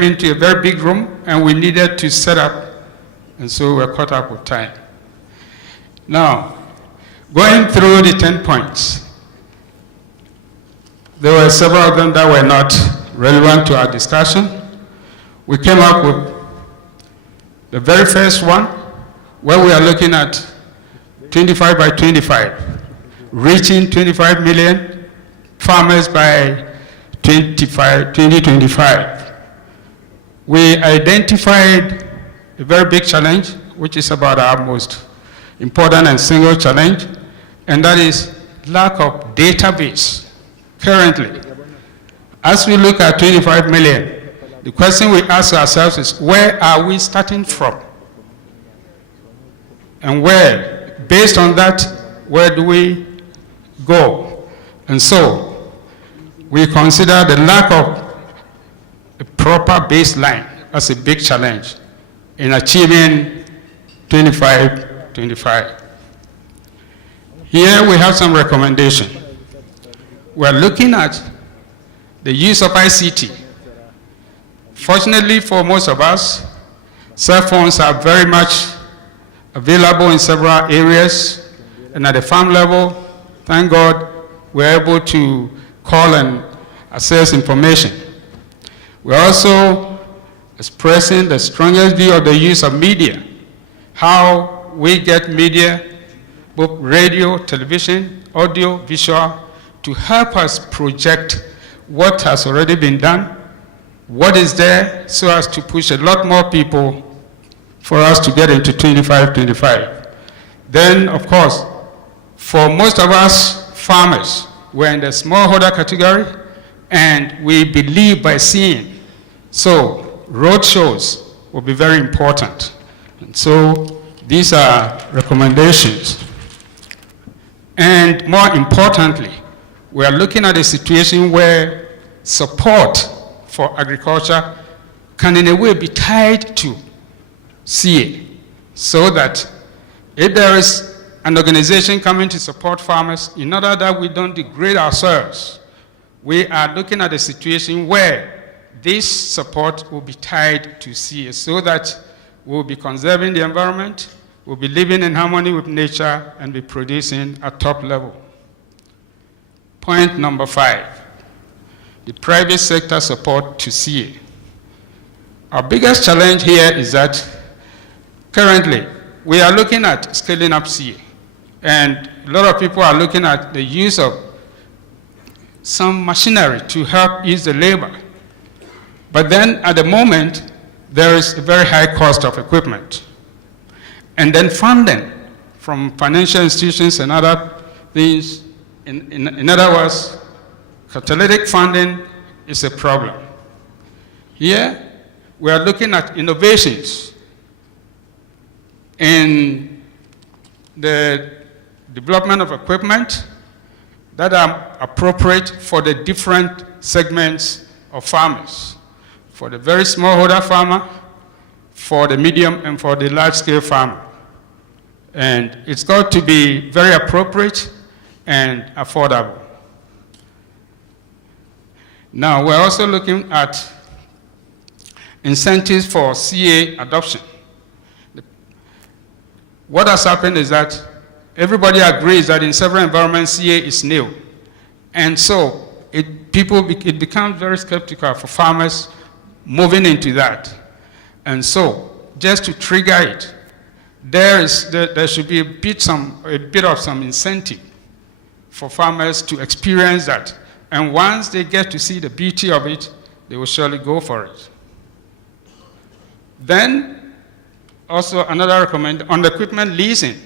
came into a very big room and we needed to set up, and so we're caught up with time. Now, going through the 10 points, there were several of them that were not relevant to our discussion. We came up with the very first one, where we are looking at 25 by 25, reaching 25 million farmers by 2025. We identified a very big challenge, which is about our most important and single challenge, and that is lack of database currently. As we look at 25 million, the question we ask ourselves is, where are we starting from? And where, based on that, where do we go? And so, we consider the lack of a proper baseline as a big challenge in achieving 25. Here we have some recommendations. We're looking at the use of ICT. Fortunately for most of us, cell phones are very much available in several areas, and at the farm level, thank God, we're able to call and access information. We're also expressing the strongest view of the use of media, how we get media, both radio, television, audio, visual, to help us project what has already been done, what is there, so as to push a lot more people for us to get into 25. Then, of course, for most of us farmers, we're in the smallholder category, and we believe by seeing. So, road shows will be very important. And so, these are recommendations. And more importantly, we are looking at a situation where support for agriculture can in a way be tied to CA, so that if there is an organization coming to support farmers, in order that we don't degrade ourselves, we are looking at a situation where this support will be tied to CA, so that we'll be conserving the environment, we'll be living in harmony with nature, and be producing at top level. Point number 5, the private sector support to CA. Our biggest challenge here is that currently we are looking at scaling up CA, and a lot of people are looking at the use of some machinery to help ease the labor. But then at the moment, there is a very high cost of equipment. And then funding from financial institutions and other things. In other words, catalytic funding is a problem. Here, we are looking at innovations in the development of equipment that are appropriate for the different segments of farmers, for the very smallholder farmer, for the medium, and for the large-scale farmer. And it's got to be very appropriate and affordable. Now, we're also looking at incentives for CA adoption. What has happened is that everybody agrees that in several environments, CA is new. And so it becomes very skeptical for farmers moving into that. And so, just to trigger it, there should be a bit of some incentive for farmers to experience that. And once they get to see the beauty of it, they will surely go for it. Then, also another recommendation on the equipment leasing,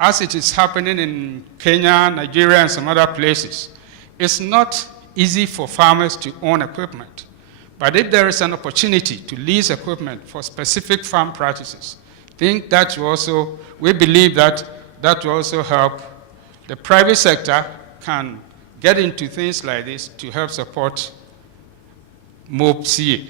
as it is happening in Kenya, Nigeria, and some other places. It's not easy for farmers to own equipment. But if there is an opportunity to lease equipment for specific farm practices, we believe that will also help. The private sector can get into things like this to help support MOP CA.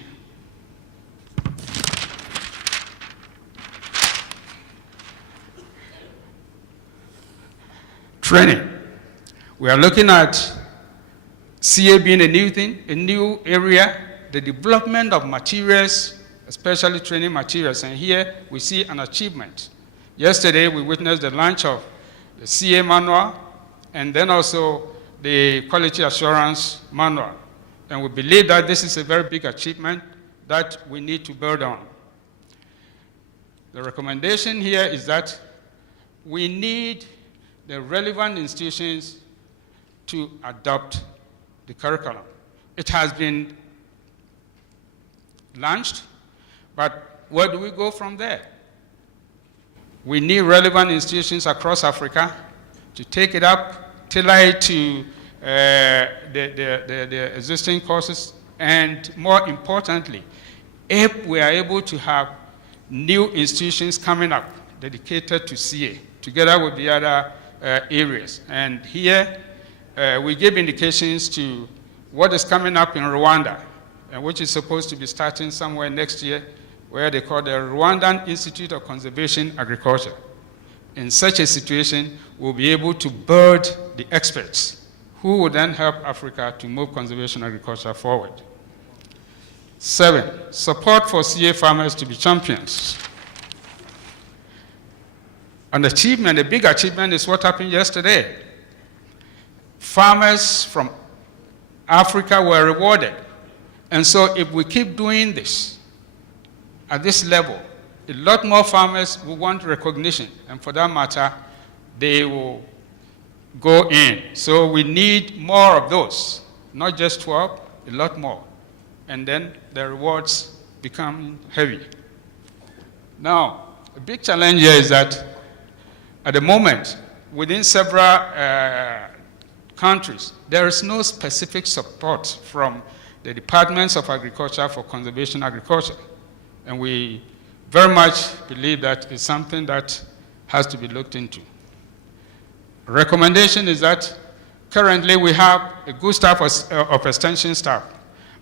Training. We are looking at CA being a new thing, a new area the development of materials, especially training materials, and here we see an achievement. Yesterday, we witnessed the launch of the CA manual and then also the quality assurance manual. And we believe that this is a very big achievement that we need to build on. The recommendation here is that we need the relevant institutions to adopt the curriculum. It has been launched, but where do we go from there? We need relevant institutions across Africa to take it up, tailor it to the existing courses, and more importantly, if we are able to have new institutions coming up dedicated to CA, together with the other areas. And here, we give indications to what is coming up in Rwanda, and which is supposed to be starting somewhere next year, where they call the Rwandan Institute of Conservation Agriculture. In such a situation, we'll be able to build the experts who will then help Africa to move conservation agriculture forward. 7, support for CA farmers to be champions. An achievement, a big achievement, is what happened yesterday. Farmers from Africa were rewarded. And so if we keep doing this at this level, a lot more farmers will want recognition. And for that matter, they will go in. So we need more of those, not just 12, a lot more. And then the rewards become heavy. Now, a big challenge here is that at the moment, within several countries, there is no specific support from the departments of agriculture for conservation agriculture. And we very much believe that it's something that has to be looked into. Recommendation is that currently we have a good staff of extension staff.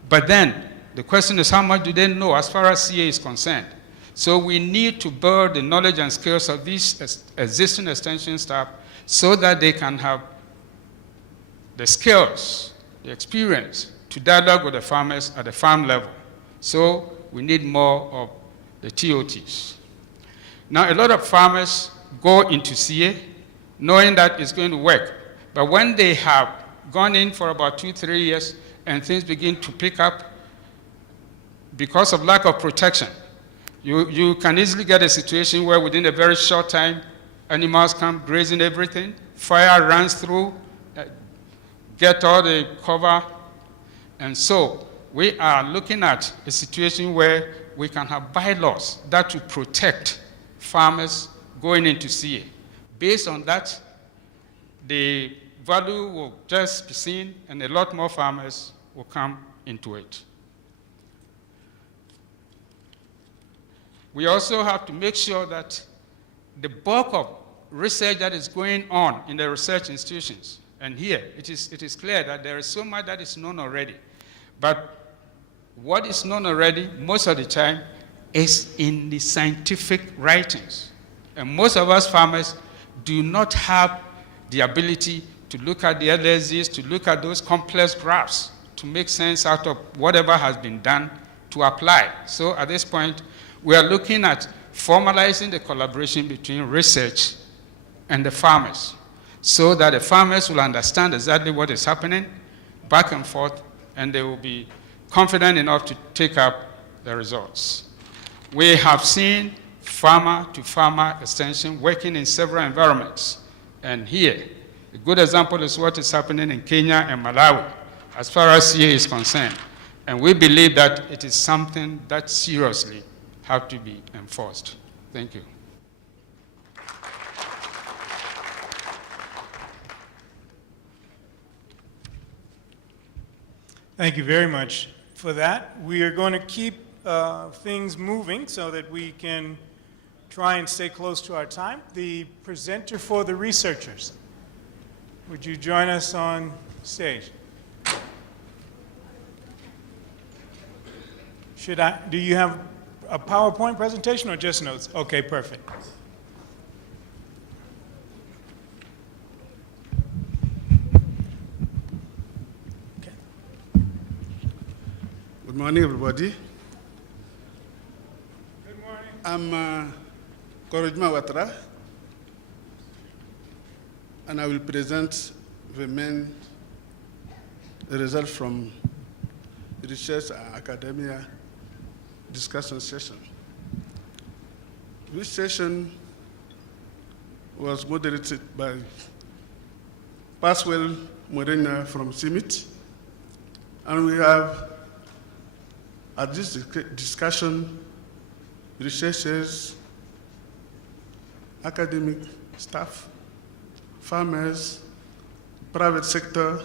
But then the question is, how much do they know as far as CA is concerned? So we need to build the knowledge and skills of these existing extension staff so that they can have the skills, the experience to dialogue with the farmers at the farm level. So we need more of the TOTs. Now, a lot of farmers go into CA knowing that it's going to work. But when they have gone in for about 2-3 years and things begin to pick up because of lack of protection, you can easily get a situation where within a very short time, animals come grazing everything, fire runs through, get all the cover. And so we are looking at a situation where we can have bylaws that will protect farmers going into CA. Based on that, the value will just be seen and a lot more farmers will come into it. We also have to make sure that the bulk of research that is going on in the research institutions, and here it is clear that there is so much that is known already, but what is known already most of the time is in the scientific writings. And most of us farmers do not have the ability to look at the LSDs, to look at those complex graphs, to make sense out of whatever has been done to apply. So at this point, we are looking at formalizing the collaboration between research and the farmers so that the farmers will understand exactly what is happening back and forth, and they will be confident enough to take up the results. We have seen farmer-to-farmer extension working in several environments. And here, a good example is what is happening in Kenya and Malawi as far as CA is concerned. And we believe that it is something that seriously have to be enforced. Thank you. Thank you very much for that. We are going to keep things moving so that we can try and stay close to our time. The presenter for the researchers, would you join us on stage? Do you have a PowerPoint presentation or just notes? Okay, perfect. Good morning, everybody. Good morning. I'm Korojma Watra, and I will present the main results from research and academia discussion session. This session was moderated by Paswell Morena from CIMIT, and we have at this discussion researchers, academic staff, farmers, private sector,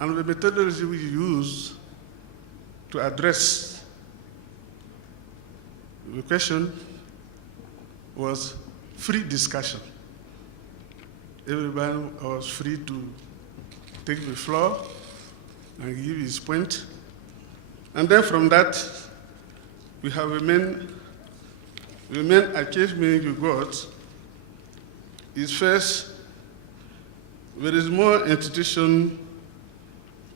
and the methodology we use to address the question was free discussion. Everyone was free to take the floor and give his point. And then from that, we have the main achievement you got is first, there is more institution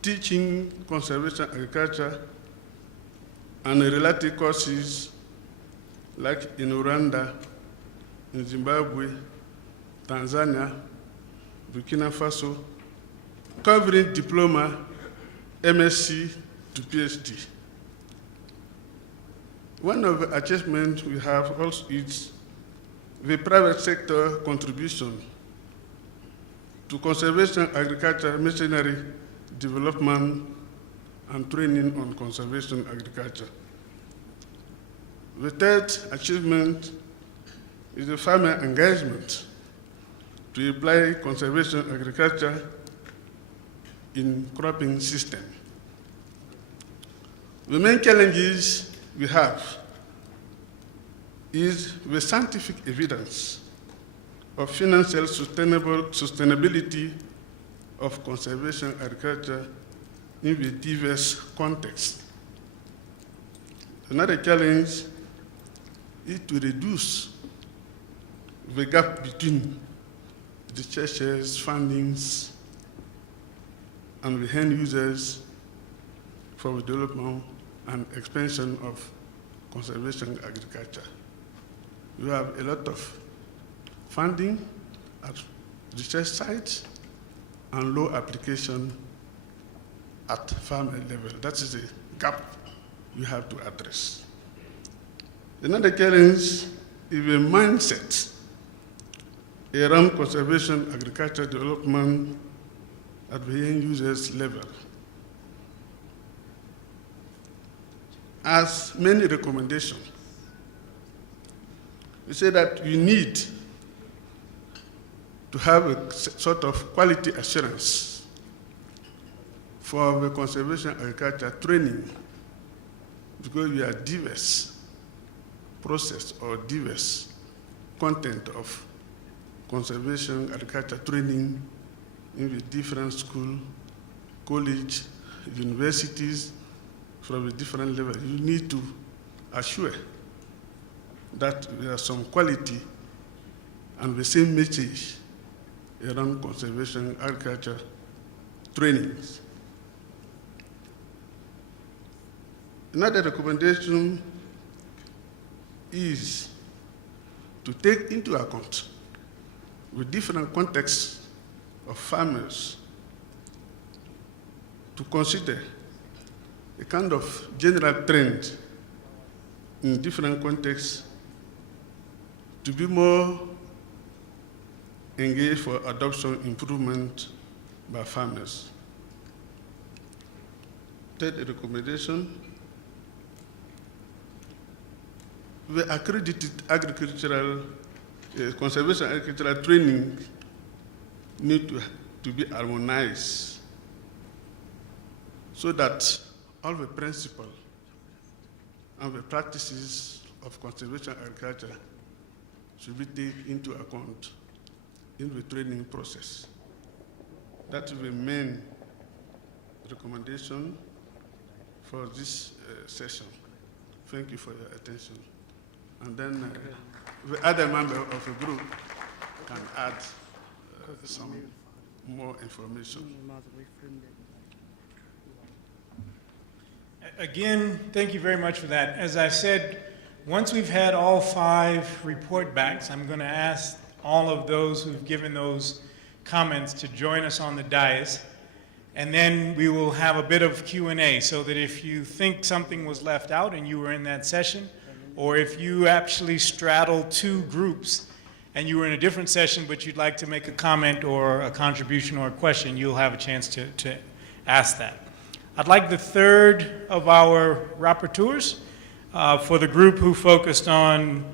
teaching conservation agriculture and related courses like in Rwanda, in Zimbabwe, Tanzania, Burkina Faso, covering diploma, MSc to PhD. One of the achievements we have also is the private sector contribution to conservation agriculture, machinery development, and training on conservation agriculture. The third achievement is the farmer engagement to apply conservation agriculture in cropping system. The main challenges we have is the scientific evidence of financial sustainability of conservation agriculture in the diverse contexts. Another challenge is to reduce the gap between the churches' fundings and the end users for the development and expansion of conservation agriculture. We have a lot of funding at research sites and low application at farmer level. That is a gap we have to address. Another challenge is the mindset around conservation agriculture development at the end users level. As many recommendations, we say that you need to have a sort of quality assurance for the conservation agriculture training, because we are diverse process or diverse content of conservation agriculture training in the different school, college, universities, from a different level. You need to assure that there is some quality and the same message around conservation agriculture trainings. Another recommendation is to take into account the different contexts of farmers, to consider a kind of general trend in different contexts, to be more engaged for adoption improvement by farmers. Third recommendation, the accredited agricultural, conservation agricultural training need to be harmonized so that all the principles and the practices of conservation agriculture should be taken into account in the training process. That is the main recommendation for this session. Thank you for your attention. And then the other member of the group can add some more information. Again, thank you very much for that. As I said, once we've had all 5 report backs, I'm going to ask all of those who've given those comments to join us on the dais, and then we will have a bit of Q&A, so that if you think something was left out and you were in that session, or if you actually straddle 2 groups and you were in a different session but you'd like to make a comment or a contribution or a question, you'll have a chance to ask that. I'd like the third of our rapporteurs for the group who focused on,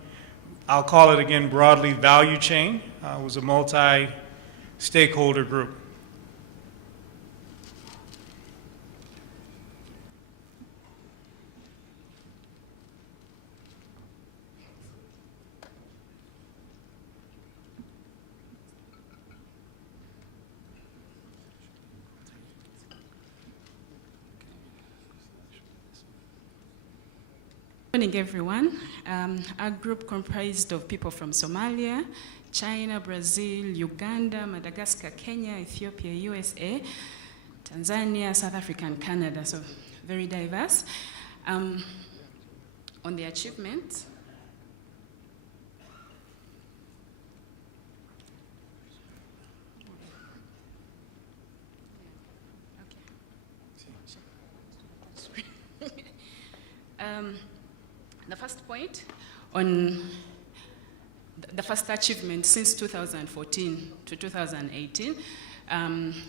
I'll call it again broadly, value chain. It was a multi-stakeholder group. Good morning, everyone. Our group comprised of people from Somalia, China, Brazil, Uganda, Madagascar, Kenya, Ethiopia, USA, Tanzania, South Africa, and Canada, so very diverse. On the achievements, the first point on the first achievement since 2014 to 2018,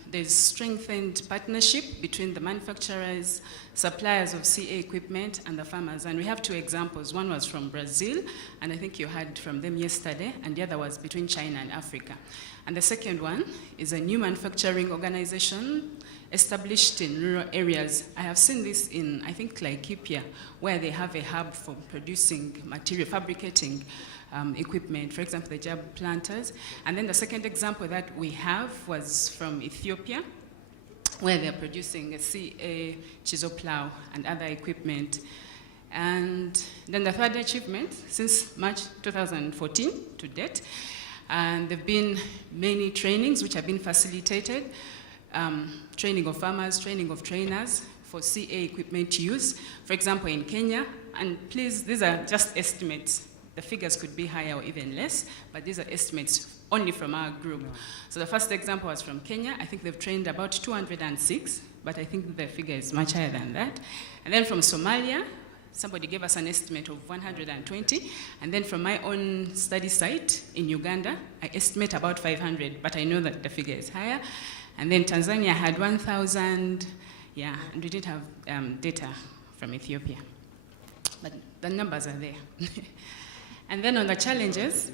there's strengthened partnership between the manufacturers, suppliers of CA equipment, and the farmers. And we have 2 examples. One was from Brazil, and I think you heard from them yesterday, and the other was between China and Africa. And the second one is a new manufacturing organization established in rural areas. I have seen this in, I think, Laikipia, where they have a hub for producing material, fabricating equipment, for example, the jab planters. And then the second example that we have was from Ethiopia, where they're producing a CA chisel plow and other equipment. And then the third achievement, since March 2014 to date, and there have been many trainings which have been facilitated, training of farmers, training of trainers for CA equipment use. For example, in Kenya, and please, these are just estimates. The figures could be higher or even less, but these are estimates only from our group. So the first example was from Kenya. I think they've trained about 206, but I think the figure is much higher than that. And then from Somalia, somebody gave us an estimate of 120. And then from my own study site in Uganda, I estimate about 500, but I know that the figure is higher. And then Tanzania had 1,000, yeah, and we didn't have data from Ethiopia. But the numbers are there. And then on the challenges,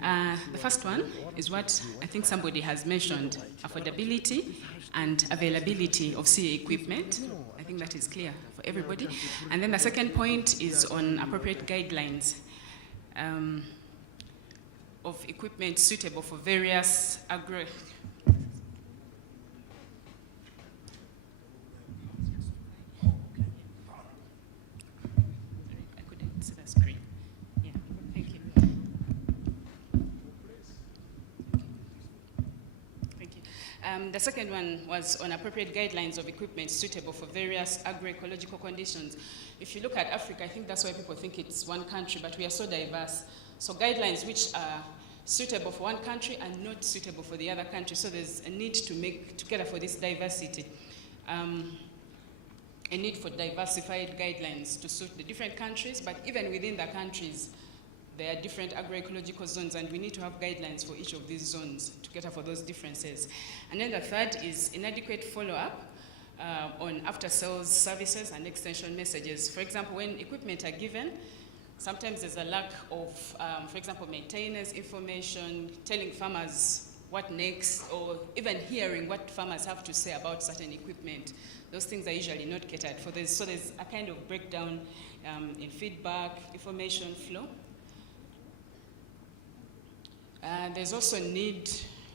the first one is what I think somebody has mentioned, affordability and availability of CA equipment. I think that is clear for everybody. And then the second point is on appropriate guidelines of equipment suitable for various agro. The second one was on appropriate guidelines of equipment suitable for various agroecological conditions. If you look at Africa, I think that's why people think it's one country, but we are so diverse. So guidelines which are suitable for one country and not suitable for the other country. So there's a need to make, together for this diversity, a need for diversified guidelines to suit the different countries, but even within the countries, there are different agroecological zones, and we need to have guidelines for each of these zones to cater for those differences. And then the third is inadequate follow-up on after-sales services and extension messages. For example, when equipment are given, sometimes there's a lack of, for example, maintenance information, telling farmers what next, or even hearing what farmers have to say about certain equipment. Those things are usually not catered for. So there's a kind of breakdown in feedback, information flow. There's also a need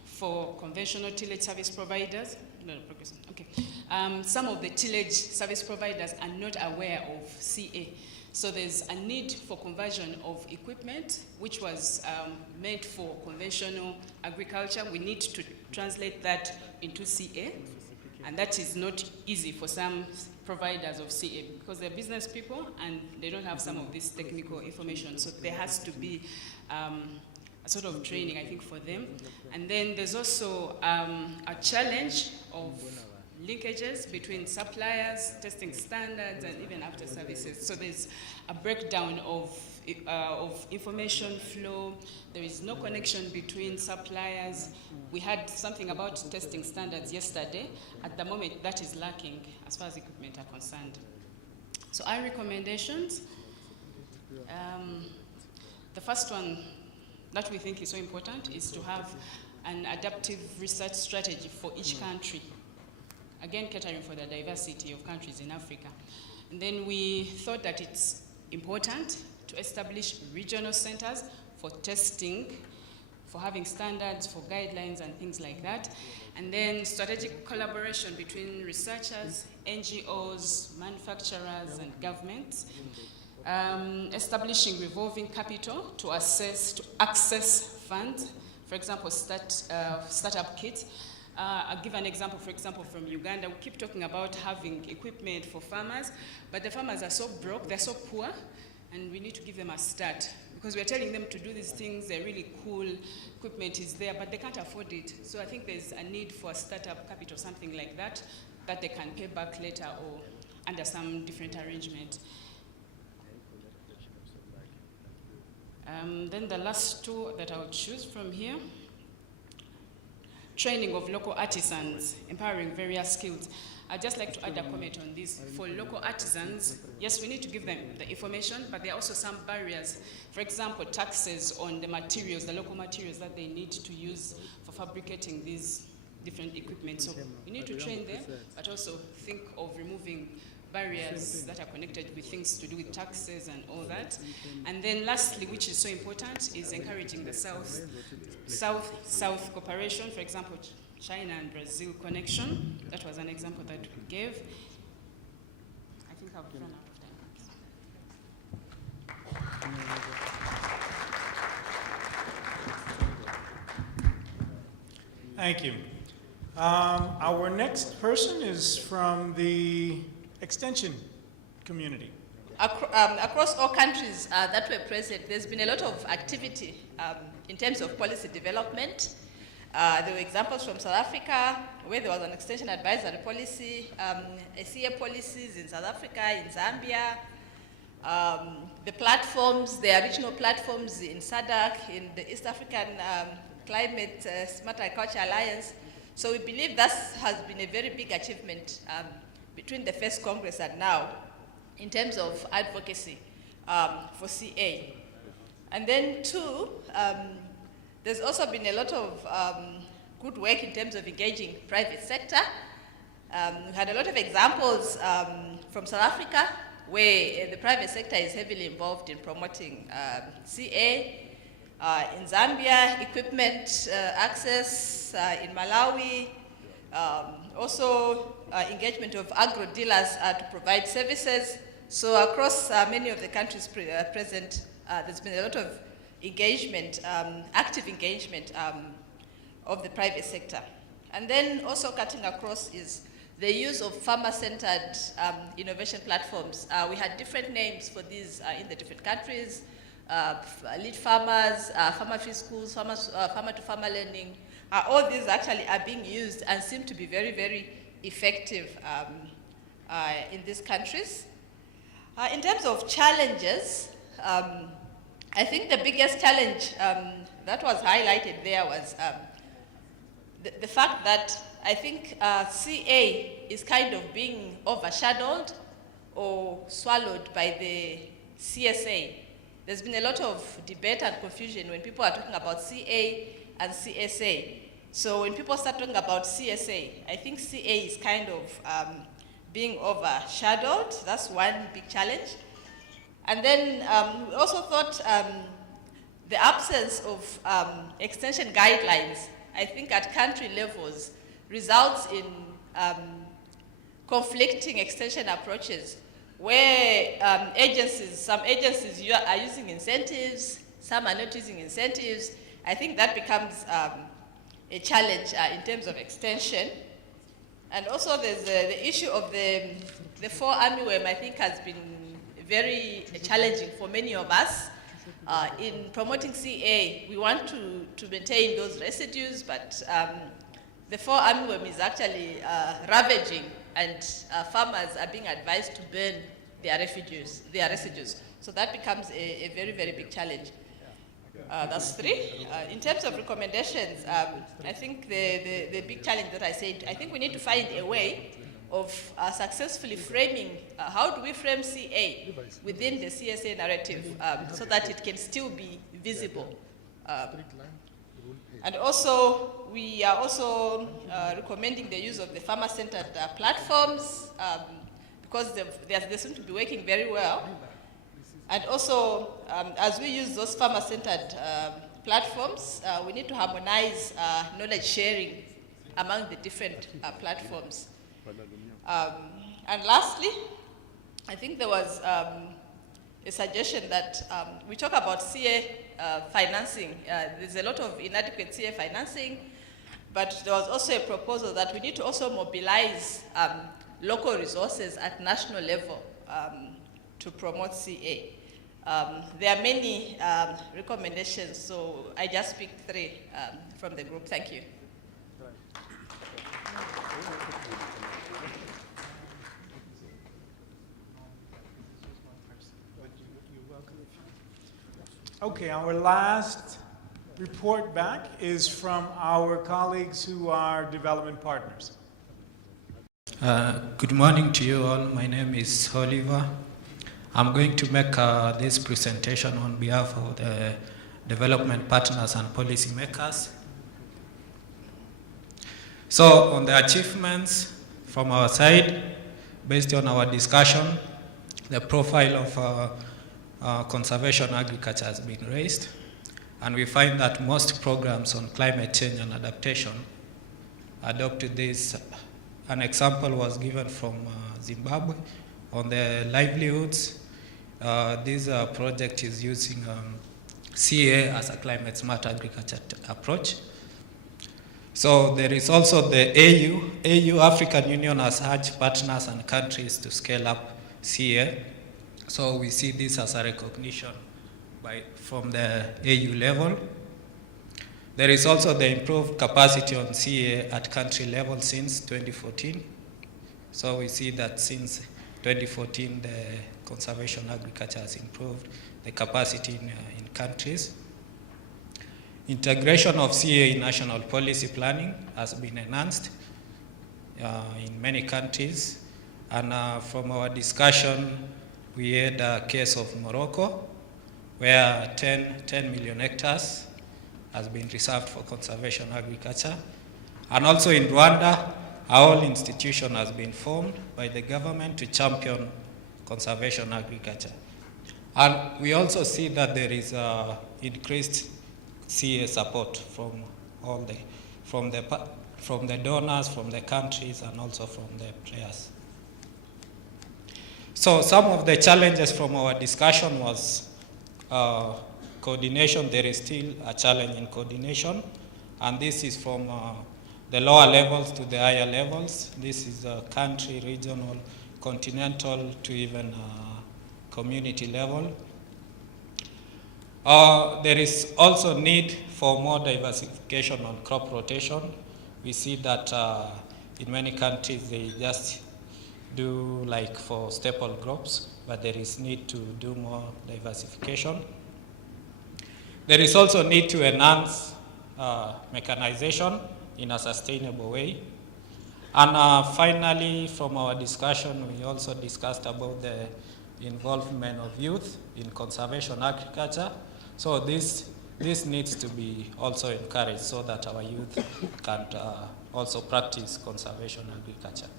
for conventional tillage service providers. Okay. Some of the tillage service providers are not aware of CA. So there's a need for conversion of equipment, which was meant for conventional agriculture. We need to translate that into CA, and that is not easy for some providers of CA, because they're business people and they don't have some of this technical information. So there has to be a sort of training, I think, for them. And then there's also a challenge of linkages between suppliers, testing standards, and even after services. So there's a breakdown of information flow. There is no connection between suppliers. We had something about testing standards yesterday. At the moment, that is lacking as far as equipment are concerned. So our recommendations, the first one that we think is so important is to have an adaptive research strategy for each country. Again, catering for the diversity of countries in Africa. And then we thought that it's important to establish regional centers for testing, for having standards, for guidelines and things like that. And then strategic collaboration between researchers, NGOs, manufacturers and governments. Establishing revolving capital to access funds, for example, startup kits. I'll give an example, for example, from Uganda. We keep talking about having equipment for farmers, but the farmers are so broke, they're so poor, and we need to give them a start. Because we're telling them to do these things, they're really cool, equipment is there, but they can't afford it. So I think there's a need for a startup capital, something like that, that they can pay back later or under some different arrangement. Then the last two that I would choose from here, training of local artisans, empowering various skills. I'd just like to add a comment on this. For local artisans, yes, we need to give them the information, but there are also some barriers. For example, taxes on the materials, the local materials that they need to use for fabricating these different equipment. So we need to train them, but also think of removing barriers that are connected with things to do with taxes and all that. And then lastly, which is so important, is encouraging the South cooperation, for example, China and Brazil connection. That was an example that we gave. I think I've run out of time. Thank you. Our next person is from the Extension community. Across all countries that were present, there's been a lot of activity in terms of policy development. There were examples from South Africa where there was an extension advisory policy, CA policies in South Africa, in Zambia, the platforms, the regional platforms in SADC, in the East African Climate Smart Agriculture Alliance. So we believe that has been a very big achievement between the first Congress and now in terms of advocacy for CA. And then two, there's also been a lot of good work in terms of engaging private sector. We had a lot of examples from South Africa where the private sector is heavily involved in promoting CA. In Zambia, equipment access, in Malawi, also engagement of agro dealers to provide services. So across many of the countries present, there's been a lot of engagement, active engagement of the private sector. And then also cutting across is the use of farmer-centered innovation platforms. We had different names for these in the different countries. Lead farmers, farmer field schools, farmer-to-farmer learning. All these actually are being used and seem to be very, very effective in these countries. In terms of challenges, I think the biggest challenge that was highlighted there was the fact that I think CA is kind of being overshadowed or swallowed by the CSA. There's been a lot of debate and confusion when people are talking about CA and CSA. So when people start talking about CSA, I think CA is kind of being overshadowed. That's one big challenge. And then we also thought the absence of extension guidelines, I think at country levels, results in conflicting extension approaches where some agencies are using incentives, some are not using incentives. I think that becomes a challenge in terms of extension. And also there's the issue of the fall armyworm, I think has been very challenging for many of us. In promoting CA, we want to maintain those residues, but the fall armyworm is actually ravaging, and farmers are being advised to burn their residues. So that becomes a very, very big challenge. That's three. In terms of recommendations, I think the big challenge that I said, I think we need to find a way of successfully framing, how do we frame CA within the CSA narrative so that it can still be visible. And also, we are also recommending the use of the farmer-centered platforms because they seem to be working very well. And also, as we use those farmer-centered platforms, we need to harmonize knowledge sharing among the different platforms. And lastly, I think there was a suggestion that we talk about CA financing. There's a lot of inadequate CA financing, but there was also a proposal that we need to also mobilize local resources at national level to promote CA. There are many recommendations, so I just picked three from the group. Thank you. Okay, our last report back is from our colleagues who are development partners. Good morning to you all. My name is Oliver. I'm going to make this presentation on behalf of the development partners and policymakers. So, on the achievements from our side, based on our discussion, the profile of conservation agriculture has been raised, and we find that most programs on climate change and adaptation adopted this. An example was given from Zimbabwe on the livelihoods. This project is using CA as a climate smart agriculture approach. So there is also the AU, African Union has urged partners and countries to scale up CA. So we see this as a recognition from the AU level. There is also the improved capacity on CA at country level since 2014. So we see that since 2014, the conservation agriculture has improved the capacity in countries. Integration of CA in national policy planning has been enhanced in many countries. And from our discussion, we had a case of Morocco, where 10 million hectares has been reserved for conservation agriculture. And also in Rwanda, a whole institution has been formed by the government to champion conservation agriculture. And we also see that there is increased CA support from the donors, from the countries, and also from the players. So some of the challenges from our discussion was coordination. There is still a challenge in coordination, and this is from the lower levels to the higher levels. This is country, regional, continental, to even community level. There is also need for more diversification on crop rotation. We see that in many countries they just do like for staple crops, but there is need to do more diversification. There is also need to enhance mechanization in a sustainable way. And finally, from our discussion, we also discussed about the involvement of youth in conservation agriculture. So this needs to be also encouraged so that our youth can also practice conservation agriculture.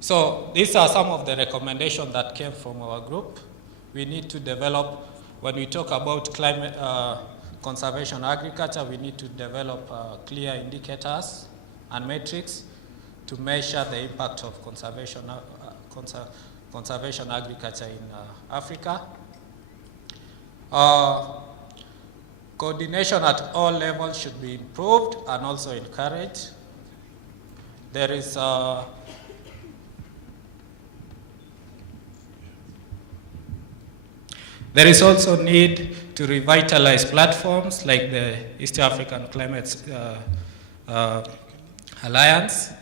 So these are some of the recommendations that came from our group. We need to develop, when we talk about climate conservation agriculture, we need to develop clear indicators and metrics to measure the impact of conservation agriculture in Africa. Coordination at all levels should be improved and also encouraged. There is there is also need to revitalize platforms like the East African Climate Alliance,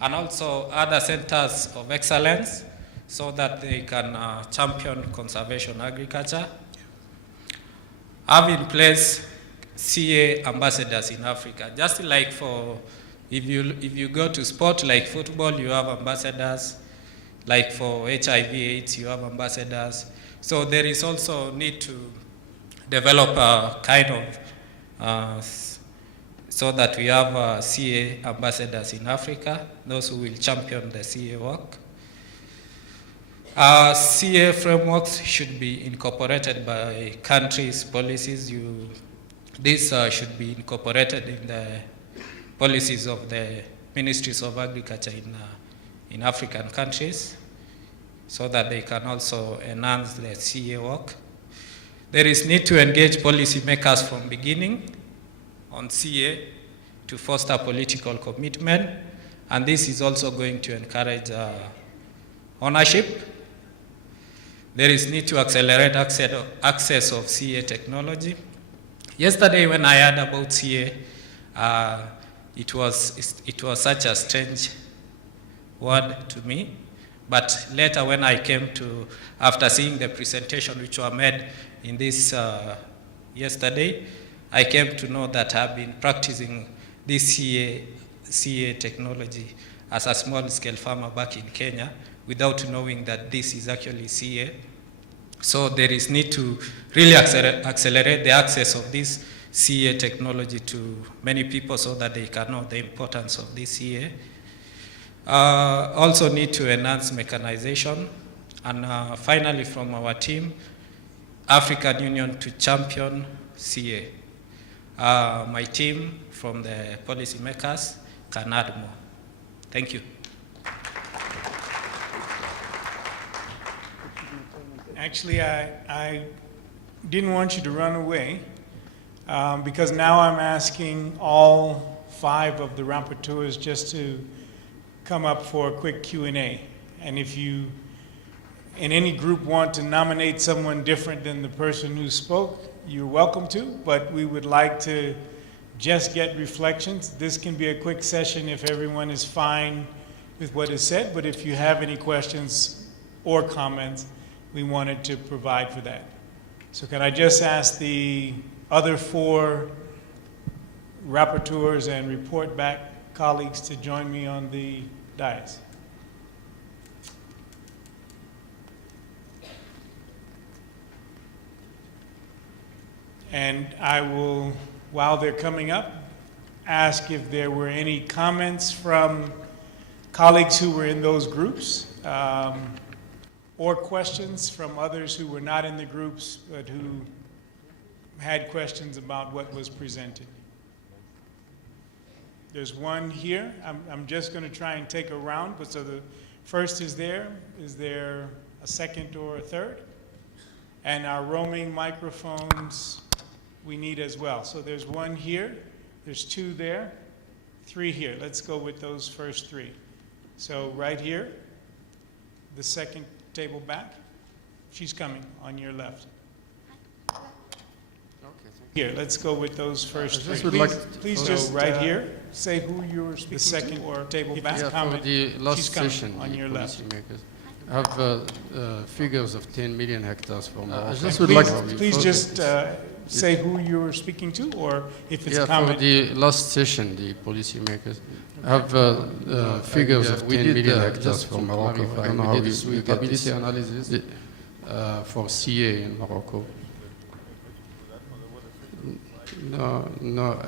and also other centers of excellence so that they can champion conservation agriculture. Have in place CA ambassadors in Africa. Just like for, if you go to sport like football, you have ambassadors. Like for HIV/AIDS, you have ambassadors. So there is also need to develop a kind of, so that we have CA ambassadors in Africa, those who will champion the CA work. CA frameworks should be incorporated by countries' policies. This should be incorporated in the policies of the ministries of agriculture in African countries so that they can also enhance the CA work. There is need to engage policymakers from beginning on CA to foster political commitment, and this is also going to encourage ownership. There is need to accelerate access of CA technology. Yesterday when I heard about CA, it was such a strange word to me, but later when I came to, after seeing the presentation which were made in this yesterday, I came to know that I've been practicing this CA technology as a small-scale farmer back in Kenya without knowing that this is actually CA. So there is need to really accelerate the access of this CA technology to many people so that they can know the importance of this CA. Also need to enhance mechanization. And finally, from our team, African Union to champion CA. My team from the policymakers can add more. Thank you. Actually, I didn't want you to run away because now I'm asking all 5 of the rapporteurs just to come up for a quick Q&A. And if you, in any group, want to nominate someone different than the person who spoke, you're welcome to, but we would like to just get reflections. This can be a quick session if everyone is fine with what is said, but if you have any questions or comments, we wanted to provide for that. So can I just ask the other 4 rapporteurs and report back colleagues to join me on the dais? And I will, while they're coming up, ask if there were any comments from colleagues who were in those groups, or questions from others who were not in the groups, but who had questions about what was presented. There's one here. I'm just going to try and take a round, but so the first is there. Is there a second or a third? And our roaming microphones we need as well. So there's one here, there's 2 there, 3 here. Let's go with those first 3. So right here, the second table back. She's coming on your left. Here, let's go with those first 3. Please just right here, say who you were speaking to. The second or table back comment. For the last She's coming session, on the your left. policymakers have figures of 10 million hectares for Morocco. Please just say who you were speaking to, or if it's a comment. For the last session, the policymakers have figures of 10 million hectares for Morocco. I don't know how we get this analysis for CA in Morocco. No,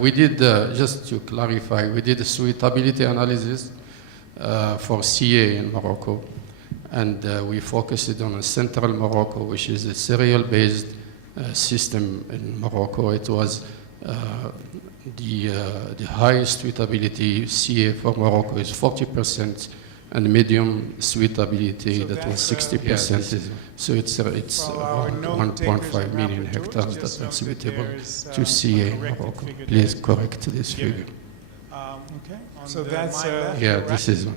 we did, just to clarify, we did a suitability analysis for CA in Morocco, and we focused on a central Morocco, which is a cereal-based system in Morocco. It was the highest suitability CA for Morocco is 40% and medium suitability So that was that's, 60%. So it's For our around note takers 1.5 and million rapporteurs, hectares just that are note that suitable there is, to a CA in corrected Morocco. figure Please that is correct this given. figure. Okay, so that's, Yeah, this is one.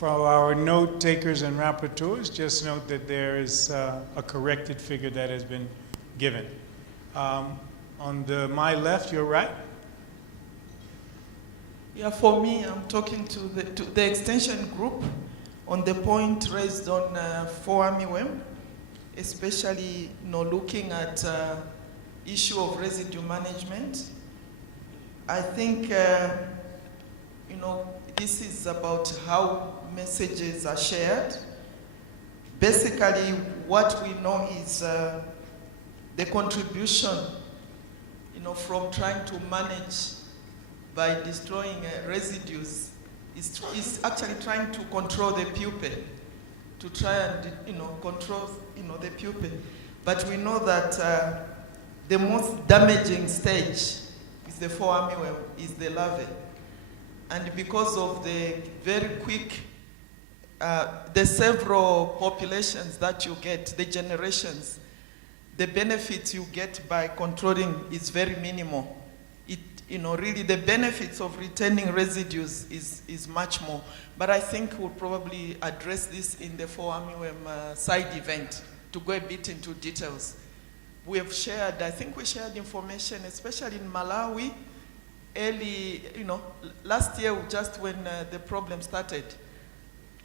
for our note takers and rapporteurs, just note that there is a corrected figure that has been given. On my left, your right? Yeah, for me, I'm talking to the extension group on the point raised on FOAMIWEM, especially looking at issue of residue management. I think this is about how messages are shared. Basically, what we know is the contribution, from trying to manage by destroying residues is actually trying to control the pupae, to try and control the pupae. But we know that the most damaging stage is the FOAMIWEM, is the larvae. And because of the very quick, the several populations that you get, the generations, the benefits you get by controlling is very minimal. Really the benefits of retaining residues is much more. But I think we'll probably address this in the FOAMIWEM side event to go a bit into details. We have shared, I think we shared information, especially in Malawi, early, last year, just when the problem started,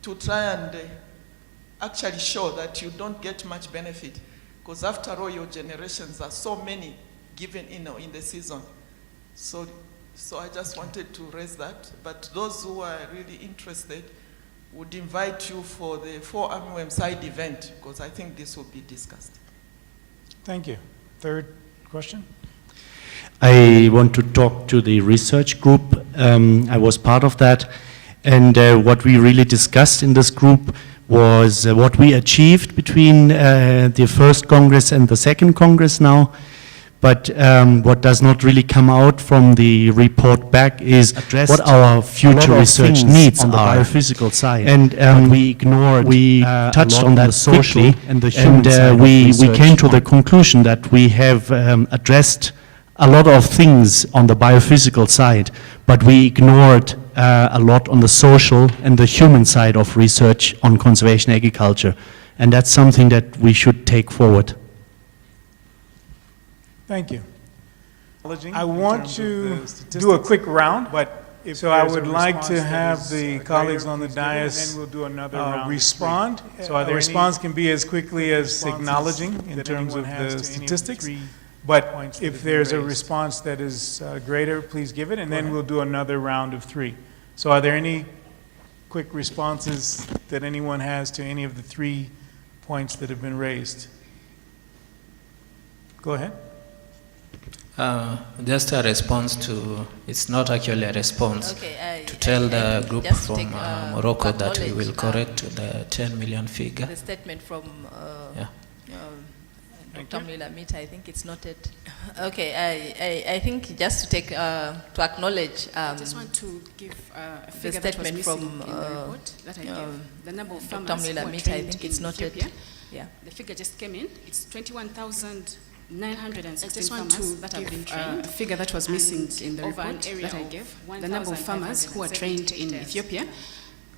to try and actually show that you don't get much benefit. Because after all, your generations are so many given in the season. So I just wanted to raise that. But those who are really interested would invite you for the FOAMIWEM side event, because I think this will be discussed. Thank you. Third question? I want to talk to the research group. I was part of that. And what we really discussed in this group was what we achieved between the first Congress and the second Congress now. But what does not really come out from the report back is what our future research needs on the biophysical side. And we ignored, we touched on that quickly, and we came to the conclusion that we have addressed a lot of things on the biophysical side, but we ignored a lot on the social and the human side of research on conservation agriculture. And that's something that we should take forward. Thank you. I want to do a quick round, so I would like to have the colleagues on the dais respond. So the response can be as quickly as acknowledging in terms of the statistics. But if there's a response that is greater, please give it, and then we'll do another round of 3. So are there any quick responses that anyone has to any of the 3 points that have been raised? Go ahead. Just a response to, it's not actually a response, to tell the group from Morocco that we will correct the 10 million figure. The statement from Dr. Mlilamita, I think it's noted. Okay, I think just to take, to acknowledge I just want to give a the figure that was statement missing from in the report that I gave. The number of Dr. farmers who are Mlilamita, I trained think it's in noted. Ethiopia. Yeah. The figure just came in. It's 21,916 just want farmers to that have been give trained. A figure that was missing in the over an report area that I of gave. 1,570 The number of farmers who are trained in hectares. Ethiopia.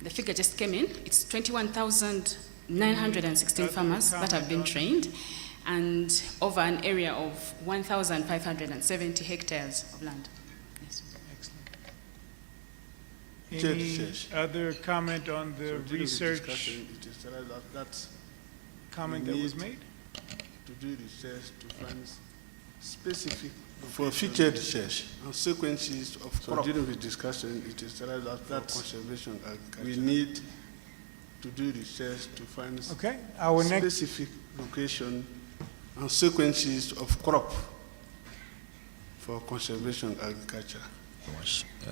The figure just came in. It's 21,916 farmers that have been trained, and over an area of 1,570 hectares of land. Yes. Any other comment on the research comment that was made? To do research to find specific for future research and sequences of crop. During the discussion, it is said that conservation we need to do research to find our next specific location and sequences of crop for conservation agriculture.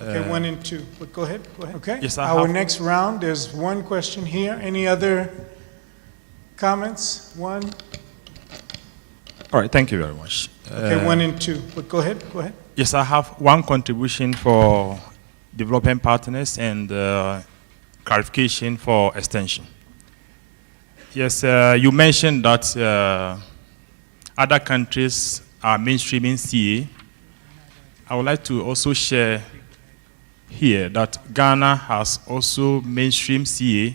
Okay, 1 and 2. But go ahead. Okay. Yes, our next round, there's one question here. Any other comments? 1. All right, thank you very much. Okay, 1 and 2. But go ahead. Yes, I have one contribution for development partners and clarification for extension. Yes, you mentioned that other countries are mainstreaming CA. I would like to also share here that Ghana has also mainstreamed CA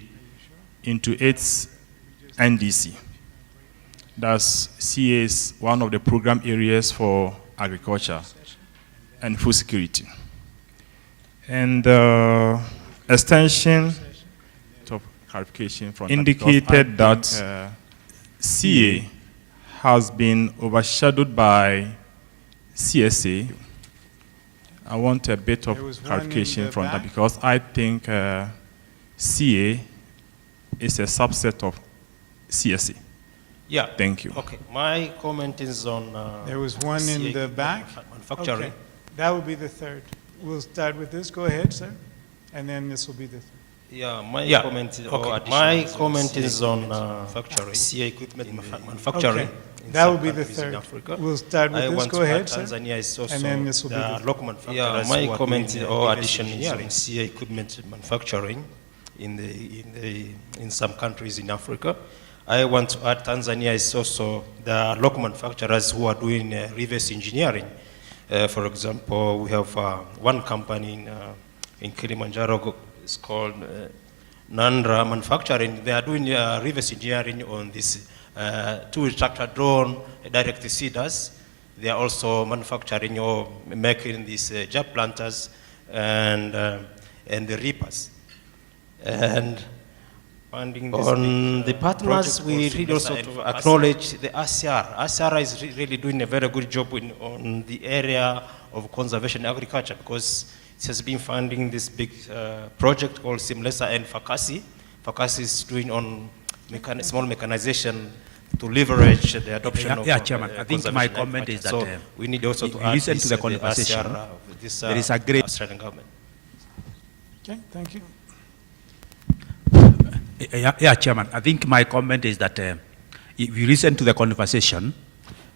into its NDC. Thus, CA is one of the program areas for agriculture and food security. And extension, top clarification from indicated that CA has been overshadowed by CSA. I want a bit of There was one clarification in the from that back. because I think CA is a subset of CSA. Yeah. Thank you. Okay. My comment is on. There was one in CA the back. manufacturing. Okay. That will be the third. We'll start with this. Go ahead, sir. And then this will be the third. Yeah, my Yeah. comment is, Okay. my comment is on manufacturing, CA equipment manufacturing. Okay. in That some will be the countries in third. Africa. We'll start with I this. want Go to ahead, add sir. Tanzania is also And then this will be the the local manufacturers. Yeah, my who are comment doing or reverse addition is on engineering. CA equipment manufacturing in some countries in Africa. I want to add Tanzania is also the local manufacturers who are doing reverse engineering. For example, we have one company in Kilimanjaro. It's called Nandra Manufacturing. They are doing reverse engineering on this two tractor drone direct seeders. They are also manufacturing or making these jab planters and the reapers. And on the partners, we really also to acknowledge the ACR. ACR is really doing a very good job on the area of conservation agriculture because it has been funding this big project called Simlesa and Fakasi. Fakasi is doing on small mechanization to leverage the adoption of Chairman, I think my conservation comment is agriculture. that So we need also you to add listen this, to the conversation. ACR, this, There is a great Australian government. Okay, thank you. Yeah, Chairman. I think my comment is that if you listen to the conversation,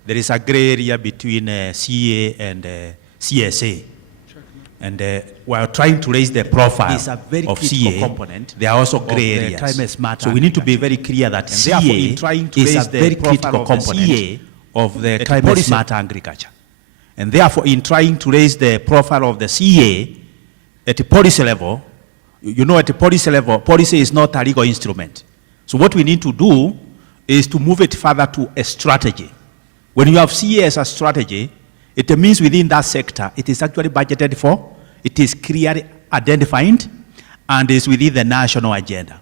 there is a gray area between CA and CSA. And we are trying to raise the profile It's a very of critical CA. component There are also of gray the areas. climate smart So we need to be very clear that And CA therefore, in trying to is raise a the very profile critical of the component CA, of the the climate policy- smart agriculture. And therefore, in trying to raise the profile of the CA at the policy level, you know, at the policy level, policy is not a legal instrument. So what we need to do is to move it further to a strategy. When you have CA as a strategy, it means within that sector, it is actually budgeted for, it is clearly identified, and is within the national agenda.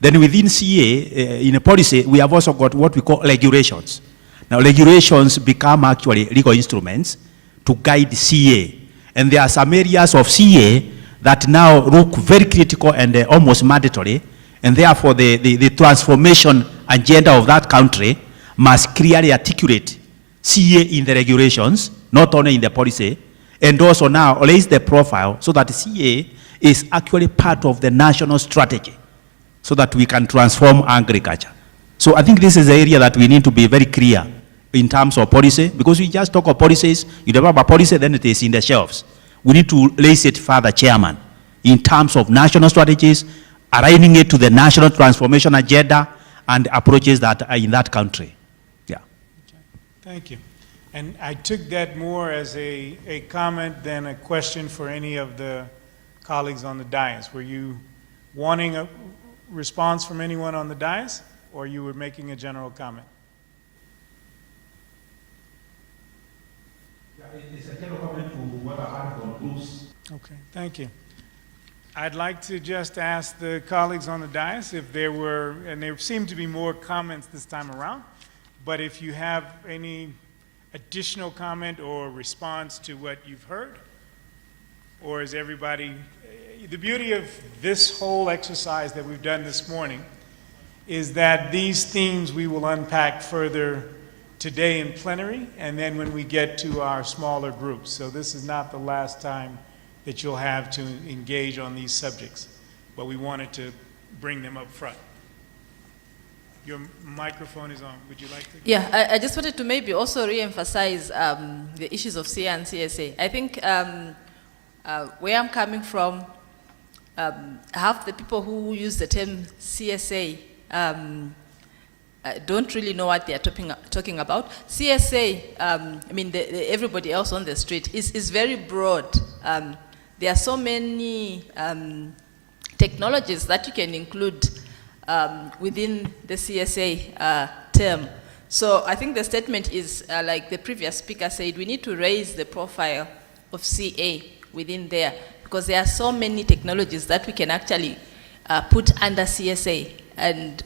Then within CA, in a policy, we have also got what we call regulations. Now, regulations become actually legal instruments to guide CA. And there are some areas of CA that now look very critical and almost mandatory, and therefore the transformation agenda of that country must clearly articulate CA in the regulations, not only in the policy, and also now raise the profile so that CA is actually part of the national strategy so that we can transform agriculture. So I think this is the area that we need to be very clear in terms of policy, because we just talk of policies, you develop a policy, then it is in the shelves. We need to raise it further, Chairman, in terms of national strategies, aligning it to the national transformation agenda and approaches that are in that country. Yeah. Thank you. And I took that more as a comment than a question for any of the colleagues on the dais. Were you wanting a response from anyone on the dais, or you were making a general comment? It's a general comment to what I heard from Bruce. Okay, thank you. I'd like to just ask the colleagues on the dais if there were, and there seem to be more comments this time around, but if you have any additional comment or response to what you've heard, or is everybody, the beauty of this whole exercise that we've done this morning is that these themes we will unpack further today in plenary, and then when we get to our smaller groups. So this is not the last time that you'll have to engage on these subjects, but we wanted to bring them up front. Your microphone is on. Would you like to? Yeah, I just wanted to maybe also re-emphasize the issues of CA and CSA. I think where I'm coming from, half the people who use the term CSA don't really know what they are talking about. CSA, I mean, everybody else on the street, is very broad. There are so many technologies that you can include within the CSA term. So I think the statement is, like the previous speaker said, we need to raise the profile of CA within there, because there are so many technologies that we can actually put under CSA. And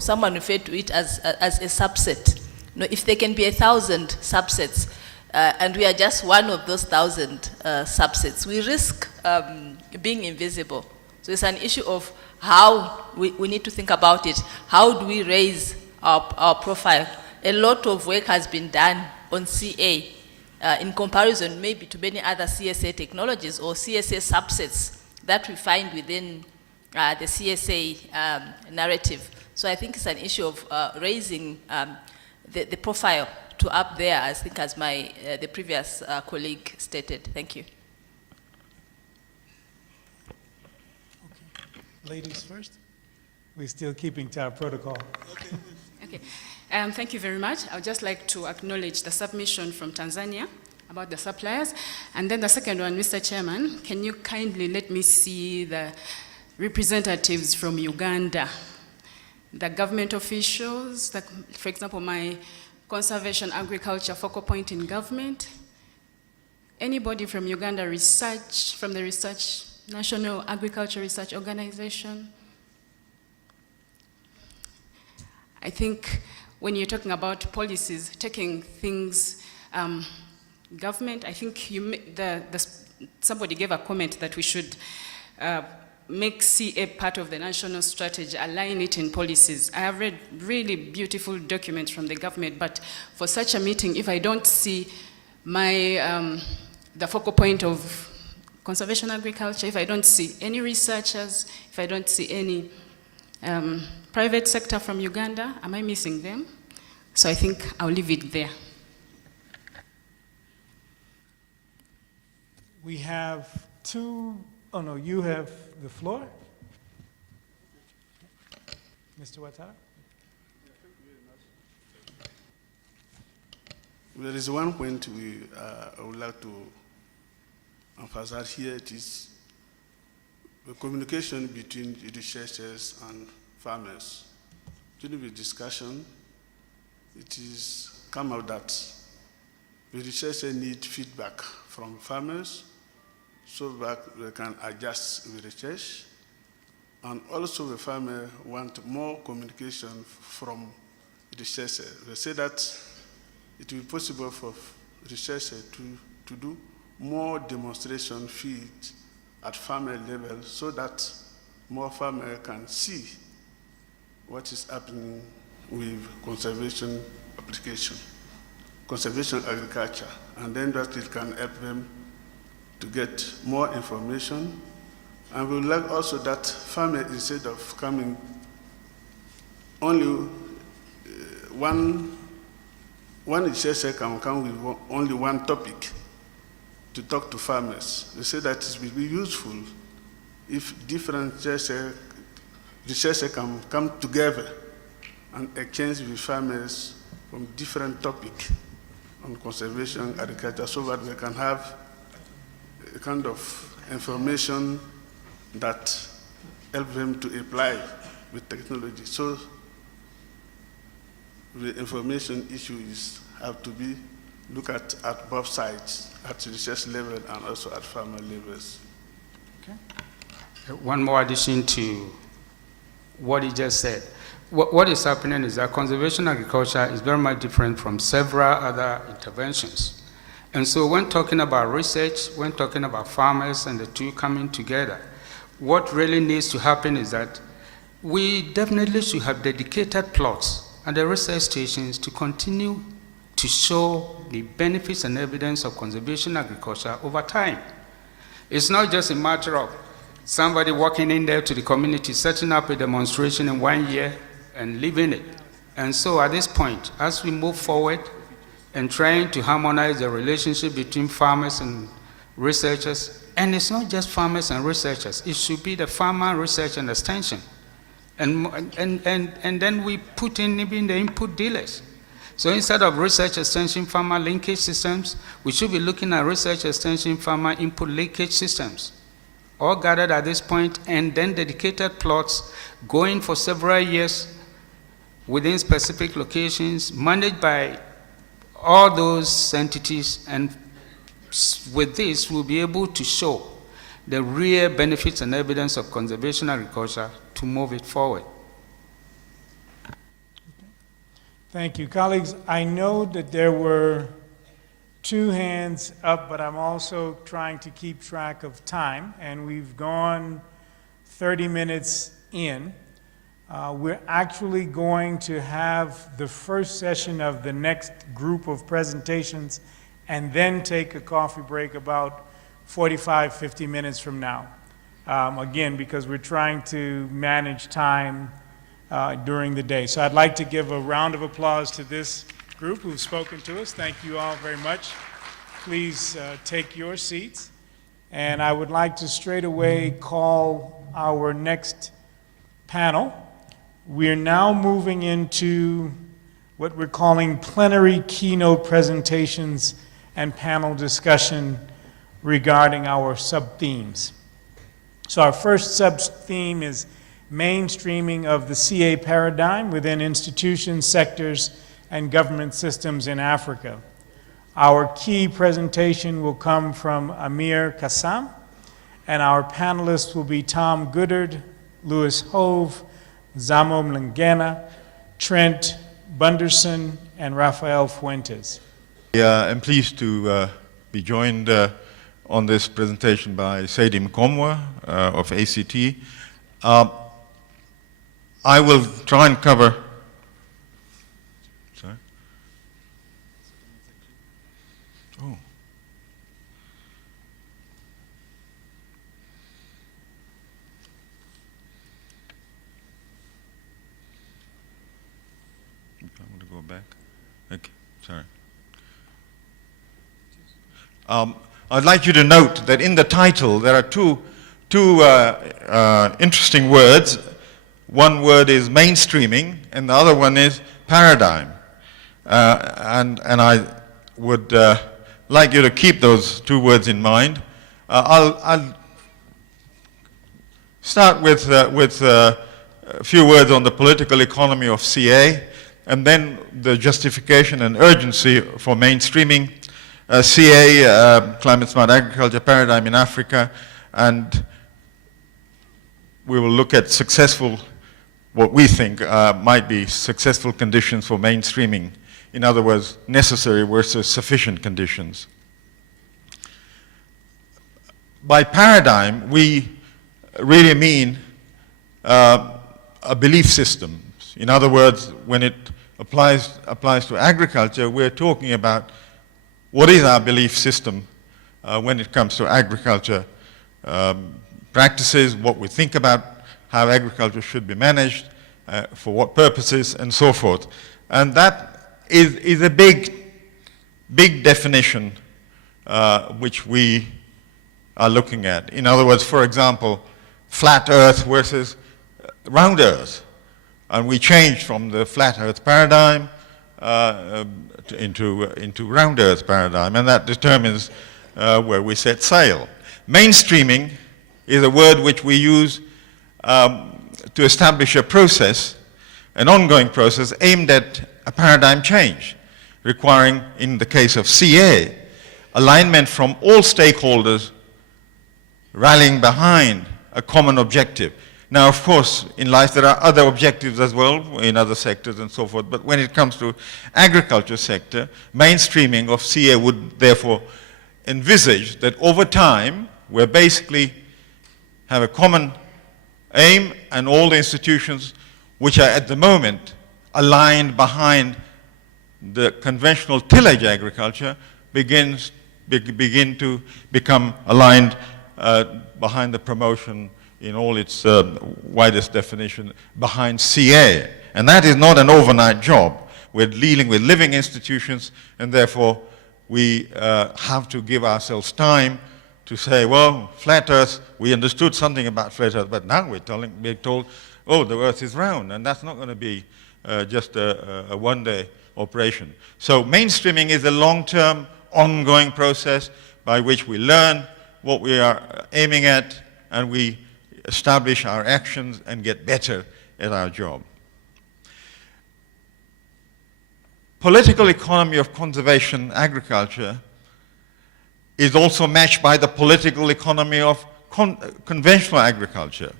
someone referred to it as a subset. If there can be 1,000 subsets, and we are just one of those 1,000 subsets, we risk being invisible. So it's an issue of how we need to think about it. How do we raise our profile? A lot of work has been done on CA in comparison maybe to many other CSA technologies or CSA subsets that we find within the CSA narrative. So I think it's an issue of raising the profile to up there, I think, as the previous colleague stated. Thank you. Okay. Ladies first. We're still keeping to our protocol. Okay. Thank you very much. I would just like to acknowledge the submission from Tanzania about the suppliers. And then the second one, Mr. Chairman, can you kindly let me see the representatives from Uganda, the government officials, for example, my conservation agriculture focal point in government, anybody from Uganda from the research, National Agriculture Research Organization. I think when you're talking about policies, taking things, government, I think somebody gave a comment that we should make CA part of the national strategy, align it in policies. I have read really beautiful documents from the government, but for such a meeting, if I don't see the focal point of conservation agriculture, if I don't see any researchers, if I don't see any private sector from Uganda, am I missing them? So I think I'll leave it there. We have two, oh no, you have the floor. Mr. Ouattara? There is one point I would like to emphasize here. It is the communication between the researchers and farmers. During the discussion, it is come out that the researchers need feedback from farmers so that they can adjust the research. And also the farmer want more communication from the researcher. They say that it will be possible for researchers to do more demonstration fields at farmer level so that more farmers can see what is happening with conservation application, conservation agriculture, and then that it can help them to get more information. And we would like also that farmers, instead of coming only one researcher can come with only one topic to talk to farmers. They say that it will be useful if different researchers can come together and exchange with farmers from different topics on conservation agriculture so that they can have a kind of information that help them to apply with technology. So the information issues have to be looked at both sides, at research level and also at farmer levels. Okay. One more addition to what he just said. What is happening is that conservation agriculture is very much different from several other interventions. And so when talking about research, when talking about farmers and the two coming together, what really needs to happen is that we definitely should have dedicated plots at the research stations to continue to show the benefits and evidence of conservation agriculture over time. It's not just a matter of somebody walking in there to the community, setting up a demonstration in 1 year and leaving it. And so at this point, as we move forward and trying to harmonize the relationship between farmers and researchers, And it's not just farmers and researchers. It should be the farmer, research, and extension. And then we put in even the input dealers. So instead of research extension farmer linkage systems, we should be looking at research extension farmer input linkage systems, all gathered at this point, and then dedicated plots going for several years within specific locations, managed by all those entities, and with this, we'll be able to show the real benefits and evidence of conservation agriculture to move it forward. Thank you. Colleagues, I know that there were 2 hands up, but I'm also trying to keep track of time, and we've gone 30 minutes in. We're actually going to have the first session of the next group of presentations and then take a coffee break about 45, 50 minutes from now. Again, because we're trying to manage time during the day. So I'd like to give a round of applause to this group who've spoken to us. Thank you all very much. Please take your seats. And I would like to straight away call our next panel. We're now moving into what we're calling plenary keynote presentations and panel discussion regarding our sub-themes. So our first sub-theme is mainstreaming of the CA paradigm within institutions, sectors, and government systems in Africa. Our key presentation will come from Amir Kassam, and our panelists will be Tom Goodard, Louis Hove, Zamo Mlangena, Trent Bunderson, and Rafael Fuentes. I'm pleased to be joined on this presentation by Saidi Mkomwa of ACT. I will try and cover. Sorry. Oh. I want to go back. Okay, sorry. I'd like you to note that in the title there are two interesting words. One word is mainstreaming, and the other one is paradigm. And I would like you to keep those 2 words in mind. I'll start with a few words on the political economy of CA, and then the justification and urgency for mainstreaming CA, climate smart agriculture paradigm in Africa, and we will look at what we think might be successful conditions for mainstreaming. In other words, necessary versus sufficient conditions. By paradigm, we really mean a belief system. In other words, when it applies to agriculture, we're talking about what is our belief system when it comes to agriculture practices, what we think about how agriculture should be managed, for what purposes, and so forth. And that is a big definition which we are looking at. In other words, for example, flat Earth versus round Earth. And we changed from the flat Earth paradigm into round Earth paradigm, and that determines where we set sail. Mainstreaming is a word which we use to establish a process, an ongoing process aimed at a paradigm change, requiring, in the case of CA, alignment from all stakeholders rallying behind a common objective. Now, of course, in life there are other objectives as well, in other sectors and so forth, but when it comes to agriculture sector, mainstreaming of CA would therefore envisage that over time, we basically have a common aim, and all the institutions which are at the moment aligned behind the conventional tillage agriculture begin to become aligned behind the promotion in all its widest definition behind CA. And that is not an overnight job. We're dealing with living institutions, and therefore we have to give ourselves time to say, well, flat Earth, we understood something about flat Earth, but now we're told, oh, the Earth is round, and that's not going to be just a one-day operation. So mainstreaming is a long-term, ongoing process by which we learn what we are aiming at, and we establish our actions and get better at our job. Political economy of conservation agriculture is also matched by the political economy of conventional agriculture.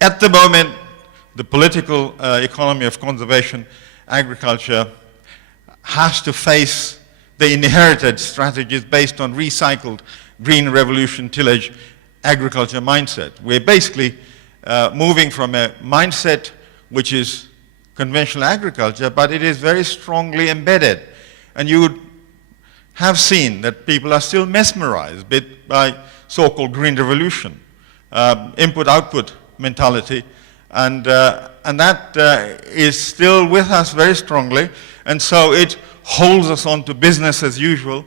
At the moment, the political economy of conservation agriculture has to face the inherited strategies based on recycled green revolution tillage agriculture mindset. We're basically moving from a mindset which is conventional agriculture, but it is very strongly embedded. And you would have seen that people are still mesmerized by so-called green revolution, input-output mentality, and that is still with us very strongly, and so it holds us on to business as usual,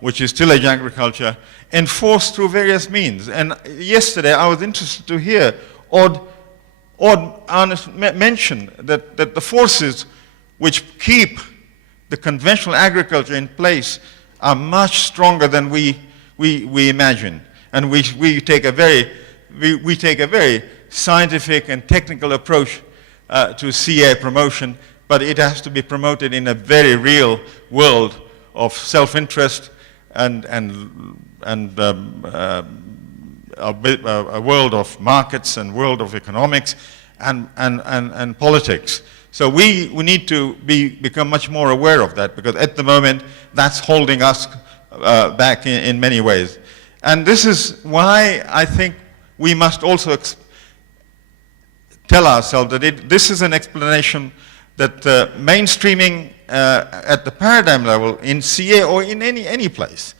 which is tillage agriculture, enforced through various means. And yesterday I was interested to hear Odd Arnest mention that the forces which keep the conventional agriculture in place are much stronger than we imagine. And we take a very scientific and technical approach to CA promotion, but it has to be promoted in a very real world of self-interest and a world of markets and world of economics and politics. So we need to become much more aware of that, because at the moment that's holding us back in many ways. And this is why I think we must also tell ourselves that this is an explanation that mainstreaming at the paradigm level in CA or in any place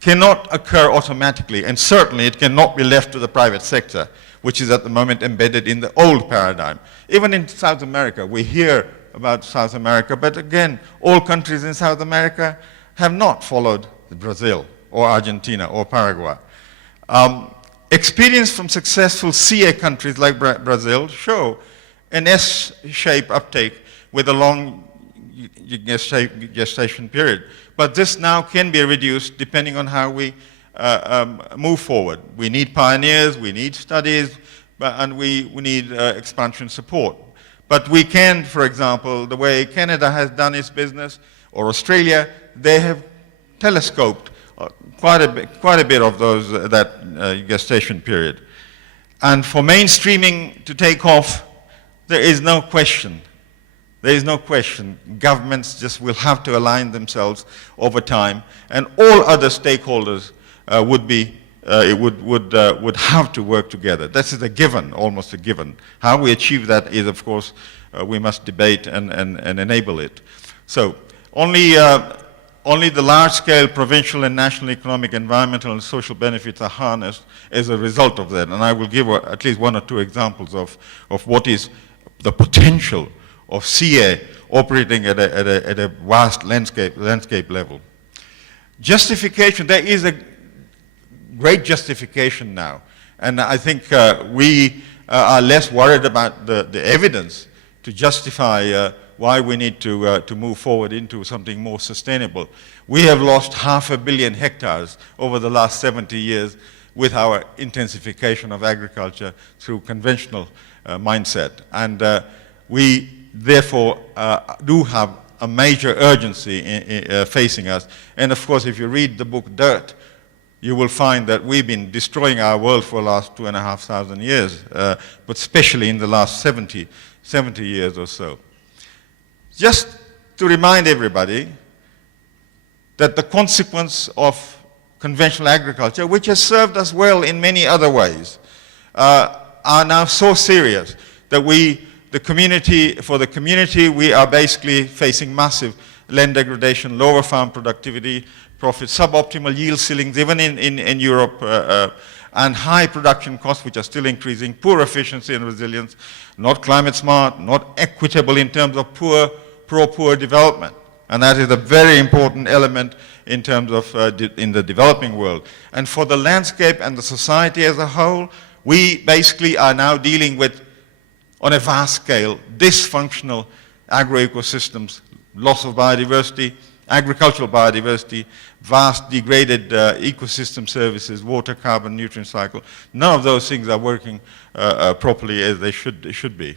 cannot occur automatically, and certainly it cannot be left to the private sector, which is at the moment embedded in the old paradigm. Even in South America, we hear about South America, but again, all countries in South America have not followed Brazil or Argentina or Paraguay. Experience from successful CA countries like Brazil show an S-shaped uptake with a long gestation period. But this now can be reduced depending on how we move forward. We need pioneers, we need studies, and we need expansion support. But we can, for example, the way Canada has done its business, or Australia, they have telescoped quite a bit of that gestation period. And for mainstreaming to take off, there is no question. There is no question. Governments just will have to align themselves over time, and all other stakeholders would have to work together. This is a given, almost a given. How we achieve that is, of course, we must debate and enable it. So only the large-scale provincial and national economic, environmental, and social benefits are harnessed as a result of that. And I will give at least one or two examples of what is the potential of CA operating at a vast landscape level. Justification, there is a great justification now. And I think we are less worried about the evidence to justify why we need to move forward into something more sustainable. We have lost 500 million hectares over the last 70 years with our intensification of agriculture through conventional mindset. And we therefore do have a major urgency facing us. And of course, if you read the book Dirt, you will find that we've been destroying our world for the last 2,500 years, but especially in the last 70 years or so. Just to remind everybody that the consequence of conventional agriculture, which has served us well in many other ways, are now so serious that for the community, we are basically facing massive land degradation, lower farm productivity, profit, suboptimal yield ceilings, even in Europe, and high production costs, which are still increasing, poor efficiency and resilience, not climate smart, not equitable in terms of poor development. And that is a very important element in terms of in the developing world. And for the landscape and the society as a whole, we basically are now dealing with, on a vast scale, dysfunctional agroecosystems, loss of biodiversity, agricultural biodiversity, vast degraded ecosystem services, water, carbon, nutrient cycle. None of those things are working properly as they should be.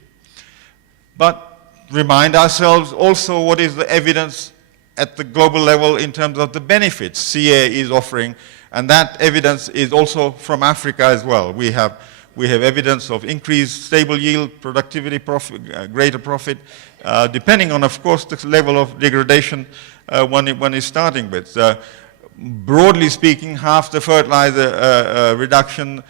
But remind ourselves also what is the evidence at the global level in terms of the benefits CA is offering, and that evidence is also from Africa as well. We have evidence of increased stable yield, productivity, profit, greater profit, depending on, of course, the level of degradation one is starting with. Broadly speaking, half the fertilizer reduction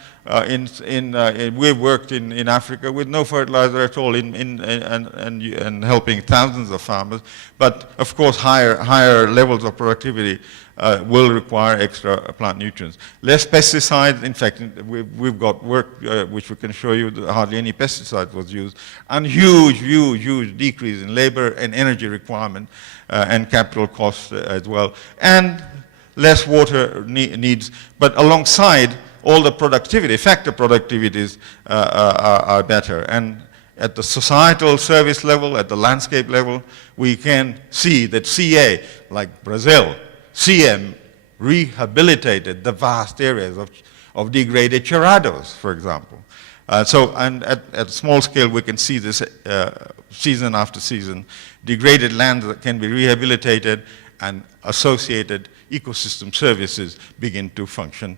we've worked in Africa with no fertilizer at all and helping thousands of farmers. But of course, higher levels of productivity will require extra plant nutrients. Less pesticides. In fact, we've got work which we can show you that hardly any pesticide was used, and huge decrease in labor and energy requirement and capital costs as well, and less water needs. But alongside, all the productivity, factor productivities are better. And at the societal service level, at the landscape level, we can see that CA, like Brazil, CM rehabilitated the vast areas of degraded cerrados, for example. And at small scale, we can see this season after season, degraded land that can be rehabilitated and associated ecosystem services begin to function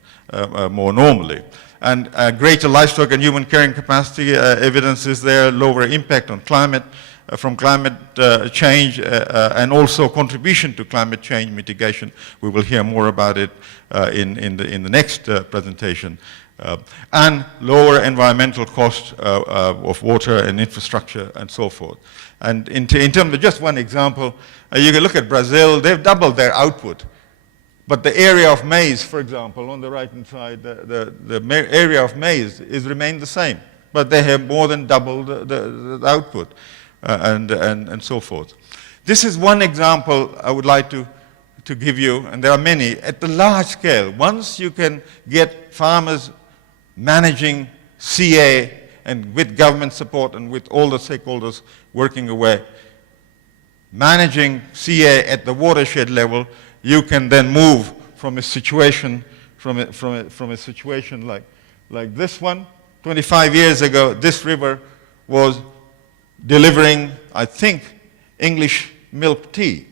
more normally. And greater livestock and human carrying capacity evidence is there, lower impact on climate, from climate change, and also contribution to climate change mitigation. We will hear more about it in the next presentation. And lower environmental costs of water and infrastructure and so forth. And in terms of just one example, you can look at Brazil. They've doubled their output. But the area of maize, for example, on the right-hand side, the area of maize is remained the same. But they have more than doubled the output and so forth. This is one example I would like to give you, and there are many. At the large scale, once you can get farmers managing CA and with government support and with all the stakeholders working away, managing CA at the watershed level, you can then move from a situation like this one. 25 years ago, this river was delivering, I think, English milk tea.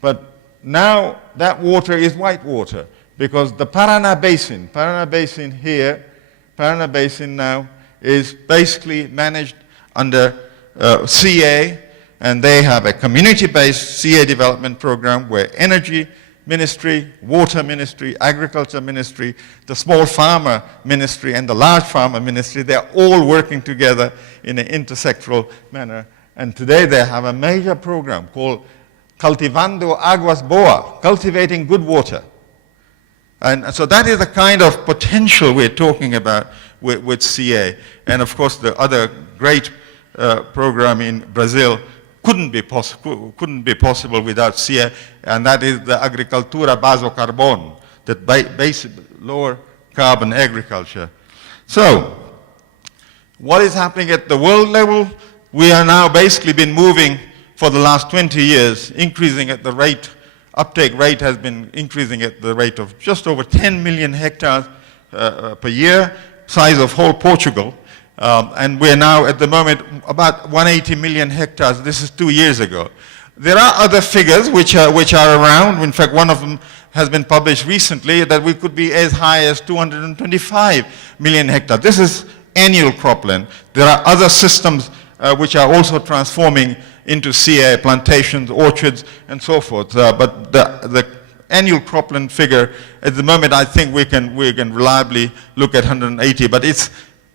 But now that water is white water because the Paraná Basin here, Paraná Basin now is basically managed under CA, and they have a community-based CA development program where energy ministry, water ministry, agriculture ministry, the small farmer ministry, and the large farmer ministry, they're all working together in an intersectoral manner. And today they have a major program called Cultivando Águas Boas, cultivating good water. And so that is the kind of potential we're talking about with CA. And of course, the other great program in Brazil couldn't be possible without CA, and that is the Agricultura Baso Carbon, that basic lower carbon agriculture. So, what is happening at the world level? We are now basically been moving for the last 20 years, increasing at the rate, uptake rate has been increasing at the rate of just over 10 million hectares per year, size of whole Portugal. And we're now at the moment about 180 million hectares. This is 2 years ago. There are other figures which are around. In fact, one of them has been published recently that we could be as high as 225 million hectares. This is annual cropland. There are other systems which are also transforming into CA, plantations, orchards, and so forth. But the annual cropland figure, at the moment, I think we can reliably look at 180, but it's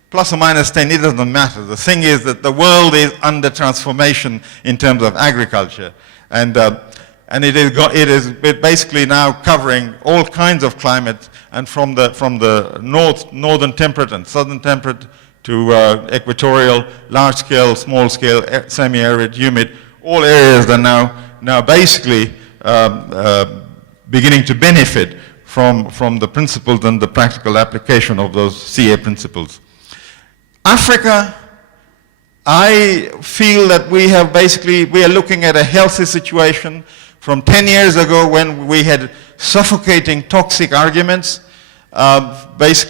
plus or minus 10, it doesn't matter. The thing is that the world is under transformation in terms of agriculture. And it is basically now covering all kinds of climates, and from the northern temperate and southern temperate to equatorial, large scale, small scale, semi-arid, humid, all areas are now now basically beginning to benefit from the principles and the practical application of those CA principles. Africa, I feel that we are looking at a healthy situation from 10 years ago when we had suffocating toxic arguments, which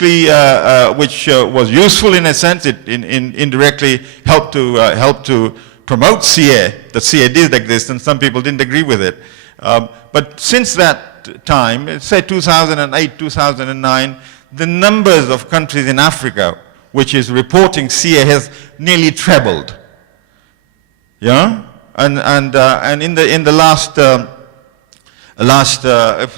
was useful in a sense. It indirectly helped to promote CA. The CA did exist, and some people didn't agree with it. But since that time, say 2008, 2009, the numbers of countries in Africa which is reporting CA has nearly trebled. Yeah, and in the last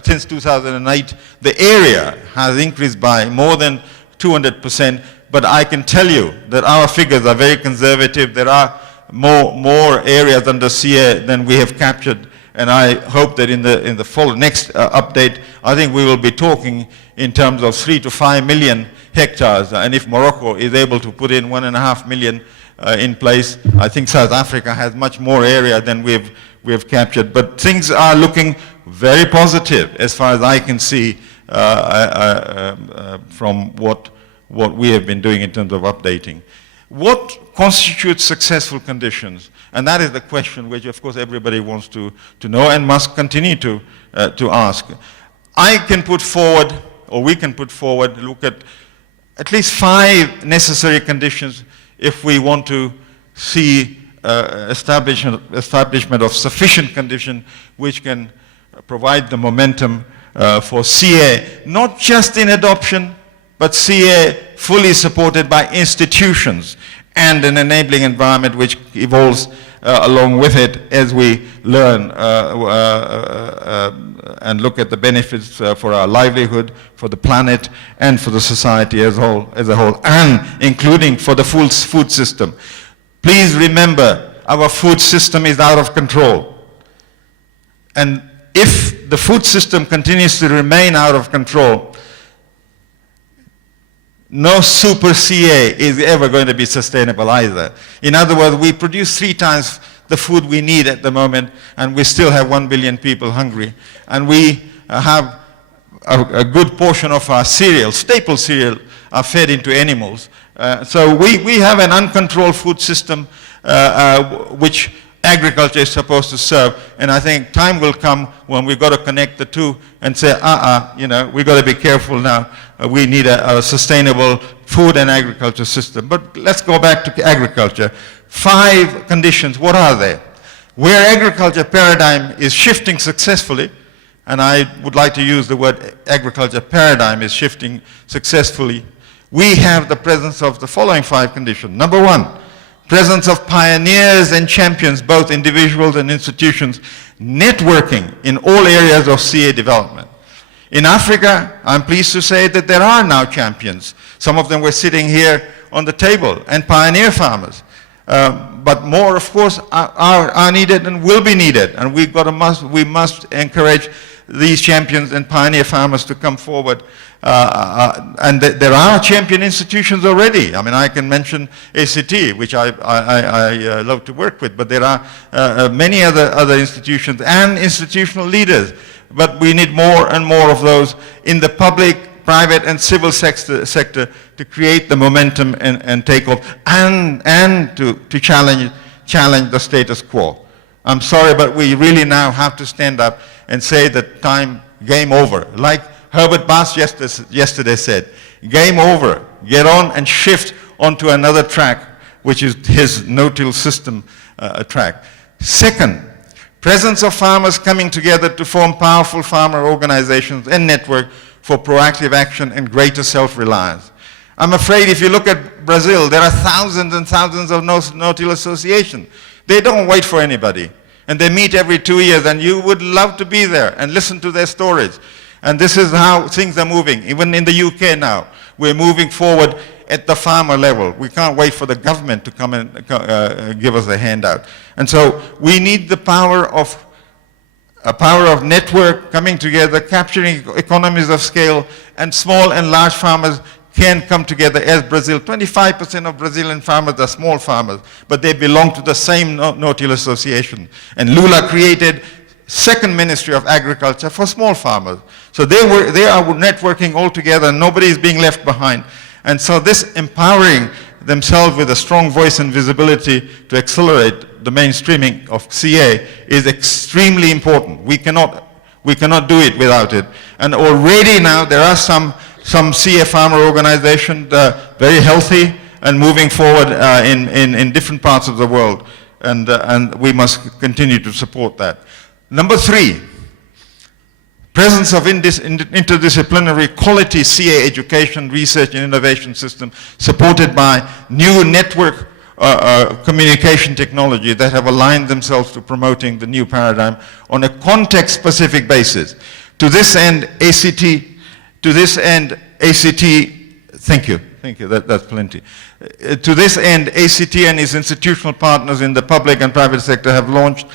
since 2008, the area has increased by more than 200%. But I can tell you that our figures are very conservative. There are more areas under CA than we have captured. And I hope that in the next update, I think we will be talking in terms of 3 to 5 million hectares. And if Morocco is able to put in 1.5 million in place, I think South Africa has much more area than we have captured. But things are looking very positive as far as I can see from what we have been doing in terms of updating. What constitutes successful conditions? And that is the question which, of course, everybody wants to know and must continue to ask. I can put forward, or we can put forward, look at least 5 necessary conditions if we want to see establishment of sufficient condition which can provide the momentum for CA, not just in adoption, but CA fully supported by institutions and an enabling environment which evolves along with it as we learn and look at the benefits for our livelihood, for the planet, and for the society as a whole, and including for the food system. Please remember, our food system is out of control. And if the food system continues to remain out of control, no super CA is ever going to be sustainable either. In other words, we produce 3 times the food we need at the moment, and we still have 1 billion people hungry. And we have a good portion of our cereal, staple cereal, are fed into animals. So we have an uncontrolled food system which agriculture is supposed to serve, and I think time will come when we've got to connect the two and say, we've got to be careful now. We need a sustainable food and agriculture system. But let's go back to agriculture. 5 conditions, what are they? Where agriculture paradigm is shifting successfully, and I would like to use the word agriculture paradigm is shifting successfully, we have the presence of the following 5 conditions. Number 1, presence of pioneers and champions, both individuals and institutions, networking in all areas of CA development. In Africa, I'm pleased to say that there are now champions. Some of them were sitting here on the table, and pioneer farmers. But more, of course, are needed and will be needed. And we must encourage these champions and pioneer farmers to come forward. And there are champion institutions already. I mean, I can mention ACT, which I love to work with, but there are many other institutions and institutional leaders. But we need more and more of those in the public, private, and civil sector to create the momentum and take off, and to challenge the status quo. I'm sorry, but we really now have to stand up and say that game over. Like Herbert Bass yesterday said, game over. Get on and shift onto another track, which is his no-till system track. Second, presence of farmers coming together to form powerful farmer organizations and network for proactive action and greater self-reliance. I'm afraid if you look at Brazil, there are thousands and thousands of no-till associations. They don't wait for anybody. And they meet every 2 years, and you would love to be there and listen to their stories. And this is how things are moving. Even in the UK now, we're moving forward at the farmer level. We can't wait for the government to come and give us a handout. And so we need the power of network coming together, capturing economies of scale, and small and large farmers can come together as Brazil. 25% of Brazilian farmers are small farmers, but they belong to the same no-till association. And Lula created second Ministry of Agriculture for small farmers. So they are networking all together, and nobody is being left behind. And so this empowering themselves with a strong voice and visibility to accelerate the mainstreaming of CA is extremely important. We cannot do it without it. And already now there are some CA farmer organizations very healthy and moving forward in different parts of the world. And we must continue to support that. Number 3, presence of interdisciplinary quality CA education, research and innovation system supported by new network communication technology that have aligned themselves to promoting the new paradigm on a context-specific basis. To this end, ACT, thank you, that's plenty. To this end, ACT and its institutional partners in the public and private sector have launched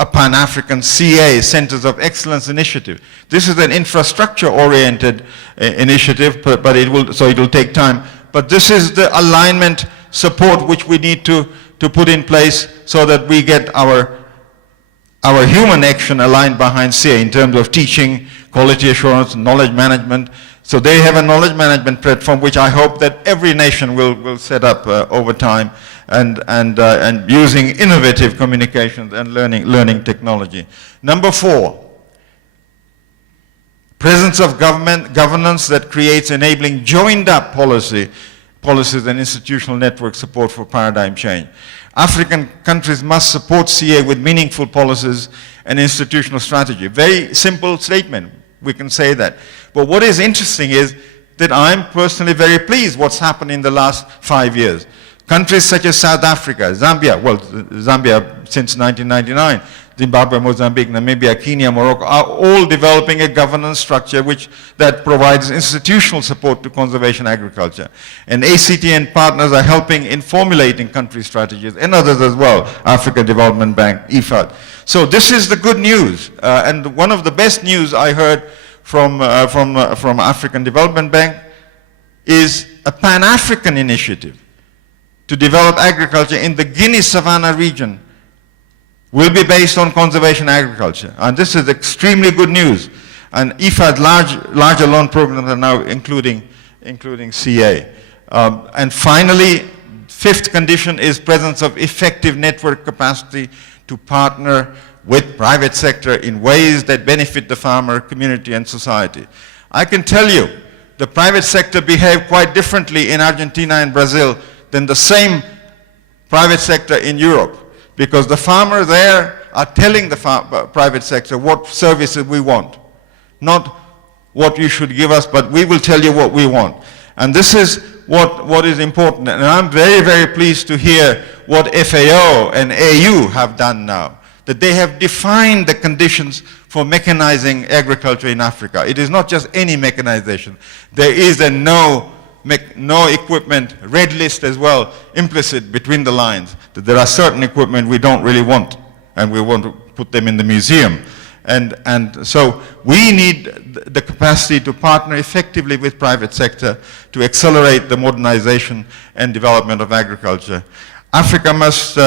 a Pan-African CA, Centers of Excellence initiative. This is an infrastructure-oriented initiative, but it will take time. But this is the alignment support which we need to put in place so that we get our human action aligned behind CA in terms of teaching, quality assurance, knowledge management. So they have a knowledge management platform which I hope that every nation will set up over time, and using innovative communications and learning technology. Number 4, presence of governance that creates enabling joined up policies and institutional network support for paradigm change. African countries must support CA with meaningful policies and institutional strategy. Very simple statement, we can say that. But what is interesting is that I'm personally very pleased what's happened in the last 5 years. Countries such as South Africa, Zambia, well, Zambia since 1999, Zimbabwe, Mozambique, Namibia, Kenya, Morocco, are all developing a governance structure that provides institutional support to conservation agriculture. And ACT and partners are helping in formulating country strategies, and others as well, Africa Development Bank, IFAD. So this is the good news. And one of the best news I heard from African Development Bank is a Pan-African initiative to develop agriculture in the Guinea Savannah region will be based on conservation agriculture. And this is extremely good news. And IFAD larger loan programs are now including CA. And finally, 5th condition is presence of effective network capacity to partner with private sector in ways that benefit the farmer, community, and society. I can tell you, the private sector behave quite differently in Argentina and Brazil than the same private sector in Europe, because the farmers there are telling the private sector what services we want. Not what you should give us, but we will tell you what we want. And this is what is important. And I'm very, very pleased to hear what FAO and AU have done now, that they have defined the conditions for mechanizing agriculture in Africa. It is not just any mechanization. There is a no equipment red list as well, implicit between the lines, that there are certain equipment we don't really want, and we want to put them in the museum. And so we need the capacity to partner effectively with private sector to accelerate the modernization and development of agriculture. Africa must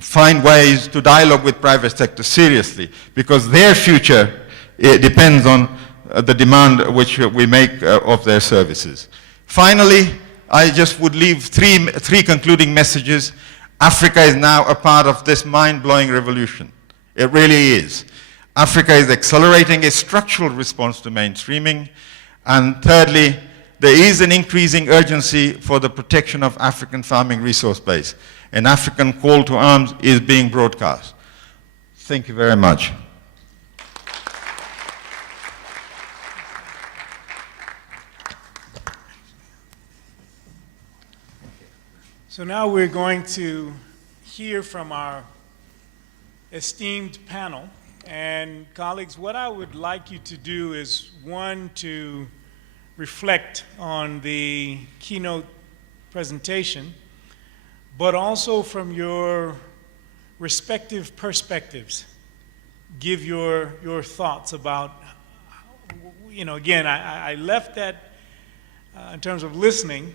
find ways to dialogue with private sector seriously, because their future depends on the demand which we make of their services. Finally, I just would leave three concluding messages. Africa is now a part of this mind-blowing revolution. It really is. Africa is accelerating a structural response to mainstreaming. And thirdly, there is an increasing urgency for the protection of African farming resource base. An African call to arms is being broadcast. Thank you very much. So now we're going to hear from our esteemed panel. And colleagues, what I would like you to do is, one, to reflect on the keynote presentation, but also from your respective perspectives, give your thoughts about, again, I left that in terms of listening,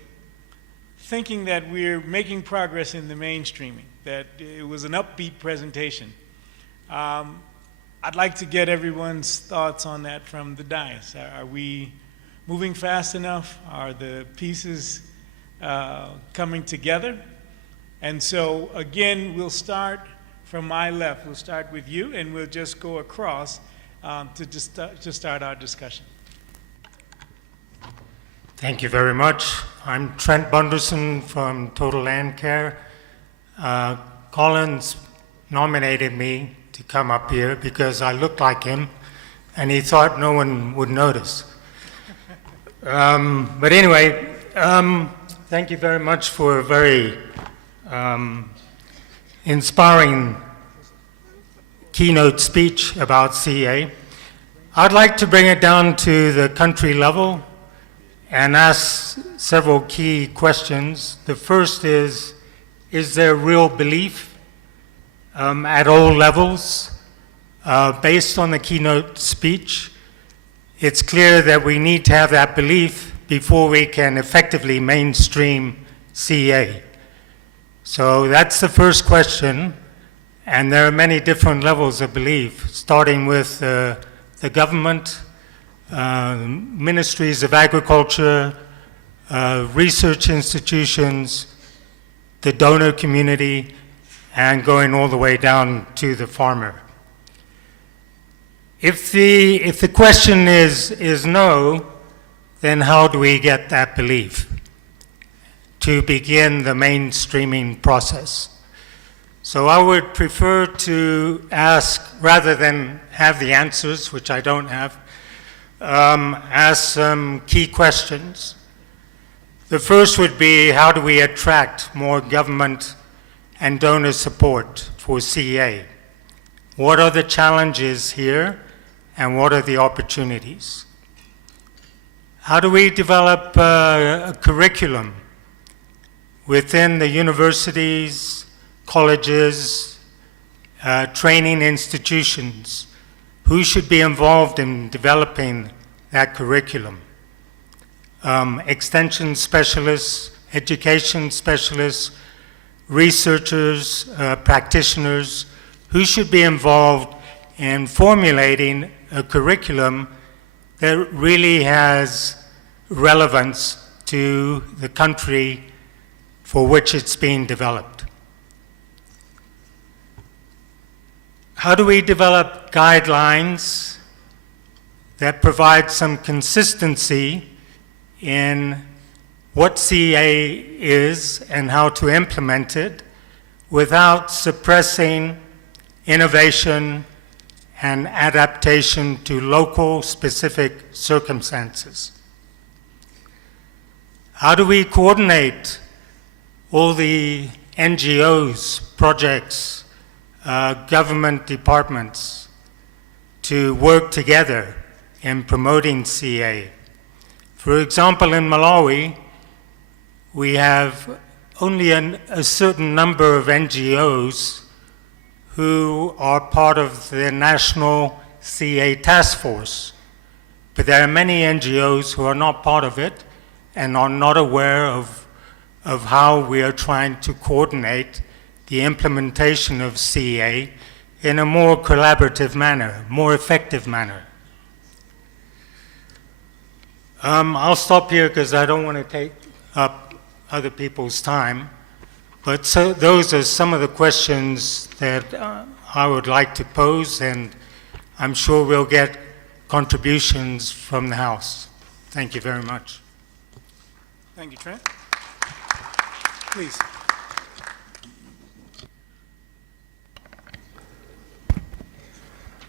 thinking that we're making progress in the mainstreaming, that it was an upbeat presentation. I'd like to get everyone's thoughts on that from the dais. Are we moving fast enough? Are the pieces coming together? And so, again, we'll start from my left. We'll start with you, and we'll just go across to start our discussion. Thank you very much. I'm Trent Bunderson from Total Land Care. Collins nominated me to come up here because I looked like him, and he thought no one would notice. But anyway, thank you very much for a very inspiring keynote speech about CA. I'd like to bring it down to the country level and ask several key questions. The first is there real belief at all levels? Based on the keynote speech, it's clear that we need to have that belief before we can effectively mainstream CA. So that's the first question, and there are many different levels of belief, starting with the government, ministries of agriculture, research institutions, the donor community, and going all the way down to the farmer. If the question is no, then how do we get that belief to begin the mainstreaming process? So I would prefer to ask, rather than have the answers, which I don't have, ask some key questions. The first would be, how do we attract more government and donor support for CA? What are the challenges here, and what are the opportunities? How do we develop a curriculum within the universities, colleges, training institutions? Who should be involved in developing that curriculum? Extension specialists, education specialists, researchers, practitioners, who should be involved in formulating a curriculum that really has relevance to the country for which it's being developed. How do we develop guidelines that provide some consistency in what CA is and how to implement it without suppressing innovation and adaptation to local specific circumstances? How do we coordinate all the NGOs, projects, government departments to work together in promoting CA? For example, in Malawi, we have only a certain number of NGOs who are part of the National CA Task Force. But there are many NGOs who are not part of it and are not aware of how we are trying to coordinate the implementation of CA in a more collaborative manner, more effective manner. I'll stop here because I don't want to take up other people's time. But so those are some of the questions that I would like to pose, and I'm sure we'll get contributions from the House. Thank you very much. Thank you, Trent. Please.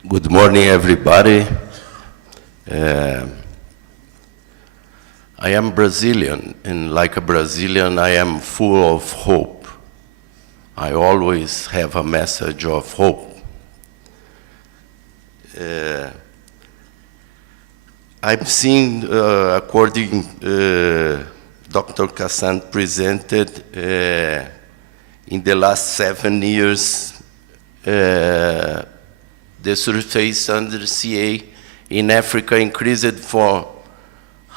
Good morning, everybody. I am Brazilian, and like a Brazilian, I am full of hope. I always have a message of hope. I'm seeing, according Dr. Kassan presented, in the last 7 years, the surface under CA in Africa increased from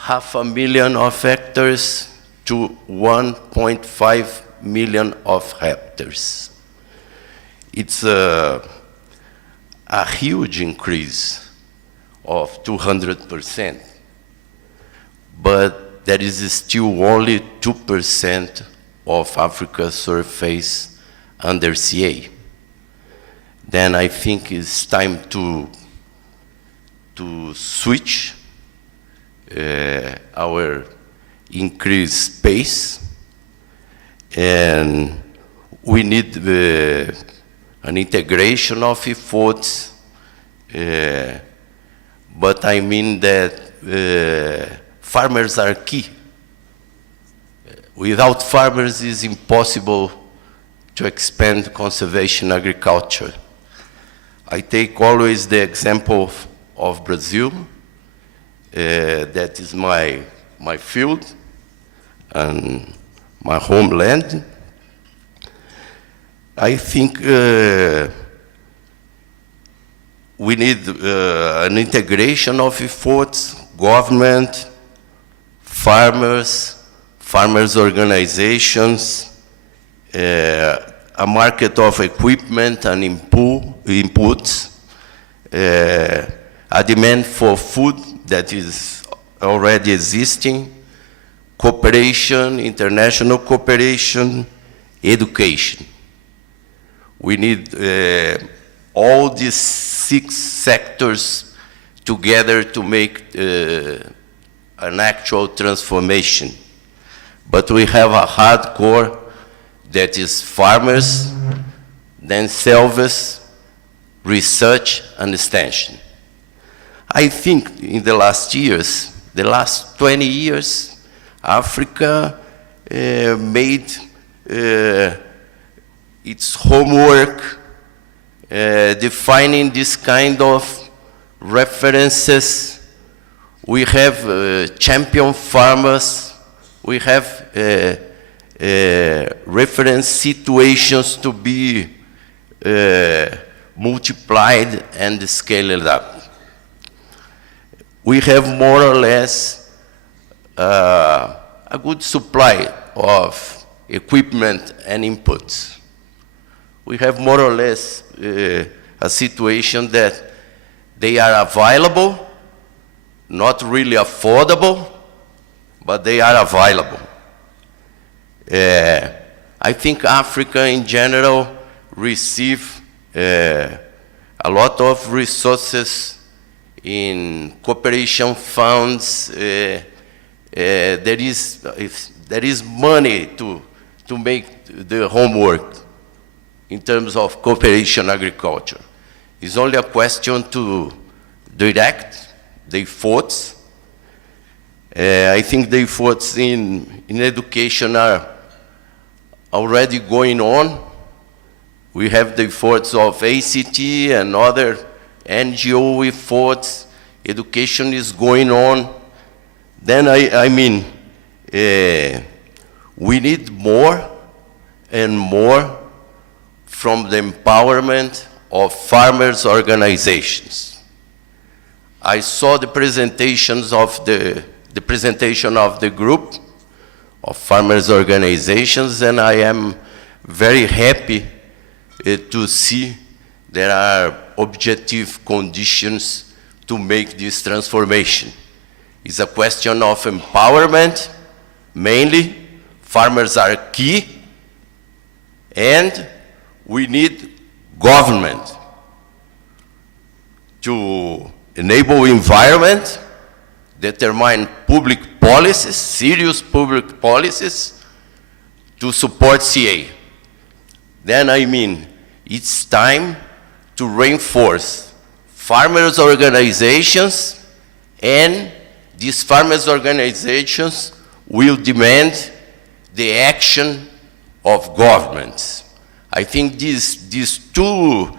500,000 of hectares to 1.5 million of hectares. It's a huge increase of 200%, but there is still only 2% of Africa's surface under CA. Then I think it's time to switch our increased pace, and we need an integration of efforts, but I mean that farmers are key. Without farmers, it's impossible to expand conservation agriculture. I take always the example of Brazil. That is my field and my homeland. I think we need an integration of efforts, government, farmers organizations, a market of equipment and inputs, a demand for food that is already existing, cooperation, international cooperation, education. We need all these 6 sectors together to make an actual transformation. But we have a hardcore that is farmers, then service, research, and extension. I think in the last 20 years, Africa made its homework defining this kind of references. We have champion farmers, we have reference situations to be multiplied and scaled up. We have more or less a good supply of equipment and inputs. We have more or less a situation that they are available, not really affordable, but they are available. I think Africa in general receives a lot of resources in cooperation funds. There is money to make the homework in terms of cooperation agriculture. It's only a question to direct the efforts. I think the efforts in education are already going on. We have the efforts of ACT and other NGO efforts. Education is going on. Then I mean, we need more and more from the empowerment of farmers' organizations. I saw the presentations of the presentation of the group of farmers' organizations, and I am very happy to see there are objective conditions to make this transformation. It's a question of empowerment, mainly. Farmers are key, and we need government to enable environment, determine public policies, serious public policies, to support CA. Then I mean, it's time to reinforce farmers' organizations, and these farmers' organizations will demand the action of governments. I think these two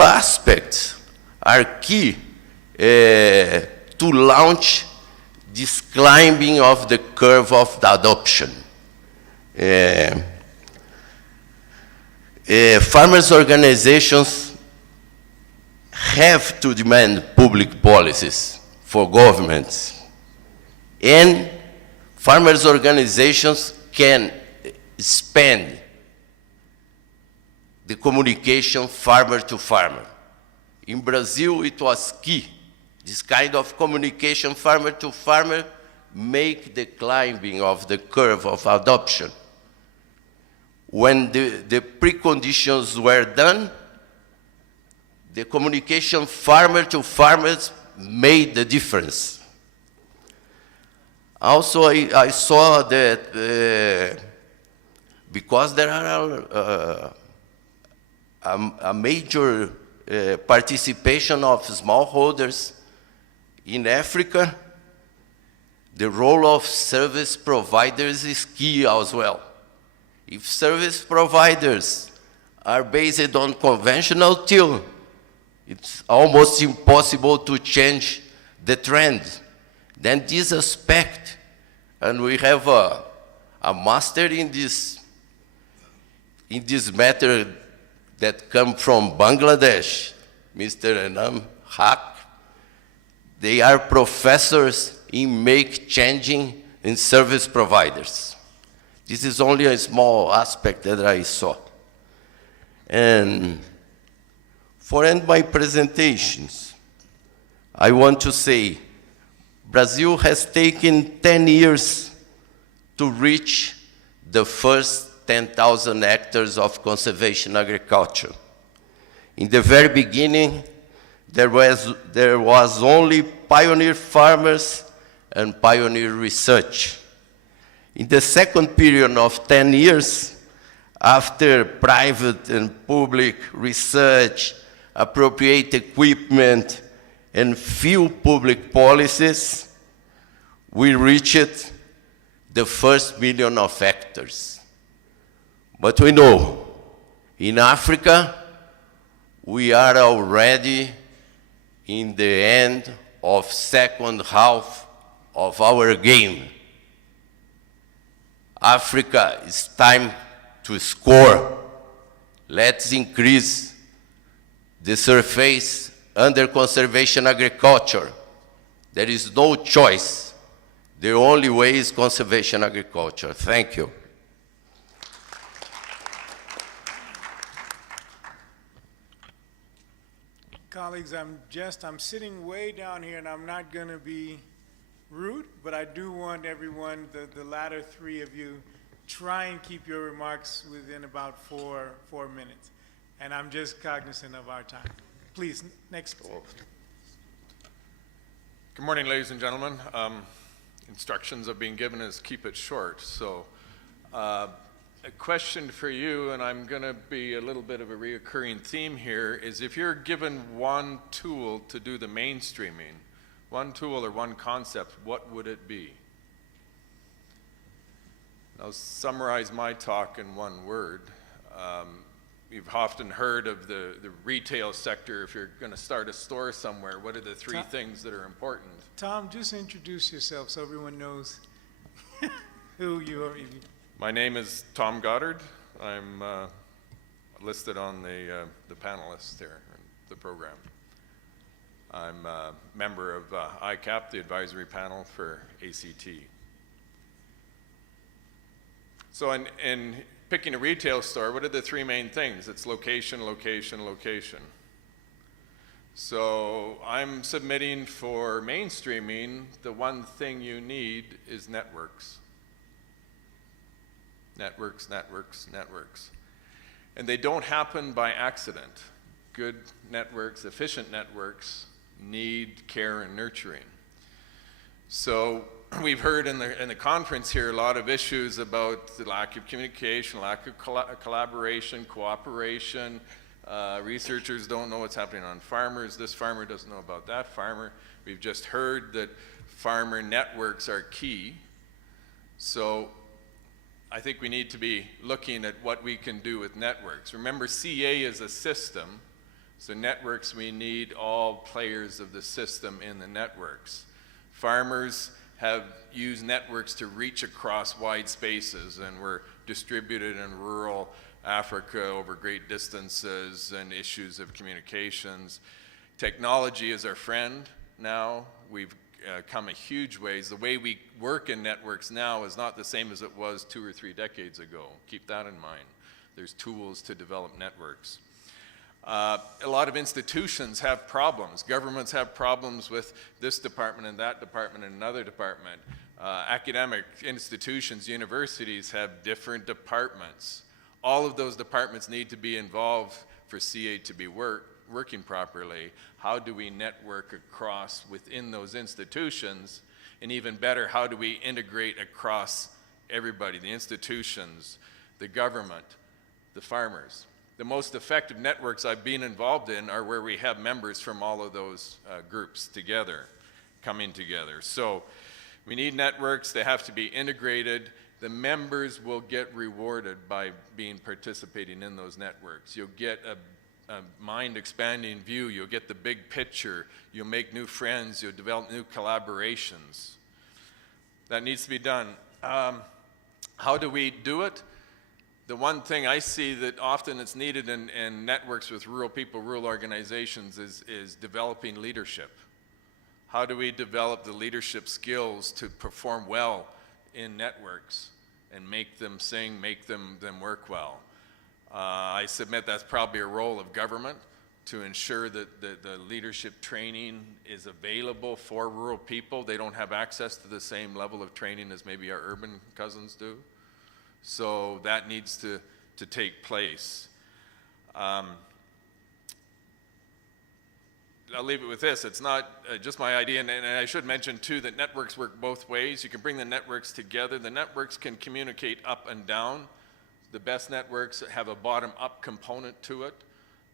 aspects are key to launch this climbing of the curve of the adoption. Farmers' organizations have to demand public policies for governments. And farmers' organizations can expand the communication farmer to farmer. In Brazil, it was key. This kind of communication farmer to farmer make the climbing of the curve of adoption. When the preconditions were done, the communication farmer to farmers made the difference. Also, I saw that because there are a major participation of smallholders in Africa, the role of service providers is key as well. If service providers are based on conventional till, it's almost impossible to change the trend. Then this aspect, and we have a master in this matter that come from Bangladesh, Mr. Anam Haq. They are professors in make changing in service providers. This is only a small aspect that I saw. And for end my presentations, I want to say Brazil has taken 10 years to reach the first 10,000 hectares of conservation agriculture. In the very beginning, there was only pioneer farmers and pioneer research. In the second period of 10 years, after private and public research, appropriate equipment, and few public policies, we reached the first 1 million of hectares. But we know, in Africa, we are already in the end of second half of our game. Africa, it's time to score. Let's increase the surface under conservation agriculture. There is no choice. The only way is conservation agriculture. Thank you. Colleagues, I'm sitting way down here, and I'm not going to be rude, but I do want everyone, the latter three of you, try and keep your remarks within about four minutes. And I'm just cognizant of our time. Please, next. Good morning, ladies and gentlemen. Instructions have been given is keep it short. So a question for you, and I'm going to be a little bit of a reoccurring theme here, is if you're given one tool to do the mainstreaming, one tool or one concept, what would it be? I'll summarize my talk in one word. You've often heard of the retail sector. If you're going to start a store somewhere, what are the three things that are important? Tom, just introduce yourself so everyone knows who you are. My name is Tom Goddard. I'm listed on the panelists here in the program. I'm a member of ICAP, the advisory panel for ACT. So in picking a retail store, what are the three main things? It's location, location, location. So I'm submitting for mainstreaming, the one thing you need is networks. Networks, networks, networks. And they don't happen by accident. Good networks, efficient networks, need care and nurturing. So we've heard in the conference here a lot of issues about the lack of communication, lack of collaboration, cooperation. Researchers don't know what's happening on farmers. This farmer doesn't know about that farmer. We've just heard that farmer networks are key. So I think we need to be looking at what we can do with networks. Remember, CA is a system. So networks, we need all players of the system in the networks. Farmers have used networks to reach across wide spaces, and we're distributed in rural Africa over great distances and issues of communications. Technology is our friend now. We've come a huge ways. The way we work in networks now is not the same as it was 2 or 3 decades ago. Keep that in mind. There's tools to develop networks. A lot of institutions have problems. Governments have problems with this department and that department and another department. Academic institutions, universities have different departments. All of those departments need to be involved for CA to be working properly. How do we network across within those institutions? And even better, how do we integrate across everybody, the institutions, the government, the farmers? The most effective networks I've been involved in are where we have members from all of those groups together, coming together. So we need networks. They have to be integrated. The members will get rewarded by participating in those networks. You'll get a mind-expanding view. You'll get the big picture. You'll make new friends. You'll develop new collaborations. That needs to be done. How do we do it? The one thing I see that often it's needed in networks with rural people, rural organizations, is developing leadership. How do we develop the leadership skills to perform well in networks and make them sing, make them work well? I submit that's probably a role of government to ensure that the leadership training is available for rural people. They don't have access to the same level of training as maybe our urban cousins do. So that needs to take place. I'll leave it with this. It's not just my idea, and I should mention too that networks work both ways. You can bring the networks together. The networks can communicate up and down. The best networks have a bottom-up component to it.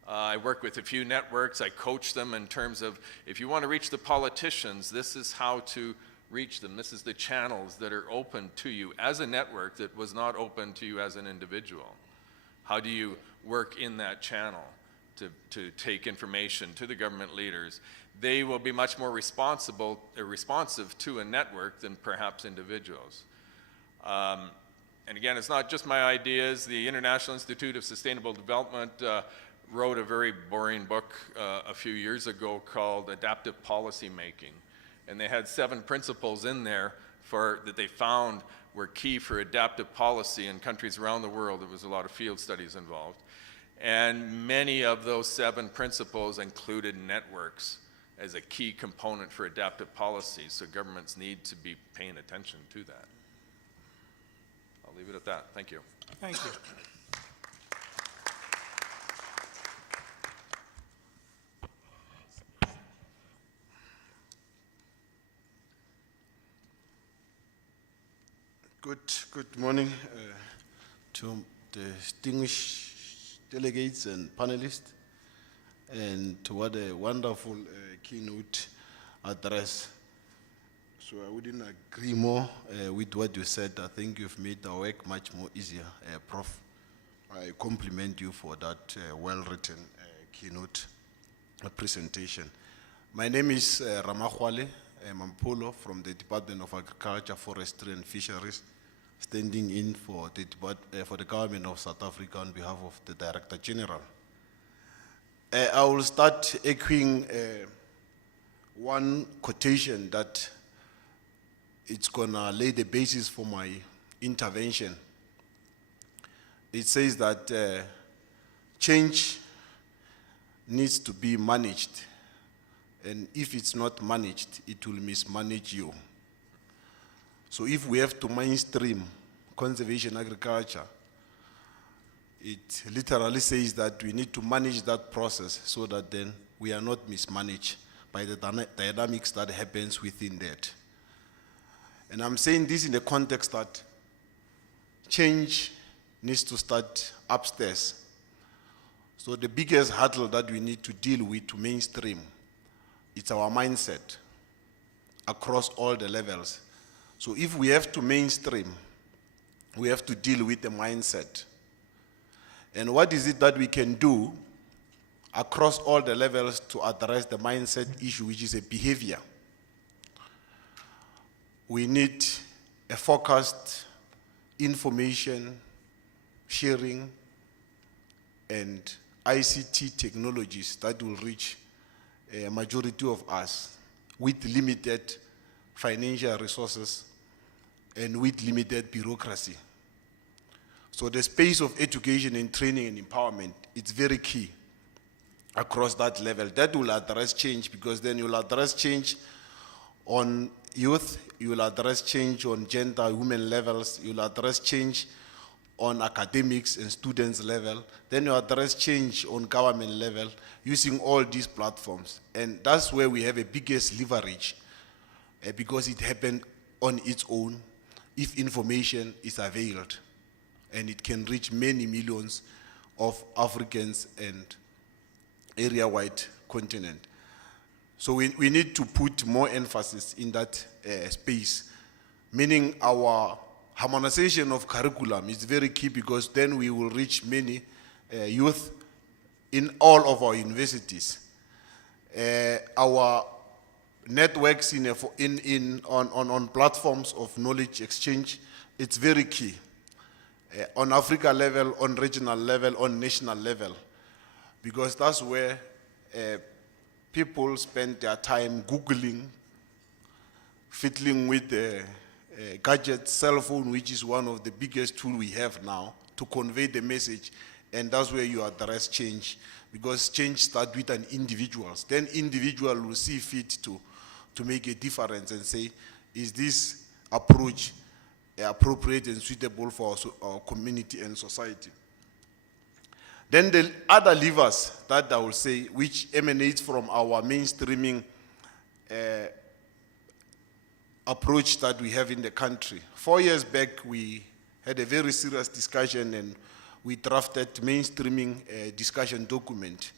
I work with a few networks. I coach them in terms of, if you want to reach the politicians, this is how to reach them. This is the channels that are open to you as a network that was not open to you as an individual. How do you work in that channel to take information to the government leaders? They will be much more responsive to a network than perhaps individuals. And again, it's not just my ideas. The International Institute of Sustainable Development wrote a very boring book a few years ago called Adaptive Policy Making. And they had 7 principles in there that they found were key for adaptive policy in countries around the world. There was a lot of field studies involved. And many of those 7 principles included networks as a key component for adaptive policy. So governments need to be paying attention to that. I'll leave it at that. Thank you. Thank you. Good morning to the distinguished delegates and panelists, and to what a wonderful keynote address. So I wouldn't agree more with what you said. I think you've made our work much more easier, Prof. I compliment you for that well-written keynote presentation. My name is Ramahwale Mampulo from the Department of Agriculture, Forestry and Fisheries, standing in for the government of South Africa on behalf of the Director General. I will start echoing one quotation that it's gonna lay the basis for my intervention. It says that change needs to be managed, and if it's not managed, it will mismanage you. So if we have to mainstream conservation agriculture, it literally says that we need to manage that process so that then we are not mismanaged by the dynamics that happens within that. And I'm saying this in the context that change needs to start upstairs. So the biggest hurdle that we need to deal with to mainstream, it's our mindset across all the levels. So if we have to mainstream, we have to deal with the mindset. And what is it that we can do across all the levels to address the mindset issue, which is a behavior? We need a focused information sharing and ICT technologies that will reach a majority of us with limited financial resources, and with limited bureaucracy. So the space of education and training and empowerment, it's very key across that level. That will address change, because then you'll address change on youth, you will address change on gender, women levels, you'll address change on academics and students level, then you address change on government level using all these platforms. And that's where we have a biggest leverage, because it happened on its own if information is availed, and it can reach many millions of Africans and area-wide continent. So we need to put more emphasis in that space, meaning our harmonization of curriculum is very key, because then we will reach many youth in all of our universities. Our networks on platforms of knowledge exchange, it's very key. On Africa level, on regional level, on national level, because that's where people spend their time Googling, fiddling with the gadget, cell phone, which is one of the biggest tools we have now to convey the message, and that's where you address change, because change starts with an individual. Then individual will see fit to make a difference and say, is this approach appropriate and suitable for our community and society? Then the other levers that I will say, which emanates from our mainstreaming approach that we have in the country. 4 years back, we had a very serious discussion, and we drafted mainstreaming discussion document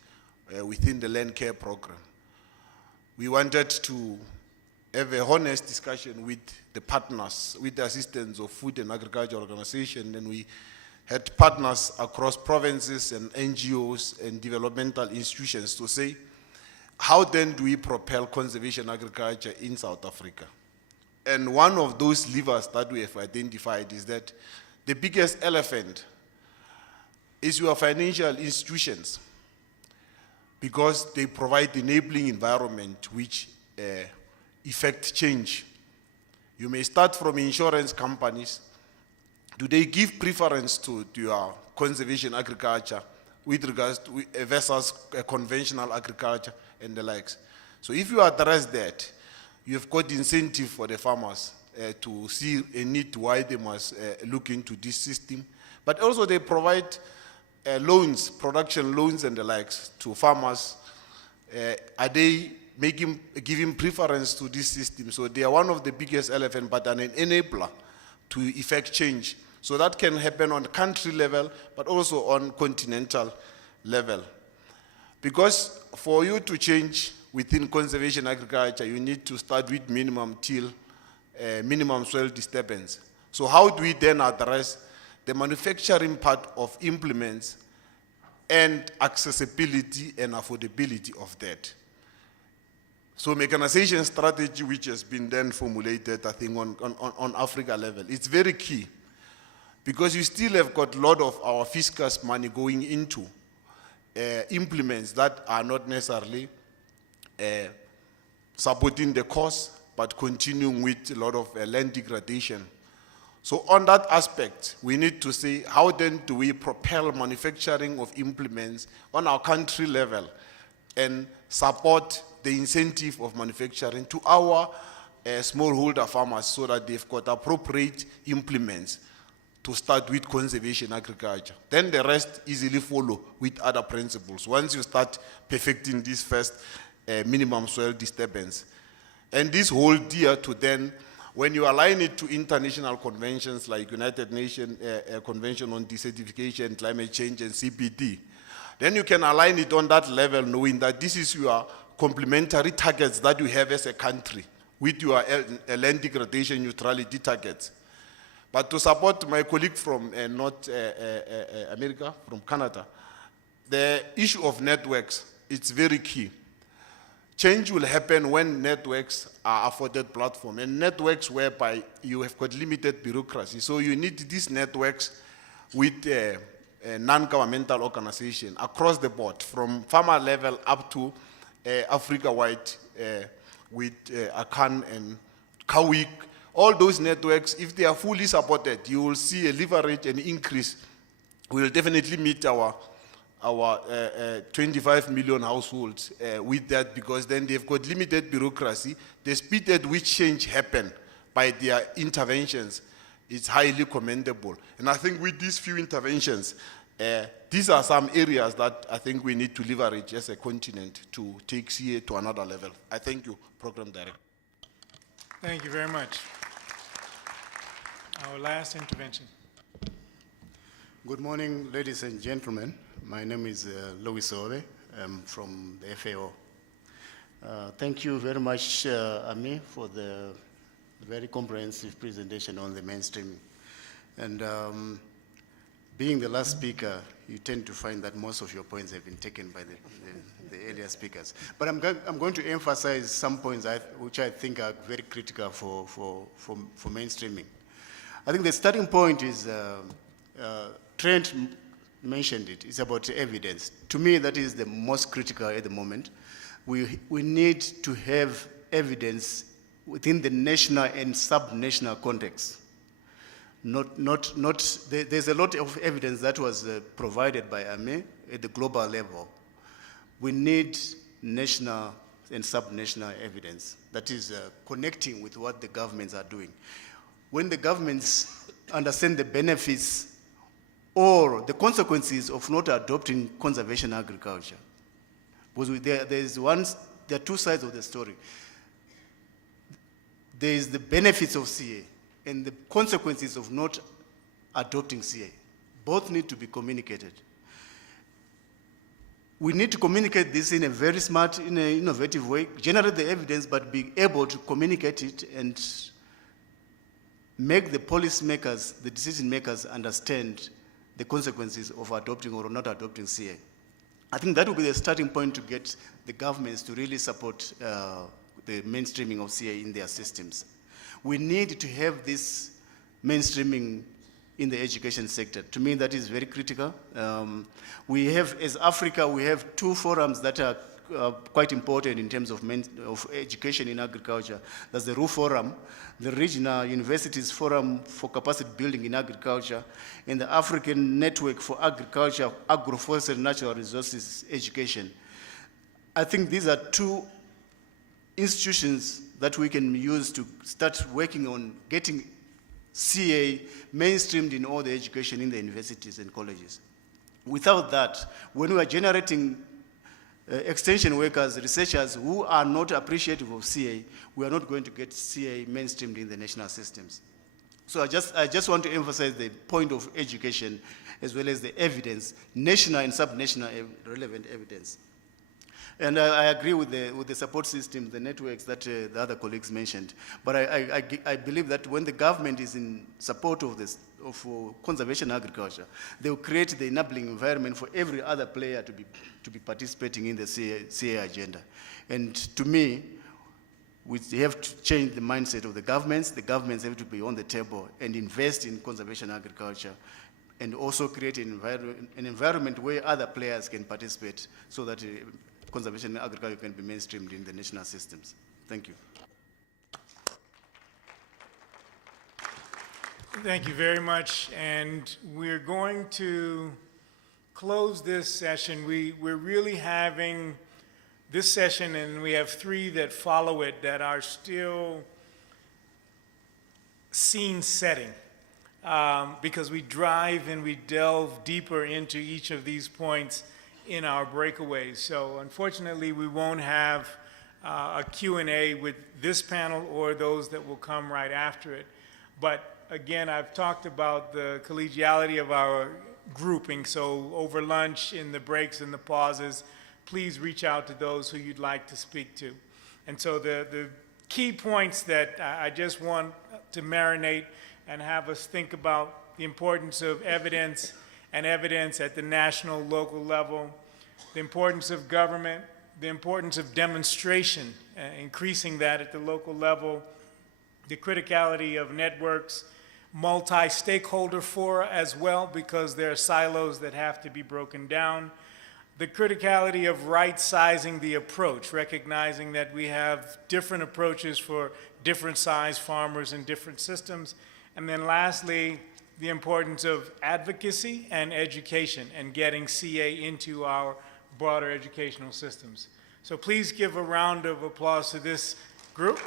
within the land care program. We wanted to have a honest discussion with the partners, with the assistance of Food and Agriculture Organization, and we had partners across provinces and NGOs and developmental institutions to say, how then do we propel conservation agriculture in South Africa? And one of those levers that we have identified is that the biggest elephant is your financial institutions, because they provide enabling environment which effect change. You may start from insurance companies. Do they give preference to your conservation agriculture with regards to versus conventional agriculture and the likes? So if you address that, you've got incentive for the farmers to see a need why they must look into this system. But also they provide loans, production loans and the likes to farmers. Are they giving preference to this system? So they are one of the biggest elephant, but an enabler to effect change. So that can happen on country level, but also on continental level. Because for you to change within conservation agriculture, you need to start with minimum till, minimum soil disturbance. So how do we then address the manufacturing part of implements and accessibility and affordability of that? So mechanization strategy, which has been then formulated, I think, on Africa level, it's very key, because you still have got a lot of our fiscus money going into implements that are not necessarily supporting the cost, but continuing with a lot of land degradation. So on that aspect, we need to say, how then do we propel manufacturing of implements on our country level and support the incentive of manufacturing to our smallholder farmers, so that they've got appropriate implements to start with conservation agriculture. Then the rest easily follow with other principles, once you start perfecting this first minimum soil disturbance. And this whole dear to then, when you align it to international conventions like United Nations Convention on Desertification, Climate Change, and CPD, then you can align it on that level, knowing that this is your complementary targets that you have as a country with your land degradation neutrality targets. But to support my colleague from North America, from Canada, the issue of networks, it's very key. Change will happen when networks are afforded platform, and networks whereby you have got limited bureaucracy. So you need these networks with non-governmental organization across the board, from farmer level up to Africa-wide with ACAN and Kawik, all those networks, if they are fully supported, you will see a leverage and increase. We will definitely meet our 25 million households with that, because then they've got limited bureaucracy. The speed at which change happen by their interventions is highly commendable. And I think with these few interventions, these are some areas that I think we need to leverage as a continent to take CA to another level. I thank you, Program Director. Thank you very much. Our last intervention. Good morning, ladies and gentlemen. My name is Louis Obe. I'm from the FAO. Thank you very much, Ami, for the very comprehensive presentation on the mainstreaming. And being the last speaker, you tend to find that most of your points have been taken by the earlier speakers. But I'm going to emphasize some points which I think are very critical for mainstreaming. I think the starting point is, Trent mentioned it, it's about evidence. To me, that is the most critical at the moment. We need to have evidence within the national and sub-national context. There's a lot of evidence that was provided by AME at the global level. We need national and sub-national evidence that is connecting with what the governments are doing. When the governments understand the benefits or the consequences of not adopting conservation agriculture, because there are two sides of the story. There is the benefits of CA and the consequences of not adopting CA. Both need to be communicated. We need to communicate this in a very smart, in an innovative way, generate the evidence, but be able to communicate it and make the policymakers, the decision makers understand the consequences of adopting or not adopting CA. I think that will be the starting point to get the governments to really support the mainstreaming of CA in their systems. We need to have this mainstreaming in the education sector. To me, that is very critical. We have, as Africa, we have two forums that are quite important in terms of education in agriculture. That's the RU Forum, the Regional Universities Forum for Capacity Building in Agriculture, and the African Network for Agriculture, Agroforestry, Natural Resources Education. I think these are two institutions that we can use to start working on getting CA mainstreamed in all the education in the universities and colleges. Without that, when we are generating extension workers, researchers who are not appreciative of CA, we are not going to get CA mainstreamed in the national systems. So I just want to emphasize the point of education as well as the evidence, national and sub-national relevant evidence. And I agree with the support system, the networks that the other colleagues mentioned. But I believe that when the government is in support of this, of conservation agriculture, they will create the enabling environment for every other player to be participating in the CA agenda. And to me, we have to change the mindset of the governments. The governments have to be on the table and invest in conservation agriculture, and also create an environment where other players can participate so that conservation agriculture can be mainstreamed in the national systems. Thank you. Thank you very much. And we're going to close this session. We're really having this session, and we have three that follow it that are still scene setting, because we drive and we delve deeper into each of these points in our breakaways. So unfortunately, we won't have a Q&A with this panel or those that will come right after it. But again, I've talked about the collegiality of our grouping. So over lunch, in the breaks and the pauses, please reach out to those who you'd like to speak to. And so the key points that I just want to marinate and have us think about: the importance of evidence and evidence at the national, local level, the importance of government, the importance of demonstration, increasing that at the local level, the criticality of networks, multi-stakeholder fora as well, because there are silos that have to be broken down, the criticality of right-sizing the approach, recognizing that we have different approaches for different size farmers and different systems. And then lastly, the importance of advocacy and education and getting CA into our broader educational systems. So please give a round of applause to this group.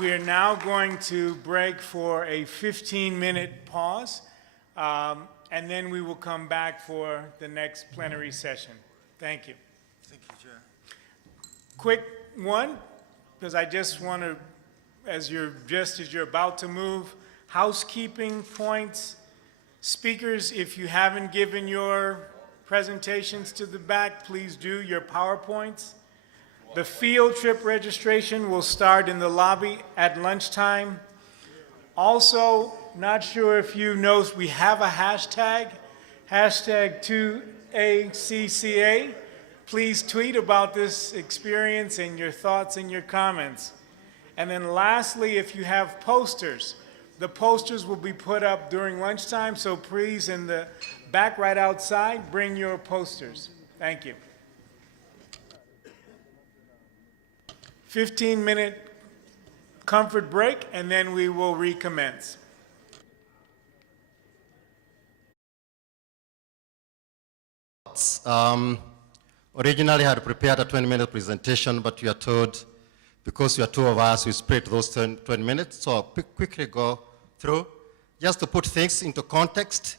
We are now going to break for a 15-minute pause, and then we will come back for the next plenary session. Thank you. Thank you, Chair. Quick one, because I just want to, as you're about to move, housekeeping points. Speakers, if you haven't given your presentations to the back, please do your PowerPoints. The field trip registration will start in the lobby at lunchtime. Also, not sure if you know, we have a hashtag 2ACCA. Please tweet about this experience and your thoughts and your comments. And then lastly, if you have posters, the posters will be put up during lunchtime, so please, in the back right outside, bring your posters. Thank you. 15-minute comfort break, and then we will recommence. Originally I had prepared a 20-minute presentation, but we are told because we are two of us, we split those 20 minutes. So I'll quickly go through. Just to put things into context,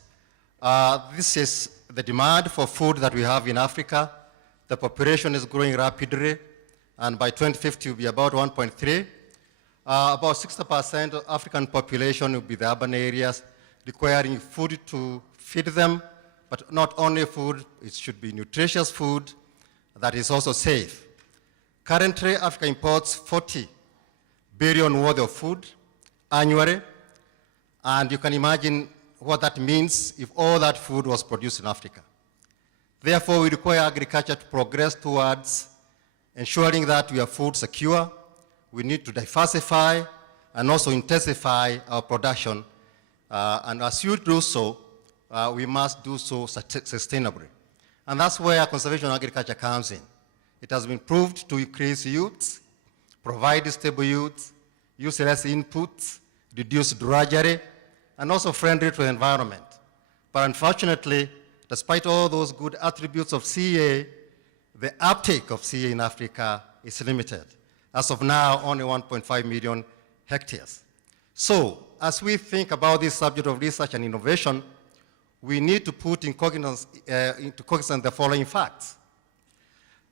this is the demand for food that we have in Africa. The population is growing rapidly, and by 2050 will be about 1.3. About 60% of African population will be the urban areas, requiring food to feed them, but not only food, it should be nutritious food that is also safe. Currently, Africa imports 40 billion worth of food annually, and you can imagine what that means if all that food was produced in Africa. Therefore, we require agriculture to progress towards ensuring that we have food secure. We need to diversify and also intensify our production. And as you do so, we must do so sustainably. And that's where conservation agriculture comes in. It has been proved to increase yields, provide stable yields, use less inputs, reduce drudgery, and also friendly to the environment. But unfortunately, despite all those good attributes of CA, the uptake of CA in Africa is limited. As of now, only 1.5 million hectares. So, as we think about this subject of research and innovation, we need to put into cognizance the following facts.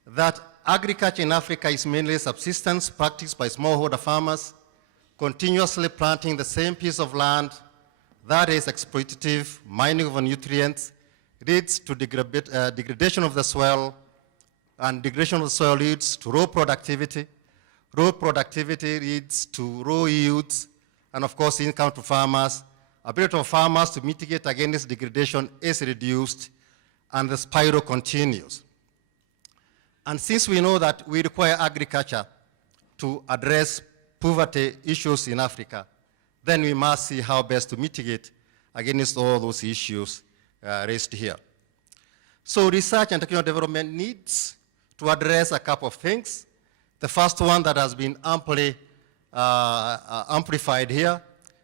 That agriculture in Africa is mainly subsistence practiced by smallholder farmers, continuously planting the same piece of land that is exploitative, mining of nutrients, leads to degradation of the soil, and degradation of the soil leads to low productivity. Low productivity leads to low yields, and of course income to farmers. Ability of farmers to mitigate against degradation is reduced, and the spiral continues. And since we know that we require agriculture to address poverty issues in Africa, then we must see how best to mitigate against all those issues raised here. So research and technical development needs to address a couple of things. The first one that has been amply amplified here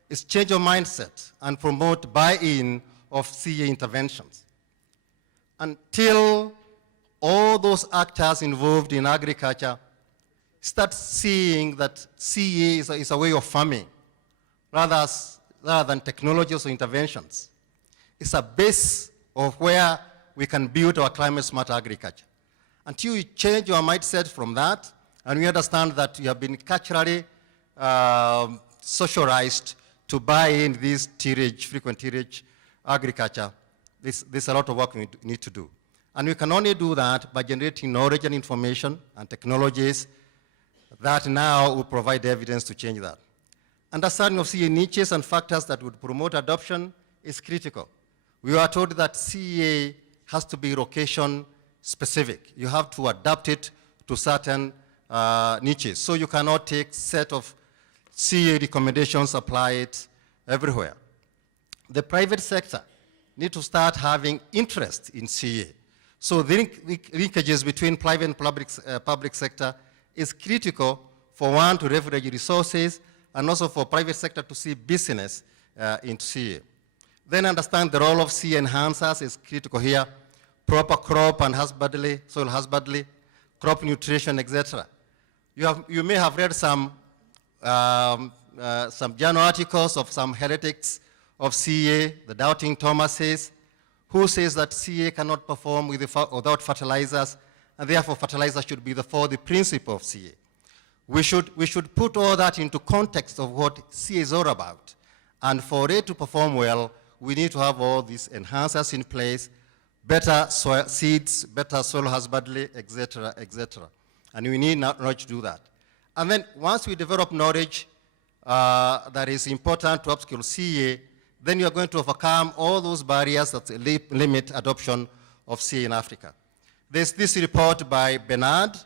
is change of mindset and promote buy-in of CA interventions. Until all those actors involved in agriculture start seeing that CA is a way of farming rather than technologies or interventions. It's a base of where we can build our climate-smart agriculture. Until you change your mindset from that, and we understand that you have been culturally socialized to buy in this tillage, frequent tillage agriculture, there's a lot of work we need to do. And we can only do that by generating knowledge and information and technologies that now will provide evidence to change that. Understanding of CA niches and factors that would promote adoption is critical. We are told that CA has to be location specific. You have to adapt it to certain niches. So you cannot take set of CA recommendations, apply it everywhere. The private sector need to start having interest in CA. So the linkages between private and public sector is critical for one to leverage resources and also for private sector to see business in CA. Then understand the role of CA enhancers is critical here. Proper crop and husbandry, soil husbandry, crop nutrition, etc. You may have read some journal articles of some heretics of CA, the doubting Thomases, who says that CA cannot perform without fertilizers, and therefore fertilizers should be for the principle of CA. We should put all that into context of what CA is all about. And for it to perform well, we need to have all these enhancers in place, better soil seeds, better soil husbandry, etc., etc. And we need knowledge to do that. And then once we develop knowledge that is important to upskill CA, then you are going to overcome all those barriers that limit adoption of CA in Africa. There's this report by Bernard,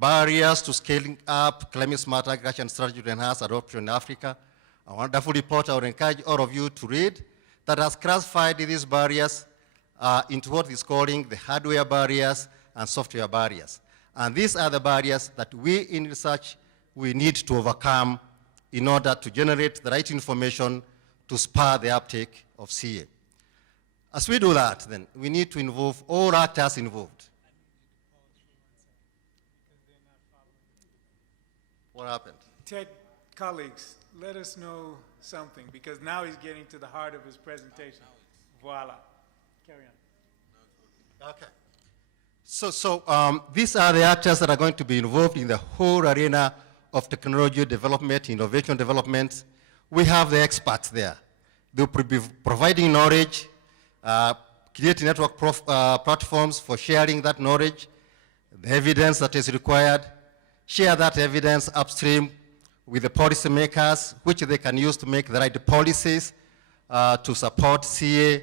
Barriers to Scaling Up Climate Smart Agriculture and Strategy to Enhance Adoption in Africa. A wonderful report I would encourage all of you to read that has classified these barriers into what is calling the hardware barriers and software barriers. And these are the barriers that we in research, we need to overcome in order to generate the right information to spur the uptake of CA. As we do that, then, we need to involve all actors involved. What happened? Ted, colleagues, let us know something, because now he's getting to the heart of his presentation. Voila. Carry on. Okay. So these are the actors that are going to be involved in the whole arena of technology development, innovation development. We have the experts there. They'll be providing knowledge, creating network platforms for sharing that knowledge, the evidence that is required, share that evidence upstream with the policymakers, which they can use to make the right policies to support CA,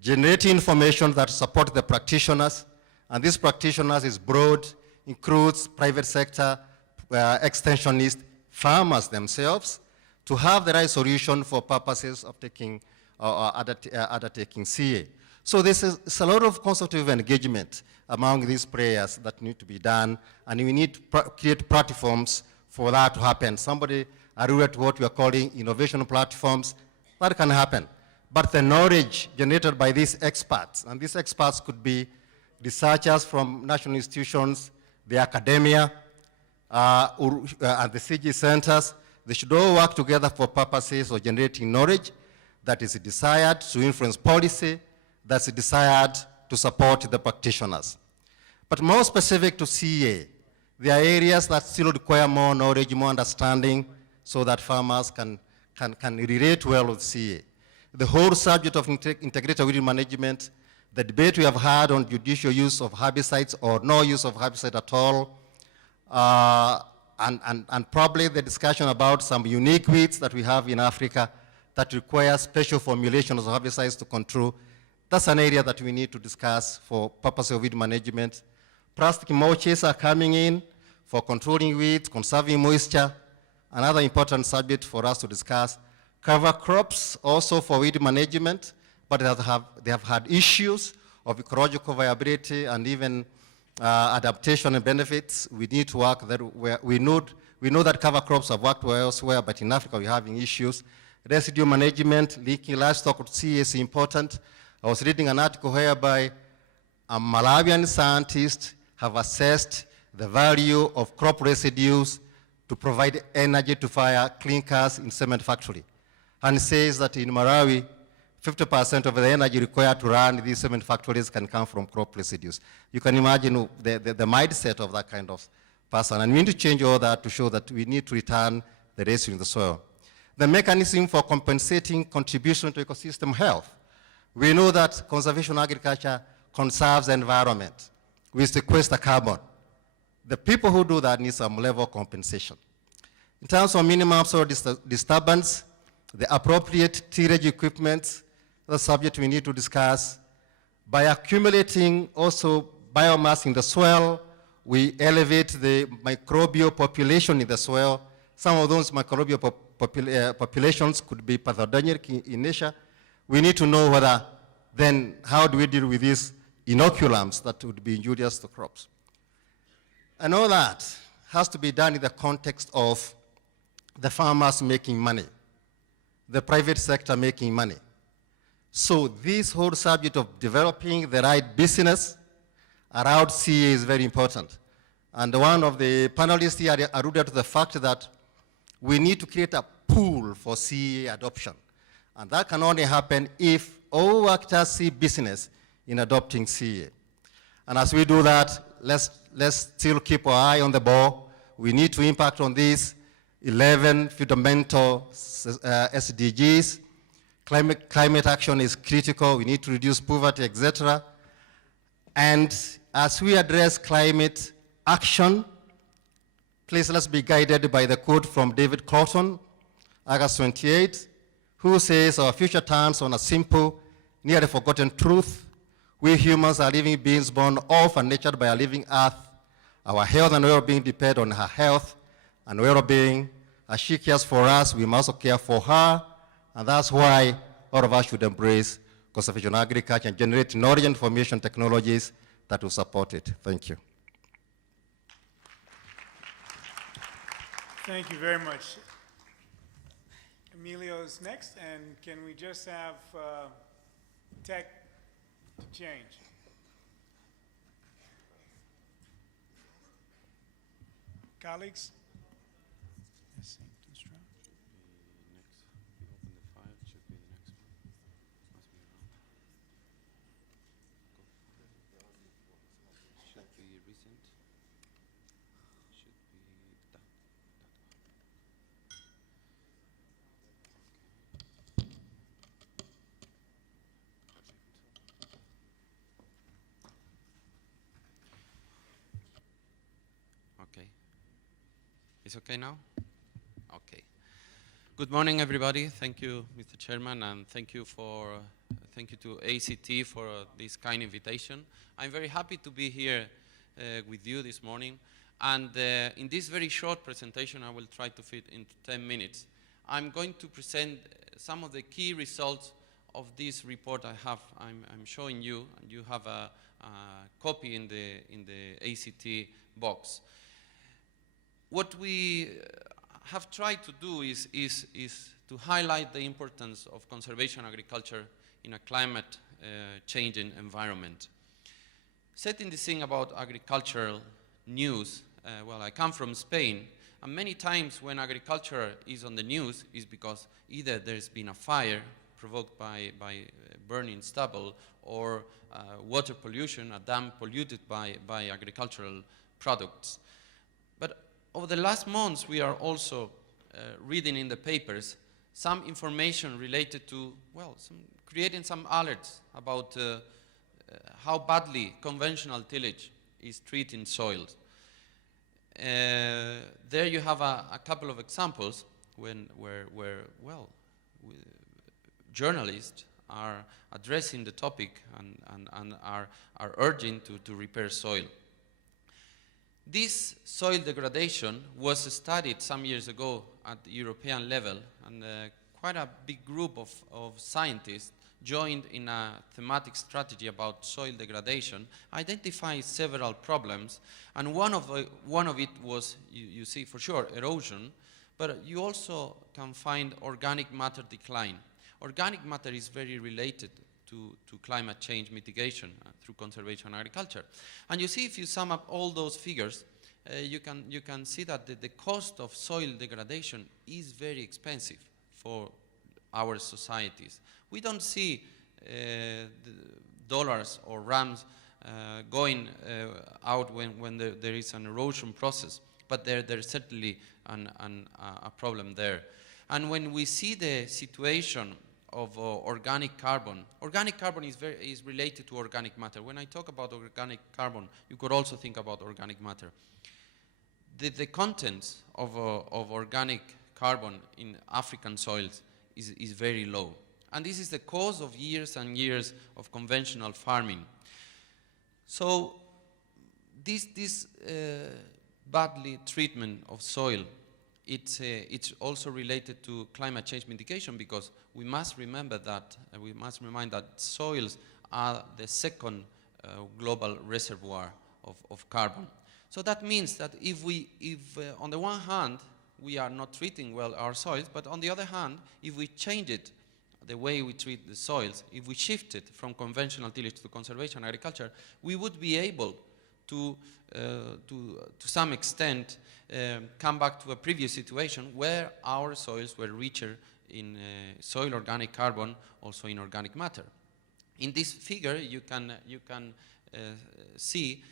generating information that support the practitioners, and these practitioners is broad, includes private sector, extensionists, farmers themselves, to have the right solution for purposes of taking undertaking CA. So this is a lot of constructive engagement among these players that need to be done, and we need to create platforms for that to happen. Somebody alluded to what we are calling innovation platforms. That can happen. But the knowledge generated by these experts, and these experts could be researchers from national institutions, the academia, and the CG centers, they should all work together for purposes of generating knowledge that is desired to influence policy, that's desired to support the practitioners. But more specific to CA, there are areas that still require more knowledge, more understanding, so that farmers can relate well with CA. The whole subject of integrated weed management, the debate we have had on judicial use of herbicides or no use of herbicide at all, and probably the discussion about some unique weeds that we have in Africa that require special formulations of herbicides to control. That's an area that we need to discuss for purposes of weed management. Plastic mulches are coming in for controlling weeds, conserving moisture, another important subject for us to discuss. Cover crops also for weed management, but they have had issues of ecological viability and even adaptation and benefits. We need to work that we know that cover crops have worked well elsewhere, but in Africa we're having issues. Residue management, leaking livestock to sea is important. I was reading an article whereby a Malawian scientist have assessed the value of crop residues to provide energy to fire clinkers in cement factory. And says that in Malawi, 50% of the energy required to run these cement factories can come from crop residues. You can imagine the mindset of that kind of person. And we need to change all that to show that we need to return the residue in the soil. The mechanism for compensating contribution to ecosystem health. We know that conservation agriculture conserves the environment. We sequester carbon. The people who do that need some level of compensation. In terms of minimum soil disturbance, the appropriate tillage equipment, the subject we need to discuss. By accumulating also biomass in the soil, we elevate the microbial population in the soil. Some of those microbial populations could be pathogenic in nature. we need to know whether then how do we deal with these inoculums that would be injurious to crops. And all that has to be done in the context of the farmers making money, the private sector making money. So this whole subject of developing the right business around CA is very important. And one of the panelists here alluded to the fact that we need to create a pool for CA adoption. And that can only happen if all actors see business in adopting CA. And as we do that, let's still keep our eye on the ball. We need to impact on these 11 fundamental SDGs. Climate action is critical. We need to reduce poverty, etc. And as we address climate action, please let's be guided by the quote from David Clayton, August 28, who says our future turns on a simple, nearly forgotten truth. We humans are living beings born of and nurtured by a living earth. Our health and well-being depend on her health and well-being. As she cares for us, we must also care for her. And that's why all of us should embrace conservation agriculture and generate knowledge and information technologies that will support it. Thank you. Thank you very much. Emilio's next, and can we just have tech to change? Colleagues? Okay. It's okay now? Okay. Good morning, everybody. Thank you, Mr. Chairman, and thank you to ACT for this kind invitation. I'm very happy to be here with you this morning. And in this very short presentation, I will try to fit into 10 minutes. I'm going to present some of the key results of this report I'm showing you, and you have a copy in the ACT box. What we have tried to do is to highlight the importance of conservation agriculture in a climate changing environment. Setting the thing about agricultural news, well, I come from Spain, and many times when agriculture is on the news is because either there's been a fire provoked by burning stubble, or water pollution, a dam polluted by agricultural products. But over the last months, we are also reading in the papers some information related to, well, creating some alerts about how badly conventional tillage is treating soils. There you have a couple of examples where journalists are addressing the topic and are urging to repair soil. This soil degradation was studied some years ago at the European level, and quite a big group of scientists joined in a thematic strategy about soil degradation, identified several problems, and one of it was, you see for sure, erosion, but you also can find organic matter decline. Organic matter is very related to climate change mitigation through conservation agriculture. And you see, if you sum up all those figures, you can see that the cost of soil degradation is very expensive for our societies. We don't see dollars or rams going out when there is an erosion process, but there's certainly a problem there. And when we see the situation of organic carbon is related to organic matter. When I talk about organic carbon, you could also think about organic matter. The contents of organic carbon in African soils is very low. And this is the cause of years and years of conventional farming. So this badly treatment of soil it's also related to climate change mitigation, because we must remember that, we must remind that soils are the second global reservoir of carbon. So that means that if on the one hand, we are not treating well our soils, but on the other hand, if we change it, the way we treat the soils, if we shift it from conventional tillage to conservation agriculture, we would be able to some extent, come back to a previous situation where our soils were richer in soil organic carbon, also in organic matter. In this figure, you can see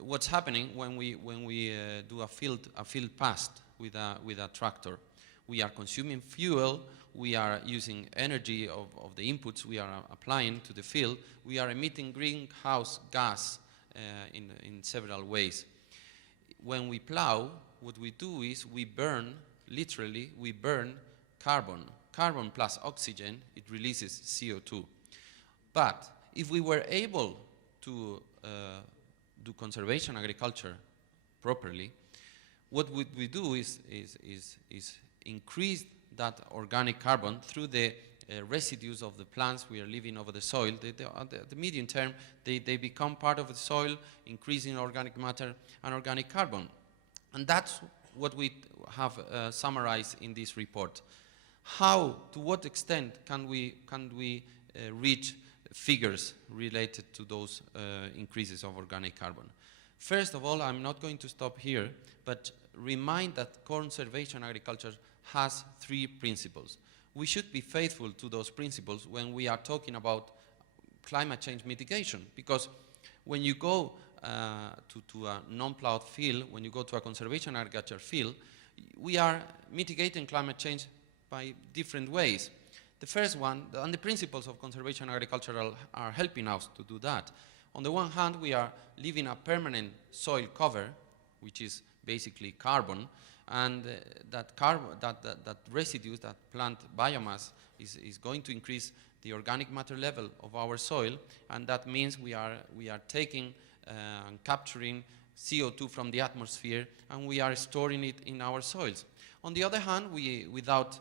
what's happening when we do a field pass with a tractor. We are consuming fuel, we are using energy of the inputs we are applying to the field, we are emitting greenhouse gas in several ways. When we plow, what we do is we burn, literally, we burn carbon. Carbon plus oxygen, it releases CO2. But if we were able to do conservation agriculture properly, what would we do is increase that organic carbon through the residues of the plants we are leaving over the soil. The medium term, they become part of the soil, increasing organic matter and organic carbon. And that's what we have summarized in this report. How, to what extent can we reach figures related to those increases of organic carbon? First of all, I'm not going to stop here, but remind that conservation agriculture has 3 principles. We should be faithful to those principles when we are talking about climate change mitigation, because when you go to a non-plowed field, when you go to a conservation agriculture field, we are mitigating climate change by different ways. The first one, and the principles of conservation agriculture are helping us to do that. On the one hand, we are leaving a permanent soil cover, which is basically carbon, and that residues, that plant biomass, is going to increase the organic matter level of our soil, and that means we are taking and capturing CO2 from the atmosphere, and we are storing it in our soils. On the other hand, without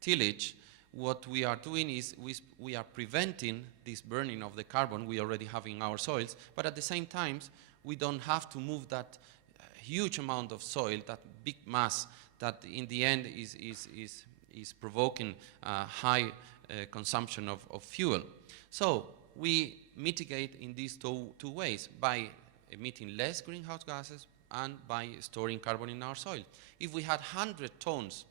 tillage, what we are doing is we are preventing this burning of the carbon we already have in our soils, but at the same time, we don't have to move that huge amount of soil, that big mass that in the end is provoking a high consumption of fuel. So we mitigate in these two ways, by emitting less greenhouse gases and by storing carbon in our soil. If we had 100 tons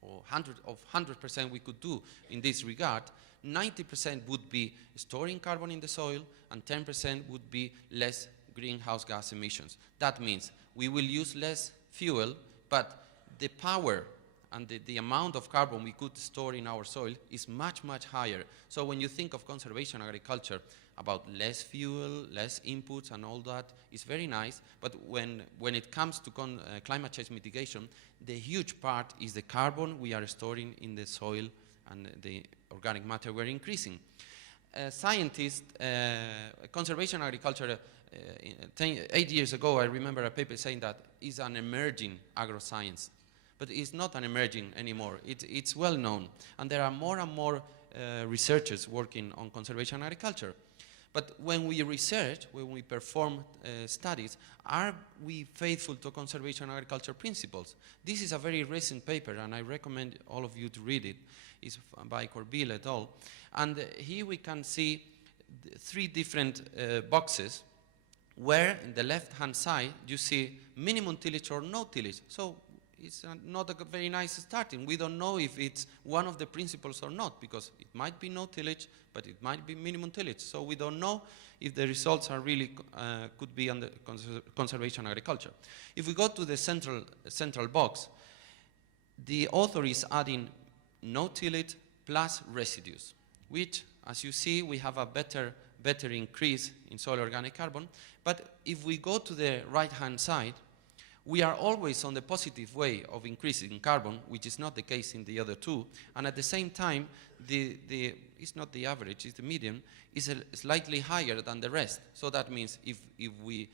or 100% we could do in this regard, 90% would be storing carbon in the soil and 10% would be less greenhouse gas emissions. That means we will use less fuel, but the power and the amount of carbon we could store in our soil is much, much higher. So when you think of conservation agriculture, about less fuel, less inputs and all that, is very nice, but when it comes to climate change mitigation, the huge part is the carbon we are storing in the soil and the organic matter we're increasing. Scientists, conservation agriculture, 8 years ago, I remember a paper saying that is an emerging agroscience. But it's not an emerging anymore. It's well known. And there are more and more researchers working on conservation agriculture. But when we research, when we perform studies, are we faithful to conservation agriculture principles? This is a very recent paper, and I recommend all of you to read it. It's by Corbill et al. And here we can see 3 different boxes, where in the left-hand side you see minimum tillage or no tillage. So it's not a very nice starting. We don't know if it's one of the principles or not, because it might be no tillage, but it might be minimum tillage. So we don't know if the results are really could be under conservation agriculture. If we go to the central box, the author is adding no tillage plus residues, which, as you see, we have a better increase in soil organic carbon. But if we go to the right-hand side, we are always on the positive way of increasing carbon, which is not the case in the other two, and at the same time, it's not the average, it's the median, is slightly higher than the rest. So that means if we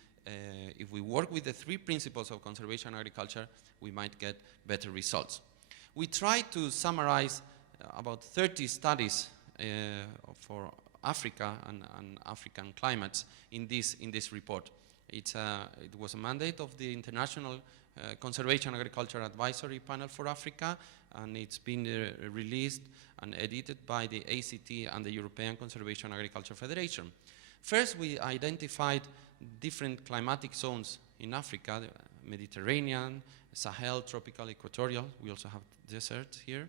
work with the three principles of conservation agriculture, we might get better results. We tried to summarize about 30 studies for Africa and African climates in this report. It was a mandate of the International Conservation Agriculture Advisory Panel for Africa, and it's been released and edited by the ACT and the European Conservation Agriculture Federation. First, we identified different climatic zones in Africa, the Mediterranean, Sahel, tropical, equatorial. We also have deserts here.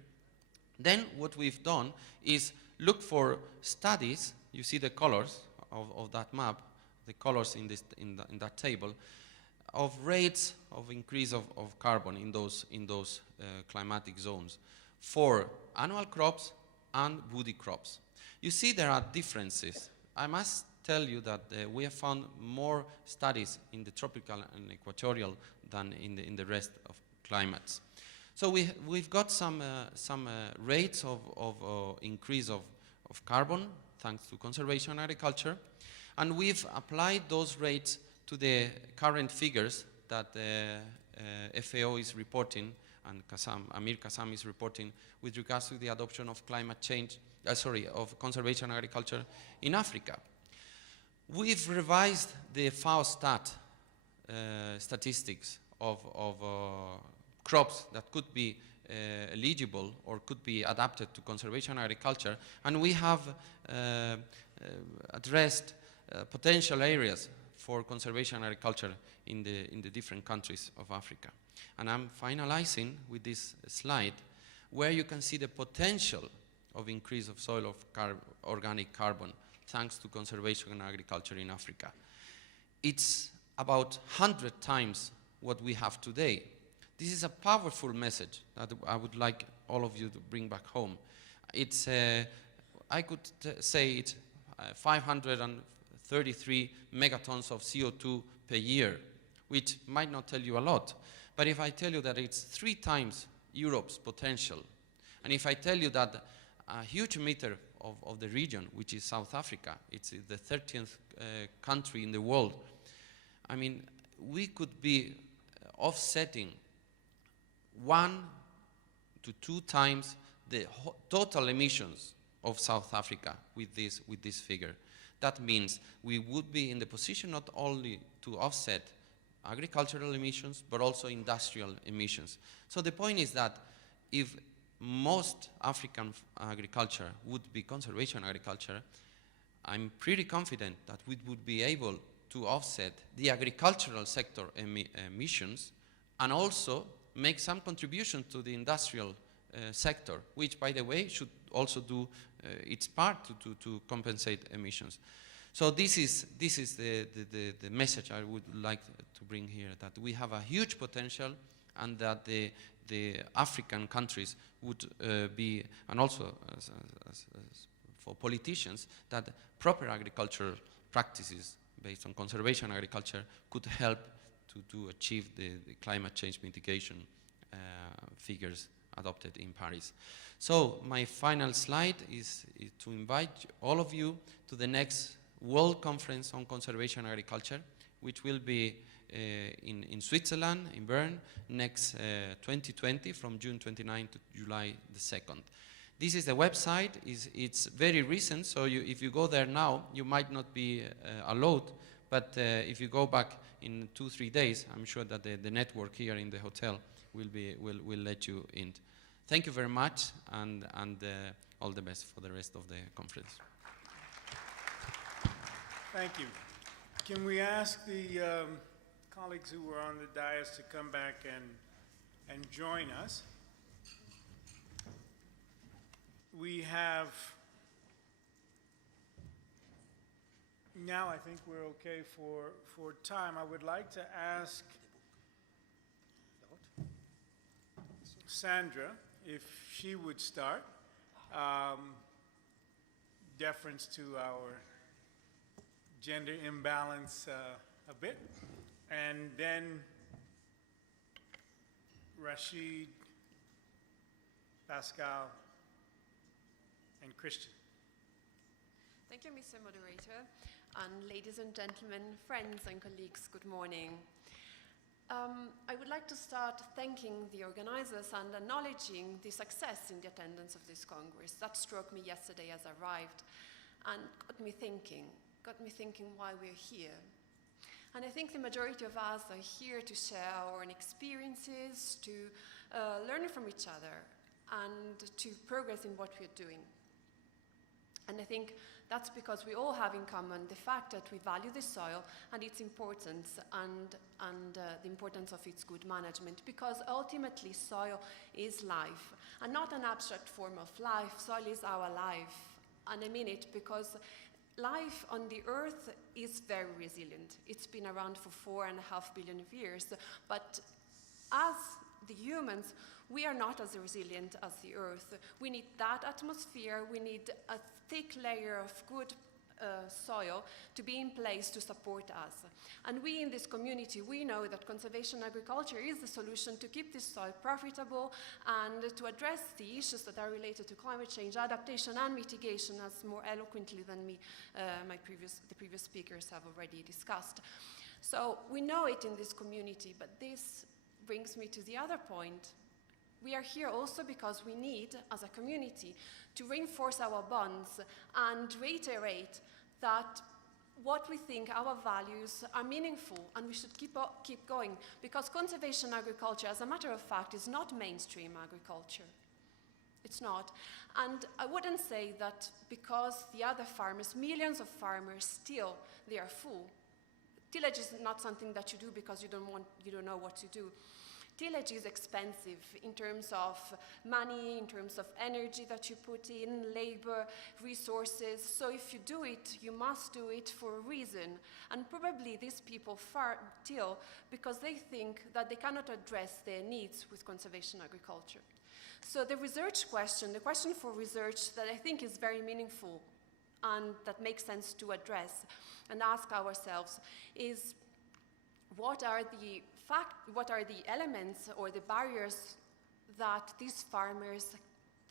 Then what we've done is look for studies. You see the colors of that map, the colors in that table, of rates of increase of carbon in those climatic zones for annual crops and woody crops. You see there are differences. I must tell you that we have found more studies in the tropical and equatorial than in the rest of climates. So we've got some rates of increase of carbon thanks to conservation agriculture, and we've applied those rates to the current figures that FAO is reporting and Amir Kassam is reporting with regards to the adoption of climate change, of conservation agriculture in Africa. We've revised the FAO statistics of crops that could be eligible or could be adapted to conservation agriculture, and we have addressed potential areas for conservation agriculture in the different countries of Africa. And I'm finalizing with this slide where you can see the potential of increase of soil of organic carbon thanks to conservation and agriculture in Africa. It's about 100 times what we have today. This is a powerful message that I would like all of you to bring back home. It's, I could say it's 533 megatons of CO2 per year, which might not tell you a lot. But if I tell you that it's 3 times Europe's potential, and if I tell you that a huge emitter of the region, which is South Africa, it's the 13th country in the world, I mean, we could be offsetting 1 to 2 times the total emissions of South Africa with this figure. That means we would be in the position not only to offset agricultural emissions, but also industrial emissions. So the point is that if most African agriculture would be conservation agriculture, I'm pretty confident that we would be able to offset the agricultural sector emissions and also make some contribution to the industrial sector, which, by the way, should also do its part to compensate emissions. So this is the message I would like to bring here, that we have a huge potential and that the African countries would be, and also as for politicians, that proper agricultural practices based on conservation agriculture could help to achieve the climate change mitigation figures adopted in Paris. So my final slide is to invite all of you to the next World Conference on Conservation Agriculture, which will be in Switzerland, in Bern, next 2020, from June 29 to July the 2nd. This is the website. It's very recent, so if you go there now, you might not be allowed, but if you go back in 2-3 days, I'm sure that the network here in the hotel will let you in. Thank you very much, and all the best for the rest of the conference. Thank you. Can we ask the colleagues who were on the dais to come back and join us? We have, now I think we're okay for time. I would like to ask Sandra if she would start. Deference to our gender imbalance a bit, and then Rashid, Pascal, and Christian. Thank you, Mr. Moderator. And ladies and gentlemen, friends and colleagues, good morning. I would like to start thanking the organizers and acknowledging the success in the attendance of this Congress. That struck me yesterday as I arrived and got me thinking why we're here. And I think the majority of us are here to share our own experiences, to learn from each other, and to progress in what we're doing. And I think that's because we all have in common the fact that we value the soil and its importance and the importance of its good management, because ultimately soil is life, and not an abstract form of life. Soil is our life, and I mean it because life on the earth is very resilient. It's been around for 4.5 billion years, but as the humans, we are not as resilient as the earth. We need that atmosphere, we need a thick layer of good soil to be in place to support us. And we in this community, we know that conservation agriculture is the solution to keep this soil profitable and to address the issues that are related to climate change, adaptation and mitigation, as more eloquently than me, the previous speakers have already discussed. So we know it in this community, but this brings me to the other point. We are here also because we need, as a community, to reinforce our bonds and reiterate that what we think, our values, are meaningful, and we should keep going, because conservation agriculture, as a matter of fact, is not mainstream agriculture. It's not. And I wouldn't say that because the other farmers, millions of farmers, still, they are full. Tillage is not something that you do because you don't know what to do. Tillage is expensive in terms of money, in terms of energy that you put in, labor, resources. So if you do it, you must do it for a reason. And probably these people till because they think that they cannot address their needs with conservation agriculture. So the research question, the question for research that I think is very meaningful and that makes sense to address and ask ourselves is, what are the elements or the barriers that these farmers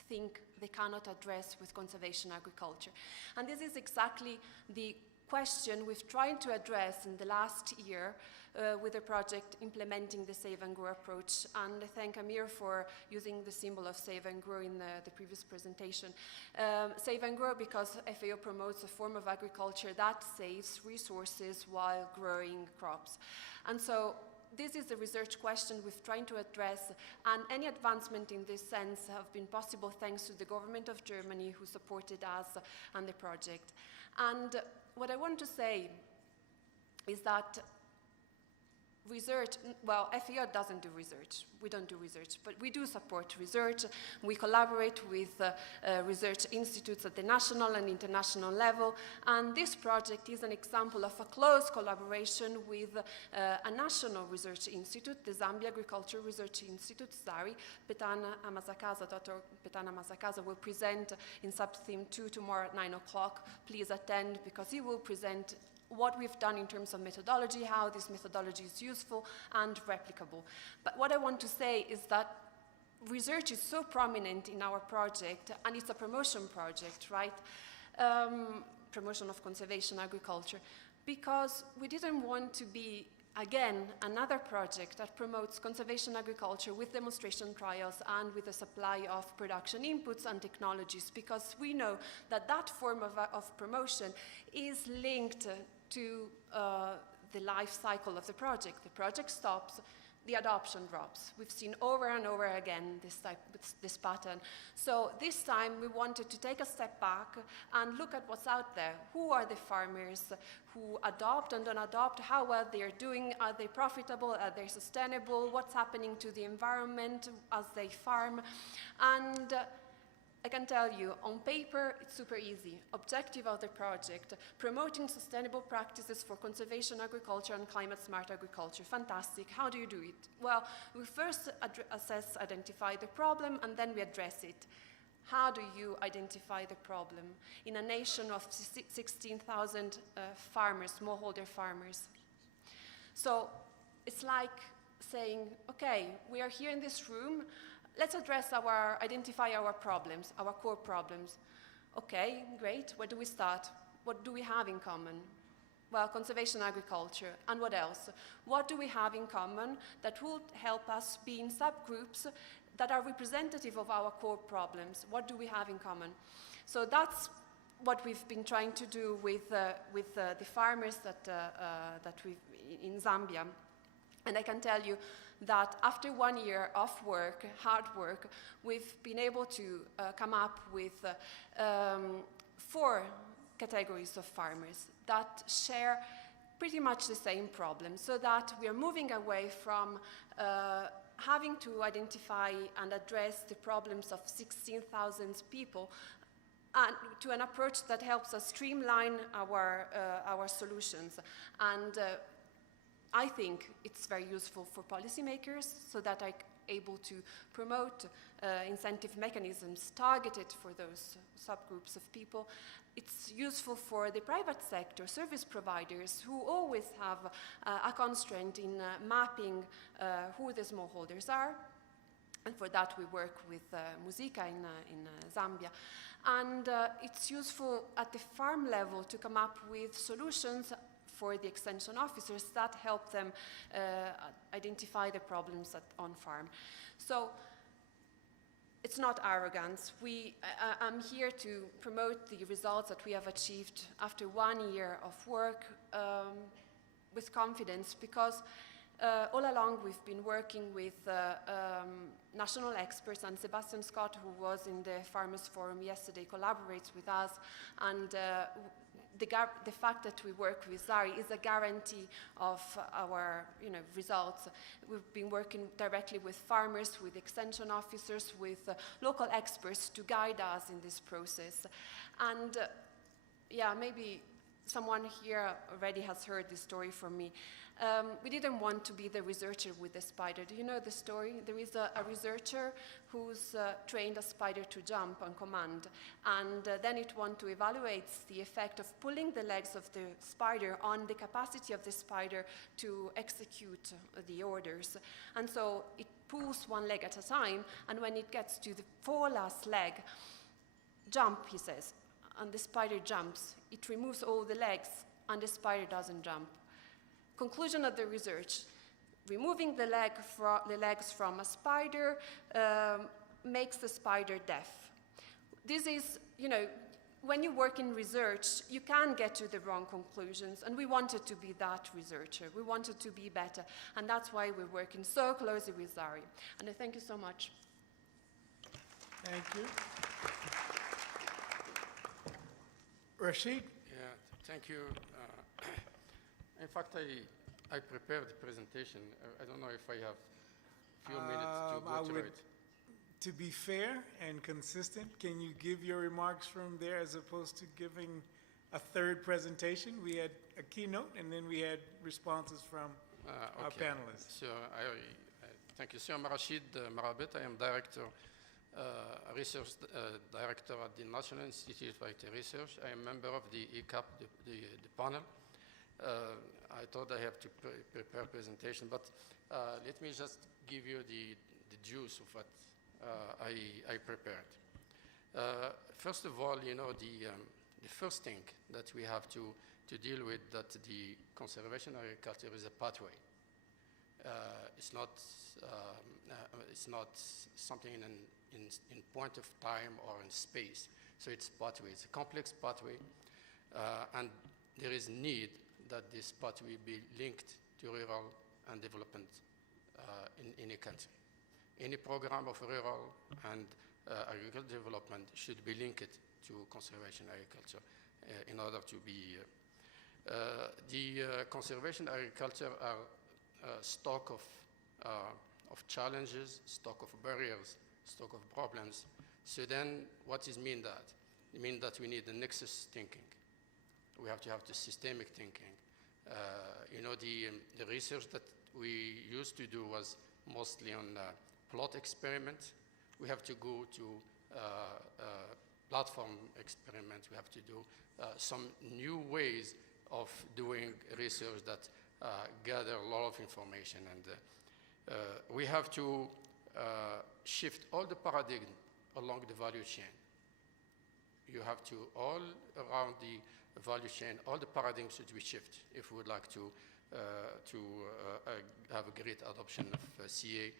think they cannot address with conservation agriculture? And this is exactly the question we've tried to address in the last year with a project implementing the Save and Grow approach. And I thank Amir for using the symbol of Save and Grow in the previous presentation. Save and Grow because FAO promotes a form of agriculture that saves resources while growing crops. And so this is the research question we've tried to address, and any advancement in this sense have been possible thanks to the government of Germany, who supported us and the project. And what I want to say is that research, well, FAO doesn't do research. We don't do research, but we do support research. We collaborate with research institutes at the national and international level, and this project is an example of a close collaboration with a national research institute, the Zambia Agriculture Research Institute, ZARI. Petana Amasakaza, Dr. Petana Amasakaza will present in sub-theme 2 tomorrow at 9 o'clock. Please attend, because he will present what we've done in terms of methodology, how this methodology is useful and replicable. But what I want to say is that research is so prominent in our project, and it's a promotion project, right? Promotion of conservation agriculture, because we didn't want to be, again, another project that promotes conservation agriculture with demonstration trials and with the supply of production inputs and technologies, because we know that that form of promotion is linked to the life cycle of the project. The project stops, the adoption drops. We've seen over and over again this pattern. So this time we wanted to take a step back and look at what's out there. Who are the farmers who adopt and don't adopt? How well they're doing? Are they profitable? Are they sustainable? What's happening to the environment as they farm? And I can tell you, on paper, it's super easy. Objective of the project, promoting sustainable practices for conservation agriculture and climate-smart agriculture. Fantastic. How do you do it? Well, we first identify the problem, and then we address it. How do you identify the problem in a nation of 16,000 farmers, smallholder farmers? So it's like saying, okay, we are here in this room, let's identify our problems, our core problems. Okay, great, where do we start? What do we have in common? Well, conservation agriculture, and what else? What do we have in common that will help us be in subgroups that are representative of our core problems? What do we have in common? So that's what we've been trying to do with the farmers in Zambia. And I can tell you that after 1 year of work, hard work, we've been able to come up with 4 categories of farmers that share pretty much the same problem, so that we are moving away from having to identify and address the problems of 16,000 people and to an approach that helps us streamline our solutions. And I think it's very useful for policymakers so that I'm able to promote incentive mechanisms targeted for those subgroups of people. It's useful for the private sector, service providers, who always have a constraint in mapping who the smallholders are. And for that, we work with Musica in Zambia. And it's useful at the farm level to come up with solutions for the extension officers that help them identify the problems on farm. So it's not arrogance. I'm here to promote the results that we have achieved after 1 year of work with confidence, because all along we've been working with national experts, and Sebastian Scott, who was in the Farmers Forum yesterday, collaborates with us, and the fact that we work with ZARI is a guarantee of our results. We've been working directly with farmers, with extension officers, with local experts to guide us in this process. And yeah, maybe someone here already has heard this story from me. We didn't want to be the researcher with the spider. Do you know the story? There is a researcher who's trained a spider to jump on command, and then it wants to evaluate the effect of pulling the legs of the spider on the capacity of the spider to execute the orders. And so it pulls one leg at a time, and when it gets to the last leg, jump, he says, and the spider jumps. It removes all the legs, and the spider doesn't jump. Conclusion of the research: removing the legs from a spider makes the spider deaf. This is, when you work in research, you can get to the wrong conclusions, and we wanted to be that researcher. We wanted to be better, and that's why we're working so closely with ZARI. And I thank you so much. Thank you. Rashid? Yeah, thank you. In fact, I prepared the presentation. I don't know if I have a few minutes to go through it. To be fair and consistent, can you give your remarks from there as opposed to giving a third presentation? We had a keynote, and then we had responses from our panelists. So thank you. So I'm Rashid Marabet. I am director, research director at the National Institute for IT Research. I am member of the ECAP, the panel. I thought I have to prepare a presentation, but let me just give you the juice of what I prepared. First of all, the first thing that we have to deal with, that the conservation agriculture is a pathway. It's not something in point of time or in space. So it's pathway. It's a complex pathway, and there is need that this pathway be linked to rural and development in a country. Any program of rural and agricultural development should be linked to conservation agriculture in order to be. The conservation agriculture are stock of challenges, stock of barriers, stock of problems. So then what does mean that? It means that we need the nexus thinking. We have to have the systemic thinking. The research that we used to do was mostly on plot experiments. We have to go to platform experiments. We have to do some new ways of doing research that gather a lot of information. And We have to shift all the paradigm along the value chain. You have to, all around the value chain, all the paradigms should be shifted if we would like to have a great adoption of CA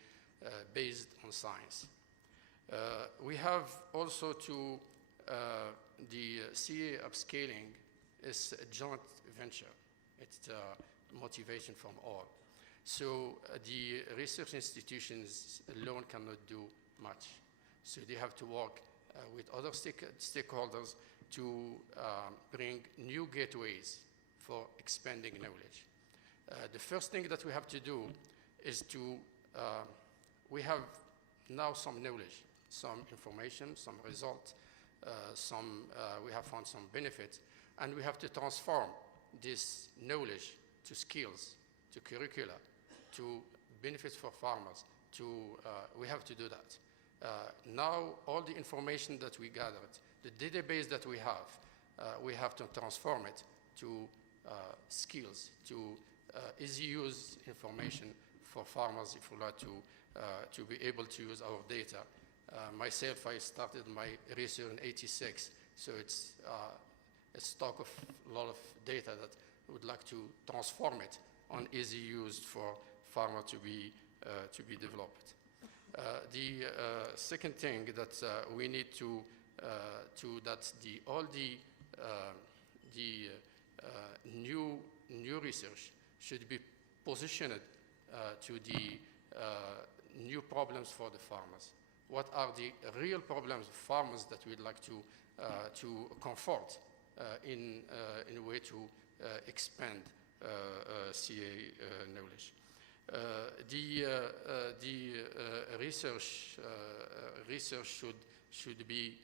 based on science. We have also to, the CA upscaling is a joint venture. It's motivation from all. So the research institutions alone cannot do much. So they have to work with other stakeholders to bring new gateways for expanding knowledge. The first thing that we have to do is to, we have now some knowledge, some information, some results, we have found some benefits, and we have to transform this knowledge to skills, to curricula, to benefits for farmers. We have to do that. Now, all the information that we gathered, the database that we have to transform it to skills, to easy use information for farmers if we like to be able to use our data. Myself, I started my research in '86, so it's a stock of a lot of data that I would like to transform it on easy use for farmer to be developed. The second thing that we need to that all the new research should be positioned to the new problems for the farmers. What are the real problems of farmers that we'd like to comfort in a way to expand CA knowledge? The research should be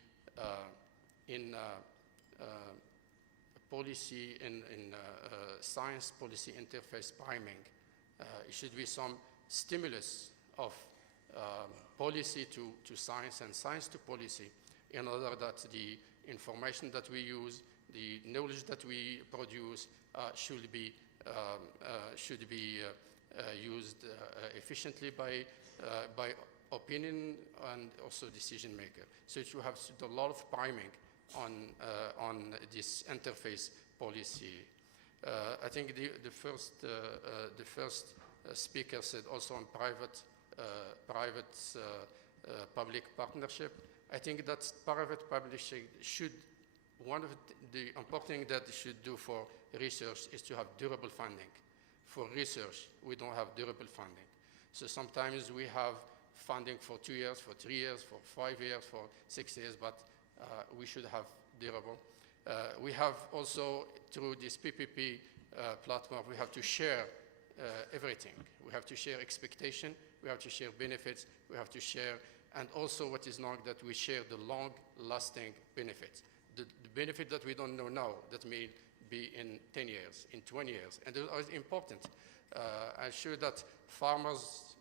in policy in science policy interface priming. It should be some stimulus of policy to science and science to policy, in order that the information that we use, the knowledge that we produce should be used efficiently by opinion and also decision maker. So you have a lot of priming on this interface policy. I think the first speaker said also on public partnership. I think that private publishing should, one of the important things that they should do for research is to have durable funding. For research, we don't have durable funding. So sometimes we have funding for 2 years, for 3 years, for 5 years, for 6 years, but we should have durable. We have also, through this PPP platform, we have to share everything. We have to share expectation, we have to share benefits, we have to share, and also what is known that we share the long-lasting benefits. The benefit that we don't know now, that may be in 10 years, in 20 years, and those are important. I'm sure that farmers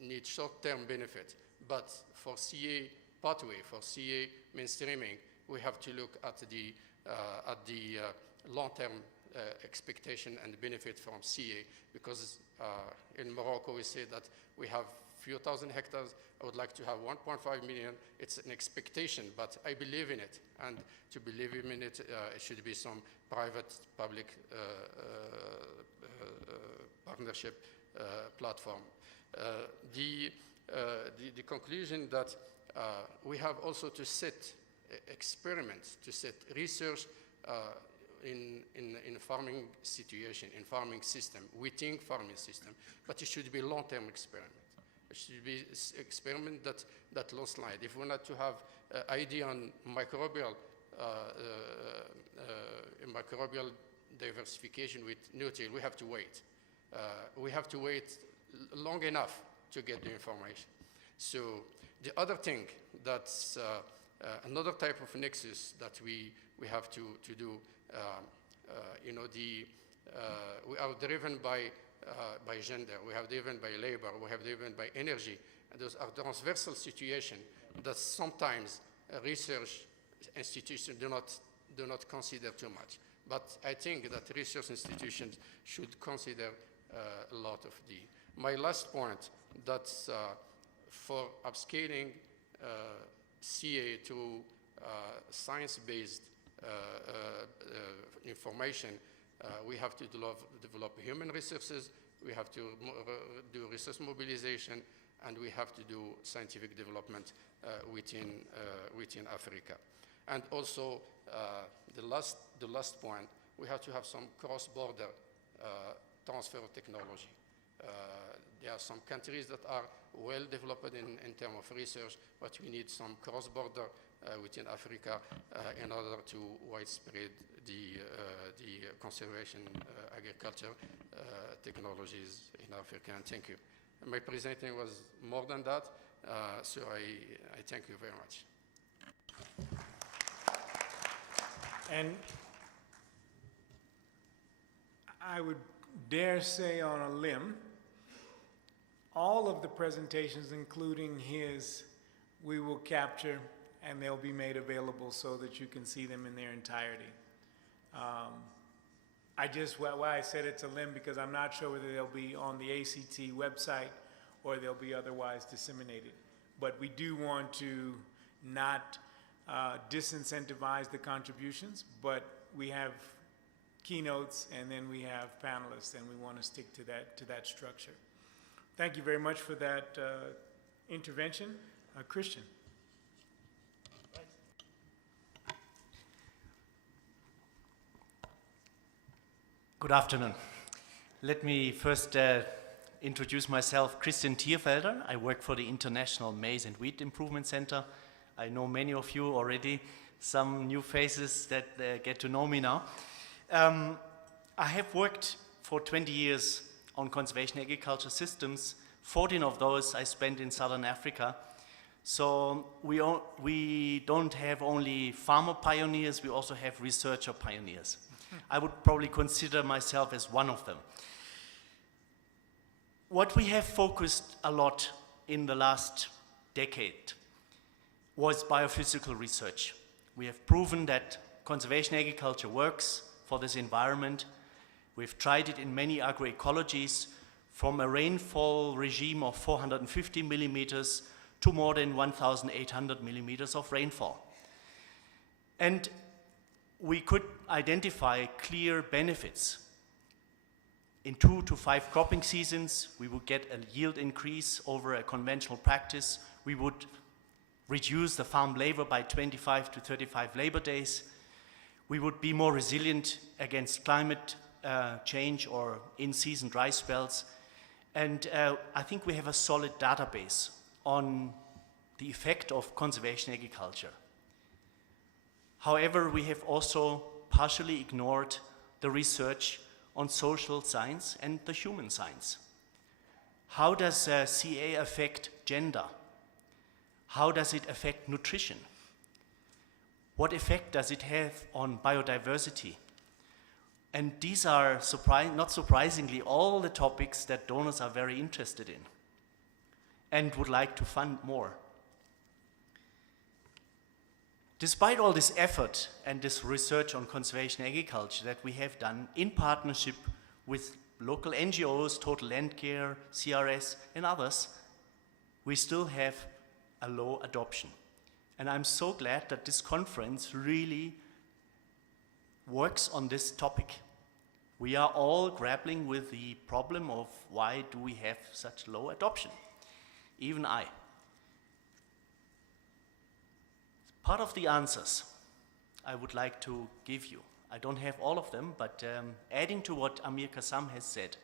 need short-term benefit, but for CA pathway, for CA mainstreaming, we have to look at the long-term expectation and benefit from CA, because in Morocco we say that we have few thousand hectares. I would like to have 1.5 million. It's an expectation, but I believe in it, and to believe in it, it should be some private-public partnership platform. The conclusion that we have also to set experiments, to set research in farming situation, in farming system. We think farming system, but it should be long-term experiment. It should be experiment that long slide. If we want to have idea on microbial diversification with no-till, we have to wait. We have to wait long enough to get the information. So the other thing that's another type of nexus that we have to do, we are driven by gender, we have driven by labor, we have driven by energy, and those are transversal situations that sometimes research institutions do not consider too much. But I think that research institutions should consider a lot of the. My last point, that's for upscaling CA to science-based information, we have to develop human resources, we have to do resource mobilization, and we have to do scientific development within Africa. And also, the last point, we have to have some cross-border transfer of technology. There are some countries that are well developed in terms of research, but we need some cross-border within Africa in order to widespread the conservation agriculture technologies in Africa. And thank you. My presentation was more than that, so I thank you very much. And I would dare say on a limb, all of the presentations, including his, we will capture and they'll be made available so that you can see them in their entirety. Why I said it's a limb, because I'm not sure whether they'll be on the ACT website or they'll be otherwise disseminated. But we do want to not disincentivize the contributions, but we have keynotes and then we have panelists, and we want to stick to that structure. Thank you very much for that intervention. Christian. Good afternoon. Let me first introduce myself, Christian Thierfelder. I work for the International Maize and Wheat Improvement Center. I know many of you already, some new faces that get to know me now. I have worked for 20 years on conservation agriculture systems. 14 of those I spent in Southern Africa. So we don't have only farmer pioneers, we also have researcher pioneers. I would probably consider myself as one of them. What we have focused a lot in the last decade was biophysical research. We have proven that conservation agriculture works for this environment. We've tried it in many agroecologies, from a rainfall regime of 450 millimeters to more than 1,800 millimeters of rainfall. And we could identify clear benefits. In 2 to 5 cropping seasons, we would get a yield increase over a conventional practice. We would reduce the farm labor by 25 to 35 labor days. We would be more resilient against climate change or in-season dry spells. And I think we have a solid database on the effect of conservation agriculture. However, we have also partially ignored the research on social science and the human science. How does CA affect gender? How does it affect nutrition? What effect does it have on biodiversity? And these are, not surprisingly, all the topics that donors are very interested in and would like to fund more. Despite all this effort and this research on conservation agriculture that we have done in partnership with local NGOs, Total Land Care, CRS, and others, we still have a low adoption. And I'm so glad that this conference really works on this topic. We are all grappling with the problem of why do we have such low adoption, even I. Part of the answers I would like to give you, I don't have all of them, but adding to what Amir Kassam has said,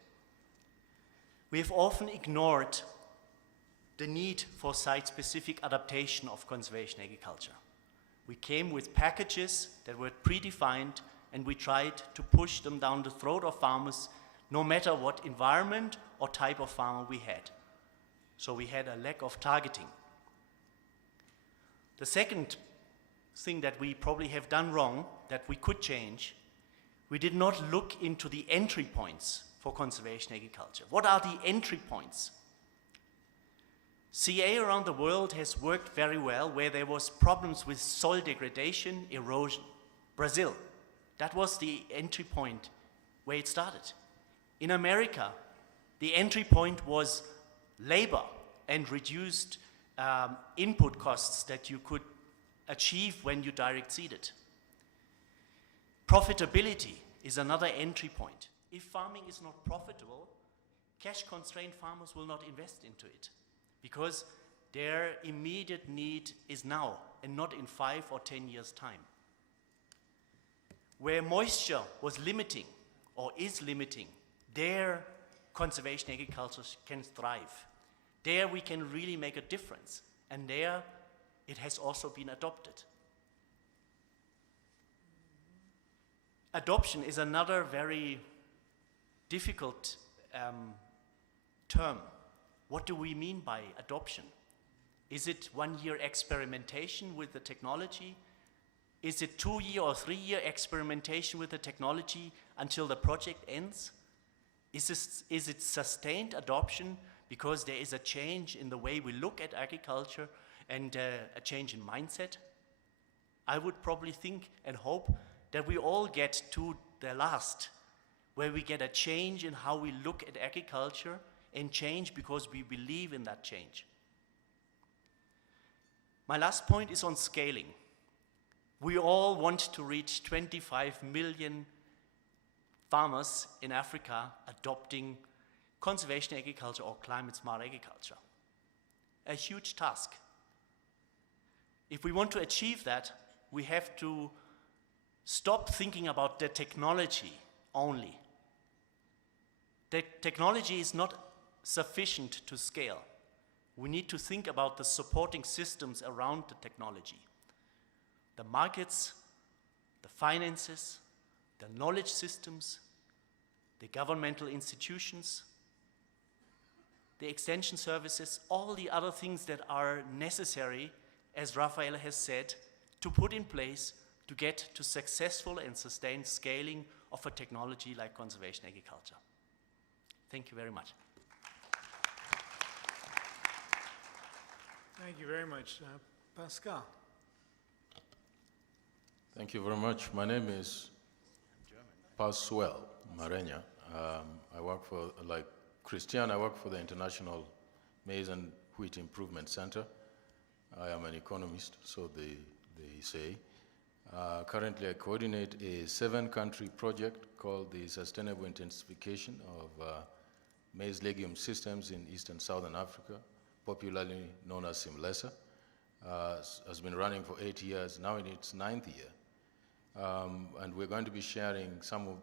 we have often ignored the need for site-specific adaptation of conservation agriculture. We came with packages that were predefined, and we tried to push them down the throat of farmers, no matter what environment or type of farmer we had. So we had a lack of targeting. The second thing that we probably have done wrong, that we could change, we did not look into the entry points for conservation agriculture. What are the entry points? CA around the world has worked very well where there was problems with soil degradation, erosion. Brazil, that was the entry point where it started. In America, The entry point was labor and reduced input costs that you could achieve when you direct seeded. Profitability is another entry point. If farming is not profitable, cash-constrained farmers will not invest into it because their immediate need is now and not in 5 or 10 years' time. Where moisture was limiting or is limiting, there conservation agriculture can thrive. There we can really make a difference, and there it has also been adopted. Adoption is another very difficult term. What do we mean by adoption? Is it 1-year experimentation with the technology? Is it 2-year or 3-year experimentation with the technology until the project ends? Is it sustained adoption because there is a change in the way we look at agriculture and a change in mindset? I would probably think and hope that we all get to the last, where we get a change in how we look at agriculture and change because we believe in that change. My last point is on scaling. We all want to reach 25 million farmers in Africa adopting conservation agriculture or climate-smart agriculture. A huge task. If we want to achieve that, we have to stop thinking about the technology only. The technology is not sufficient to scale. We need to think about the supporting systems around the technology. The markets, the finances, the knowledge systems, the governmental institutions, the extension services, all the other things that are necessary, as Raphael has said, to put in place to get to successful and sustained scaling of a technology like conservation agriculture. Thank you very much. Thank you very much. Pascal. Thank you very much. My name is Pascual Marenya. I work for, like Christian, I work for the International Maize and Wheat Improvement Center. I am an economist, so they say. Currently, I coordinate a 7-country project called the Sustainable Intensification of Maize Legume Systems in East and Southern Africa, popularly known as SIMLESA. Has been running for 8 years, now in its 9th year. And we're going to be sharing some of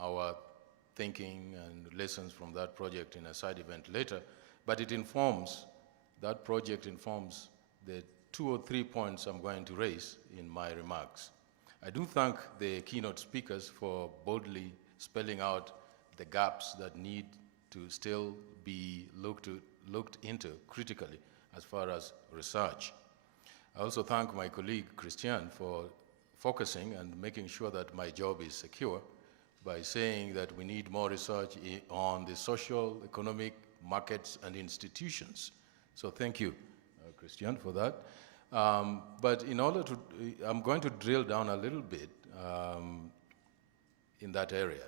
our thinking and lessons from that project in a side event later, but it informs, that project informs the 2 or 3 points I'm going to raise in my remarks. I do thank the keynote speakers for boldly spelling out the gaps that need to still be looked into critically as far as research. I also thank my colleague Christian for focusing and making sure that my job is secure by saying that we need more research on the social, economic, markets, and institutions. So thank you, Christian, for that. But in order to, I'm going to drill down a little bit in that area.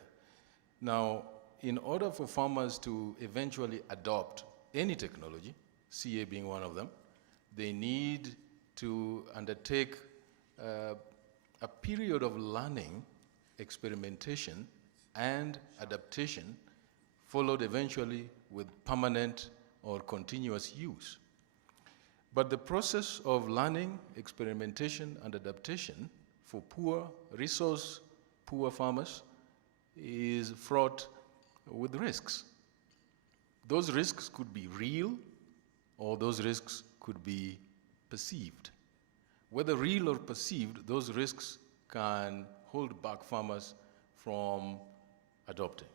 Now, in order for farmers to eventually adopt any technology, CA being one of them, they need to undertake a period of learning, experimentation, and adaptation, followed eventually with permanent or continuous use. But the process of learning, experimentation, and adaptation for poor, resource-poor farmers is fraught with risks. Those risks could be real, or those risks could be perceived. Whether real or perceived, those risks can hold back farmers from adopting.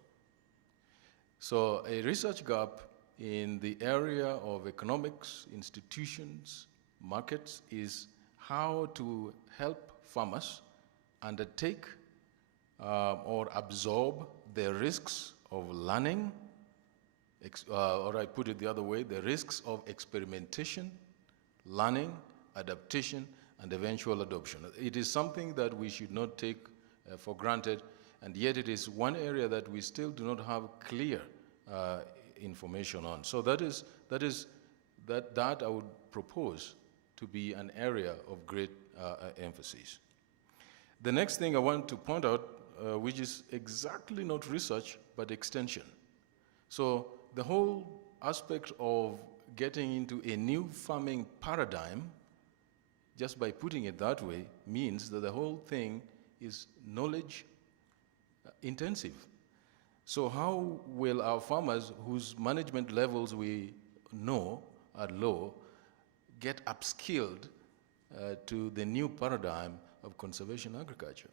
So a research gap in the area of economics, institutions, markets is how to help farmers undertake or absorb the risks of learning, or I put it the other way, the risks of experimentation, learning, adaptation, and eventual adoption. It is something that we should not take for granted, and yet it is one area that we still do not have clear information on. So that I would propose to be an area of great emphasis. The next thing I want to point out, which is exactly not research, but extension. So the whole aspect of getting into a new farming paradigm, just by putting it that way, means that the whole thing is knowledge intensive. So how will our farmers, whose management levels we know are low, get upskilled to the new paradigm of conservation agriculture?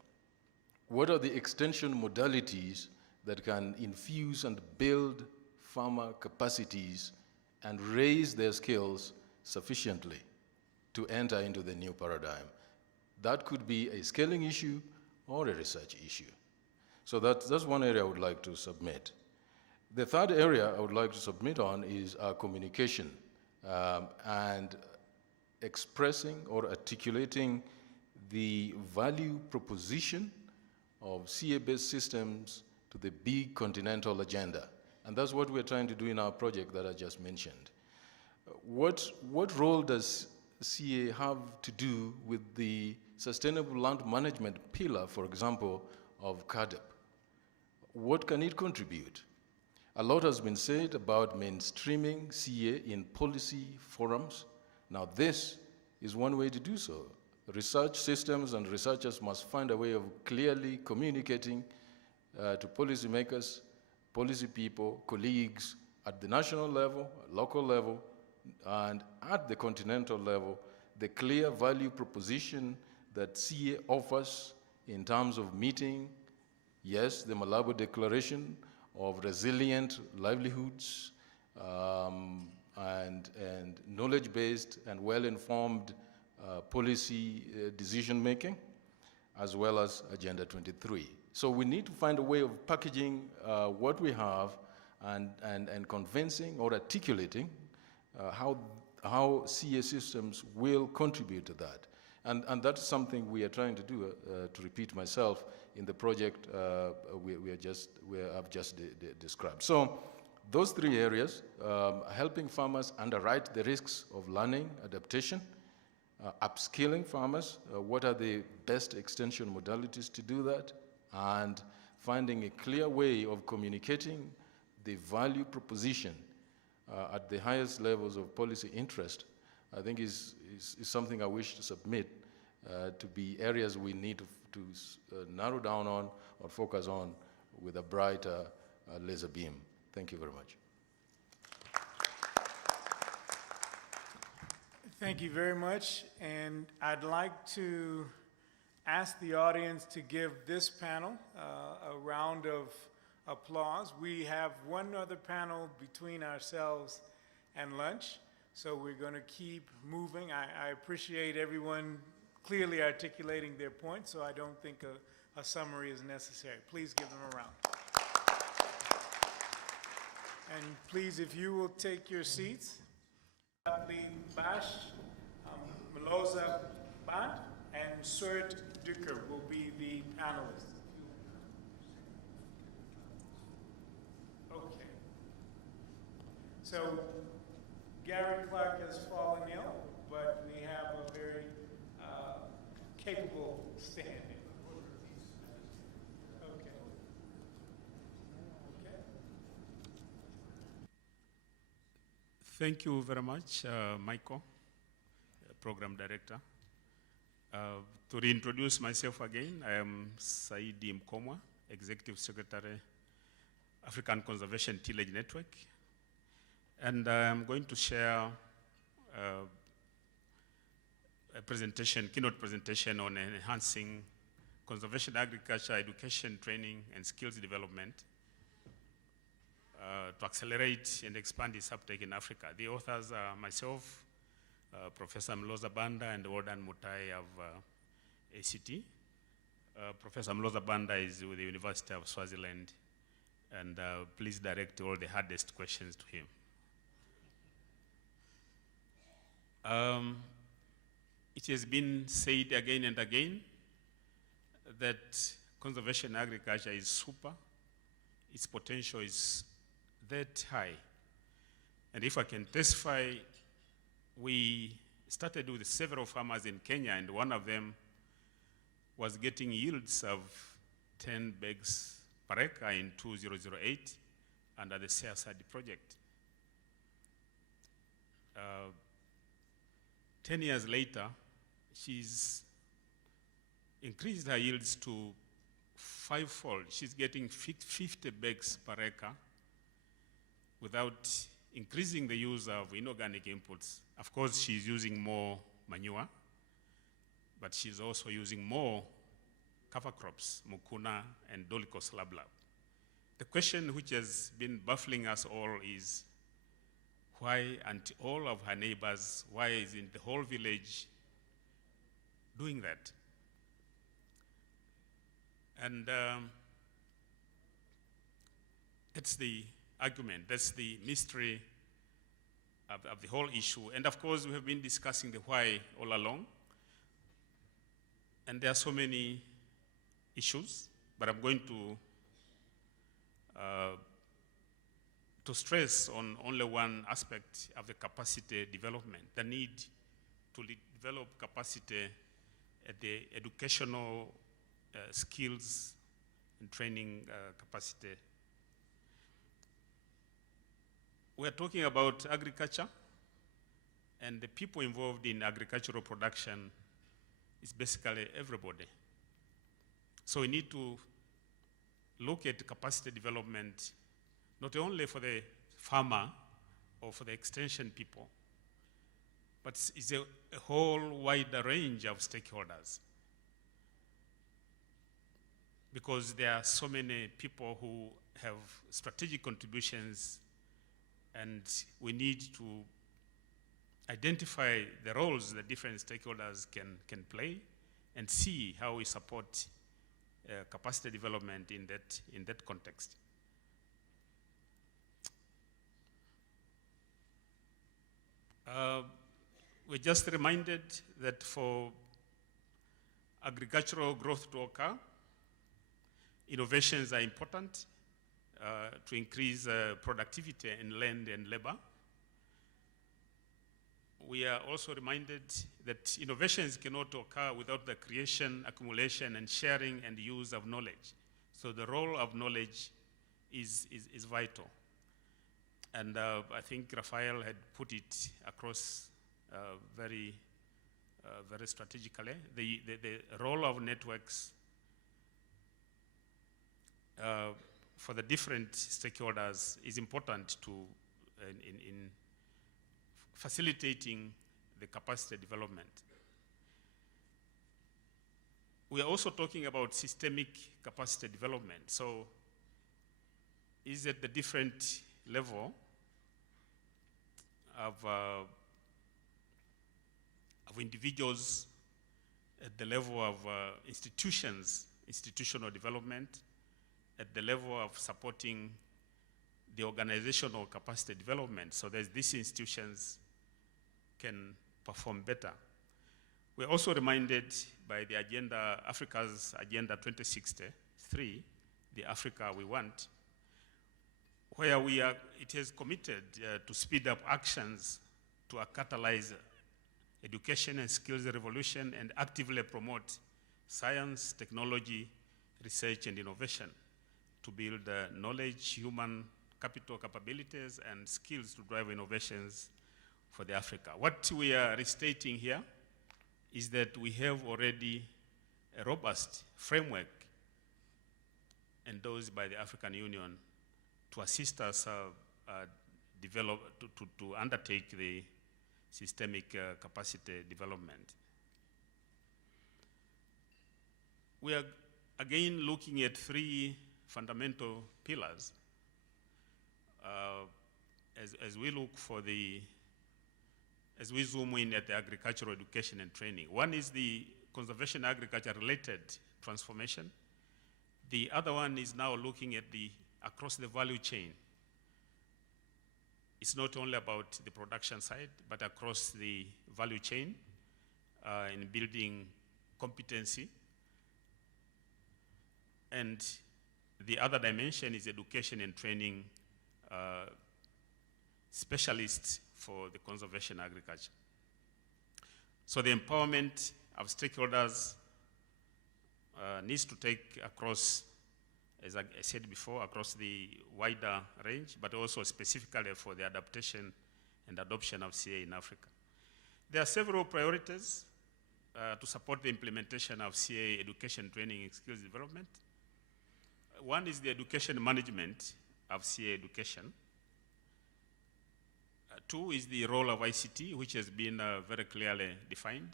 What are the extension modalities that can infuse and build farmer capacities and raise their skills sufficiently to enter into the new paradigm? That could be a scaling issue or a research issue. So that's one area I would like to submit. The third area I would like to submit on is our communication and expressing or articulating the value proposition of CA-based systems to the big continental agenda. And that's what we're trying to do in our project that I just mentioned. What role does CA have to do with the sustainable land management pillar, for example, of CAADP? What can it contribute? A lot has been said about mainstreaming CA in policy forums. Now this is one way to do so. Research systems and researchers must find a way of clearly communicating to policymakers, policy people, colleagues at the national level, local level, and at the continental level, the clear value proposition that CA offers in terms of meeting, yes, the Malabo Declaration of Resilient Livelihoods, and knowledge-based and well-informed policy decision-making, as well as Agenda 23. So we need to find a way of packaging what we have and convincing or articulating how CA systems will contribute to that. And that's something we are trying to do, to repeat myself, in the project I've just described. So those three areas, helping farmers underwrite the risks of learning, adaptation, upskilling farmers, what are the best extension modalities to do that, and finding a clear way of communicating the value proposition at the highest levels of policy interest, I think is something I wish to submit to be areas we need to narrow down on or focus on with a brighter laser beam. Thank you very much. Thank you very much, and I'd like to ask the audience to give this panel a round of applause. We have one other panel between ourselves and lunch, so we're going to keep moving. I appreciate everyone clearly articulating their points, so I don't think a summary is necessary. Please give them a round. And please, if you will take your seats. Kathleen Bash, Mloza Band, and Surt Duker will be the panelists. Okay. So Gary Clark has fallen ill, but we have a very capable standing. Okay. Okay. Thank you very much, Michael, Program Director. To reintroduce myself again, I am Saidi Mkomwa, Executive Secretary, African Conservation Tillage Network. And I'm going to share a presentation, keynote presentation on enhancing conservation agriculture, education, training, and skills development to accelerate and expand its uptake in Africa. The authors are myself, Professor Mloza Banda, and Wardan Mutai of ACT. Professor Mloza Banda is with the University of Swaziland, and please direct all the hardest questions to him. It has been said again and again that conservation agriculture is super. Its potential is that high. And if I can testify, we started with several farmers in Kenya, and one of them was getting yields of 10 bags per acre in 2008 under the CSRD project. 10 years later, she's increased her yields to 5-fold. She's getting 50 bags per acre without increasing the use of inorganic inputs. Of course, she's using more manure, but she's also using more cover crops, mucuna and Dolichos lablab. The question which has been baffling us all is, why aren't all of her neighbors, why isn't the whole village doing that? And that's the argument, that's the mystery of the whole issue. And of course, we have been discussing the why all along. And there are so many issues, but I'm going to stress on only one aspect of the capacity development, the need to develop capacity at the educational skills and training capacity. We're talking about agriculture, and the people involved in agricultural production is basically everybody. So we need to look at capacity development not only for the farmer or for the extension people, but it's a whole wider range of stakeholders. Because there are so many people who have strategic contributions, and we need to identify the roles that different stakeholders can play and see how we support capacity development in that context. We're just reminded that for agricultural growth to occur, innovations are important to increase productivity in land and labor. We are also reminded that innovations cannot occur without the creation, accumulation, and sharing and use of knowledge. So the role of knowledge is vital. And I think Raphael had put it across very strategically. The role of networks for the different stakeholders is important in facilitating the capacity development. We are also talking about systemic capacity development. So is at the different level of individuals, at the level of institutions, institutional development, at the level of supporting the organizational capacity development, so that these institutions can perform better. We're also reminded by the agenda, Africa's Agenda 2063, the Africa we want, where it has committed to speed up actions to catalyze education and skills revolution and actively promote science, technology, research, and innovation to build knowledge, human capital capabilities, and skills to drive innovations for the Africa. What we are restating here is that we have already a robust framework endorsed by the African Union to assist us to undertake the systemic capacity development. We are again looking at three fundamental pillars as we look for as we zoom in at the agricultural education and training. One is the conservation agriculture related transformation. The other one is now looking at across the value chain. It's not only about the production side, but across the value chain in building competency. And the other dimension is education and training specialists for the conservation agriculture. So the empowerment of stakeholders needs to take across, as I said before, across the wider range, but also specifically for the adaptation and adoption of CA in Africa. There are several priorities to support the implementation of CA education, training, and skills development. One is the education management of CA education. Two is the role of ICT, which has been very clearly defined,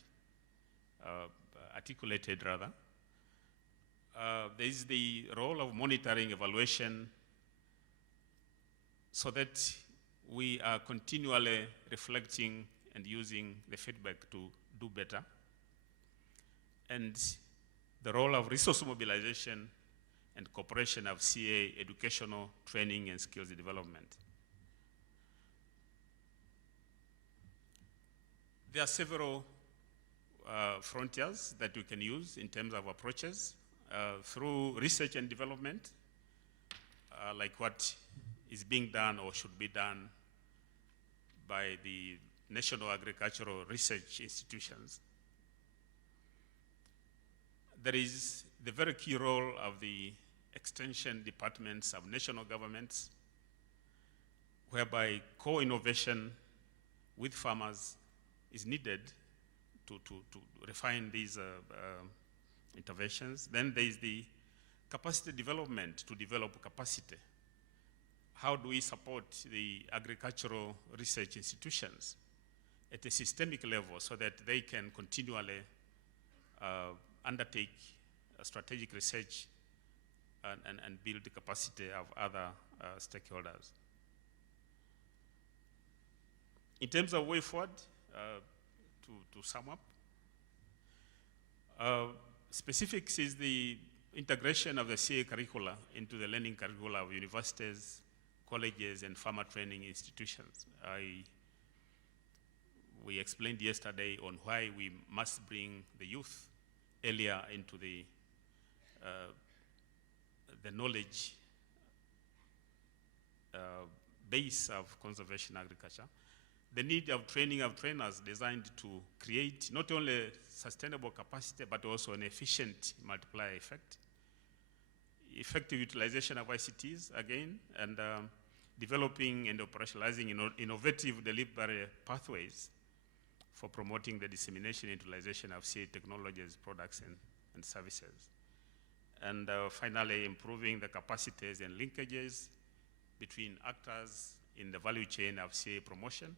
articulated rather. There is the role of monitoring, evaluation, so that we are continually reflecting and using the feedback to do better. And the role of resource mobilization and cooperation of CA educational training and skills development. There are several frontiers that we can use in terms of approaches through research and development, like what is being done or should be done by the national agricultural research institutions. There is the very key role of the extension departments of national governments, whereby co-innovation with farmers is needed to refine these interventions. Then there is the capacity development to develop capacity. How do we support the agricultural research institutions at a systemic level so that they can continually undertake strategic research and build the capacity of other stakeholders. In terms of way forward, to sum up, specifics is the integration of the CA curricula into the learning curricula of universities, colleges, and farmer training institutions. We explained yesterday on why we must bring the youth earlier into the knowledge base of conservation agriculture. The need of training of trainers designed to create not only sustainable capacity, but also an efficient multiplier effect. Effective utilization of ICTs, again, and developing and operationalizing innovative delivery pathways for promoting the dissemination and utilization of CA technologies, products, and services. And finally, improving the capacities and linkages between actors in the value chain of CA promotion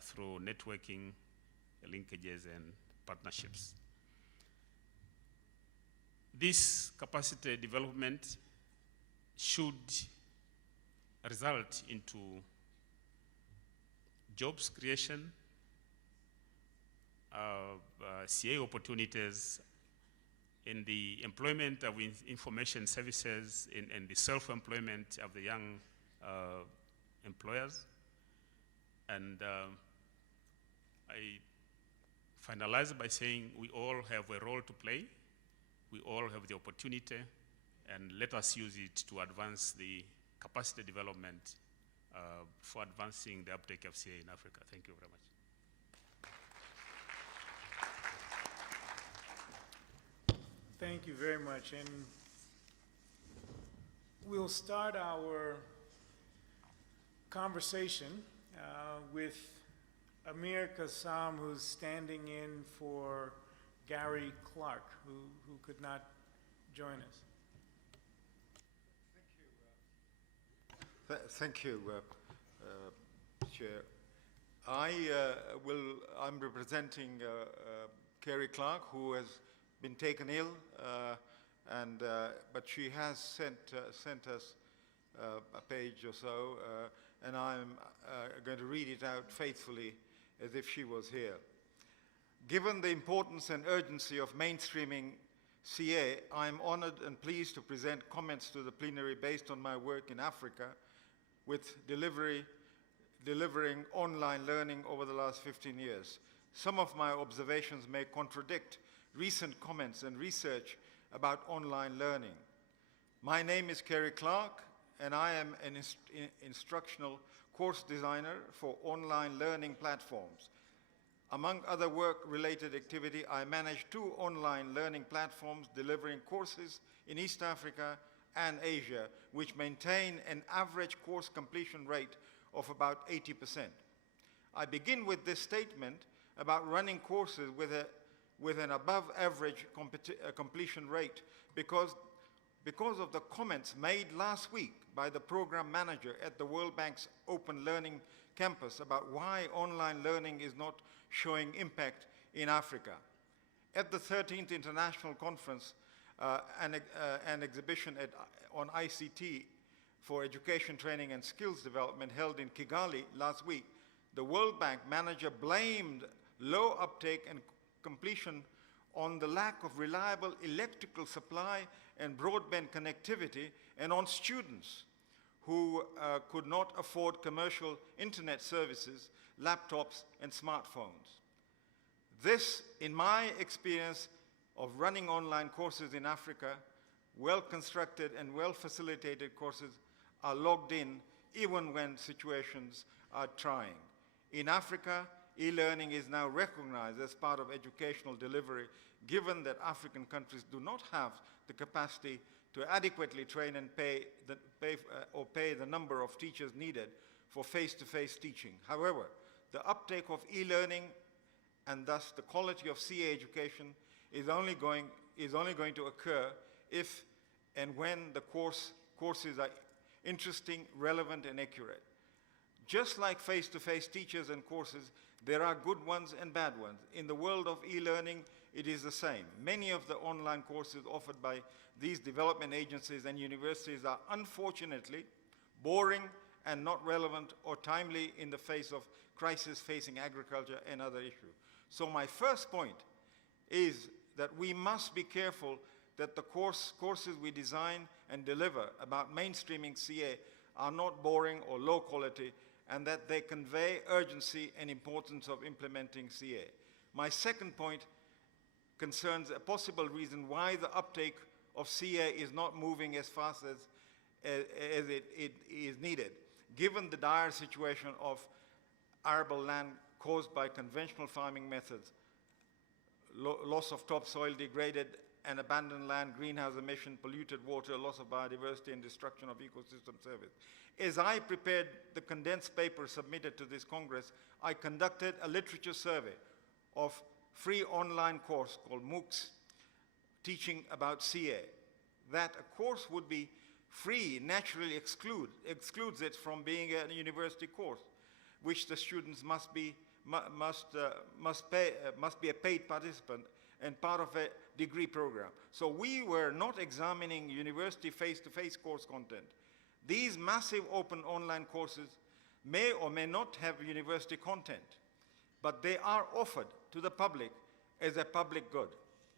through networking, linkages, and partnerships. This capacity development should result into jobs creation, CA opportunities in the employment of information services and the self-employment of the young employers. And I finalize by saying we all have a role to play. We all have the opportunity, and let us use it to advance the capacity development for advancing the uptake of CA in Africa. Thank you very much. Thank you very much. And we'll start our conversation with Amir Kassam, who's standing in for Gary Clark, who could not join us. Thank you, Chair. I'm representing Gary Clark, who has been taken ill, but she has sent us a page or so, and I'm going to read it out faithfully as if she was here. Given the importance and urgency of mainstreaming CA, I am honored and pleased to present comments to the plenary based on my work in Africa with delivering online learning over the last 15 years. Some of my observations may contradict recent comments and research about online learning. My name is Kerry Clark, and I am an instructional course designer for online learning platforms. Among other work-related activity, I manage 2 online learning platforms delivering courses in East Africa and Asia, which maintain an average course completion rate of about 80%. I begin with this statement about running courses with an above-average completion rate because of the comments made last week by the program manager at the World Bank's Open Learning Campus about why online learning is not showing impact in Africa. At the 13th International Conference, an exhibition on ICT for education, training, and skills development held in Kigali last week, the World Bank manager blamed low uptake and completion on the lack of reliable electrical supply and broadband connectivity, and on students who could not afford commercial internet services, laptops, and smartphones. This, in my experience of running online courses in Africa, well-constructed and well-facilitated courses are logged in even when situations are trying. In Africa, e-learning is now recognized as part of educational delivery, given that African countries do not have the capacity to adequately train and pay the number of teachers needed for face-to-face teaching. However, the uptake of e-learning and thus the quality of CA education is only going to occur if and when the courses are interesting, relevant, and accurate. Just like face-to-face teachers and courses, there are good ones and bad ones. In the world of e-learning, it is the same. Many of the online courses offered by these development agencies and universities are unfortunately boring and not relevant or timely in the face of crisis facing agriculture and other issues. So my first point is that we must be careful that the courses we design and deliver about mainstreaming CA are not boring or low quality, and that they convey urgency and importance of implementing CA. My second point concerns a possible reason why the uptake of CA is not moving as fast as it is needed, given the dire situation of arable land caused by conventional farming methods, loss of topsoil, degraded and abandoned land, greenhouse emission, polluted water, loss of biodiversity, and destruction of ecosystem service. As I prepared the condensed paper submitted to this Congress, I conducted a literature survey of free online course called MOOCs, teaching about CA. That a course would be free naturally excludes it from being a university course, which the students must be a paid participant and part of a degree program. So we were not examining university face-to-face course content. These massive open online courses may or may not have university content, but they are offered to the public as a public good.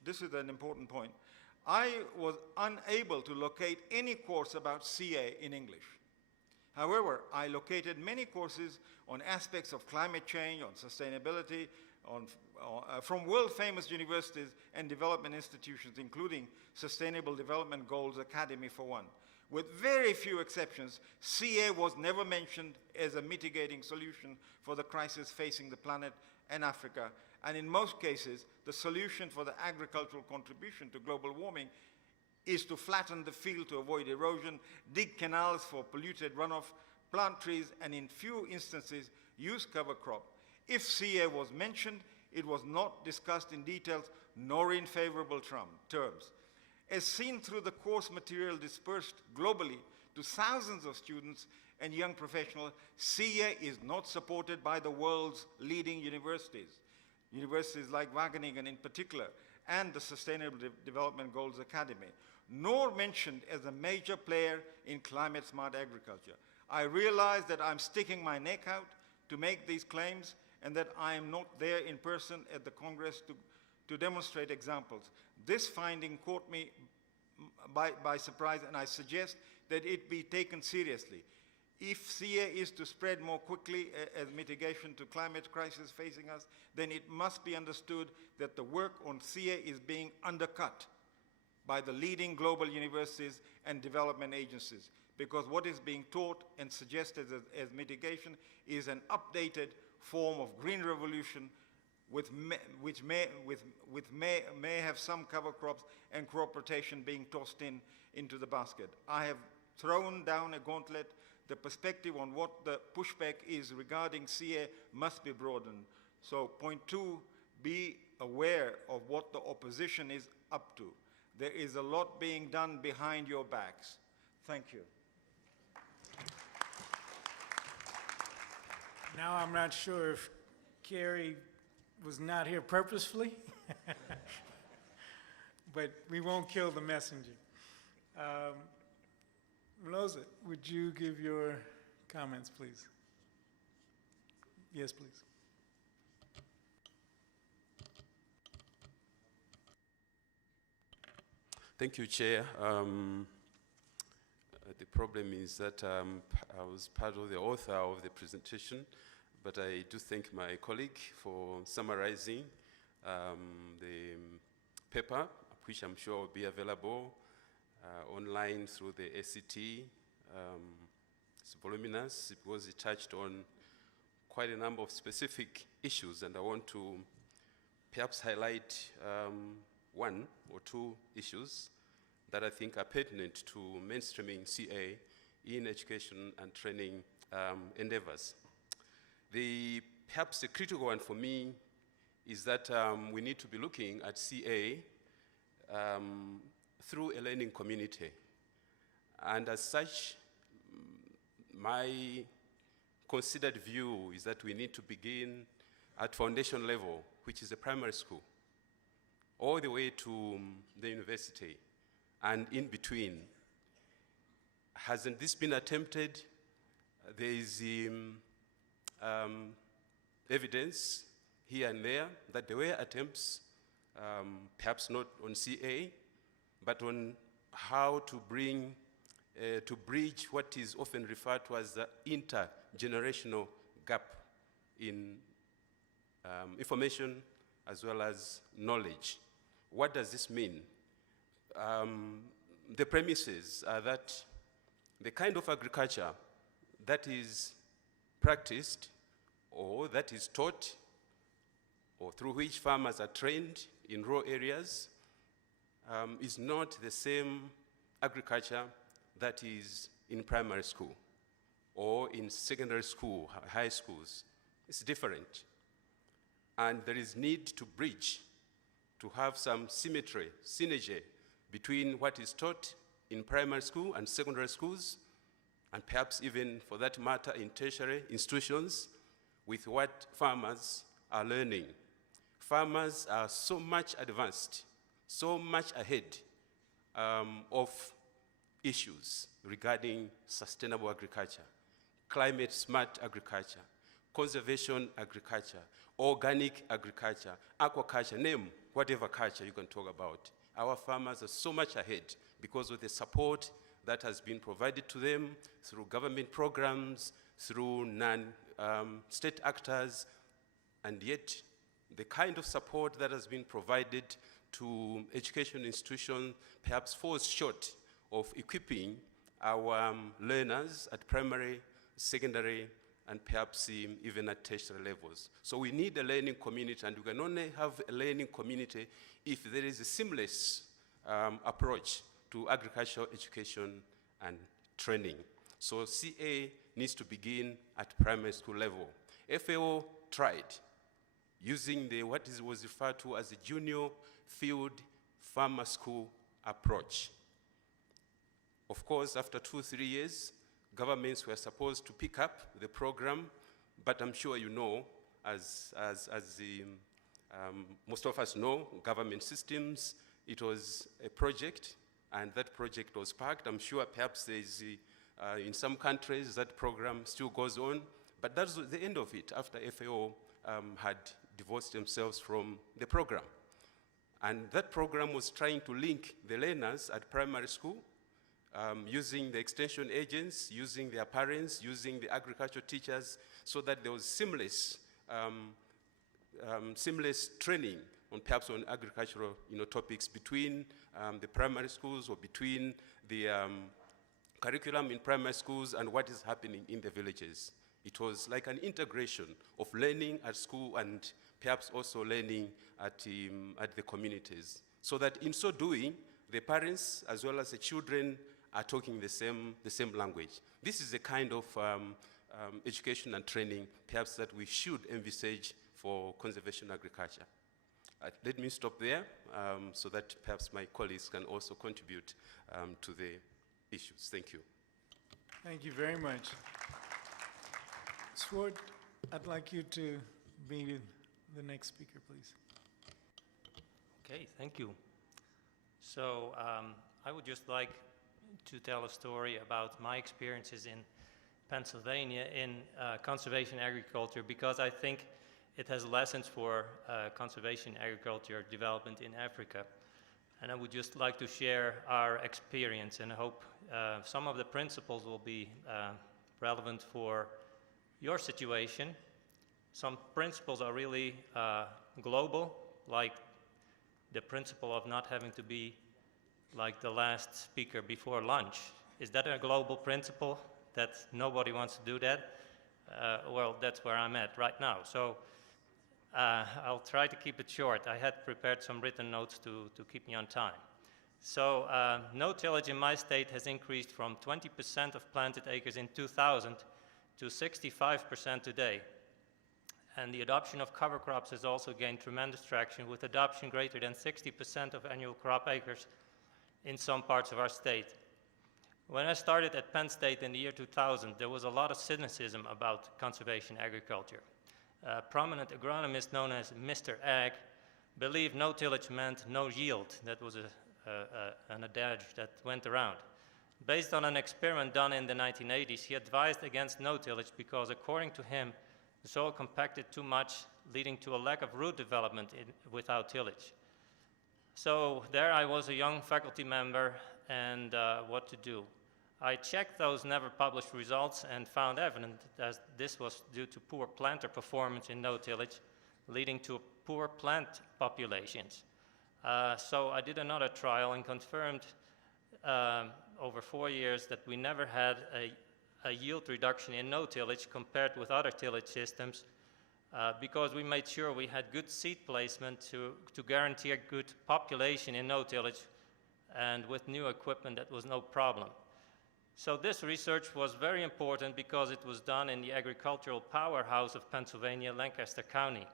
This is an important point. I was unable to locate any course about CA in English. However, I located many courses on aspects of climate change, on sustainability, from world-famous universities and development institutions, including Sustainable Development Goals Academy for one. With very few exceptions, CA was never mentioned as a mitigating solution for the crisis facing the planet and Africa, and in most cases, the solution for the agricultural contribution to global warming is to flatten the field to avoid erosion, dig canals for polluted runoff, plant trees, and in few instances, use cover crop. If CA was mentioned, it was not discussed in details nor in favorable terms. As seen through the course material dispersed globally to thousands of students and young professionals, CA is not supported by the world's leading universities. Universities like Wageningen in particular, and the Sustainable Development Goals Academy, nor mentioned as a major player in climate-smart agriculture. I realize that I'm sticking my neck out to make these claims, and that I am not there in person at the Congress to demonstrate examples. This finding caught me by surprise, and I suggest that it be taken seriously. If CA is to spread more quickly as mitigation to climate crisis facing us, then it must be understood that the work on CA is being undercut by the leading global universities and development agencies. because what is being taught and suggested as mitigation is an updated form of green revolution which may have some cover crops and crop rotation being tossed into the basket. I have thrown down a gauntlet. The perspective on what the pushback is regarding CA must be broadened. So point 2, be aware of what the opposition is up to. There is a lot being done behind your backs. Thank you. Now I'm not sure if Kerry was not here purposefully, but we won't kill the messenger. Mloza, would you give your comments, please? Yes, please. Thank you, Chair. The problem is that I was part of the author of the presentation, but I do thank my colleague for summarizing the paper, which I'm sure will be available online through the ACT. It's voluminous because it touched on quite a number of specific issues, and I want to perhaps highlight one or two issues that I think are pertinent to mainstreaming CA in education and training endeavors. Perhaps the critical one for me is that we need to be looking at CA through a learning community. And as such, my considered view is that we need to begin at foundation level, which is the primary school, all the way to the university, and in between. Hasn't this been attempted? There is evidence here and there that there were attempts, perhaps not on CA, but on how to bring, to bridge what is often referred to as the intergenerational gap in information as well as knowledge. What does this mean? The premises are that the kind of agriculture that is practiced or that is taught or through which farmers are trained in rural areas is not the same agriculture that is in primary school or in secondary school, high schools. It's different. And there is need to bridge, to have some symmetry, synergy between what is taught in primary school and secondary schools, and perhaps even, for that matter, in tertiary institutions, with what farmers are learning. Farmers are so much advanced, so much ahead of issues regarding sustainable agriculture, climate-smart agriculture, conservation agriculture, organic agriculture, aquaculture, name whatever culture you can talk about. Our farmers are so much ahead because of the support that has been provided to them through government programs, through non-state actors, and yet the kind of support that has been provided to education institutions perhaps falls short of equipping our learners at primary, secondary, and perhaps even at tertiary levels. So we need a learning community, and we can only have a learning community if there is a seamless approach to agricultural education and training. So CA needs to begin at primary school level. FAO tried using what was referred to as the junior field farmer school approach. Of course, after 2-3 years, governments were supposed to pick up the program, but I'm sure you know, as most of us know, government systems, it was a project, and that project was parked. I'm sure perhaps there is, in some countries, that program still goes on, but that's the end of it after FAO had divorced themselves from the program. And that program was trying to link the learners at primary school using the extension agents, using their parents, using the agricultural teachers, so that there was seamless training on perhaps on agricultural topics between the primary schools or between the curriculum in primary schools and what is happening in the villages. It was like an integration of learning at school and perhaps also learning at the communities, so that in so doing, the parents as well as the children are talking the same language. This is the kind of education and training perhaps that we should envisage for conservation agriculture. Let me stop there so that perhaps my colleagues can also contribute to the issues. Thank you. Thank you very much. Swart, I'd like you to be the next speaker, please. Okay, thank you. So I would just like to tell a story about my experiences in Pennsylvania in conservation agriculture, because I think it has lessons for conservation agriculture development in Africa. And I would just like to share our experience, and I hope some of the principles will be relevant for your situation. Some principles are really global, like the principle of not having to be like the last speaker before lunch. Is that a global principle that nobody wants to do that? Well, that's where I'm at right now. So I'll try to keep it short. I had prepared some written notes to keep me on time. So no-tillage in my state has increased from 20% of planted acres in 2000 to 65% today. And the adoption of cover crops has also gained tremendous traction, with adoption greater than 60% of annual crop acres in some parts of our state. When I started at Penn State in the year 2000, there was a lot of cynicism about conservation agriculture. A prominent agronomist known as Mr. Ag believed no-tillage meant no yield. That was an adage that went around. Based on an experiment done in the 1980s, he advised against no-tillage because, according to him, the soil compacted too much, leading to a lack of root development without tillage. So there I was, a young faculty member, and what to do? I checked those never published results and found evidence that this was due to poor planter performance in no-tillage, leading to poor plant populations. So I did another trial and confirmed over 4 years that we never had a yield reduction in no-tillage compared with other tillage systems, because we made sure we had good seed placement to guarantee a good population in no-tillage, and with new equipment that was no problem. So this research was very important because it was done in the agricultural powerhouse of Pennsylvania, Lancaster County,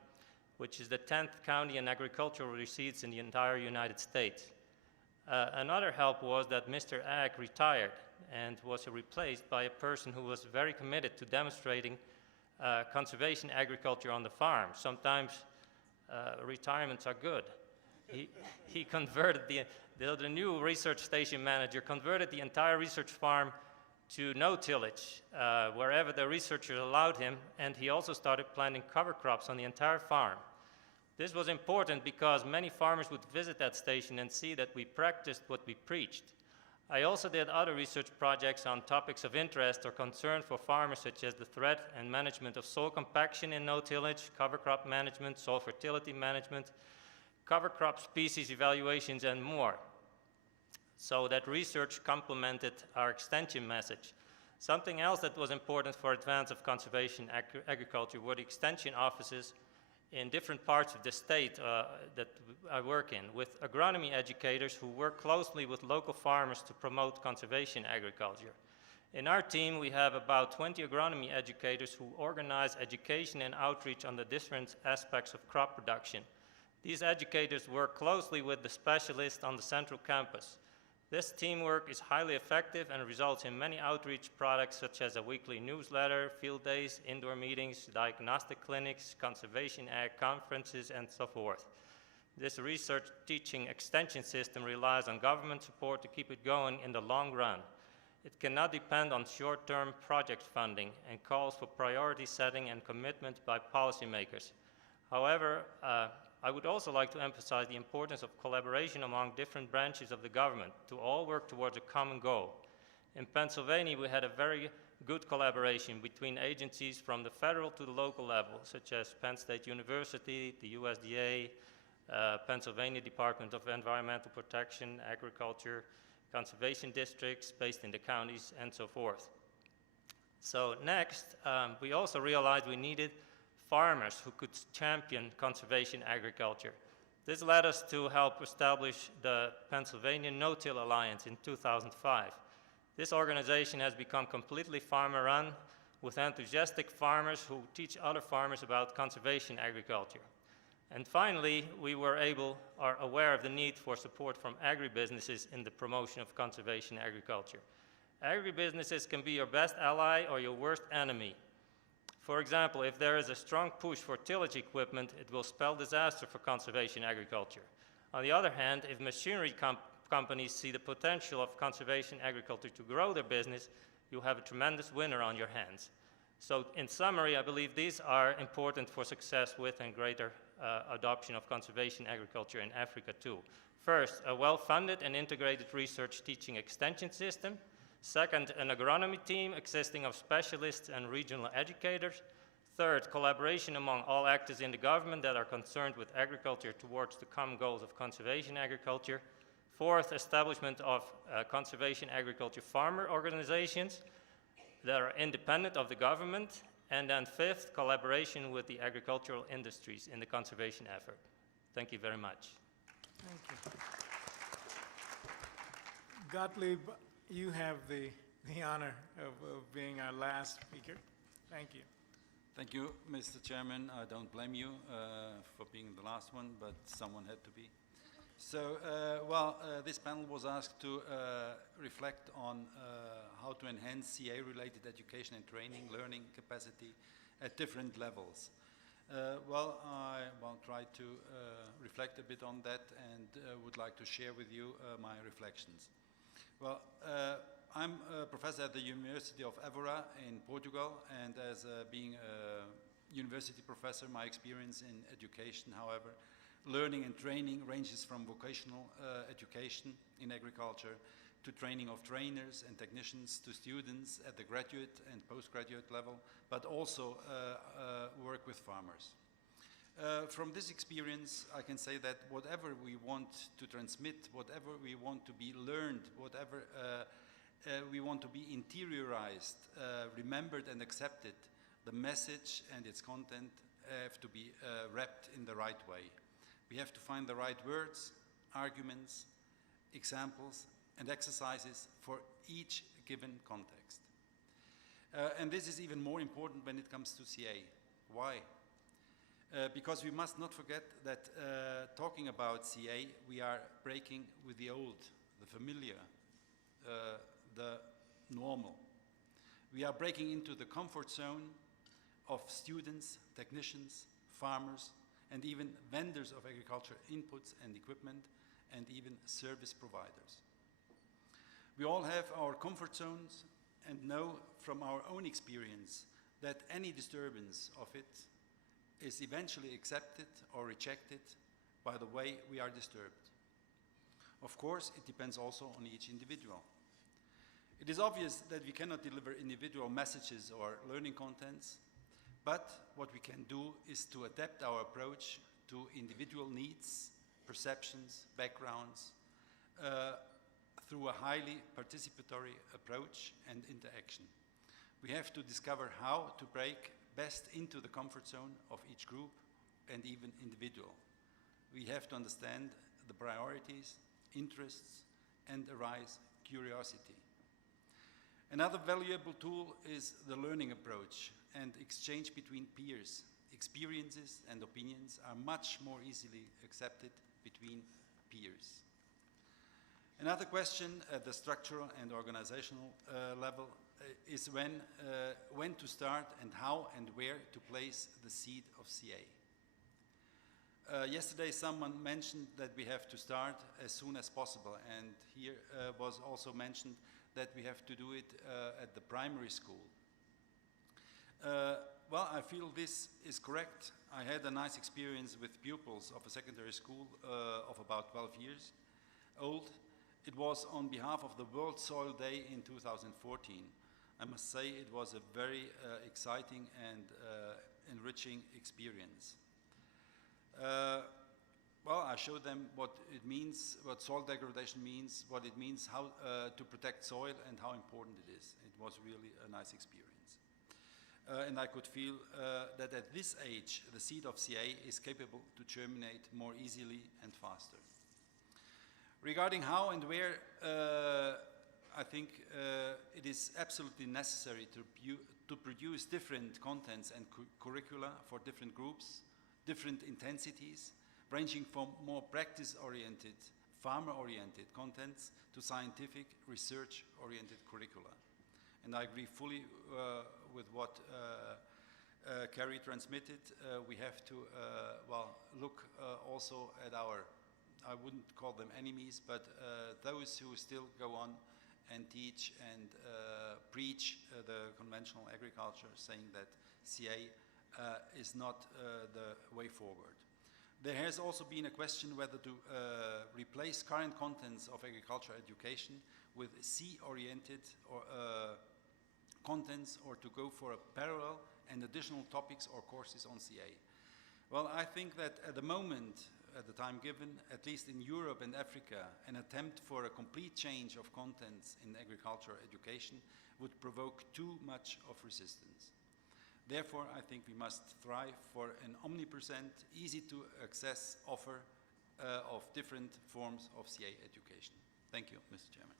which is the 10th county in agricultural receipts in the entire United States. Another help was that Mr. Ag retired and was replaced by a person who was very committed to demonstrating conservation agriculture on the farm. Sometimes retirements are good. He converted the new research station manager converted the entire research farm to no-tillage wherever the researchers allowed him, and he also started planting cover crops on the entire farm. This was important because many farmers would visit that station and see that we practiced what we preached. I also did other research projects on topics of interest or concern for farmers, such as the threat and management of soil compaction in no-tillage, cover crop management, soil fertility management, cover crop species evaluations, and more. So that research complemented our extension message. Something else that was important for advance of conservation agriculture were the extension offices in different parts of the state that I work in, with agronomy educators who work closely with local farmers to promote conservation agriculture. In our team, we have about 20 agronomy educators who organize education and outreach on the different aspects of crop production. These educators work closely with the specialists on the central campus. This teamwork is highly effective and results in many outreach products, such as a weekly newsletter, field days, indoor meetings, diagnostic clinics, conservation ag conferences, and so forth. This research teaching extension system relies on government support to keep it going in the long run. It cannot depend on short-term project funding and calls for priority setting and commitment by policymakers. However, I would also like to emphasize the importance of collaboration among different branches of the government to all work towards a common goal. In Pennsylvania, we had a very good collaboration between agencies from the federal to the local level, such as Penn State University, the USDA, Pennsylvania Department of Environmental Protection, Agriculture, conservation districts based in the counties, and so forth. So next, we also realized we needed farmers who could champion conservation agriculture. This led us to help establish the Pennsylvania No-Till Alliance in 2005. This organization has become completely farmer-run with enthusiastic farmers who teach other farmers about conservation agriculture. And finally, we are aware of the need for support from agribusinesses in the promotion of conservation agriculture. Agribusinesses can be your best ally or your worst enemy. For example, if there is a strong push for tillage equipment, it will spell disaster for conservation agriculture. On the other hand, if machinery companies see the potential of conservation agriculture to grow their business, you have a tremendous winner on your hands. So in summary, I believe these are important for success with and greater adoption of conservation agriculture in Africa too. First, a well-funded and integrated research teaching extension system. Second, an agronomy team consisting of specialists and regional educators. Third, collaboration among all actors in the government that are concerned with agriculture towards the common goals of conservation agriculture. Fourth, establishment of conservation agriculture farmer organizations that are independent of the government. And then fifth, collaboration with the agricultural industries in the conservation effort. Thank you very much. Thank you. Gottlieb, you have the honor of being our last speaker. Thank you. Thank you, Mr. Chairman. I don't blame you for being the last one, but someone had to be. So, this panel was asked to reflect on how to enhance CA-related education and training, learning capacity at different levels. I will try to reflect a bit on that and would like to share with you my reflections. Well, I'm a professor at the University of Évora in Portugal, and as being a university professor, my experience in education, however, learning and training ranges from vocational education in agriculture to training of trainers and technicians to students at the graduate and postgraduate level, but also work with farmers. From this experience, I can say that whatever we want to transmit, whatever we want to be learned, whatever we want to be interiorized, remembered and accepted, the message and its content have to be wrapped in the right way. We have to find the right words, arguments, examples, and exercises for each given context. And this is even more important when it comes to CA. Why? Because we must not forget that talking about CA, we are breaking with the old, the familiar, the normal. We are breaking into the comfort zone of students, technicians, farmers, and even vendors of agriculture inputs and equipment, and even service providers. We all have our comfort zones and know from our own experience that any disturbance of it is eventually accepted or rejected by the way we are disturbed. Of course, it depends also on each individual. It is obvious that we cannot deliver individual messages or learning contents, but what we can do is to adapt our approach to individual needs, perceptions, backgrounds, through a highly participatory approach and interaction. We have to discover how to break best into the comfort zone of each group and even individual. We have to understand the priorities, interests, and arouse curiosity. Another valuable tool is the learning approach and exchange between peers. Experiences and opinions are much more easily accepted between peers. Another question at the structural and organizational level is when to start and how and where to place the seed of CA. Yesterday someone mentioned that we have to start as soon as possible, and here was also mentioned that we have to do it at the primary school. Well, I feel this is correct. I had a nice experience with pupils of a secondary school of about 12 years old. It was on behalf of the World Soil Day in 2014. I must say it was a very exciting and enriching experience. Well, I showed them what it means, what soil degradation means, what it means, how to protect soil, and how important it is. It was really a nice experience. And I could feel that at this age, the seed of CA is capable to germinate more easily and faster. Regarding how and where, I think it is absolutely necessary to produce different contents and curricula for different groups, different intensities, ranging from more practice-oriented, farmer-oriented contents to scientific, research-oriented curricula. And I agree fully with what Carrie transmitted. We have to, well, look also at our, I wouldn't call them enemies, but those who still go on and teach and preach the conventional agriculture, saying that CA is not the way forward. There has also been a question whether to replace current contents of agriculture education with C-oriented or contents, or to go for a parallel and additional topics or courses on CA. Well, I think that at the moment, at the time given, at least in Europe and Africa, an attempt for a complete change of contents in agriculture education would provoke too much of resistance. Therefore, I think we must strive for an omnipresent, easy-to-access offer of different forms of CA education. Thank you, Mr. Chairman.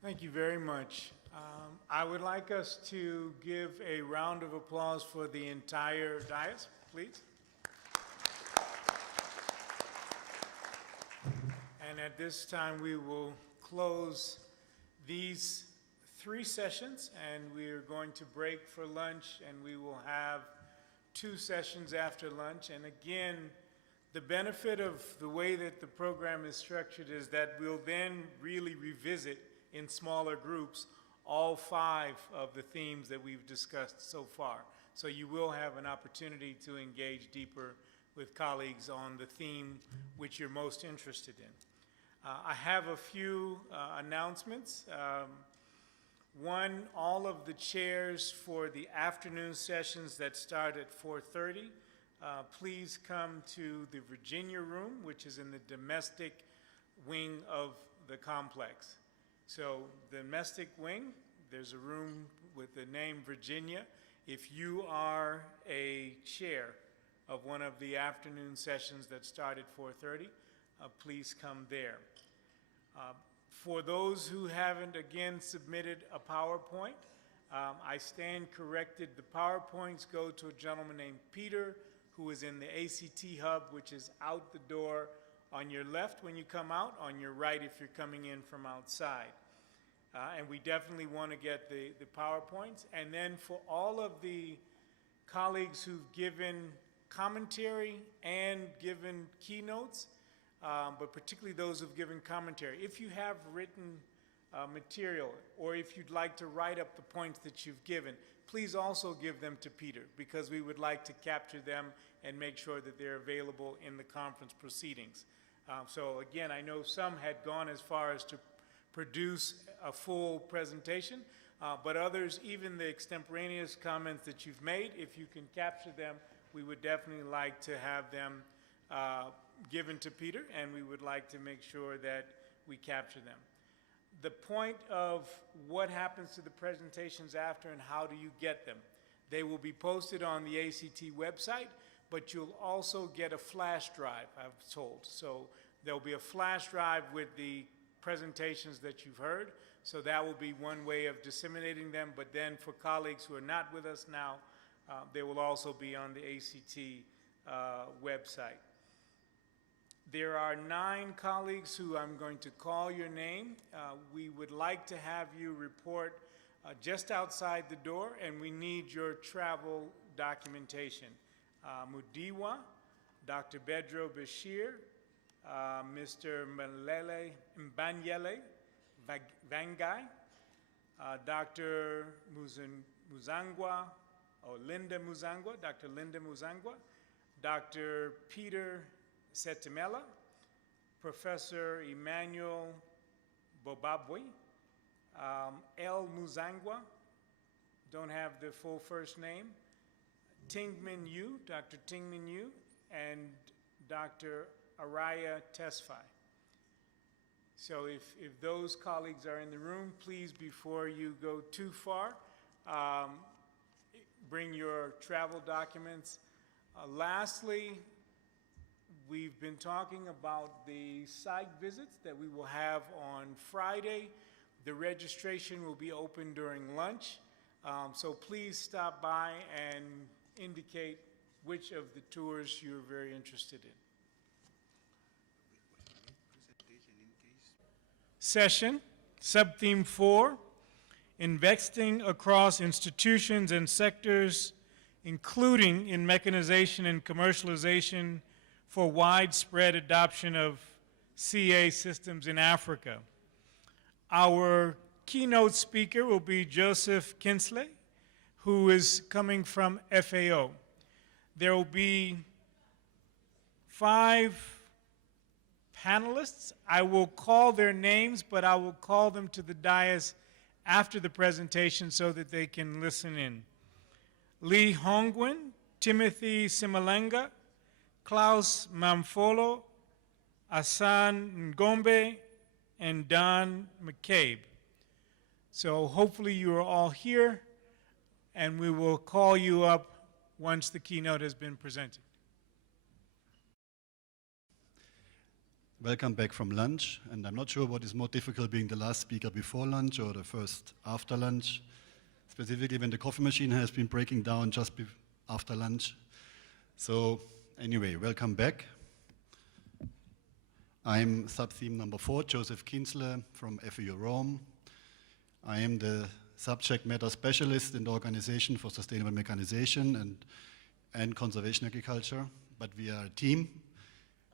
Thank you very much. I would like us to give a round of applause for the entire dais, please. And at this time, we will close these 3 sessions, and we are going to break for lunch, and we will have 2 sessions after lunch. And again, the benefit of the way that the program is structured is that we'll then really revisit in smaller groups all 5 of the themes that we've discussed so far. So you will have an opportunity to engage deeper with colleagues on the theme which you're most interested in. I have a few announcements. One, all of the chairs for the afternoon sessions that start at 4:30, please come to the Virginia room, which is in the domestic wing of the complex. So the domestic wing, there's a room with the name Virginia. If you are a chair of one of the afternoon sessions that start at 4:30, please come there. For those who haven't, again, submitted a PowerPoint, I stand corrected. The PowerPoints go to a gentleman named Peter, who is in the ACT Hub, which is out the door on your left when you come out, on your right if you're coming in from outside. And we definitely want to get the PowerPoints. And then for all of the colleagues who've given commentary and given keynotes, but particularly those who've given commentary, if you have written material, or if you'd like to write up the points that you've given, please also give them to Peter, because we would like to capture them and make sure that they're available in the conference proceedings. So again, I know some had gone as far as to produce a full presentation, but others, even the extemporaneous comments that you've made, if you can capture them, we would definitely like to have them given to Peter, and we would like to make sure that we capture them. The point of what happens to the presentations after and how do you get them, they will be posted on the ACT website, but you'll also get a flash drive, I've told. So there'll be a flash drive with the presentations that you've heard, so that will be one way of disseminating them. But then for colleagues who are not with us now, they will also be on the ACT website. There are 9 colleagues who I'm going to call your name. We would like to have you report just outside the door, and we need your travel documentation. Mudiwa, Dr. Bedro Bashir, Mr. Mbanyele Vangai, Dr. Muzangwa, or Linda Muzangwa, Dr. Linda Muzangwa, Dr. Peter Setimela, Professor Emmanuel Bobabwe, El Muzangwa, don't have the full first name, Tingmin Yu, Dr. Tingmin Yu, and Dr. Araya Tesfaye. So if those colleagues are in the room, please, before you go too far, bring your travel documents. Lastly, we've been talking about the site visits that we will have on Friday. The registration will be open during lunch, so please stop by and indicate which of the tours you're very interested in. Session, sub-theme 4, investing across institutions and sectors, including in mechanization and commercialization for widespread adoption of CA systems in Africa. Our keynote speaker will be Joseph Kinsley, who is coming from FAO. There will be 5 panelists. I will call their names, but I will call them to the dais after the presentation so that they can listen in. Lee Hongwen, Timothy Simalenga, Klaus Mamfolo, Asan Ngombe, and Don McCabe. So hopefully you are all here, and we will call you up once the keynote has been presented. Welcome back from lunch, and I'm not sure what is more difficult, being the last speaker before lunch or the first after lunch, specifically when the coffee machine has been breaking down just after lunch. So anyway, welcome back. I'm sub-theme number 4, Joseph Kinsley from FAO Rome. I am the subject matter specialist in the Organization for Sustainable Mechanization and Conservation Agriculture, but we are a team.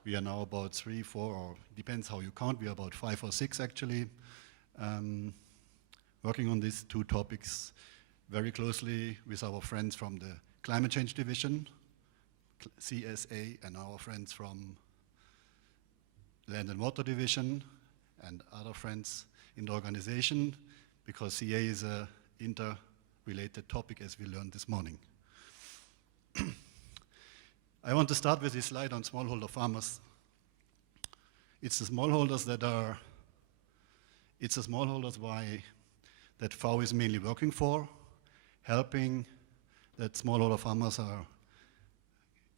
We are now about 3, 4, or depends how you count, we are about 5 or 6 actually, working on these 2 topics very closely with our friends from the Climate Change Division, CSA, and our friends from Land and Water Division, and other friends in the organization, because CA is an interrelated topic, as we learned this morning. I want to start with this slide on smallholder farmers. It's the smallholders that FAO is mainly working for, helping that smallholder farmers are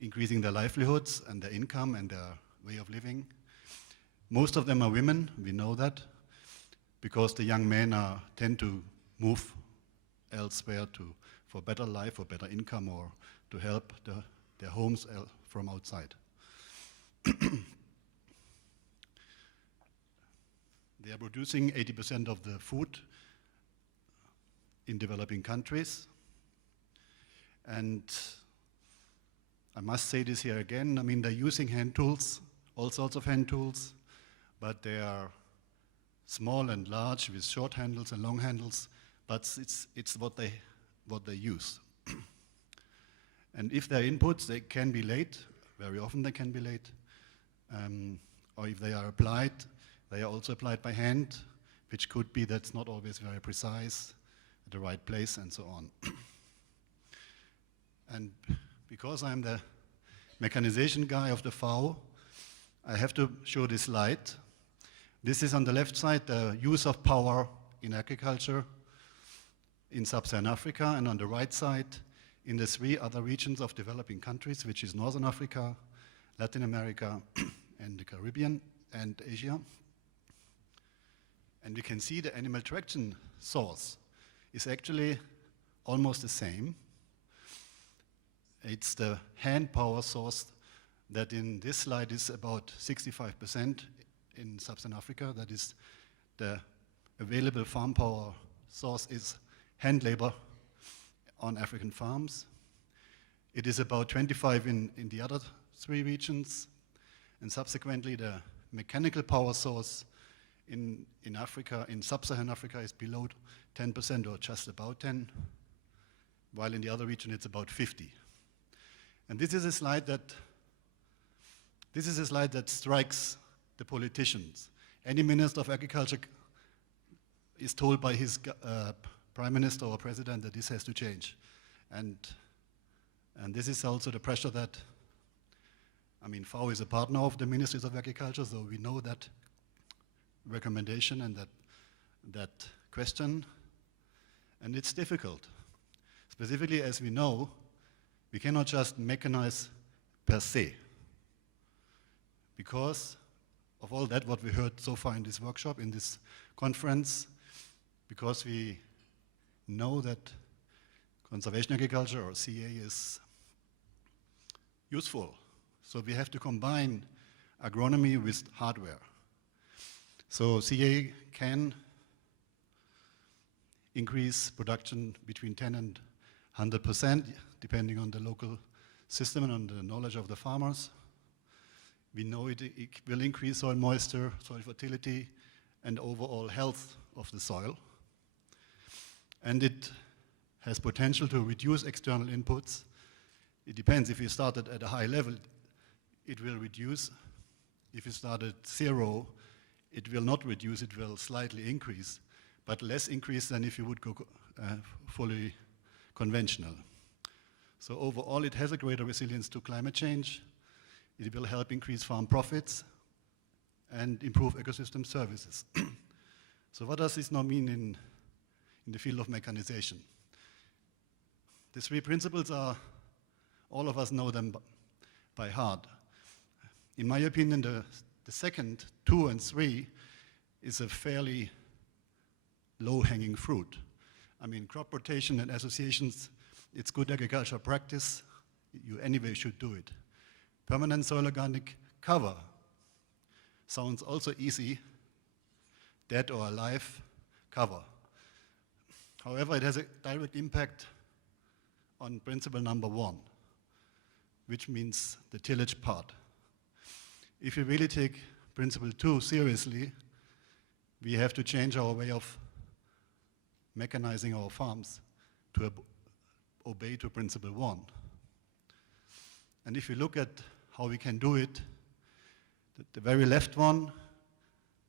increasing their livelihoods and their income and their way of living. Most of them are women, we know that, because the young men tend to move elsewhere for better life or better income, or to help their homes from outside. They are producing 80% of the food in developing countries. And I must say this here again, I mean, they're using hand tools, all sorts of hand tools, but they are small and large with short handles and long handles, but it's what they use. And if they're inputs, they can be late. Very often they can be late. Or if they are applied, they are also applied by hand, which could be that's not always very precise, at the right place, and so on. And because I'm the mechanization guy of the FAO, I have to show this slide. This is on the left side, the use of power in agriculture in sub-Saharan Africa, and on the right side, in the 3 other regions of developing countries, which is Northern Africa, Latin America, and the Caribbean, and Asia. And we can see the animal traction source is actually almost the same. It's the hand power source that in this slide is about 65% in sub-Saharan Africa. That is the available farm power source is hand labor on African farms. It is about 25 in the other 3 regions, and subsequently the mechanical power source in Africa, in sub-Saharan Africa, is below 10% or just about 10, while in the other region it's about 50. And this is a slide that strikes the politicians. Any Minister of Agriculture is told by his Prime Minister or President that this has to change. And And this is also the pressure that, I mean, FAO is a partner of the Ministries of Agriculture, so we know that recommendation and that question, and it's difficult. Specifically, as we know, we cannot just mechanize per se, because of all that what we heard so far in this workshop, in this conference, because we know that conservation agriculture, or CA, is useful. So we have to combine agronomy with hardware. So CA can increase production between 10 and 100%, depending on the local system and on the knowledge of the farmers. We know it will increase soil moisture, soil fertility, and overall health of the soil. And it has potential to reduce external inputs. It depends. If you started at a high level, it will reduce. If you start at 0, it will not reduce, it will slightly increase, but less increase than if you would go fully conventional. So overall, it has a greater resilience to climate change. It will help increase farm profits and improve ecosystem services. So what does this now mean in the field of mechanization? The 3 principles are, all of us know them by heart. In my opinion, the second 2 and 3 is a fairly low-hanging fruit. I mean, crop rotation and associations, it's good agricultural practice. You anyway should do it. Permanent soil organic cover sounds also easy, dead or alive cover. However, it has a direct impact on principle number 1, which means the tillage part. If you really take principle 2 seriously, we have to change our way of mechanizing our farms to obey to principle 1. And if you look at how we can do it, the very left one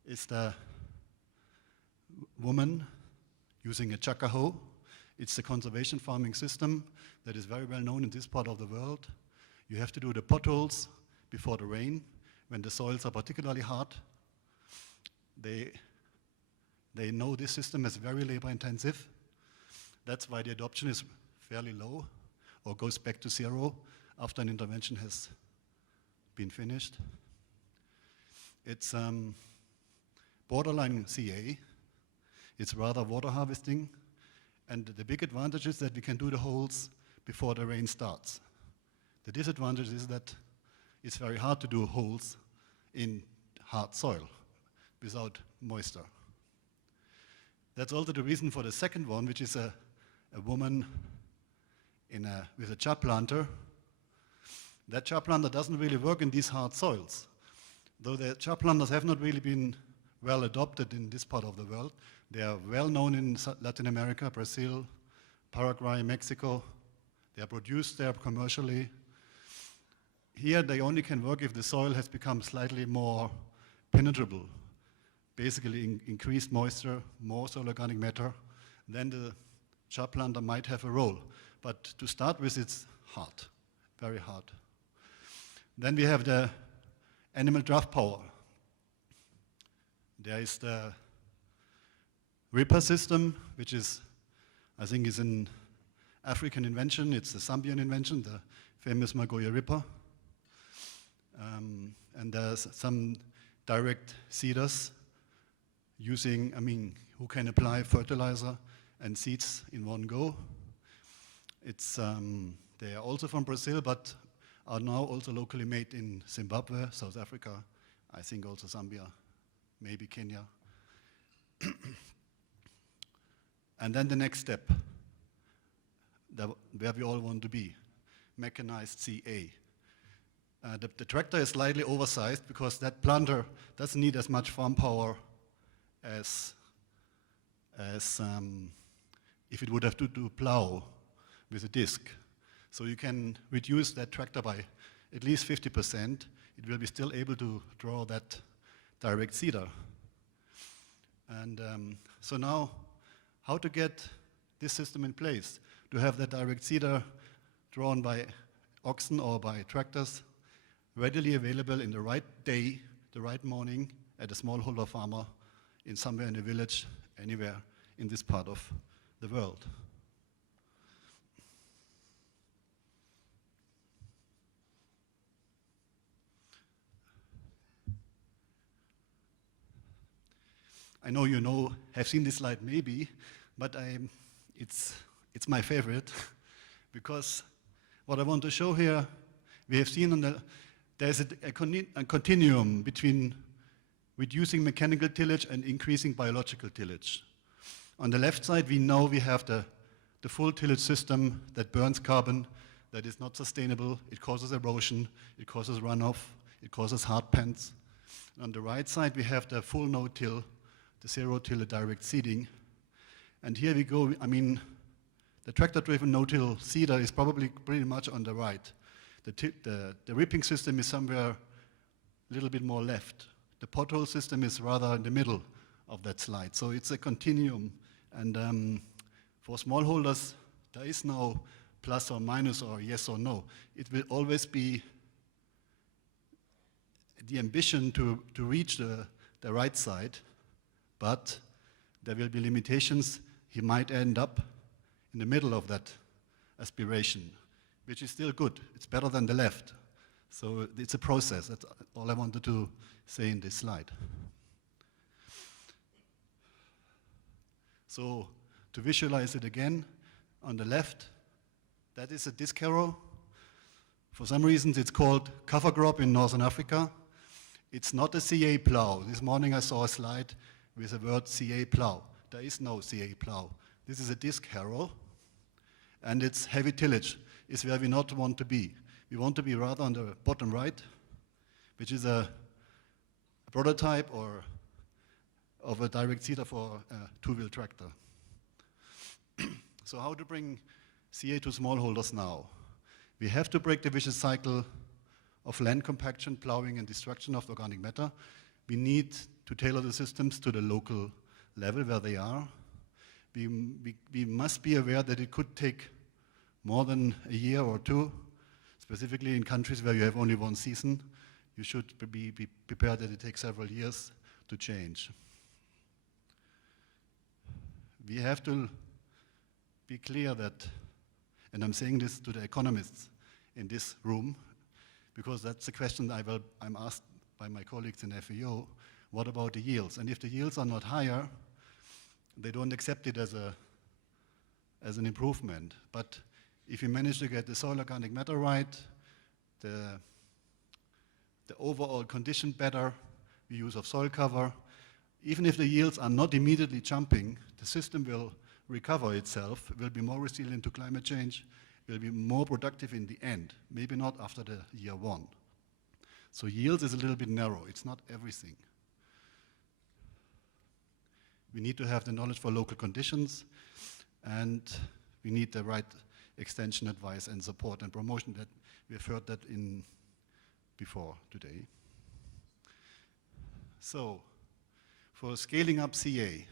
is the woman using a chaka hoe. It's the conservation farming system that is very well known in this part of the world. You have to do the potholes before the rain, when the soils are particularly hard. They know this system is very labor intensive. That's why the adoption is fairly low or goes back to 0 after an intervention has been finished. It's borderline CA. It's rather water harvesting. And the big advantage is that we can do the holes before the rain starts. The disadvantage is that it's very hard to do holes in hard soil without moisture. That's also the reason for the second one, which is a woman with a chap planter. That chap planter doesn't really work in these hard soils. Though the chap planters have not really been well adopted in this part of the world. They are well known in Latin America, Brazil, Paraguay, Mexico. They are produced there commercially. Here they only can work if the soil has become slightly more penetrable. Basically increased moisture, more soil organic matter, then the chap planter might have a role. But to start with, it's hard, very hard. Then we have the animal draft power. There is the Ripper system, which is, I think, is an African invention. It's a Zambian invention, the famous Magoya Ripper. And there's some direct seeders using, who can apply fertilizer and seeds in one go. They are also from Brazil, but are now also locally made in Zimbabwe, South Africa, I think also Zambia, maybe Kenya. And then the next step, where we all want to be, mechanized CA. The tractor is slightly oversized because that planter doesn't need as much farm power as if it would have to do plow with a disc. So you can reduce that tractor by at least 50%. It will be still able to draw that direct seeder. And so now, how to get this system in place? To have that direct seeder drawn by oxen or by tractors, readily available in the right day, the right morning, at a smallholder farmer in somewhere in a village, anywhere in this part of the world. I know you have seen this slide maybe, but it's my favorite because what I want to show here, we have seen there's a continuum between reducing mechanical tillage and increasing biological tillage. On the left side, we know we have the full tillage system that burns carbon, that is not sustainable, it causes erosion, it causes runoff, it causes hard pans. On the right side, we have the full no-till, the zero-till, the direct seeding. And here we go, I mean, the tractor-driven no-till seeder is probably pretty much on the right. The ripping system is somewhere a little bit more left. The pothole system is rather in the middle of that slide. So it's a continuum. And for smallholders, there is no plus or minus or yes or no. It will always be the ambition to reach the right side, but there will be limitations. He might end up in the middle of that aspiration, which is still good. It's better than the left. So it's a process. That's all I wanted to say in this slide. So to visualize it again, on the left, that is a disc harrow. For some reasons, it's called cover crop in Northern Africa. It's not a CA plow. This morning I saw a slide with the word CA plow. There is no CA plow. This is a disc harrow, and it's heavy tillage. Is where we not want to be. We want to be rather on the bottom right, which is a prototype or of a direct seeder for a two-wheel tractor. So how to bring CA to smallholders now? We have to break the vicious cycle of land compaction, plowing, and destruction of organic matter. We need to tailor the systems to the local level where they are. We must be aware that it could take more than a year or two, specifically in countries where you have only one season. You should be prepared that it takes several years to change. We have to be clear that, and I'm saying this to the economists in this room, because that's a question I'm asked by my colleagues in FAO, what about the yields? And if the yields are not higher, they don't accept it as an improvement. But if you manage to get the soil organic matter right, the overall condition better, the use of soil cover, even if the yields are not immediately jumping, the system will recover itself, will be more resilient to climate change, will be more productive in the end, maybe not after the year one. So yields is a little bit narrow, it's not everything. We need to have the knowledge for local conditions, and we need the right extension advice and support and promotion. That we've heard that in before today. So for scaling up CA,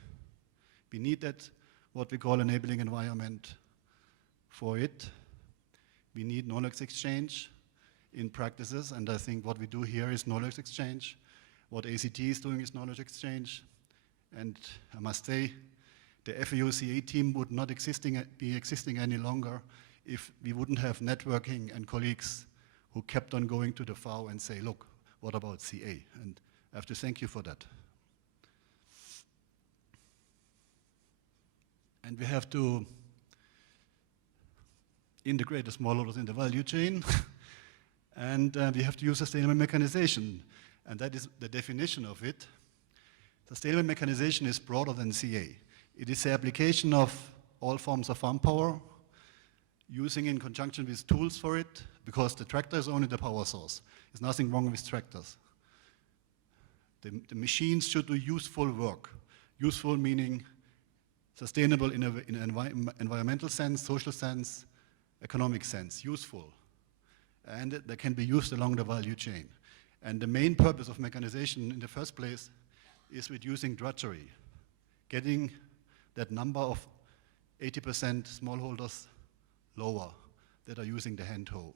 we need that what we call enabling environment for it. We need knowledge exchange in practices, and I think what we do here is knowledge exchange. What ACT is doing is knowledge exchange. And I must say, the FAO CA team would not be existing any longer if we wouldn't have networking and colleagues who kept on going to the FAO and say, look, what about CA? And I have to thank you for that. And we have to integrate the smallholders in the value chain, and we have to use sustainable mechanization. And that is the definition of it. Sustainable mechanization is broader than CA. It is the application of all forms of farm power, using in conjunction with tools for it, because the tractor is only the power source. There's nothing wrong with tractors. The machines should do useful work. Useful meaning sustainable in an environmental sense, social sense, economic sense, useful. And they can be used along the value chain. And the main purpose of mechanization in the first place is reducing drudgery, getting that number of 80% smallholders lower. that are using the hand hoe.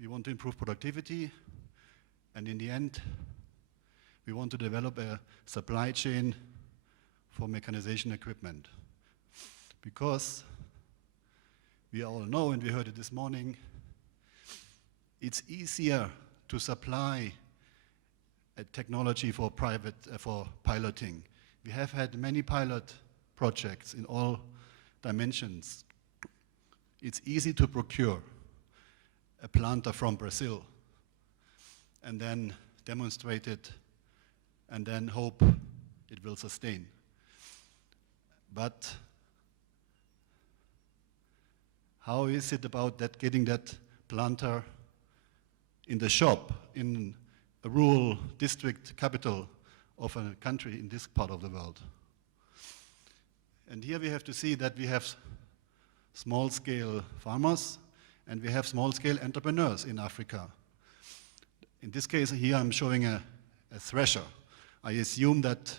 We want to improve productivity, and in the end, we want to develop a supply chain for mechanization equipment. Because we all know, and we heard it this morning, it's easier to supply a technology for for piloting. We have had many pilot projects in all dimensions. It's easy to procure a planter from Brazil and then demonstrate it and then hope it will sustain. But how is it about that getting that planter in the shop in a rural district capital of a country in this part of the world? And here we have to see that we have small-scale farmers and we have small-scale entrepreneurs in Africa. In this case here I'm showing a thresher. I assume that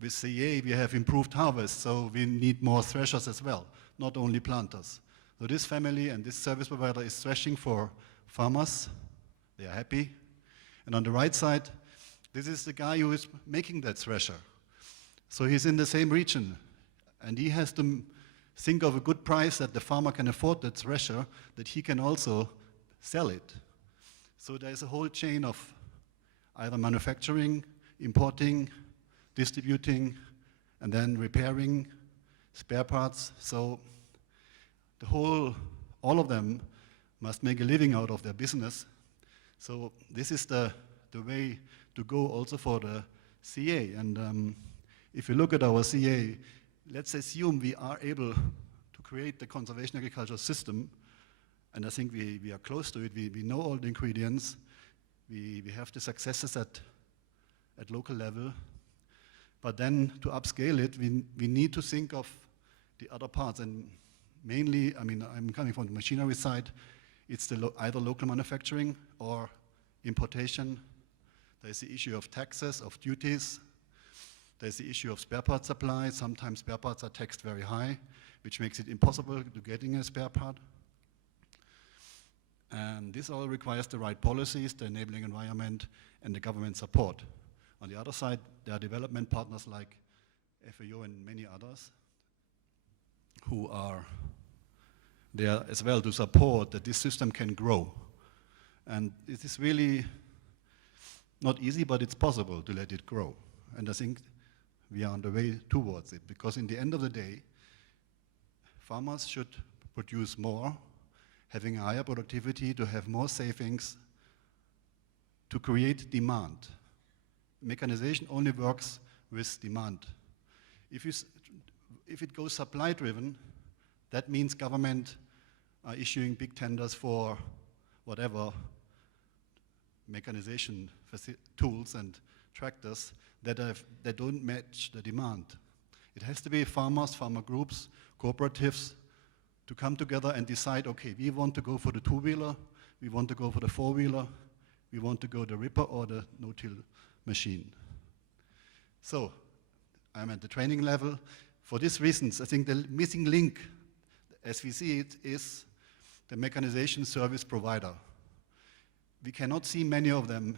with CA we have improved harvest, so we need more threshers as well, not only planters. So this family and this service provider is threshing for farmers. They are happy. And on the right side, this is the guy who is making that thresher. So he's in the same region, and he has to think of a good price that the farmer can afford that thresher, that he can also sell it. So there's a whole chain of either manufacturing, importing, distributing, and then repairing, spare parts. So all of them must make a living out of their business. So this is the way to go also for the CA. And if you look at our CA, let's assume we are able to create the conservation agriculture system, and I think we are close to it. We know all the ingredients. We have the successes at local level. But then to upscale it, we need to think of the other parts. And mainly, I mean, I'm coming from the machinery side. It's either local manufacturing or importation. There's the issue of taxes, of duties. There's the issue of spare part supply. Sometimes spare parts are taxed very high, which makes it impossible to getting a spare part. And this all requires the right policies, the enabling environment, and the government support. On the other side, there are development partners like FAO and many others who are there as well to support that this system can grow. And it is really not easy, but it's possible to let it grow. And I think we are on the way towards it, because in the end of the day, farmers should produce more, having a higher productivity, to have more savings, to create demand. Mechanization only works with demand. If it goes supply-driven, that means government are issuing big tenders for whatever mechanization tools and tractors that don't match the demand. It has to be farmers, farmer groups, cooperatives to come together and decide, okay, we want to go for the two-wheeler, we want to go for the four-wheeler, we want to go the ripper or the no-till machine. So I'm at the training level. For these reasons, I think the missing link, as we see it, is the mechanization service provider. We cannot see many of them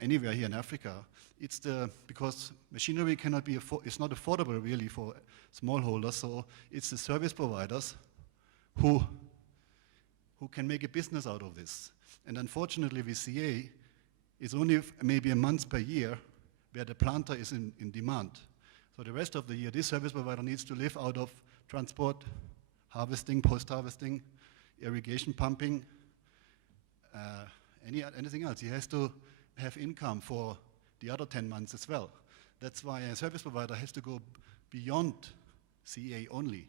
anywhere here in Africa. It's because machinery cannot be it's not affordable really for smallholders, so it's the service providers who can make a business out of this. And unfortunately with CA, it's only maybe a month per year where the planter is in demand. So the rest of the year, this service provider needs to live out of transport, harvesting, post-harvesting, irrigation pumping, anything else. He has to have income for the other 10 months as well. That's why a service provider has to go beyond CA only.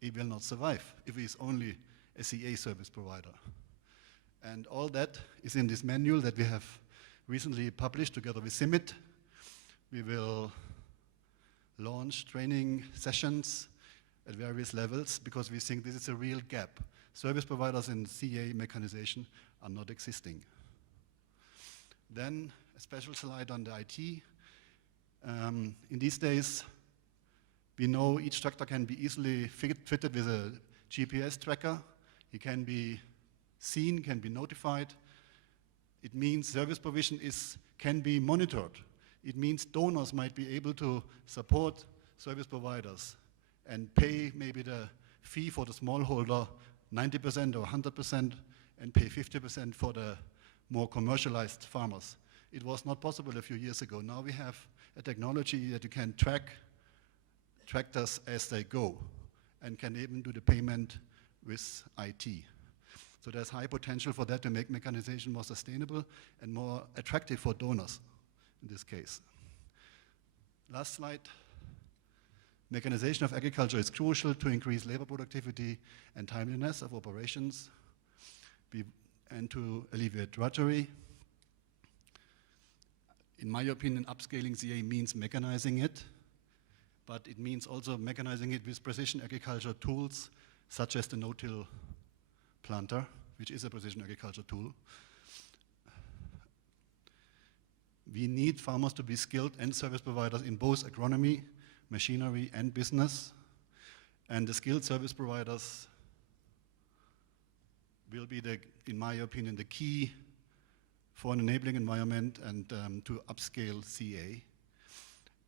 He will not survive if he's only a CA service provider. And all that is in this manual that we have recently published together with CIMMYT. We will launch training sessions at various levels because we think this is a real gap. Service providers in CA mechanization are not existing. Then a special slide on the IT. In these days, we know each tractor can be easily fitted with a GPS tracker. He can be seen, can be notified. It means service provision can be monitored. It means donors might be able to support service providers and pay maybe the fee for the smallholder 90% or 100% and pay 50% for the more commercialized farmers. It was not possible a few years ago. Now we have a technology that you can track tractors as they go and can even do the payment with IT. So there's high potential for that to make mechanization more sustainable and more attractive for donors in this case. Last slide. Mechanization of agriculture is crucial to increase labor productivity and timeliness of operations and to alleviate drudgery. In my opinion, upscaling CA means mechanizing it, but it means also mechanizing it with precision agriculture tools, such as the no-till planter, which is a precision agriculture tool. We need farmers to be skilled and service providers in both agronomy, machinery, and business. And the skilled service providers will be, in my opinion, the key for an enabling environment and to upscale CA.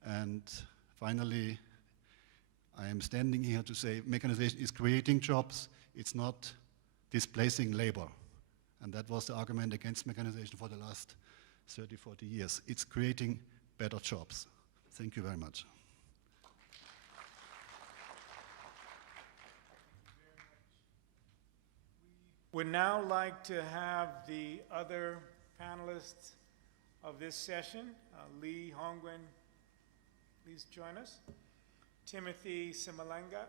And finally, I am standing here to say mechanization is creating jobs, it's not displacing labor. And that was the argument against mechanization for the last 30, 40 years. It's creating better jobs. Thank you very much. Would now like to have the other panelists of this session, Lee Hongwen, please join us. Timothy Simalanga,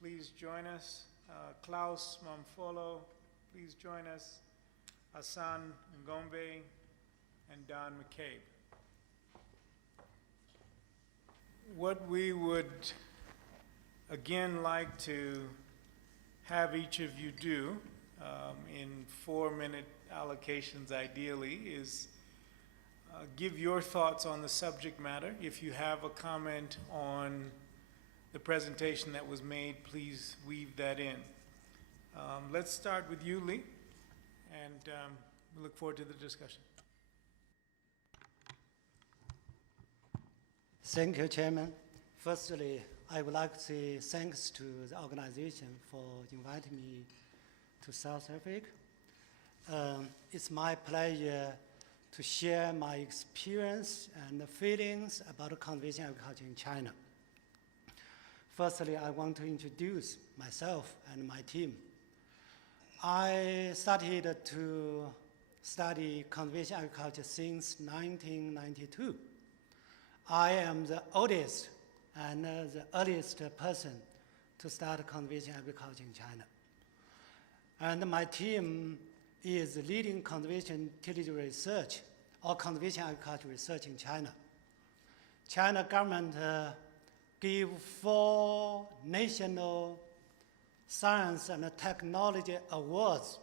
please join us. Klaus Mamfolo, please join us. Hassan Ngombe and Don McCabe. What we would again like to have each of you do in 4-minute allocations ideally is give your thoughts on the subject matter. If you have a comment on the presentation that was made, please weave that in. Let's start with you, Lee, and we look forward to the discussion. Thank you, Chairman. Firstly, I would like to say thanks to the organization for inviting me to South Africa. It's my pleasure to share my experience and feelings about conservation agriculture in China. Firstly, I want to introduce myself and my team. I started to study conservation agriculture since 1992. I am the oldest and the earliest person to start conservation agriculture in China. And my team is leading conservation tillage research or conservation agriculture research in China. China government gave 4 national science and technology awards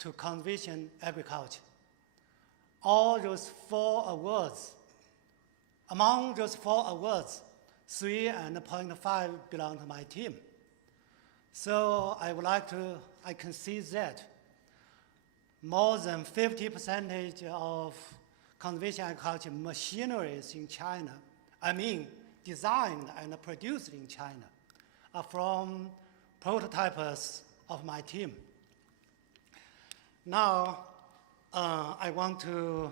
to conservation agriculture. All those 4 awards, among those 4 awards, 3.5 belong to my team. So I can see that more than 50% of conservation agriculture machineries in China, designed and produced in China, are from prototypes of my team. Now, I want to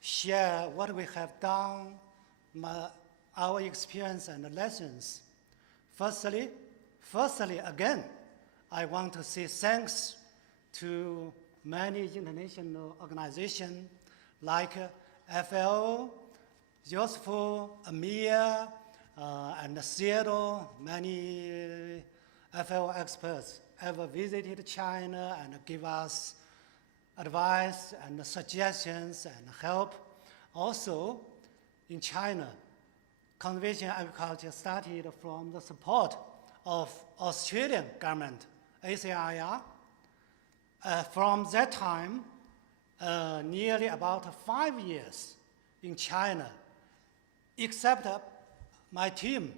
share what we have done, our experience and lessons. Firstly, again, I want to say thanks to many international organizations like FAO, Joseph, Amir, and Seattle. Many FAO experts ever visited China and give us advice and suggestions and help. Also, in China, conservation agriculture started from the support of Australian government, ACIR. From that time, nearly about 5 years in China, except my team,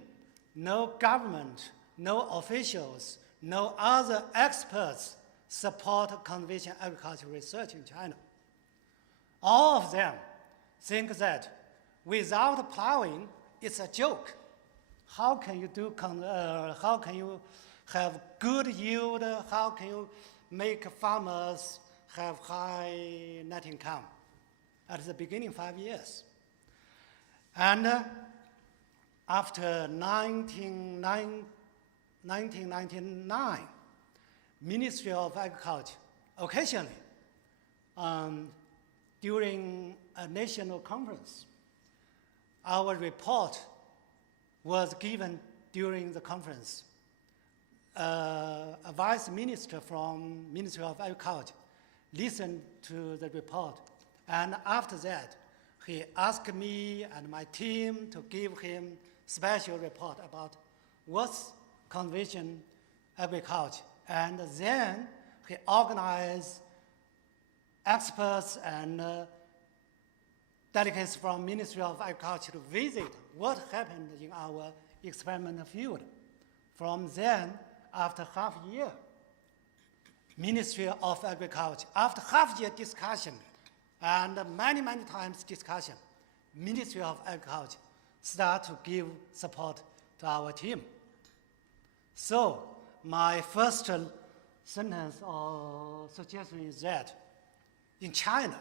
no government, no officials, no other experts support conservation agriculture research in China. All of them think that without plowing, it's a joke. How can you how can you have good yield? How can you make farmers have high net income? At the beginning, 5 years. And after 1999, Ministry of Agriculture, occasionally, during a national conference, our report was given during the conference. A vice minister from Ministry of Agriculture listened to the report, and after that, he asked me and my team to give him special report about what's conservation agriculture. And then he organized experts and delegates from Ministry of Agriculture to visit what happened in our experimental field. From then, after half a year, Ministry of Agriculture, after half year discussion and many times discussion, Ministry of Agriculture start to give support to our team. So my first sentence or suggestion is that in China,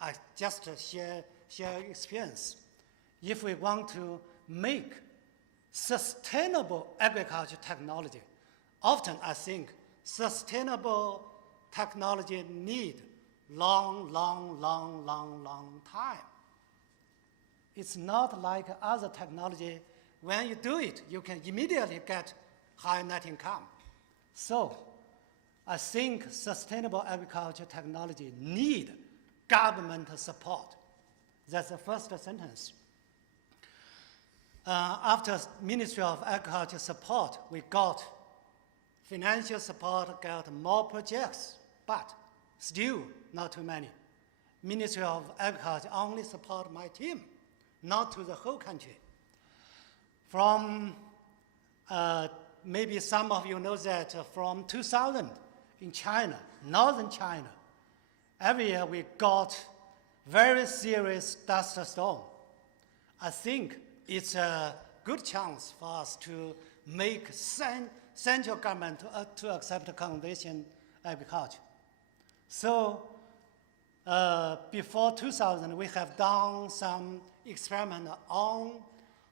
I just share experience. If we want to make sustainable agriculture technology, often I think sustainable technology need long time. It's not like other technology. When you do it, you can immediately get high net income. So I think sustainable agriculture technology need government support. That's the first sentence. After Ministry of Agriculture support, we got financial support, got more projects, but still not too many. Ministry of Agriculture only support my team, not to the whole country. From, maybe some of you know that from 2000 in China, northern China, every year we got very serious dust storm. I think it's a good chance for us to make central government to accept conservation agriculture. So before 2000, we have done some experiment on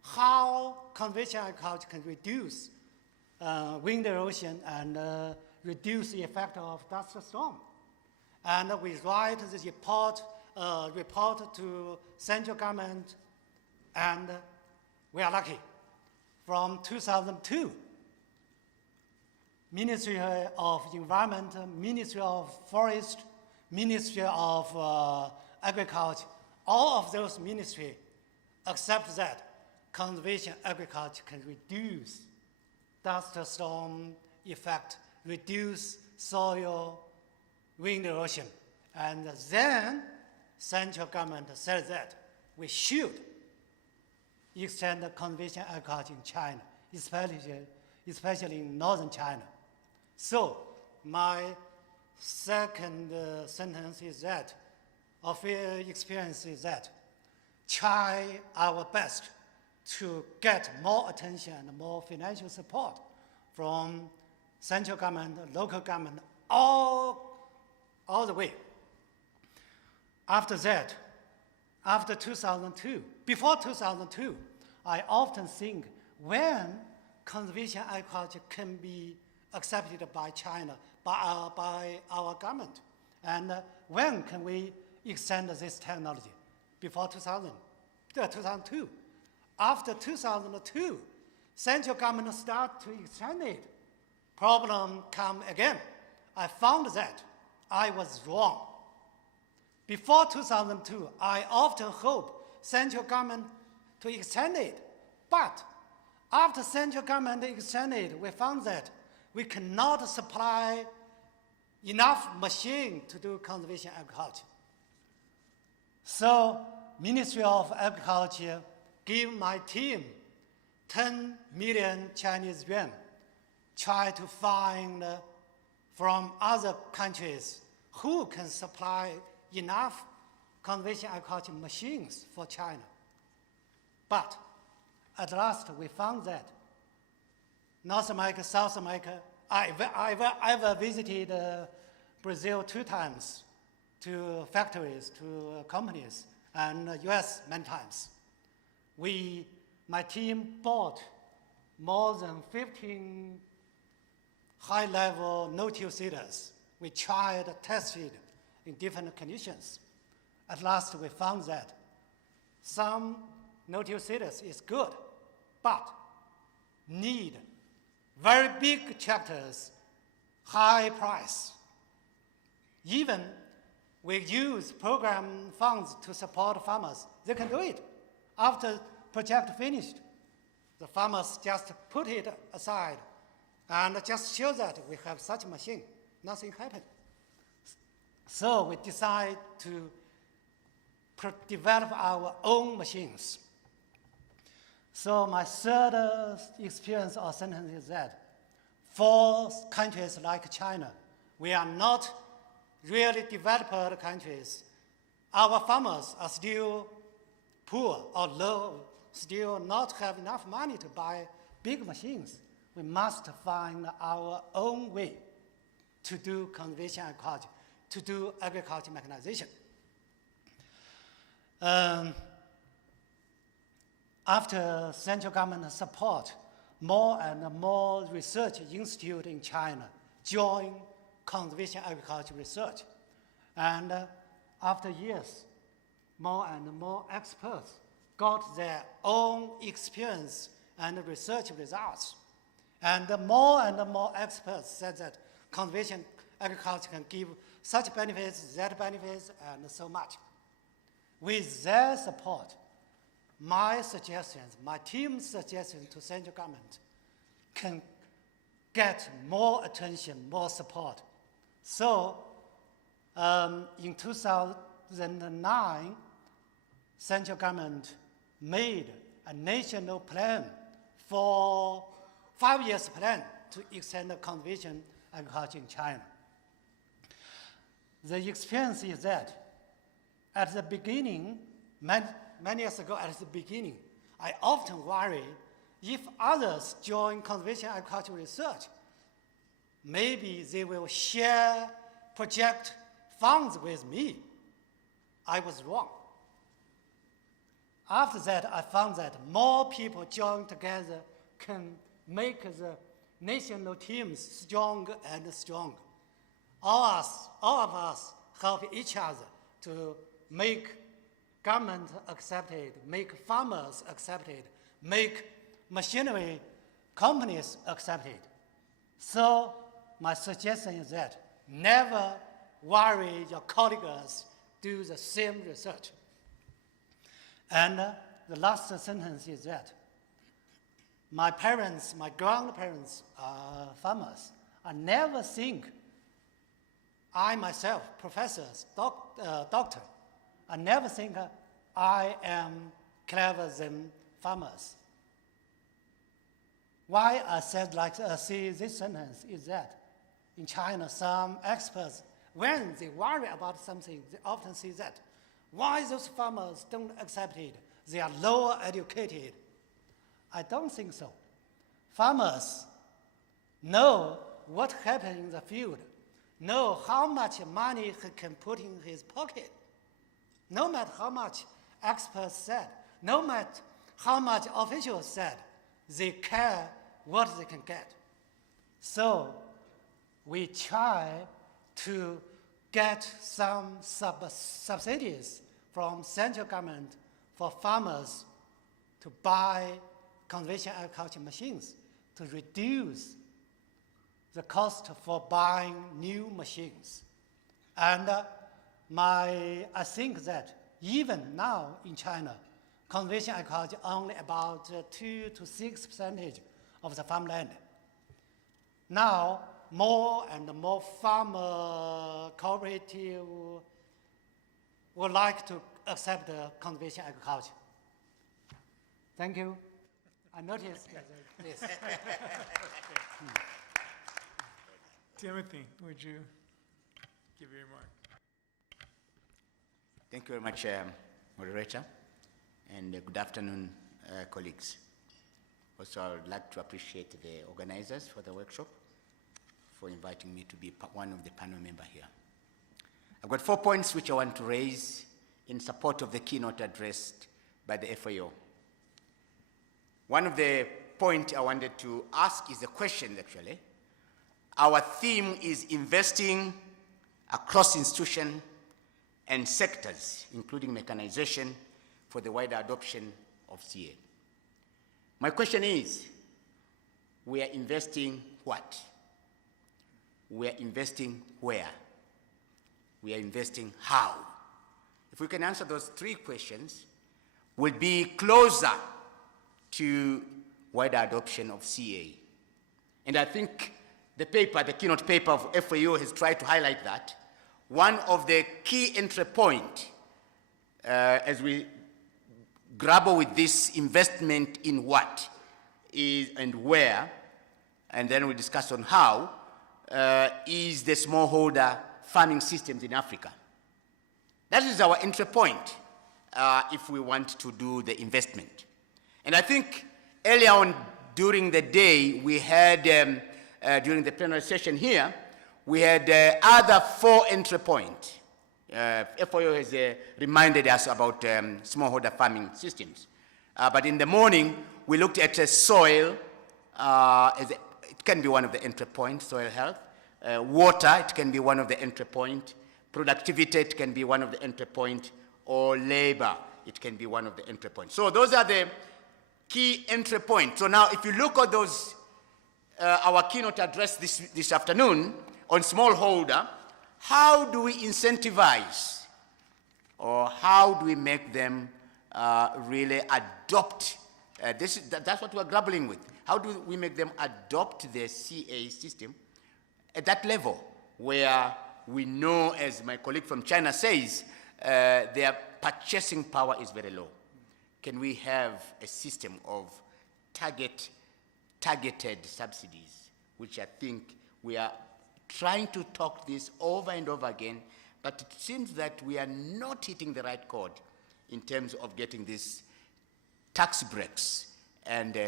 how conservation agriculture can reduce wind erosion and reduce the effect of dust storm. And we write the report to central government, and we are lucky. From 2002, Ministry of Environment, Ministry of Forest, Ministry of Agriculture, all of those ministries accept that conservation agriculture can reduce dust storm effect, reduce soil wind erosion. And then central government said that we should extend the conservation agriculture in China, especially in northern China. So my second sentence is that, of experience is that, try our best to get more attention and more financial support from central government, local government, all the way. After that, after 2002, before 2002, I often think when conservation agriculture can be accepted by China, by our government, and when can we extend this technology? Before 2002. After 2002, central government start to extend it. Problem come again. I found that I was wrong. Before 2002, I often hope central government to extend it. But after central government extended it, we found that we cannot supply enough machine to do conservation agriculture. So Ministry of Agriculture gave my team 10 million Chinese yuan try to find from other countries who can supply enough conservation agriculture machines for China. But at last we found that North America, South America, I've visited Brazil 2 times to factories, to companies, and US many times. My team bought more than 15 high-level no-till seeders. We tried, tested in different conditions. At last, we found that some no-till seeders is good, but need very big tractors, high price. Even we use program funds to support farmers. They can do it. After project finished, the farmers just put it aside and just show that we have such a machine. Nothing happened. So we decide to develop our own machines. So my third experience or sentence is that for countries like China, we are not really developed countries. Our farmers are still poor or low, still not have enough money to buy big machines. We must find our own way to do conservation agriculture, to do agriculture mechanization. After central government support, more and more research institutes in China join conservation agriculture research. And after years, more and more experts got their own experience and research results. And more experts said that conservation agriculture can give such benefits, that benefits, and so much. With their support, my suggestions, my team's suggestions to central government can get more attention, more support. So in 2009, central government made a national plan for 5 years plan to extend the conservation agriculture in China. The experience is that at the beginning, many years ago at the beginning, I often worry if others join conservation agriculture research, maybe they will share project funds with me. I was wrong. After that, I found that more people join together can make the national teams stronger and stronger. All of us help each other to make government accepted, make farmers accepted, make machinery companies accepted. So my suggestion is that never worry your colleagues do the same research. And the last sentence is that my parents, my grandparents are farmers. I never think I myself, professors, doctor, I never think I am clever than farmers. Why I said see this sentence is that in China, some experts, when they worry about something, they often say that, why those farmers don't accept it? They are lower educated. I don't think so. Farmers know what happened in the field, know how much money he can put in his pocket. No matter how much experts said, no matter how much officials said, they care what they can get. So we try to get some subsidies from central government for farmers to buy conservation agriculture machines to reduce the cost for buying new machines. And I think that even now in China, conservation agriculture only about 2 to 6% of the farmland. Now, more and more farmer cooperative would like to accept conservation agriculture. Thank you. I noticed this. Timothy, would you give your remark? Thank you very much, moderator, and good afternoon, colleagues. Also, I would like to appreciate the organizers for the workshop, for inviting me to be one of the panel members here. I've got 4 points which I want to raise in support of the keynote addressed by the FAO. One of the points I wanted to ask is a question, actually. Our theme is investing across institutions and sectors, including mechanization, for the wider adoption of CA. My question is, we are investing what? We are investing where? We are investing how? If we can answer those 3 questions, we'll be closer to wider adoption of CA. And I think the paper, the keynote paper of FAO has tried to highlight that. One of the key entry points as we grapple with this investment in what is and where, and then we discuss on how, is the smallholder farming systems in Africa. That is our entry point if we want to do the investment. And I think earlier on during the day, we had, during the plenary session here, we had other 4 entry points. FAO has reminded us about smallholder farming systems. But in the morning, we looked at soil, it can be one of the entry points, soil health. Water, it can be one of the entry points. Productivity, it can be one of the entry points. Or labor, it can be one of the entry points. So those are the key entry points. So now if you look at those, our keynote address this afternoon on smallholder, how do we incentivize or how do we make them really adopt? That's what we're grappling with. How do we make them adopt the CA system at that level where we know, as my colleague from China says, their purchasing power is very low? Can we have a system of targeted subsidies, which I think we are trying to talk this over and over again, but it seems that we are not hitting the right chord in terms of getting these tax breaks. And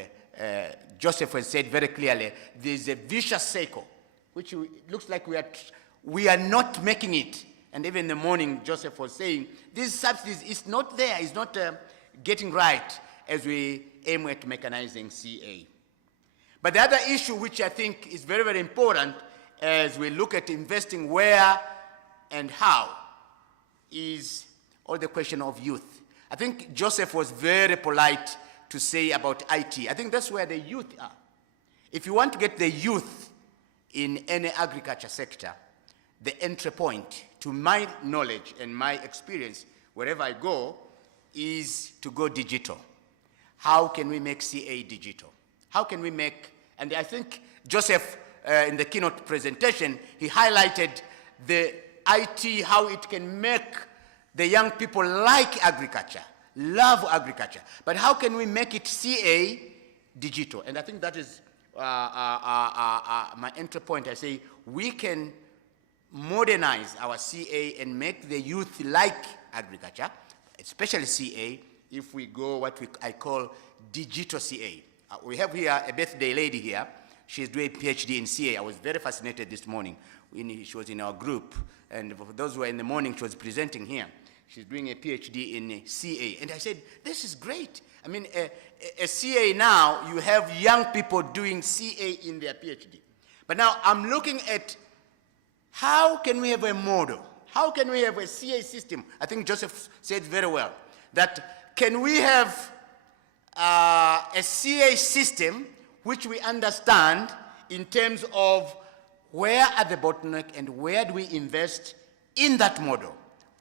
Joseph has said very clearly, there's a vicious cycle, which looks like we are not making it. And even in the morning, Joseph was saying, these subsidies is not there, it's not getting right as we aim at mechanizing CA. But the other issue, which I think is very, very important as we look at investing where and how, is all the question of youth. I think Joseph was very polite to say about IT. I think that's where the youth are. If you want to get the youth in any agriculture sector, the entry point, to my knowledge and my experience, wherever I go, is to go digital. How can we make CA digital? How can we make, and I think Joseph, in the keynote presentation, he highlighted the IT, how it can make the young people like agriculture, love agriculture. But how can we make it CA digital? And I think that is my entry point. I say we can modernize our CA and make the youth like agriculture, especially CA, if we go what I call digital CA. We have here a birthday lady here. She's doing a PhD in CA. I was very fascinated this morning when she was in our group. And for those who were in the morning, she was presenting here. She's doing a PhD in CA. And I said, this is great. I mean, a CA now, you have young people doing CA in their PhD. But now I'm looking at how can we have a model? How can we have a CA system? I think Joseph said very well, that can we have a CA system which we understand in terms of where are the bottleneck and where do we invest in that model,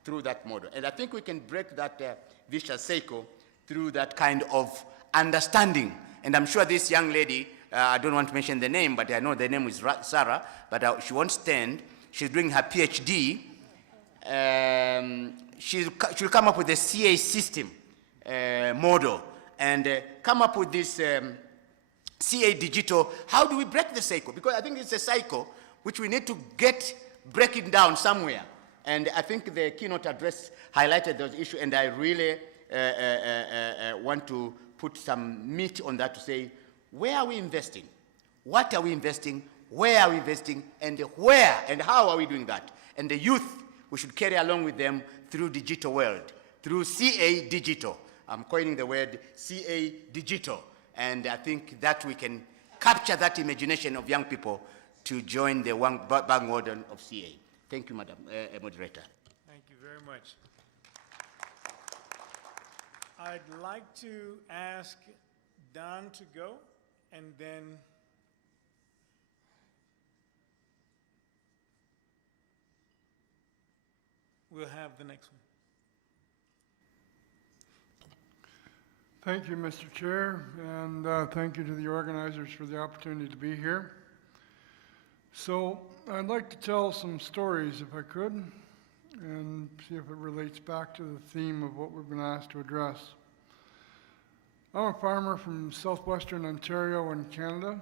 through that model. And I think we can break that vicious cycle through that kind of understanding. And I'm sure this young lady, I don't want to mention the name, but I know the name is Sarah, but she won't stand. She's doing her PhD. She'll come up with a CA system model and come up with this CA digital. How do we break the cycle? Because I think it's a cycle which we need to break it down somewhere. And I think the keynote address highlighted those issues, and I really want to put some meat on that to say, where are we investing? What are we investing? Where are we investing? And where and how are we doing that? And the youth, we should carry along with them through digital world, through CA Digital. I'm coining the word CA Digital. And I think that we can capture that imagination of young people to join the vanguard of CA. Thank you, Madam Moderator. Thank you very much. I'd like to ask Don to go, and then we'll have the next one. Thank you, Mr. Chair, and thank you to the organizers for the opportunity to be here. So I'd like to tell some stories, if I could, and see if it relates back to the theme of what we've been asked to address. I'm a farmer from southwestern Ontario in Canada,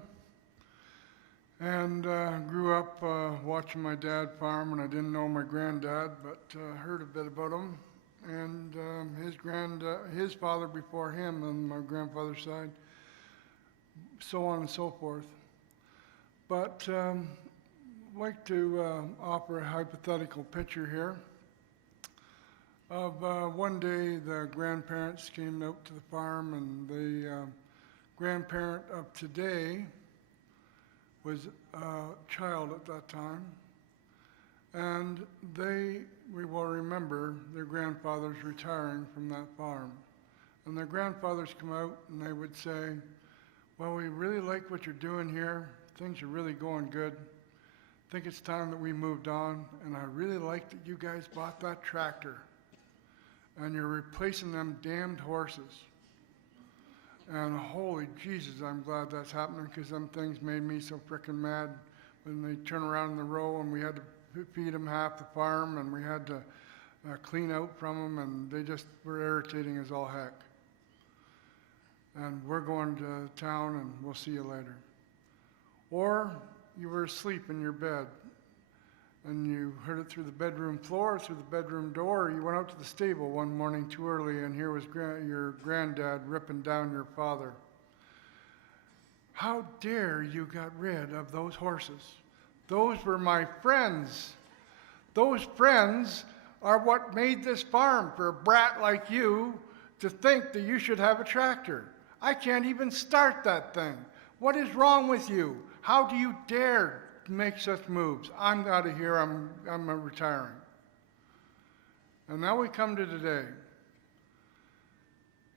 and grew up watching my dad farm, and I didn't know my granddad, but heard a bit about him. And his father before him on my grandfather's side, so on and so forth. But I'd like to offer a hypothetical picture here of one day the grandparents came out to the farm, and the grandparent of today was a child at that time. And we will remember their grandfathers retiring from that farm. And their grandfathers come out and they would say, well, we really like what you're doing here. Things are really going good. I think it's time that we moved on. And I really like that you guys bought that tractor. And you're replacing them damned horses. And holy Jesus, I'm glad that's happening, because them things made me so frickin' mad when they turn around in the row and we had to feed them half the farm, and we had to clean out from them, and they just were irritating as all heck. And we're going to town, and we'll see you later. Or you were asleep in your bed, and you heard it through the bedroom floor, through the bedroom door. You went out to the stable one morning too early, and here was your granddad ripping down your father. How dare you got rid of those horses? Those were my friends. Those friends are what made this farm for a brat like you to think that you should have a tractor. I can't even start that thing. What is wrong with you? How do you dare make such moves? I'm out of here. I'm retiring. And now we come to today.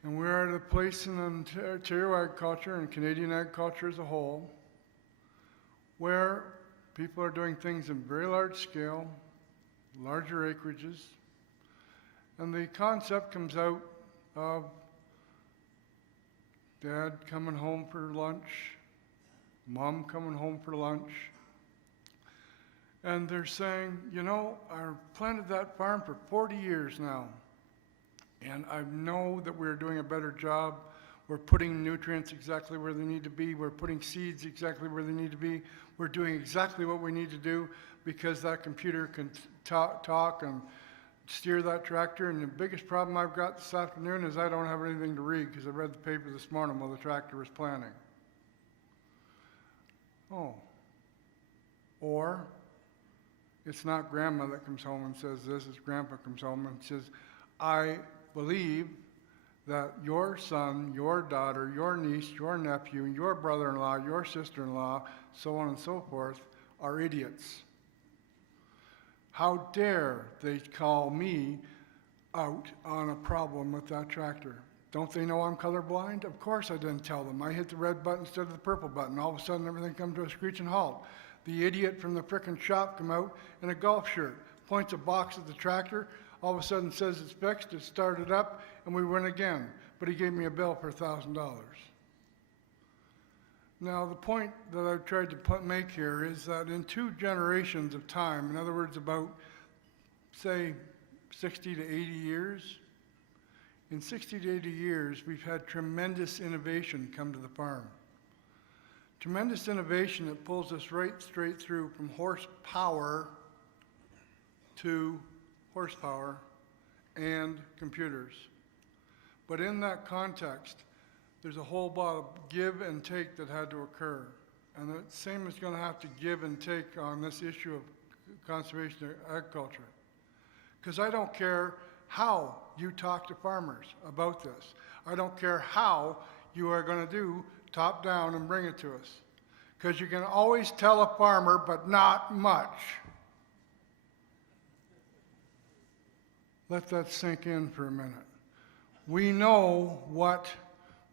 And we're at a place in Ontario agriculture and Canadian agriculture as a whole where people are doing things in very large scale, larger acreages, and the concept comes out of dad coming home for lunch, mom coming home for lunch, and they're saying, you know, I've planted that farm for 40 years now, and I know that we're doing a better job. We're putting nutrients exactly where they need to be. We're putting seeds exactly where they need to be. We're doing exactly what we need to do because that computer can talk and steer that tractor. And the biggest problem I've got this afternoon is I don't have anything to read because I read the paper this morning while the tractor was planting. Oh. Or it's not grandma that comes home and says this, it's grandpa comes home and says, I believe that your son, your daughter, your niece, your nephew, your brother-in-law, your sister-in-law, so on and so forth, are idiots. How dare they call me out on a problem with that tractor? Don't they know I'm colorblind? Of course I didn't tell them. I hit the red button instead of the purple button. All of a sudden everything comes to a screeching halt. The idiot from the frickin' shop come out in a golf shirt, points a box at the tractor, all of a sudden says it's fixed, it started up, and we went again. But he gave me a bill for $1,000. Now, the point that I've tried to make here is that in 2 generations of time, in other words, about, say, 60 to 80 years, in 60 to 80 years, we've had tremendous innovation come to the farm. Tremendous innovation that pulls us right straight through from horsepower to horsepower and computers. But in that context, there's a whole lot of give and take that had to occur. And the same is going to have to give and take on this issue of conservation of agriculture. Because I don't care how you talk to farmers about this. I don't care how you are going to do top down and bring it to us. Because you can always tell a farmer, but not much. Let that sink in for a minute. We know what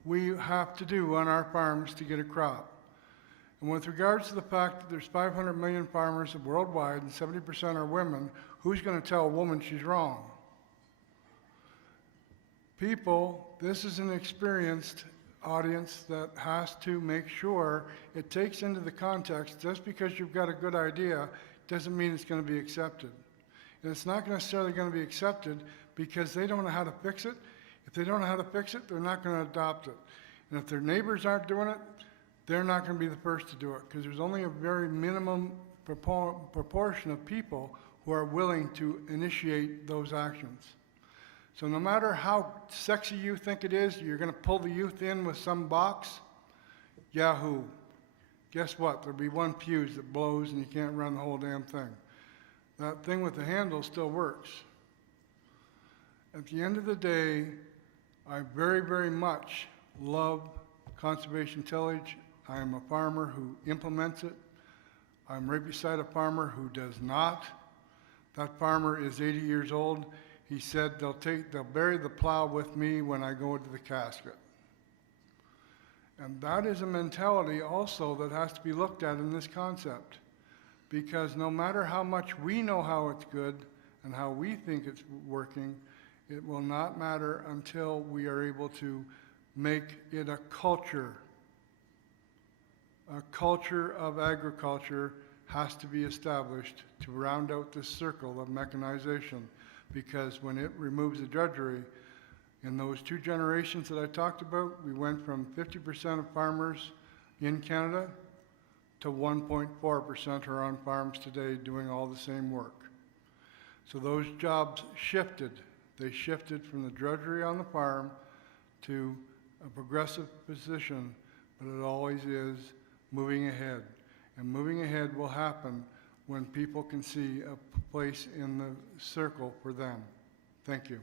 we have to do on our farms to get a crop. And with regards to the fact that there's 500 million farmers worldwide and 70% are women, who's going to tell a woman she's wrong? People, this is an experienced audience that has to make sure it takes into the context. Just because you've got a good idea doesn't mean it's going to be accepted. And it's not necessarily going to be accepted because they don't know how to fix it. If they don't know how to fix it, they're not going to adopt it. And if their neighbors aren't doing it, they're not going to be the first to do it because there's only a very minimum proportion of people who are willing to initiate those actions. So no matter how sexy you think it is, you're going to pull the youth in with some box, yahoo. Guess what? There'll be one fuse that blows and you can't run the whole damn thing. That thing with the handle still works. At the end of the day, I very, very much love conservation tillage. I am a farmer who implements it. I'm right beside a farmer who does not. That farmer is 80 years old. He said they'll bury the plow with me when I go into the casket. And that is a mentality also that has to be looked at in this concept. Because no matter how much we know how it's good and how we think it's working, it will not matter until we are able to make it a culture. A culture of agriculture has to be established to round out this circle of mechanization. Because when it removes the drudgery, in those 2 generations that I talked about, we went from 50% of farmers in Canada to 1.4% are on farms today doing all the same work. So those jobs shifted. They shifted from the drudgery on the farm to a progressive position, but it always is moving ahead. And moving ahead will happen when people can see a place in the circle for them. Thank you.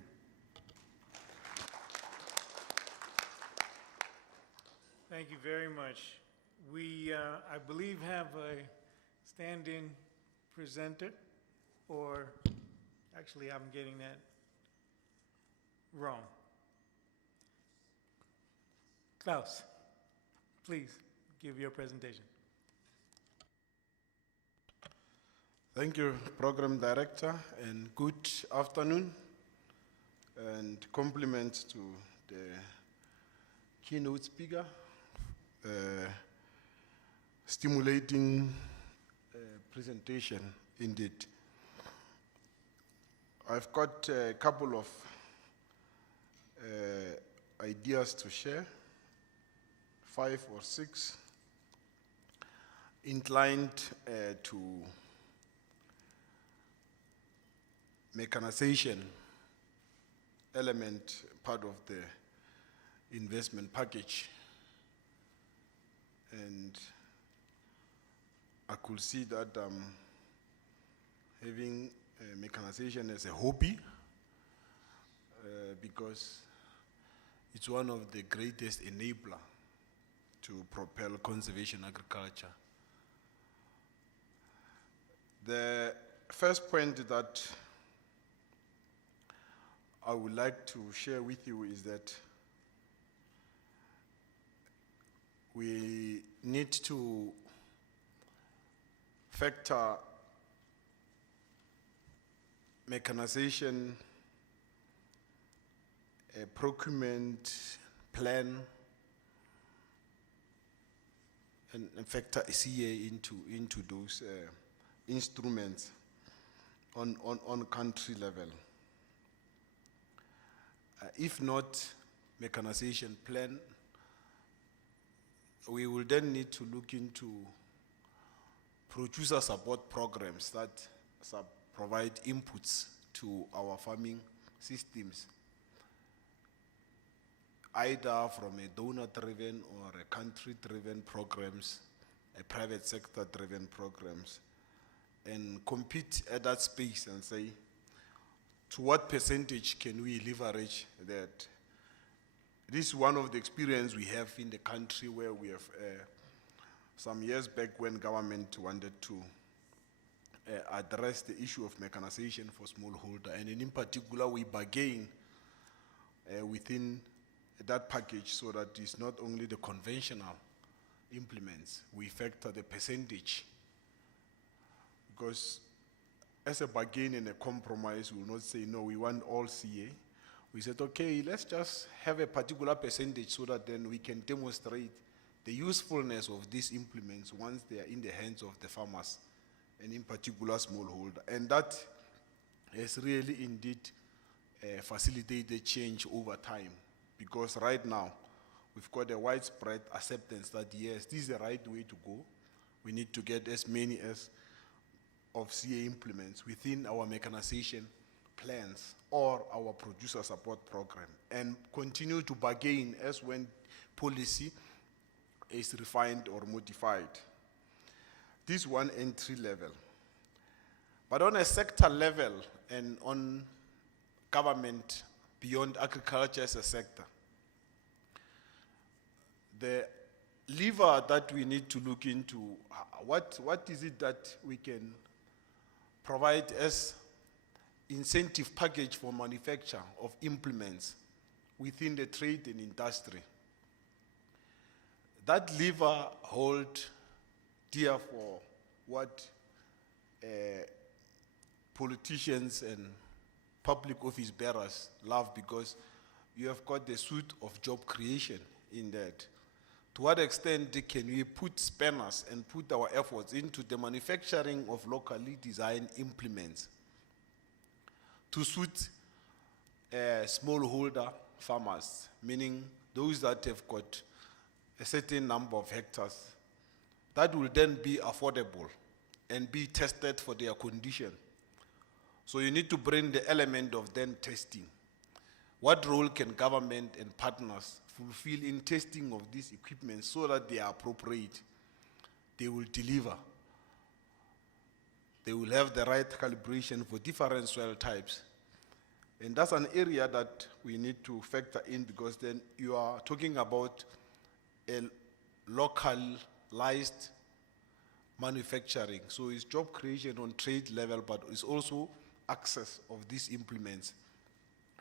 Thank you very much. We, I believe, have a stand-in presenter, or actually I'm getting that wrong. Klaus, please give your presentation. Thank you, Program Director, and good afternoon, and compliments to the keynote speaker. Stimulating presentation, indeed. I've got a couple of ideas to share, 5 or 6, inclined to mechanization element, part of the investment package. And I could see that having mechanization as a hobby because it's one of the greatest enabler to propel conservation agriculture. The first point that I would like to share with you is that we need to factor mechanization, a procurement plan, and factor a CA into those instruments on country level. If not mechanization plan, we will then need to look into producer support programs that provide inputs to our farming systems, either from a donor-driven or a country-driven programs, a private sector-driven programs, and compete at that space and say, to what percentage can we leverage that? This is one of the experience we have in the country where we have, some years back when government wanted to address the issue of mechanization for smallholder, and in particular we bargain within that package so that it's not only the conventional implements, we factor the percentage. Because as a bargain and a compromise, we will not say, no, we want all CA. We said, okay, let's just have a particular percentage so that then we can demonstrate the usefulness of these implements once they are in the hands of the farmers, and in particular smallholder. And that has really indeed facilitated change over time, because right now we've got a widespread acceptance that yes, this is the right way to go. We need to get as many as of CA implements within our mechanization plans or our producer support program, and continue to bargain as when policy is refined or modified. This one entry level. But on a sector level and on government beyond agriculture as a sector, the lever that we need to look into, what is it that we can provide as incentive package for manufacture of implements within the trade and industry. That lever hold dear for what politicians and public office bearers love, because you have got the suite of job creation in that. To what extent can we put spanners and put our efforts into the manufacturing of locally designed implements to suit smallholder farmers, meaning those that have got a certain number of hectares, that will then be affordable and be tested for their condition. So you need to bring the element of then testing. What role can government and partners fulfill in testing of these equipment so that they are appropriate? They will deliver. They will have the right calibration for different soil types. And that's an area that we need to factor in, because then you are talking about a localized manufacturing. So it's job creation on trade level, but it's also access of these implements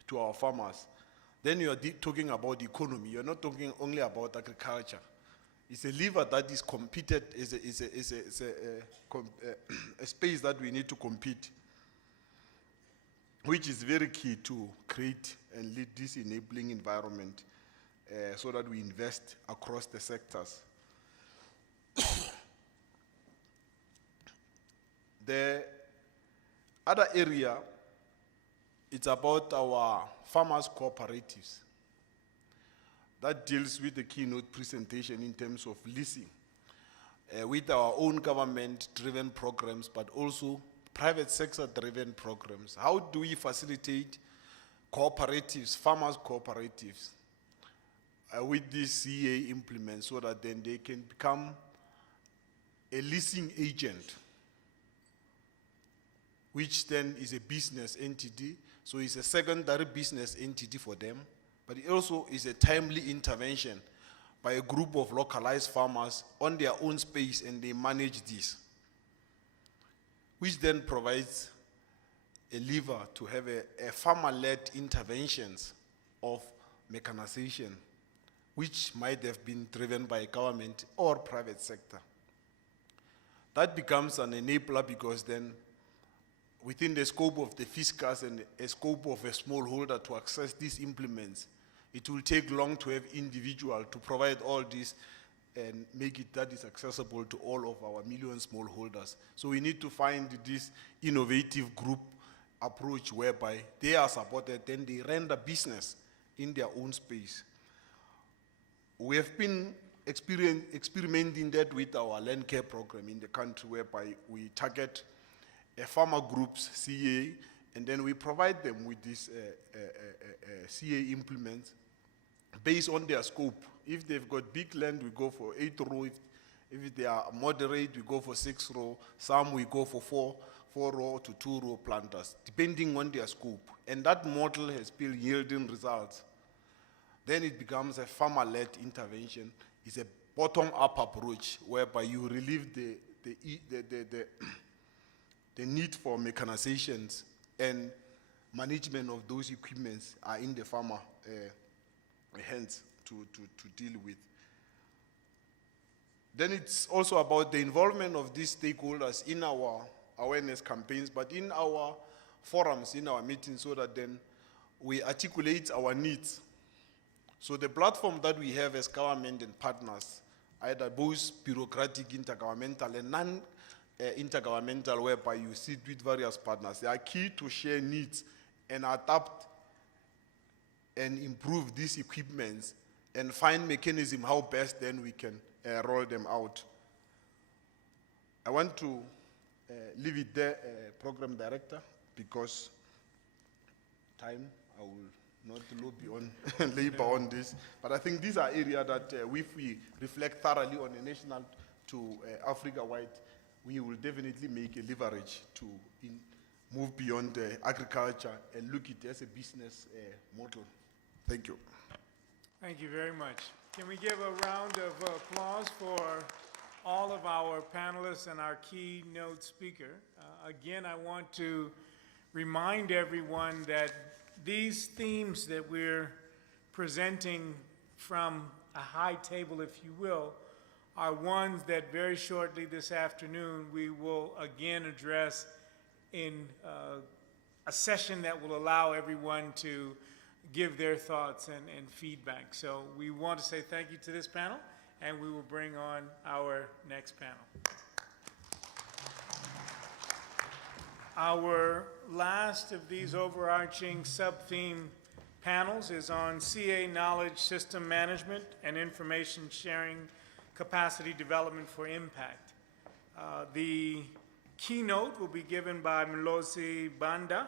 to our farmers. Then you are talking about the economy. You're not talking only about agriculture. It's a lever that is competed, is a space that we need to compete, which is very key to create and lead this enabling environment so that we invest across the sectors. The other area, it's about our farmers' cooperatives. That deals with the keynote presentation in terms of leasing, with our own government-driven programs, but also private sector-driven programs. How do we facilitate cooperatives, farmers' cooperatives, with these CA implements so that then they can become a leasing agent, which then is a business entity. So it's a secondary business entity for them, but it also is a timely intervention by a group of localized farmers on their own space, and they manage this, which then provides a lever to have a farmer-led interventions of mechanization, which might have been driven by government or private sector. That becomes an enabler, because then within the scope of the fiscus and a scope of a smallholder to access these implements, it will take long to have individual to provide all this and make it that is accessible to all of our million smallholders. So we need to find this innovative group approach whereby they are supported, then they render business in their own space. We have been experimenting that with our land care program in the country, whereby we target farmer groups, CA, and then we provide them with these CA implements based on their scope. If they've got big land, we go for 8 row. If they are moderate, we go for 6 row. Some we go for 4 row to 2 row planters, depending on their scope. And that model has been yielding results. Then it becomes a farmer-led intervention. It's a bottom-up approach whereby you relieve the need for mechanizations, and management of those equipments are in the farmer hands to deal with. Then it's also about the involvement of these stakeholders in our awareness campaigns, but in our forums, in our meetings, so that then we articulate our needs. So the platform that we have as government and partners, either both bureaucratic, intergovernmental, and non-intergovernmental, whereby you sit with various partners, they are key to share needs and adapt and improve these equipments and find mechanism how best then we can roll them out. I want to leave it there, Program Director, because time, I will not lobby on labor on this. But I think these are areas that if we reflect thoroughly on a national to Africa-wide, we will definitely make a leverage to move beyond agriculture and look at it as a business model. Thank you. Thank you very much. Can we give a round of applause for all of our panelists and our keynote speaker? Again, I want to remind everyone that these themes that we're presenting from a high table, if you will, are ones that very shortly this afternoon we will again address in a session that will allow everyone to give their thoughts and feedback. So we want to say thank you to this panel, and we will bring on our next panel. Our last of these overarching sub-theme panels is on CA Knowledge System Management and Information Sharing Capacity Development for Impact. The keynote will be given by Mlosi Banda,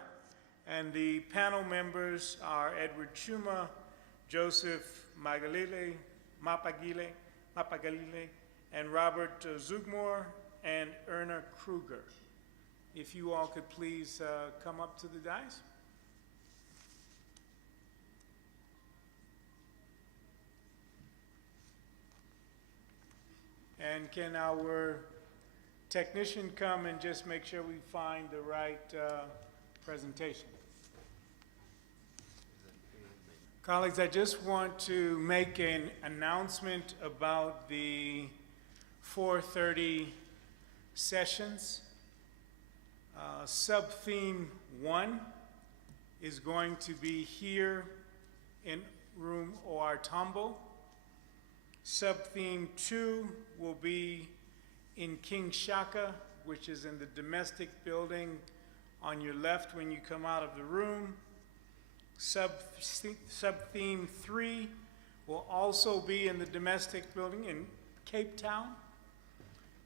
and the panel members are Edward Chuma, Joseph Mapagile, and Robert Zugmore, and Erna Kruger. If you all could please come up to the dais. And can our technician come and just make sure we find the right presentation? Colleagues, I just want to make an announcement about the 4:30 sessions. Sub-theme 1 is going to be here in room OR Tambo. Sub-theme 2 will be in King Shaka, which is in the domestic building on your left when you come out of the room. Sub-theme 3 will also be in the domestic building in Cape Town.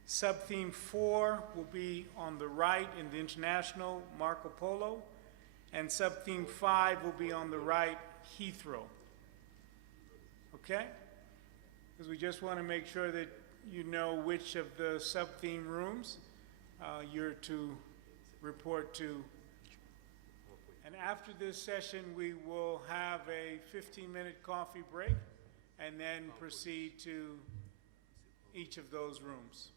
Sub-theme 4 will be on the right in the International Marco Polo. And sub-theme 5 will be on the right, Heathrow. Okay? Because we just want to make sure that you know which of the sub-theme rooms you're to report to. And after this session, we will have a 15-minute coffee break and then proceed to each of those rooms.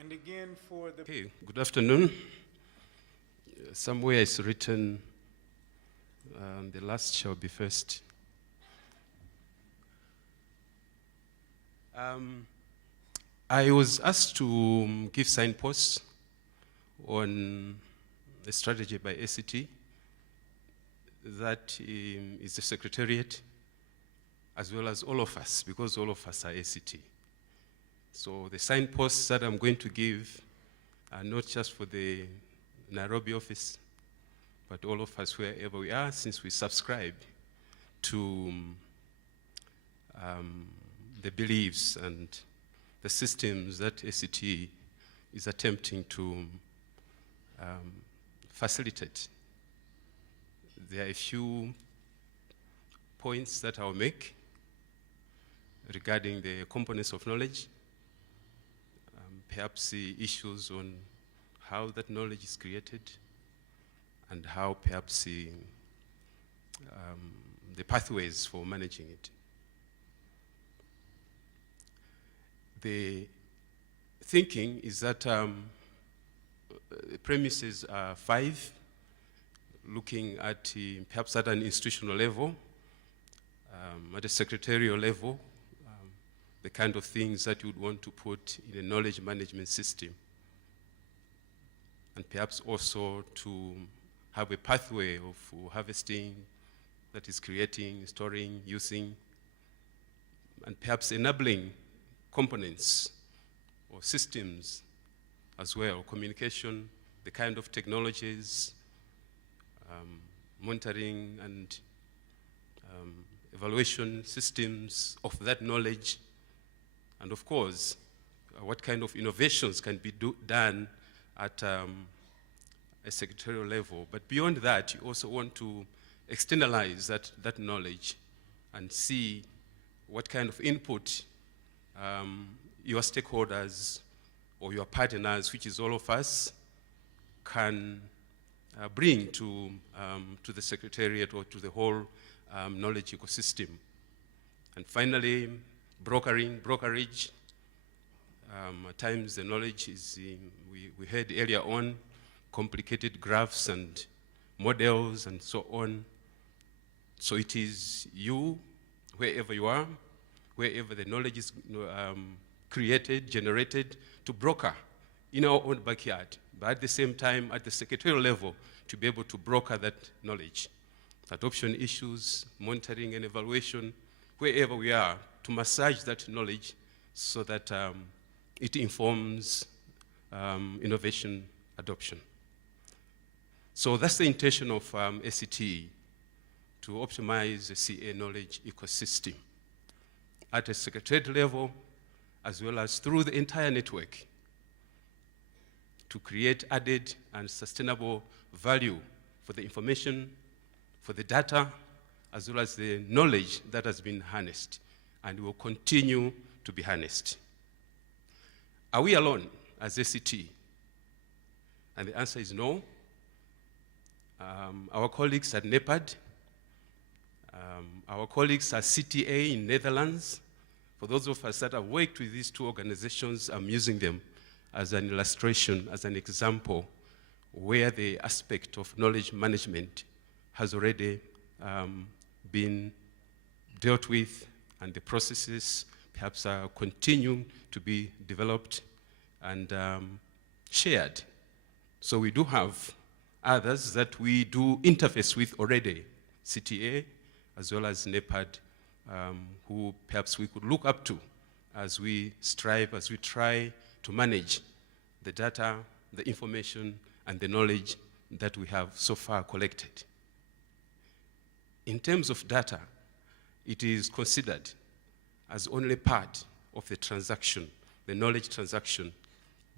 And again for the... Okay, good afternoon. Somewhere it's written, the last shall be first. I was asked to give signposts on a strategy by ACT that is the Secretariat, as well as all of us, because all of us are ACT. So the signposts that I'm going to give are not just for the Nairobi office, but all of us, wherever we are, since we subscribe to the beliefs and the systems that ACT is attempting to facilitate. There are a few points that I'll make regarding the components of knowledge, perhaps the issues on how that knowledge is created, and how perhaps the pathways for managing it. The thinking is that the premises are 5, looking at perhaps at an institutional level, at a secretarial level, the kind of things that you would want to put in a knowledge management system, and perhaps also to have a pathway of harvesting that is creating, storing, using, and perhaps enabling components or systems as well, communication, the kind of technologies, monitoring and evaluation systems of that knowledge, and of course, what kind of innovations can be done at a secretarial level. But beyond that, you also want to externalize that knowledge and see what kind of input your stakeholders or your partners, which is all of us, can bring to the Secretariat or to the whole knowledge ecosystem. And finally, brokerage. At times the knowledge is, we heard earlier on, complicated graphs and models and so on. So it is you, wherever you are, wherever the knowledge is created, generated, to broker in our own backyard, but at the same time, at the secretarial level, to be able to broker that knowledge. Adoption issues, monitoring and evaluation, wherever we are, to massage that knowledge so that it informs innovation adoption. So that's the intention of ACT, to optimize the CA knowledge ecosystem at a secretariat level, as well as through the entire network, to create added and sustainable value for the information, for the data, as well as the knowledge that has been harnessed and will continue to be harnessed. Are we alone as ACT? And the answer is no. Our colleagues at NEPAD, our colleagues at CTA in Netherlands, for those of us that have worked with these two organizations, I'm using them as an illustration, as an example, where the aspect of knowledge management has already been dealt with, and the processes perhaps are continuing to be developed and shared. So we do have others that we do interface with already, CTA, as well as NEPAD, who perhaps we could look up to as we strive, as we try to manage the data, the information, and the knowledge that we have so far collected. In terms of data, it is considered as only part of the transaction, the knowledge transaction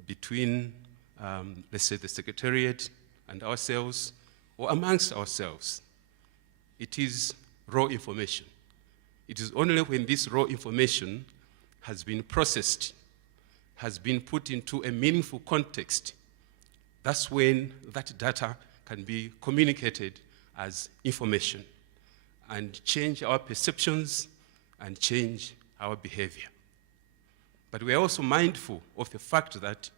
between, let's say, the Secretariat and ourselves, or amongst ourselves. It is raw information. It is only when this raw information has been processed, has been put into a meaningful context, that's when that data can be communicated as information and change our perceptions and change our behavior. But we are also mindful of the fact that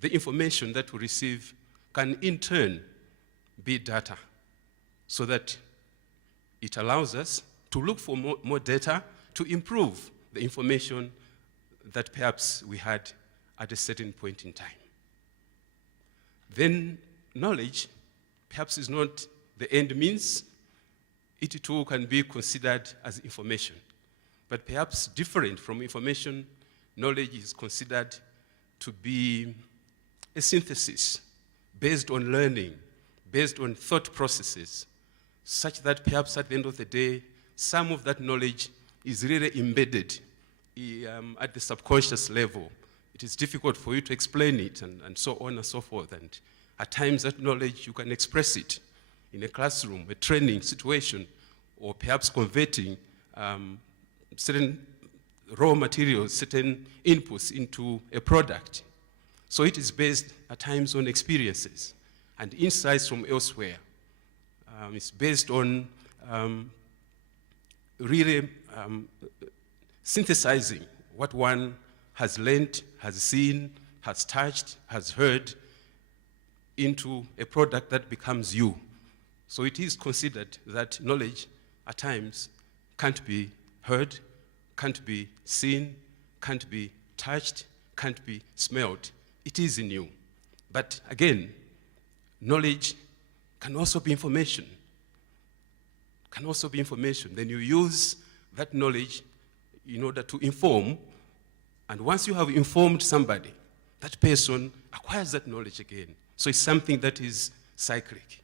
the information that we receive can in turn be data, so that it allows us to look for more data to improve the information that perhaps we had at a certain point in time. Then knowledge perhaps is not the end means. It too can be considered as information. But perhaps different from information, knowledge is considered to be a synthesis based on learning, based on thought processes, such that perhaps at the end of the day, some of that knowledge is really embedded at the subconscious level. It is difficult for you to explain it, and so on and so forth. And at times that knowledge, you can express it in a classroom, a training situation, or perhaps converting certain raw materials, certain inputs into a product. So it is based at times on experiences and insights from elsewhere. It's based on really synthesizing what one has learned, has seen, has touched, has heard into a product that becomes you. So it is considered that knowledge at times can't be heard, can't be seen, can't be touched, can't be smelled. It is in you. But again, knowledge can also be information. Can also be information. Then you use that knowledge in order to inform, and once you have informed somebody, that person acquires that knowledge again. So it's something that is cyclic.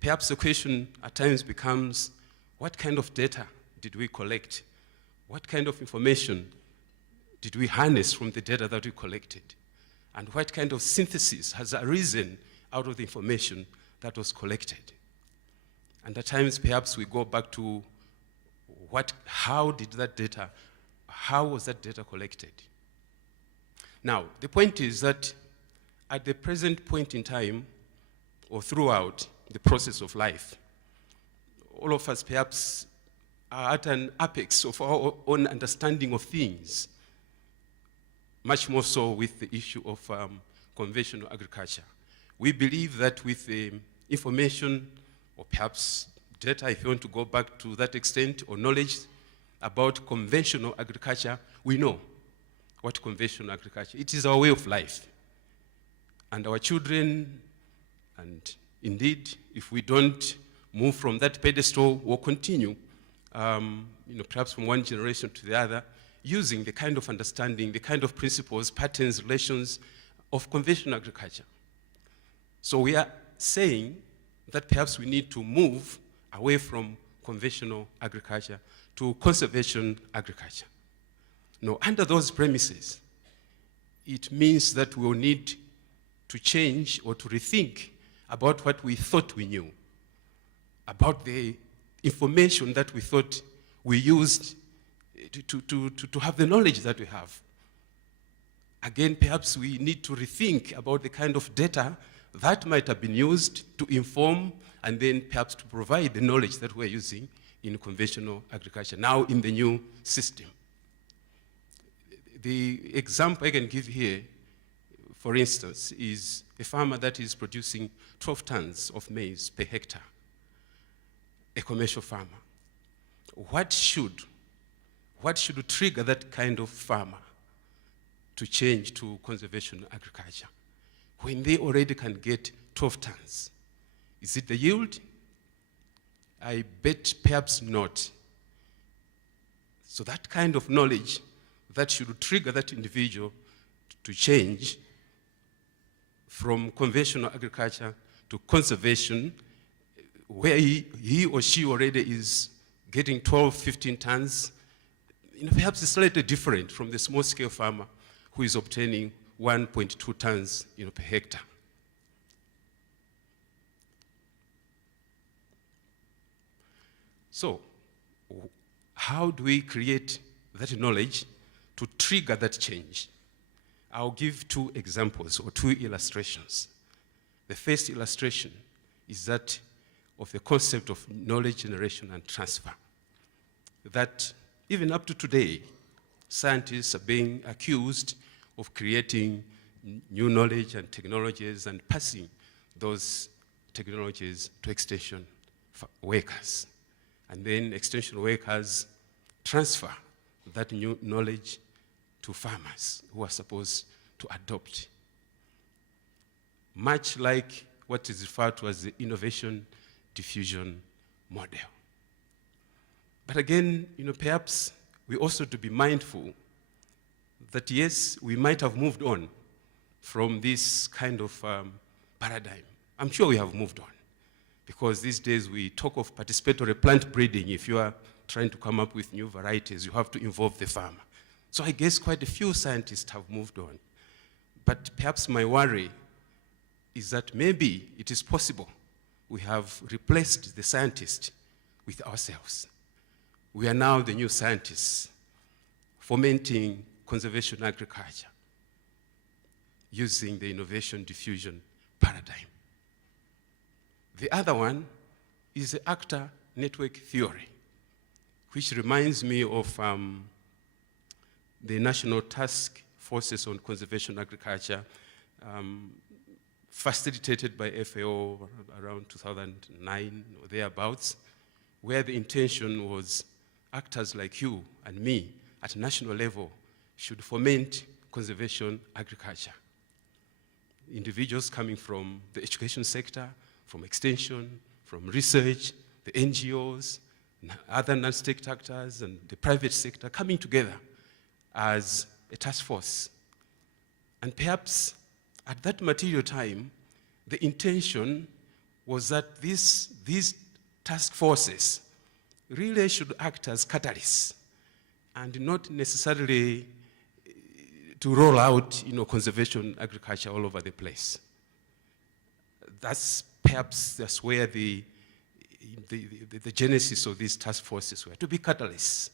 Perhaps the question at times becomes, what kind of data did we collect? What kind of information did we harness from the data that we collected? And what kind of synthesis has arisen out of the information that was collected? And at times, perhaps we go back to how was that data collected? Now, the point is that at the present point in time, or throughout the process of life, all of us perhaps are at an apex of our own understanding of things, much more so with the issue of conventional agriculture. We believe that with the information, or perhaps data, if you want to go back to that extent, or knowledge about conventional agriculture, we know what conventional agriculture is. It is our way of life. And our children, and indeed, if we don't move from that pedestal, we'll continue, perhaps from one generation to the other, using the kind of understanding, the kind of principles, patterns, relations of conventional agriculture. So we are saying that perhaps we need to move away from conventional agriculture to conservation agriculture. Now, under those premises, it means that we'll need to change or to rethink about what we thought we knew, about the information that we thought we used to have the knowledge that we have. Again, perhaps we need to rethink about the kind of data that might have been used to inform and then perhaps to provide the knowledge that we're using in conventional agriculture, now in the new system. The example I can give here, for instance, is a farmer that is producing 12 tons of maize per hectare, a commercial farmer. What should trigger that kind of farmer to change to conservation agriculture when they already can get 12 tons? Is it the yield? I bet perhaps not. So that kind of knowledge that should trigger that individual to change from conventional agriculture to conservation, where he or she already is getting 12, 15 tons, perhaps it's slightly different from the small-scale farmer who is obtaining 1.2 tons per hectare. So, how do we create that knowledge to trigger that change? I'll give two examples or two illustrations. The first illustration is that of the concept of knowledge generation and transfer. That even up to today, scientists are being accused of creating new knowledge and technologies and passing those technologies to extension workers. And then extension workers transfer that new knowledge to farmers who are supposed to adopt. Much like what is referred to as the innovation diffusion model. But again, perhaps we also to be mindful that yes, we might have moved on from this kind of paradigm I'm sure we have moved on, because these days we talk of participatory plant breeding. If you are trying to come up with new varieties, you have to involve the farmer. So I guess quite a few scientists have moved on. But perhaps my worry is that maybe it is possible we have replaced the scientist with ourselves. We are now the new scientists fomenting conservation agriculture using the innovation diffusion paradigm. The other one is the actor network theory, which reminds me of the National Task Forces on Conservation Agriculture, facilitated by FAO around 2009 or thereabouts, where the intention was actors like you and me at national level should foment conservation agriculture. Individuals coming from the education sector, from extension, from research, the NGOs, other non-state actors, and the private sector coming together as a task force. And perhaps at that material time, the intention was that these task forces really should act as catalysts and not necessarily to roll out, conservation agriculture all over the place. That's where the genesis of these task forces were, to be catalysts.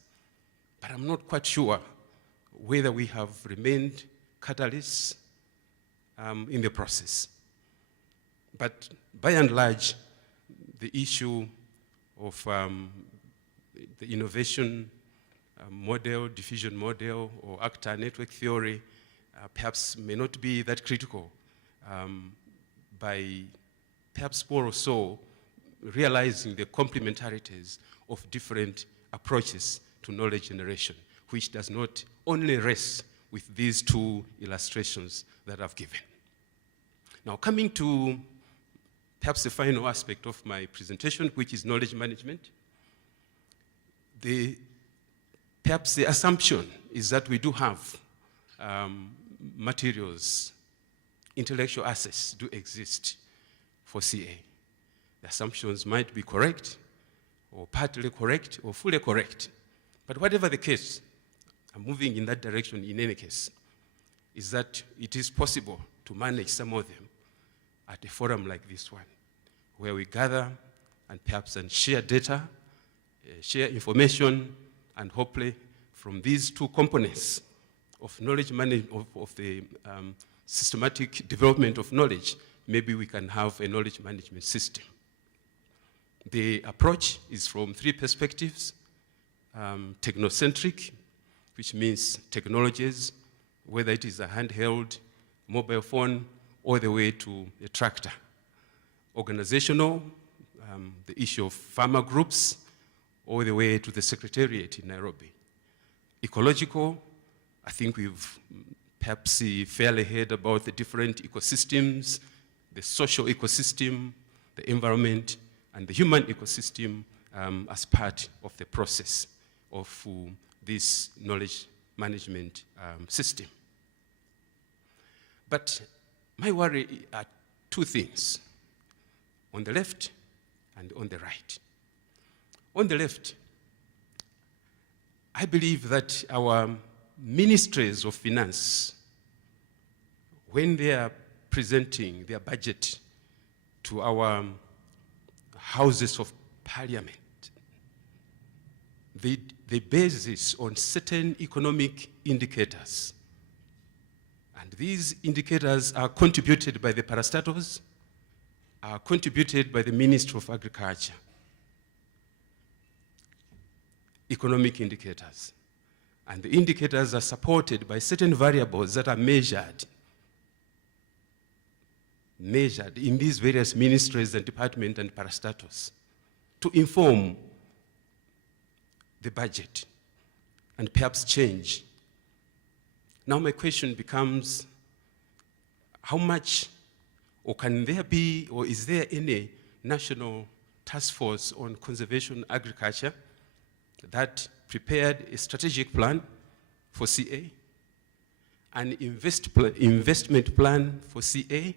But I'm not quite sure whether we have remained catalysts in the process. But by and large, the issue of the innovation model, diffusion model, or actor network theory perhaps may not be that critical by perhaps more or so realizing the complementarities of different approaches to knowledge generation, which does not only rest with these two illustrations that I've given. Now, coming to perhaps the final aspect of my presentation, which is knowledge management, perhaps the assumption is that we do have materials, intellectual assets do exist for CA. The assumptions might be correct, or partly correct, or fully correct. But whatever the case, I'm moving in that direction in any case, is that it is possible to manage some of them at a forum like this one, where we gather and perhaps share data, share information, and hopefully from these two components of knowledge management, of the systematic development of knowledge, maybe we can have a knowledge management system. The approach is from three perspectives: technocentric, which means technologies, whether it is a handheld, mobile phone, all the way to a tractor. Organizational, the issue of farmer groups, all the way to the secretariat in Nairobi. Ecological, I think we've perhaps fairly heard about the different ecosystems, the social ecosystem, the environment, and the human ecosystem as part of the process of this knowledge management system. But my worry are two things, on the left and on the right. On the left, I believe that our ministries of finance, when they are presenting their budget to our houses of parliament, they base this on certain economic indicators. And these indicators are contributed by the parastatals, are contributed by the Ministry of Agriculture. Economic indicators. And the indicators are supported by certain variables that are measured in these various ministries and departments and parastatals to inform the budget and perhaps change. Now my question becomes, how much, or can there be, or is there any national task force on conservation agriculture that prepared a strategic plan for CA, an investment plan for CA,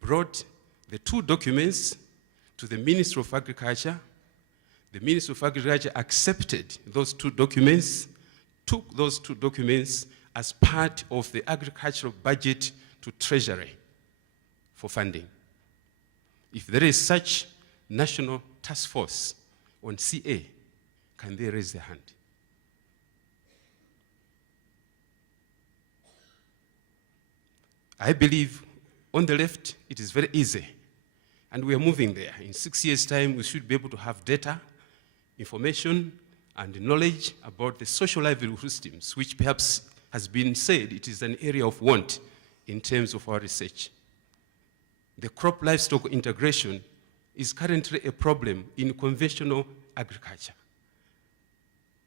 brought the two documents to the Ministry of Agriculture. The Ministry of Agriculture accepted those two documents, took those two documents as part of the agricultural budget to Treasury for funding. If there is such national task force on CA, can they raise their hand? I believe on the left, it is very easy, and we are moving there. In 6 years' time, we should be able to have data, information, and knowledge about the social livelihood systems, which perhaps has been said it is an area of want in terms of our research. The crop livestock integration is currently a problem in conventional agriculture.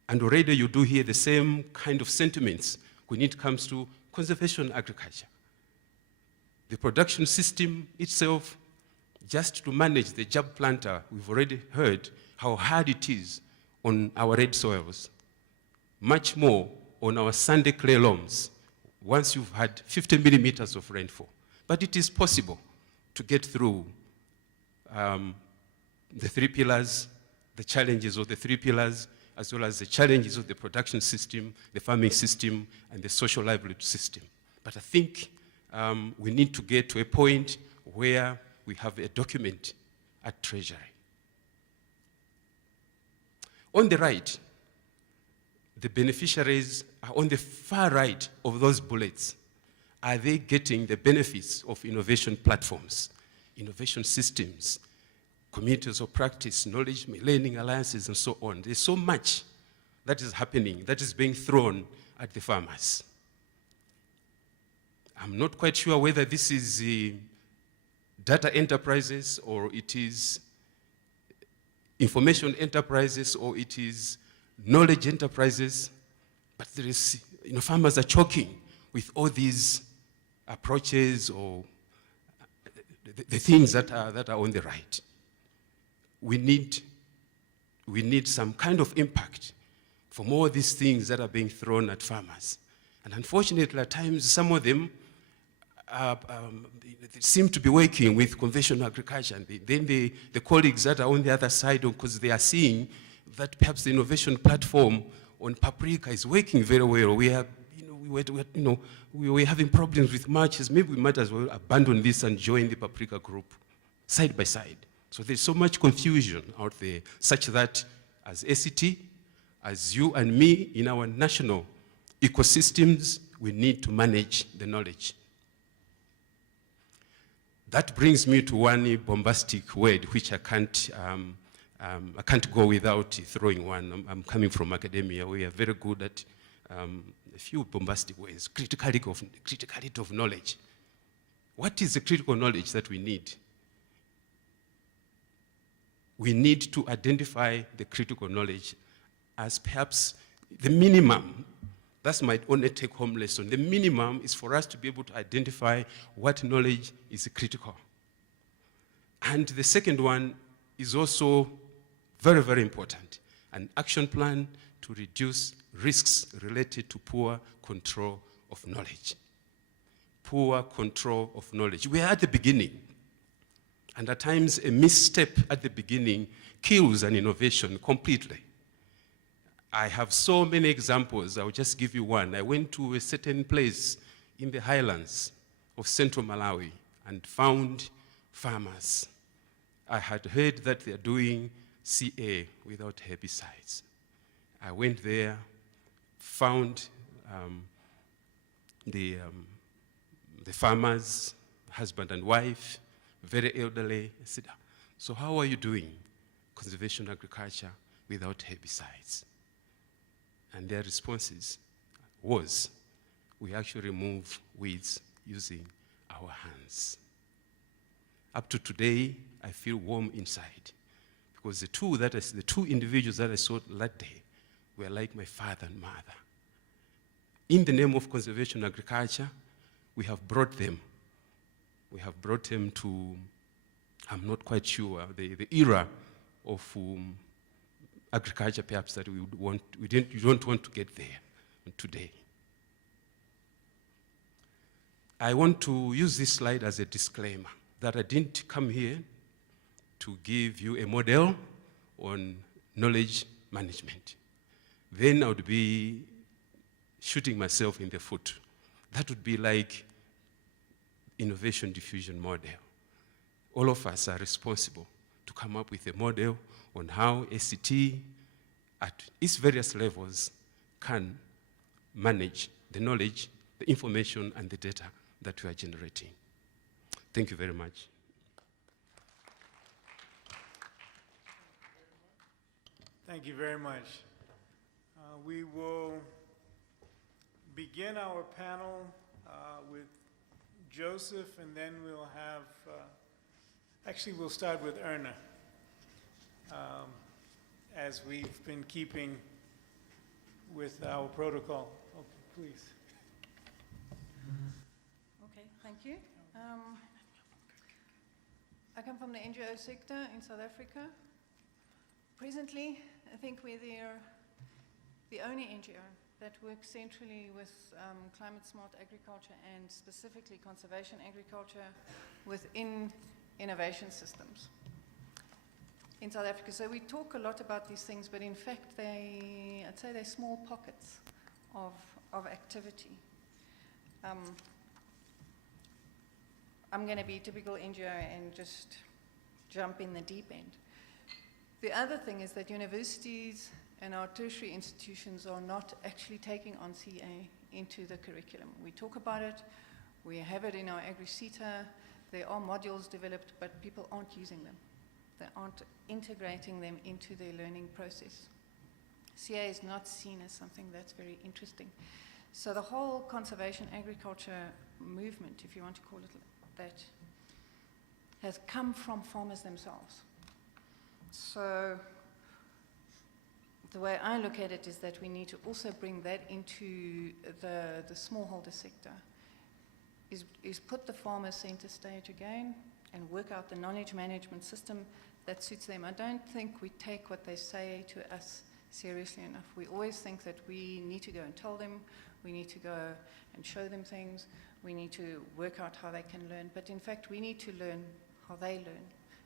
And already you do hear the same kind of sentiments when it comes to conservation agriculture. The production system itself, just to manage the jab planter, we've already heard how hard it is on our red soils, much more on our sandy clay loams, once you've had 50 millimeters of rainfall. But it is possible to get through the three pillars, the challenges of the three pillars, as well as the challenges of the production system, the farming system, and the social livelihood system. But I think we need to get to a point where we have a document at Treasury. On the right, the beneficiaries are on the far right of those bullets. Are they getting the benefits of innovation platforms, innovation systems, communities of practice, knowledge, learning alliances, and so on? There's so much that is happening, that is being thrown at the farmers. I'm not quite sure whether this is data enterprises or it is information enterprises or it is knowledge enterprises, but there is, farmers are choking with all these approaches or the things that are on the right. We need some kind of impact from all these things that are being thrown at farmers. And unfortunately, at times, some of them they seem to be working with conventional agriculture. And then the colleagues that are on the other side, because they are seeing that perhaps the innovation platform on paprika is working very well. We were having problems with mulches. Maybe we might as well abandon this and join the paprika group side by side. So there's so much confusion out there, such that as ACT, as you and me in our national ecosystems, we need to manage the knowledge. That brings me to one bombastic word, which I can't go without throwing one. I'm coming from academia. We are very good at a few bombastic words. Criticality of knowledge. What is the critical knowledge that we need? We need to identify the critical knowledge as perhaps the minimum. That's my only take-home lesson. The minimum is for us to be able to identify what knowledge is critical. And the second one is also very, very important. An action plan to reduce risks related to poor control of knowledge. Poor control of knowledge. We are at the beginning. And at times, a misstep at the beginning kills an innovation completely. I have so many examples. I'll just give you one. I went to a certain place in the highlands of central Malawi and found farmers. I had heard that they're doing CA without herbicides. I went there, found the farmers, husband and wife, very elderly. I said, so how are you doing conservation agriculture without herbicides? And their responses was, we actually remove weeds using our hands. Up to today, I feel warm inside, because the two individuals that I saw that day were like my father and mother. In the name of conservation agriculture, we have brought them to, I'm not quite sure, the era of agriculture perhaps that you don't want to get there today. I want to use this slide as a disclaimer. that I didn't come here to give you a model on knowledge management. Then I would be shooting myself in the foot. That would be like innovation diffusion model. All of us are responsible to come up with a model on how ACT at its various levels can manage the knowledge, the information, and the data that we are generating. Thank you very much. Thank you very much. We will begin our panel with Joseph, and then we'll have, actually we'll start with Erna, as we've been keeping with our protocol. Okay, please. Okay, thank you. I come from the NGO sector in South Africa. Presently, I think we're the only NGO that works centrally with climate smart agriculture and specifically conservation agriculture within innovation systems in South Africa. So we talk a lot about these things, but in fact I'd say they're small pockets of activity. I'm going to be a typical NGO and just jump in the deep end. The other thing is that universities and our tertiary institutions are not actually taking on CA into the curriculum. We talk about it, we have it in our Agri-CETA, there are modules developed, but people aren't using them. They aren't integrating them into their learning process. CA is not seen as something that's very interesting. So the whole conservation agriculture movement, if you want to call it that, has come from farmers themselves. So the way I look at it is that we need to also bring that into the smallholder sector, is put the farmers center stage again and work out the knowledge management system that suits them. I don't think we take what they say to us seriously enough. We always think that we need to go and tell them, we need to go and show them things, we need to work out how they can learn, but in fact we need to learn how they learn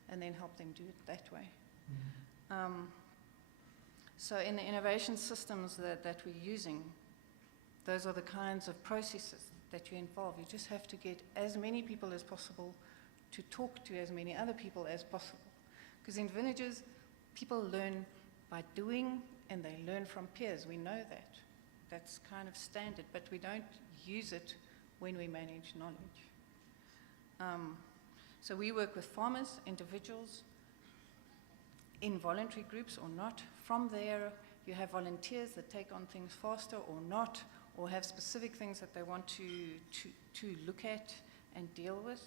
and then help them do it that way. So in the innovation systems that we're using, those are the kinds of processes that you involve. You just have to get as many people as possible to talk to as many other people as possible. Because in villages, people learn by doing and they learn from peers. We know that. That's kind of standard, but we don't use it when we manage knowledge. So we work with farmers, individuals, in voluntary groups or not. From there, you have volunteers that take on things faster or not, or have specific things that they want to look at and deal with.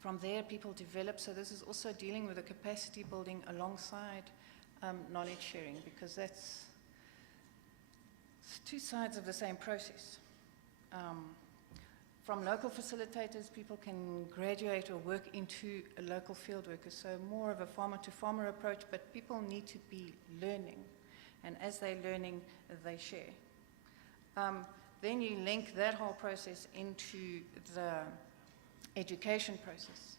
From there, people develop. So this is also dealing with the capacity building alongside knowledge sharing, because that's two sides of the same process. From local facilitators, people can graduate or work into a local field worker, so more of a farmer-to-farmer approach, but people need to be learning, and as they're learning, they share. Then you link that whole process into the education process.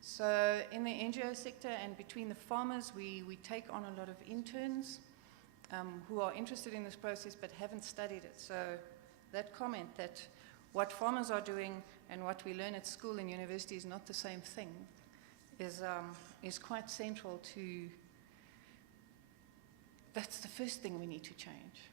So in the NGO sector and between the farmers, we take on a lot of interns who are interested in this process but haven't studied it. So that comment that what farmers are doing and what we learn at school and university is not the same thing is quite central to, that's the first thing we need to change.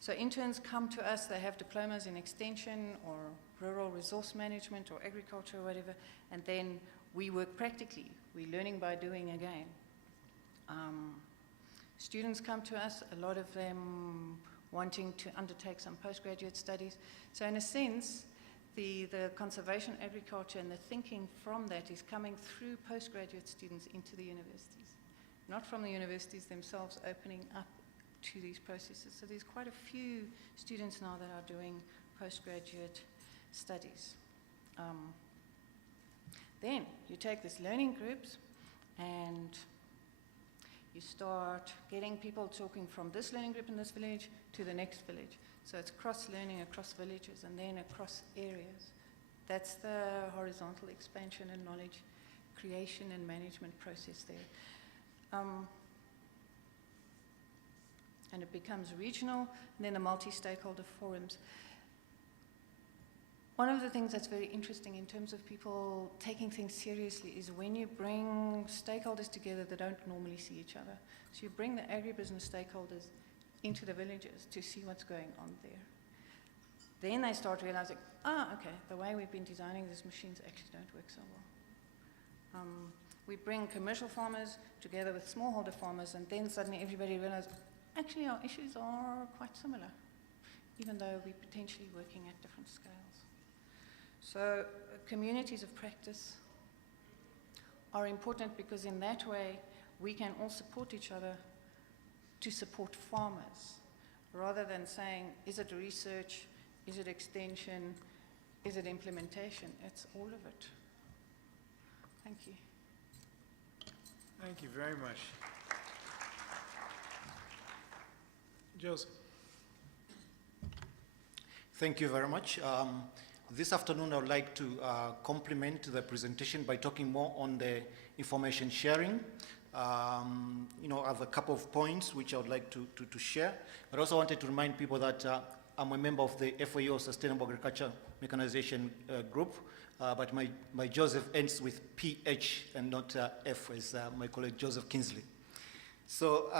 So interns come to us, they have diplomas in extension or rural resource management or agriculture or whatever, and then we work practically. We're learning by doing again. Students come to us, a lot of them wanting to undertake some postgraduate studies. So in a sense, the conservation agriculture and the thinking from that is coming through postgraduate students into the universities, not from the universities themselves opening up to these processes. So there's quite a few students now that are doing postgraduate studies. Then you take these learning groups and You start getting people talking from this learning group in this village to the next village. So it's cross-learning across villages and then across areas. That's the horizontal expansion and knowledge creation and management process there. And it becomes regional, and then the multi-stakeholder forums. One of the things that's very interesting in terms of people taking things seriously is when you bring stakeholders together that don't normally see each other. So you bring the agribusiness stakeholders into the villages to see what's going on there. Then they start realizing, okay, the way we've been designing these machines actually don't work so well. We bring commercial farmers together with smallholder farmers, and then suddenly everybody realizes, actually our issues are quite similar, even though we're potentially working at different scales. So communities of practice are important because in that way we can all support each other to support farmers, rather than saying, is it research, is it extension, is it implementation? It's all of it. Thank you. Thank you very much. Joseph. Thank you very much. This afternoon I would like to complement the presentation by talking more on the information sharing. I have a couple of points which I would like to share. But also wanted to remind people that I'm a member of the FAO Sustainable Agriculture Mechanization Group, but my Joseph ends with PH and not F, as my colleague Joseph Kinsley. So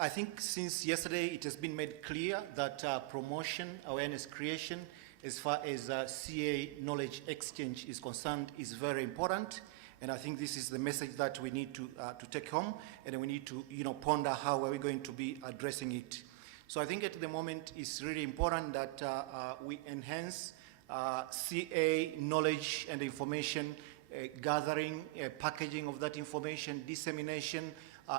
I think since yesterday it has been made clear that promotion, awareness creation, as far as CA knowledge exchange is concerned, is very important. And I think this is the message that we need to take home, and we need to ponder how are we going to be addressing it. So I think at the moment it's really important that we enhance CA knowledge and information gathering, packaging of that information, dissemination,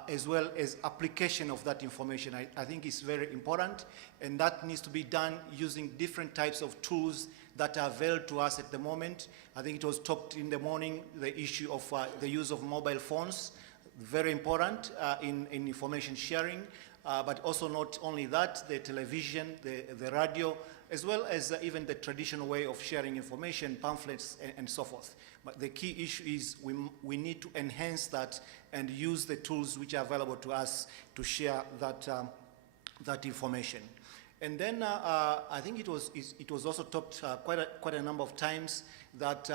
as well as application of that information. I think it's very important, and that needs to be done using different types of tools that are available to us at the moment. I think it was talked in the morning, the issue of the use of mobile phones, very important in information sharing, but also not only that, the television, the radio, as well as even the traditional way of sharing information, pamphlets, and so forth. But the key issue is we need to enhance that and use the tools which are available to us to share that information. And then I think it was also talked quite a number of times that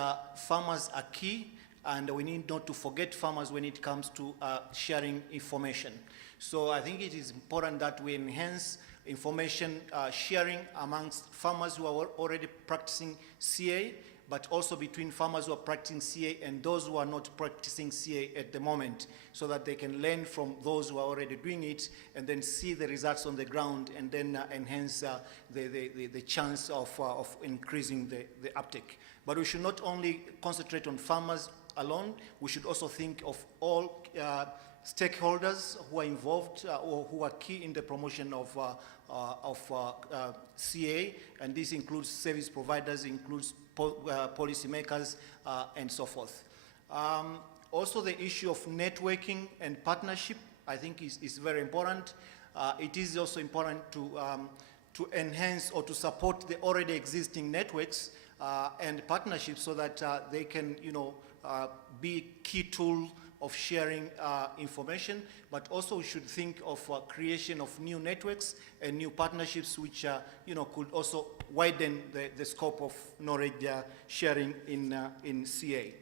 farmers are key, and we need not to forget farmers when it comes to sharing information. So I think it is important that we enhance information sharing amongst farmers who are already practicing CA, but also between farmers who are practicing CA and those who are not practicing CA at the moment, so that they can learn from those who are already doing it and then see the results on the ground, and then enhance the chance of increasing the uptake. But we should not only concentrate on farmers alone, we should also think of all stakeholders who are involved or who are key in the promotion of CA, and this includes service providers, includes policymakers, and so forth. Also, the issue of networking and partnership, I think, is very important. It is also important to enhance or to support the already existing networks and partnerships, so that they can, be a key tool of sharing information, but also we should think of creation of new networks and new partnerships which could also widen the scope of knowledge sharing in CA.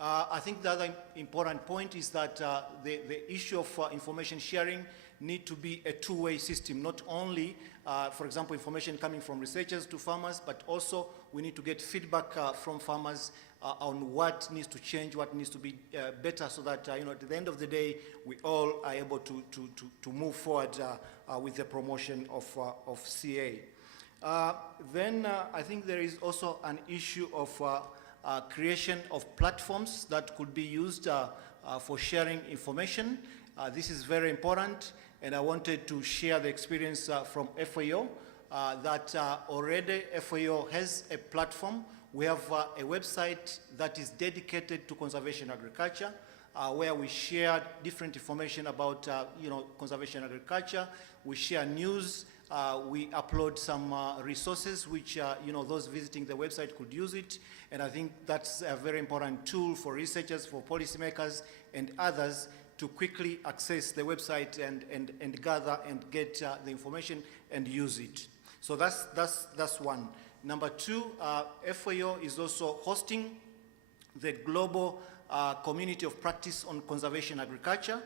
I think the other important point is that the issue of information sharing need to be a two-way system, not only, for example, information coming from researchers to farmers, but also we need to get feedback from farmers on what needs to change, what needs to be better, so that at the end of the day, we all are able to move forward with the promotion of CA. Then I think there is also an issue of creation of platforms that could be used for sharing information. This is very important, and I wanted to share the experience from FAO, that already FAO has a platform. We have a website that is dedicated to conservation agriculture. where we share different information about conservation agriculture. We share news. We upload some resources which those visiting the website could use it. And I think that's a very important tool for researchers, for policymakers, and others to quickly access the website and gather and get the information and use it. So that's one. Number two, FAO is also hosting the global community of practice on conservation agriculture.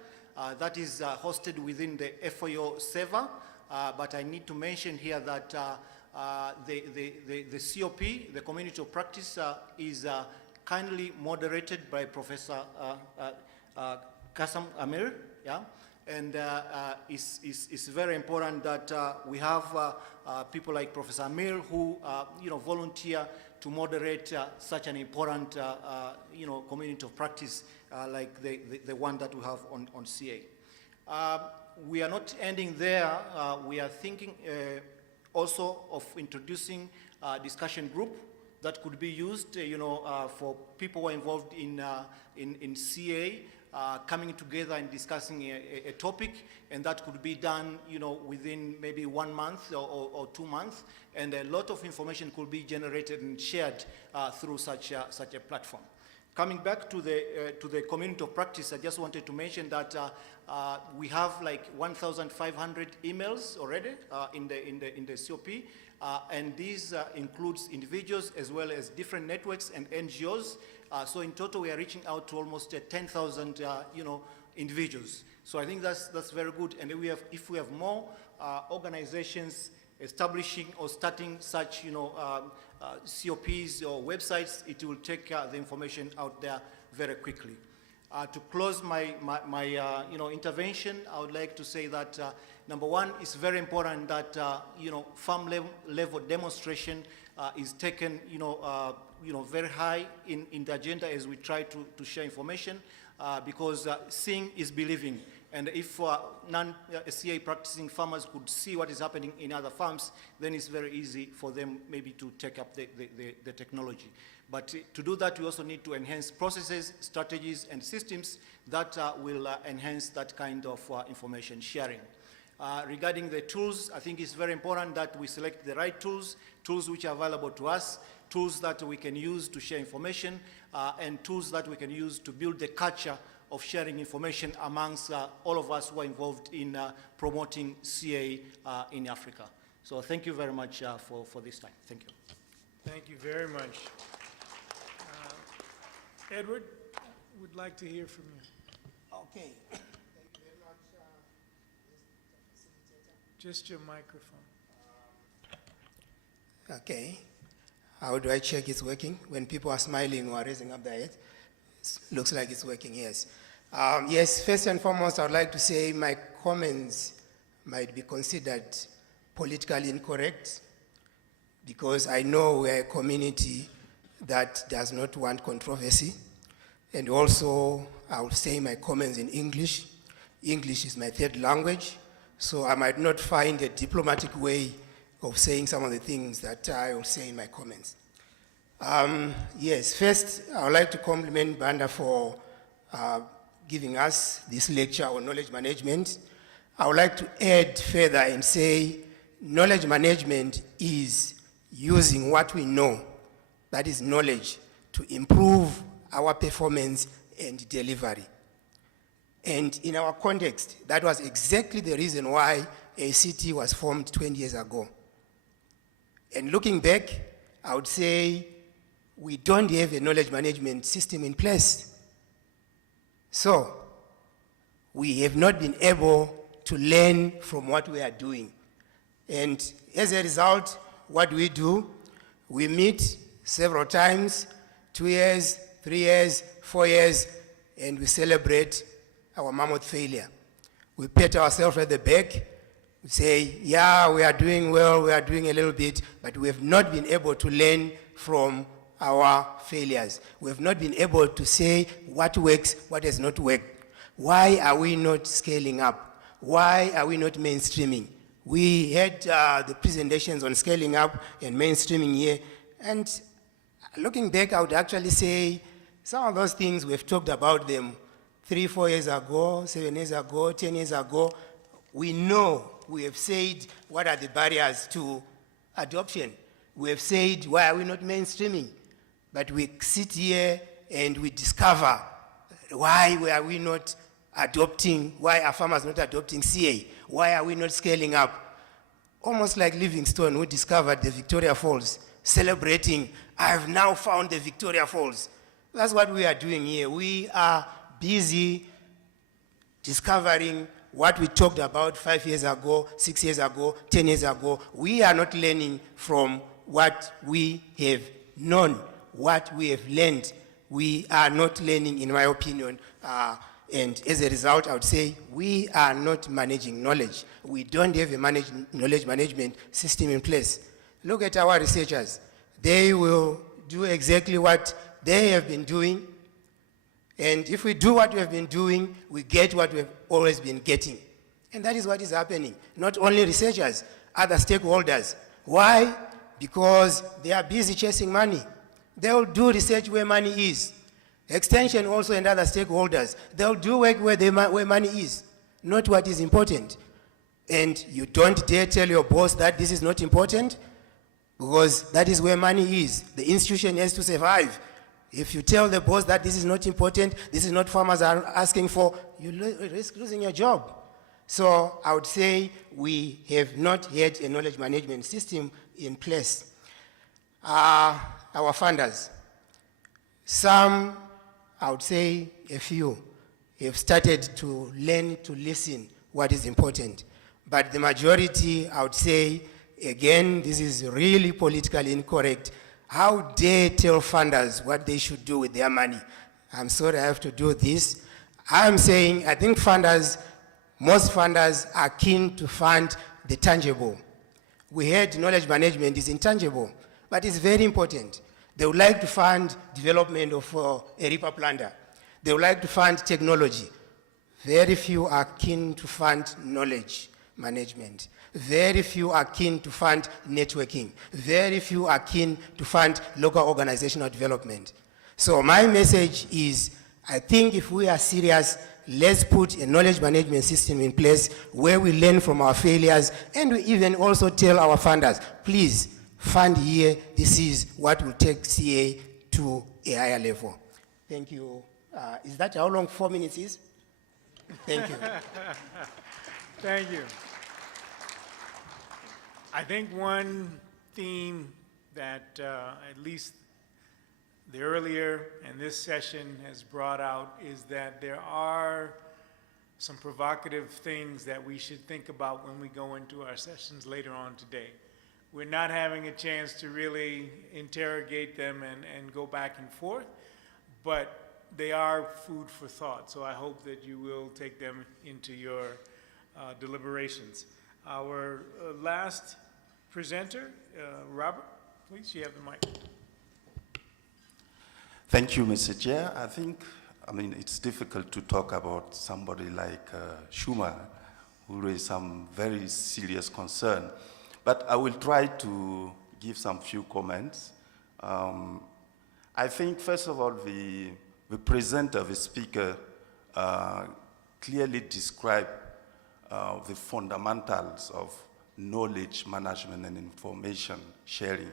That is hosted within the FAO server, but I need to mention here that the COP, the community of practice, is kindly moderated by Professor Kasam Amir, yeah? And it's very important that we have people like Professor Amir who volunteer to moderate such an important community of practice like the one that we have on CA. We are not ending there. We are thinking also of introducing a discussion group that could be used for people who are involved in CA, coming together and discussing a topic, and that could be done, within maybe 1 month or 2 months, and a lot of information could be generated and shared through such a platform. Coming back to the community of practice, I just wanted to mention that we have like 1,500 emails already in the COP, and these includes individuals as well as different networks and NGOs. So in total, we are reaching out to almost 10,000 individuals. So I think that's very good. And if we have more organizations establishing or starting such COPs or websites, it will take the information out there very quickly. To close my intervention, I would like to say that number one, it's very important that farm level demonstration is taken very high in the agenda as we try to share information, because seeing is believing. And if non-CA practicing farmers could see what is happening in other farms, then it's very easy for them maybe to take up the technology. But to do that, we also need to enhance processes, strategies, and systems that will enhance that kind of information sharing. Regarding the tools, I think it's very important that we select the right tools which are available to us, tools that we can use to share information, and tools that we can use to build the culture of sharing information amongst all of us who are involved in promoting CA in Africa. So thank you very much for this time. Thank you. Thank you very much. Edward, would like to hear from you. Okay. Just your microphone. Okay. How do I check it's working? When people are smiling or raising up their head, looks like it's working, yes. Yes, first and foremost, I would like to say my comments might be considered politically incorrect, because I know we're a community that does not want controversy. And also, I will say my comments in English. English is my third language, so I might not find a diplomatic way of saying some of the things that I will say in my comments. Yes, first, I would like to compliment Banda for giving us this lecture on knowledge management. I would like to add further and say knowledge management is using what we know, that is knowledge, to improve our performance and delivery. And in our context, that was exactly the reason why ACT was formed 20 years ago. And looking back, I would say we don't have a knowledge management system in place. So we have not been able to learn from what we are doing. And as a result, what do? We meet several times, 2 years, 3 years, 4 years, and we celebrate our mammoth failure. We pat ourselves at the back, we say, yeah, we are doing well, we are doing a little bit, but we have not been able to learn from our failures. We have not been able to say what works, what has not worked. Why are we not scaling up? Why are we not mainstreaming? We had the presentations on scaling up and mainstreaming here, and looking back, I would actually say some of those things we've talked about them 3, 4 years ago, 7 years ago, 10 years ago, we know, we have said what are the barriers to adoption. We have said why are we not mainstreaming? But we sit here and we discover why are we not adopting, why are farmers not adopting CA? Why are we not scaling up? Almost like Livingstone, who discovered the Victoria Falls, celebrating, I've now found the Victoria Falls. That's what we are doing here. We are busy discovering what we talked about 5 years ago, 6 years ago, 10 years ago. We are not learning from what we have known, what we have learned. We are not learning, in my opinion, and as a result, I would say we are not managing knowledge. We don't have a knowledge management system in place. Look at our researchers. They will do exactly what they have been doing. And if we do what we have been doing, we get what we have always been getting. And that is what is happening. Not only researchers, other stakeholders. Why? Because they are busy chasing money. They will do research where money is. Extension also and other stakeholders, they'll do work where money is, not what is important. And you don't dare tell your boss that this is not important, because that is where money is. The institution has to survive. If you tell the boss that this is not important, this is not farmers are asking for, you risk losing your job. So I would say we have not had a knowledge management system in place. Our funders, some, I would say a few, have started to learn to listen what is important. But the majority, I would say, again, this is really politically incorrect. How dare tell funders what they should do with their money? I'm sorry I have to do this. I'm saying I think funders, most funders are keen to fund the tangible. We heard knowledge management is intangible, but it's very important. They would like to fund development of a reaper planter. They would like to fund technology. Very few are keen to fund knowledge management. Very few are keen to fund networking. Very few are keen to fund local organizational development. So my message is, I think if we are serious, let's put a knowledge management system in place where we learn from our failures, and we even also tell our funders, please, fund here, this is what will take CA to a higher level. Thank you. Is that how long 4 minutes is? Thank you. Thank you. I think one theme that at least the earlier and this session has brought out is that there are some provocative things that we should think about when we go into our sessions later on today. We're not having a chance to really interrogate them and go back and forth, but they are food for thought. So I hope that you will take them into your deliberations. Our last presenter, Robert, please, you have the mic. Thank you, Mr. Chair. I mean, it's difficult to talk about somebody like Schumer, who raised some very serious concern. But I will try to give some few comments. I think, first of all, the presenter, the speaker, clearly described the fundamentals of knowledge management and information sharing.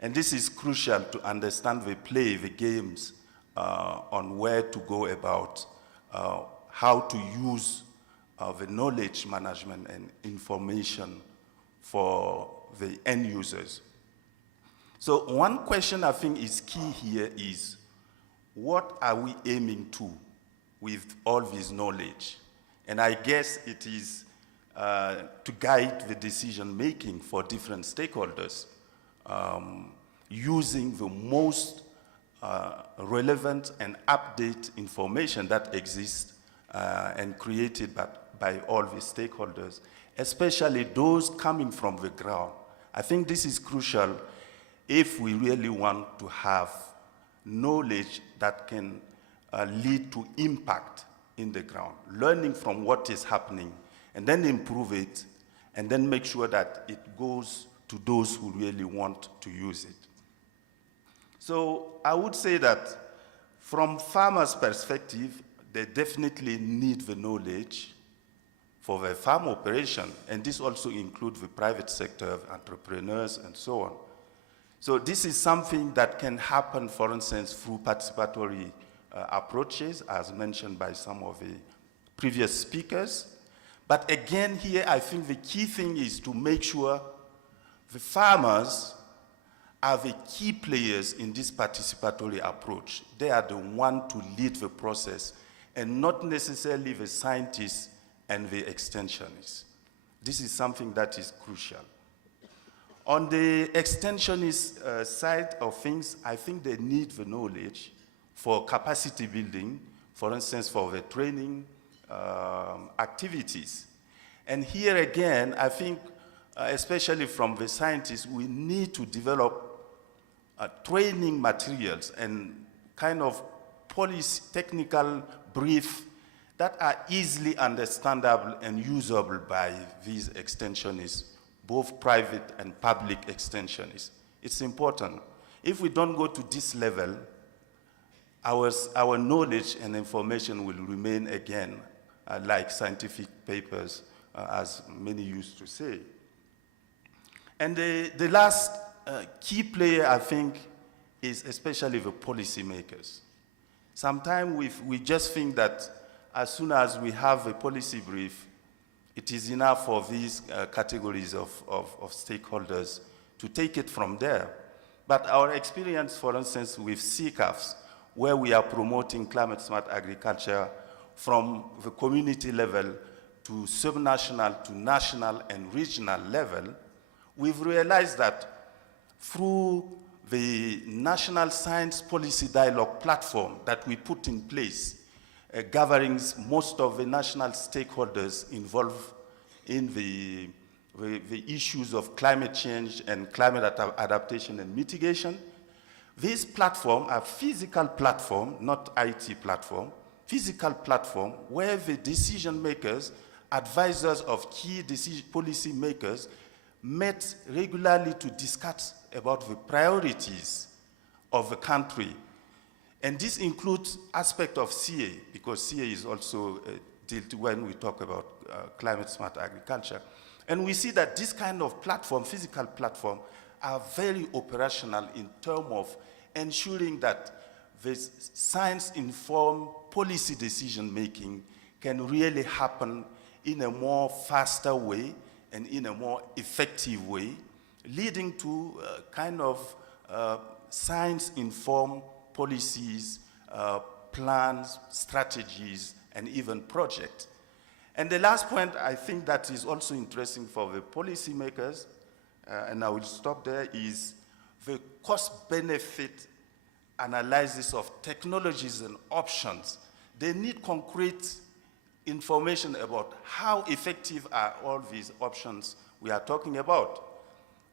And this is crucial to understand the play, the games, on where to go about how to use the knowledge management and information for the end users. So one question I think is key here is, what are we aiming to with all this knowledge? And I guess it is to guide the decision-making for different stakeholders, using the most relevant and updated information that exists and created by all the stakeholders, especially those coming from the ground. I think this is crucial if we really want to have knowledge that can lead to impact in the ground, learning from what is happening, and then improve it, and then make sure that it goes to those who really want to use it. So I would say that from farmers' perspective, they definitely need the knowledge for their farm operation, and this also includes the private sector, entrepreneurs, and so on. So this is something that can happen, for instance, through participatory approaches, as mentioned by some of the previous speakers. But again, here, I think the key thing is to make sure the farmers are the key players in this participatory approach. They are the ones to lead the process, and not necessarily the scientists and the extensionists. This is something that is crucial. On the extensionist side of things, I think they need the knowledge for capacity building, for instance, for the training activities. And here again, I think, especially from the scientists, we need to develop training materials and kind of policy technical brief that are easily understandable and usable by these extensionists, both private and public extensionists. It's important. If we don't go to this level, our knowledge and information will remain again like scientific papers, as many used to say. And the last key player, I think, is especially the policymakers. Sometimes we just think that as soon as we have a policy brief, it is enough for these categories of stakeholders to take it from there. But our experience, for instance, with CCAFs, where we are promoting climate-smart agriculture from the community level to subnational to national and regional level, we've realized that through the National Science Policy Dialogue platform that we put in place, gathering most of the national stakeholders involved in the issues of climate change and climate adaptation and mitigation. This platform, a physical platform, not IT platform, physical platform where the decision makers, advisors of key policy makers met regularly to discuss about the priorities of the country. And this includes aspect of CA, because CA is also dealt when we talk about climate-smart agriculture. And we see that this kind of platform, physical platform, are very operational in terms of ensuring that the science-informed policy decision-making can really happen in a more faster way and in a more effective way, leading to kind of science-informed policies, plans, strategies, and even projects. And the last point I think that is also interesting for the policymakers, and I will stop there, is the cost-benefit analysis of technologies and options. They need concrete information about how effective are all these options we are talking about.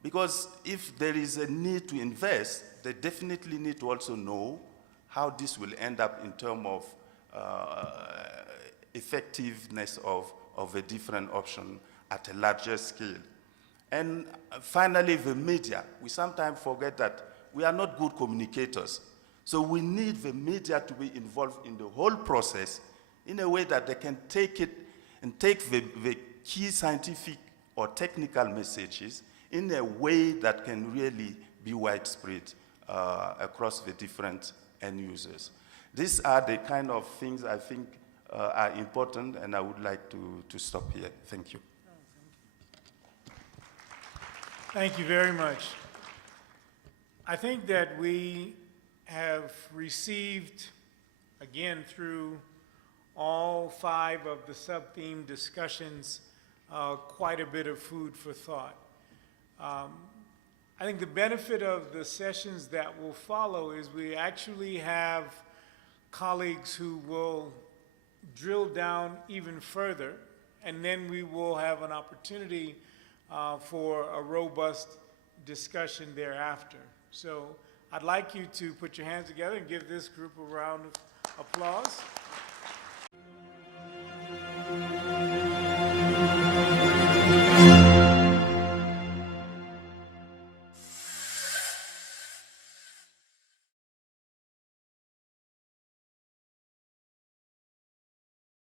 Because if there is a need to invest, they definitely need to also know how this will end up in terms of effectiveness of a different option at a larger scale. And finally, the media. We sometimes forget that we are not good communicators. So we need the media to be involved in the whole process in a way that they can take it and take the key scientific or technical messages in a way that can really be widespread across the different end users. These are the kind of things I think are important, and I would like to stop here. Thank you. Thank you very much. I think that we have received, again, through all 5 of the sub-theme discussions, quite a bit of food for thought. I think the benefit of the sessions that will follow is we actually have colleagues who will drill down even further, and then we will have an opportunity for a robust discussion thereafter. So I'd like you to put your hands together and give this group a round of applause.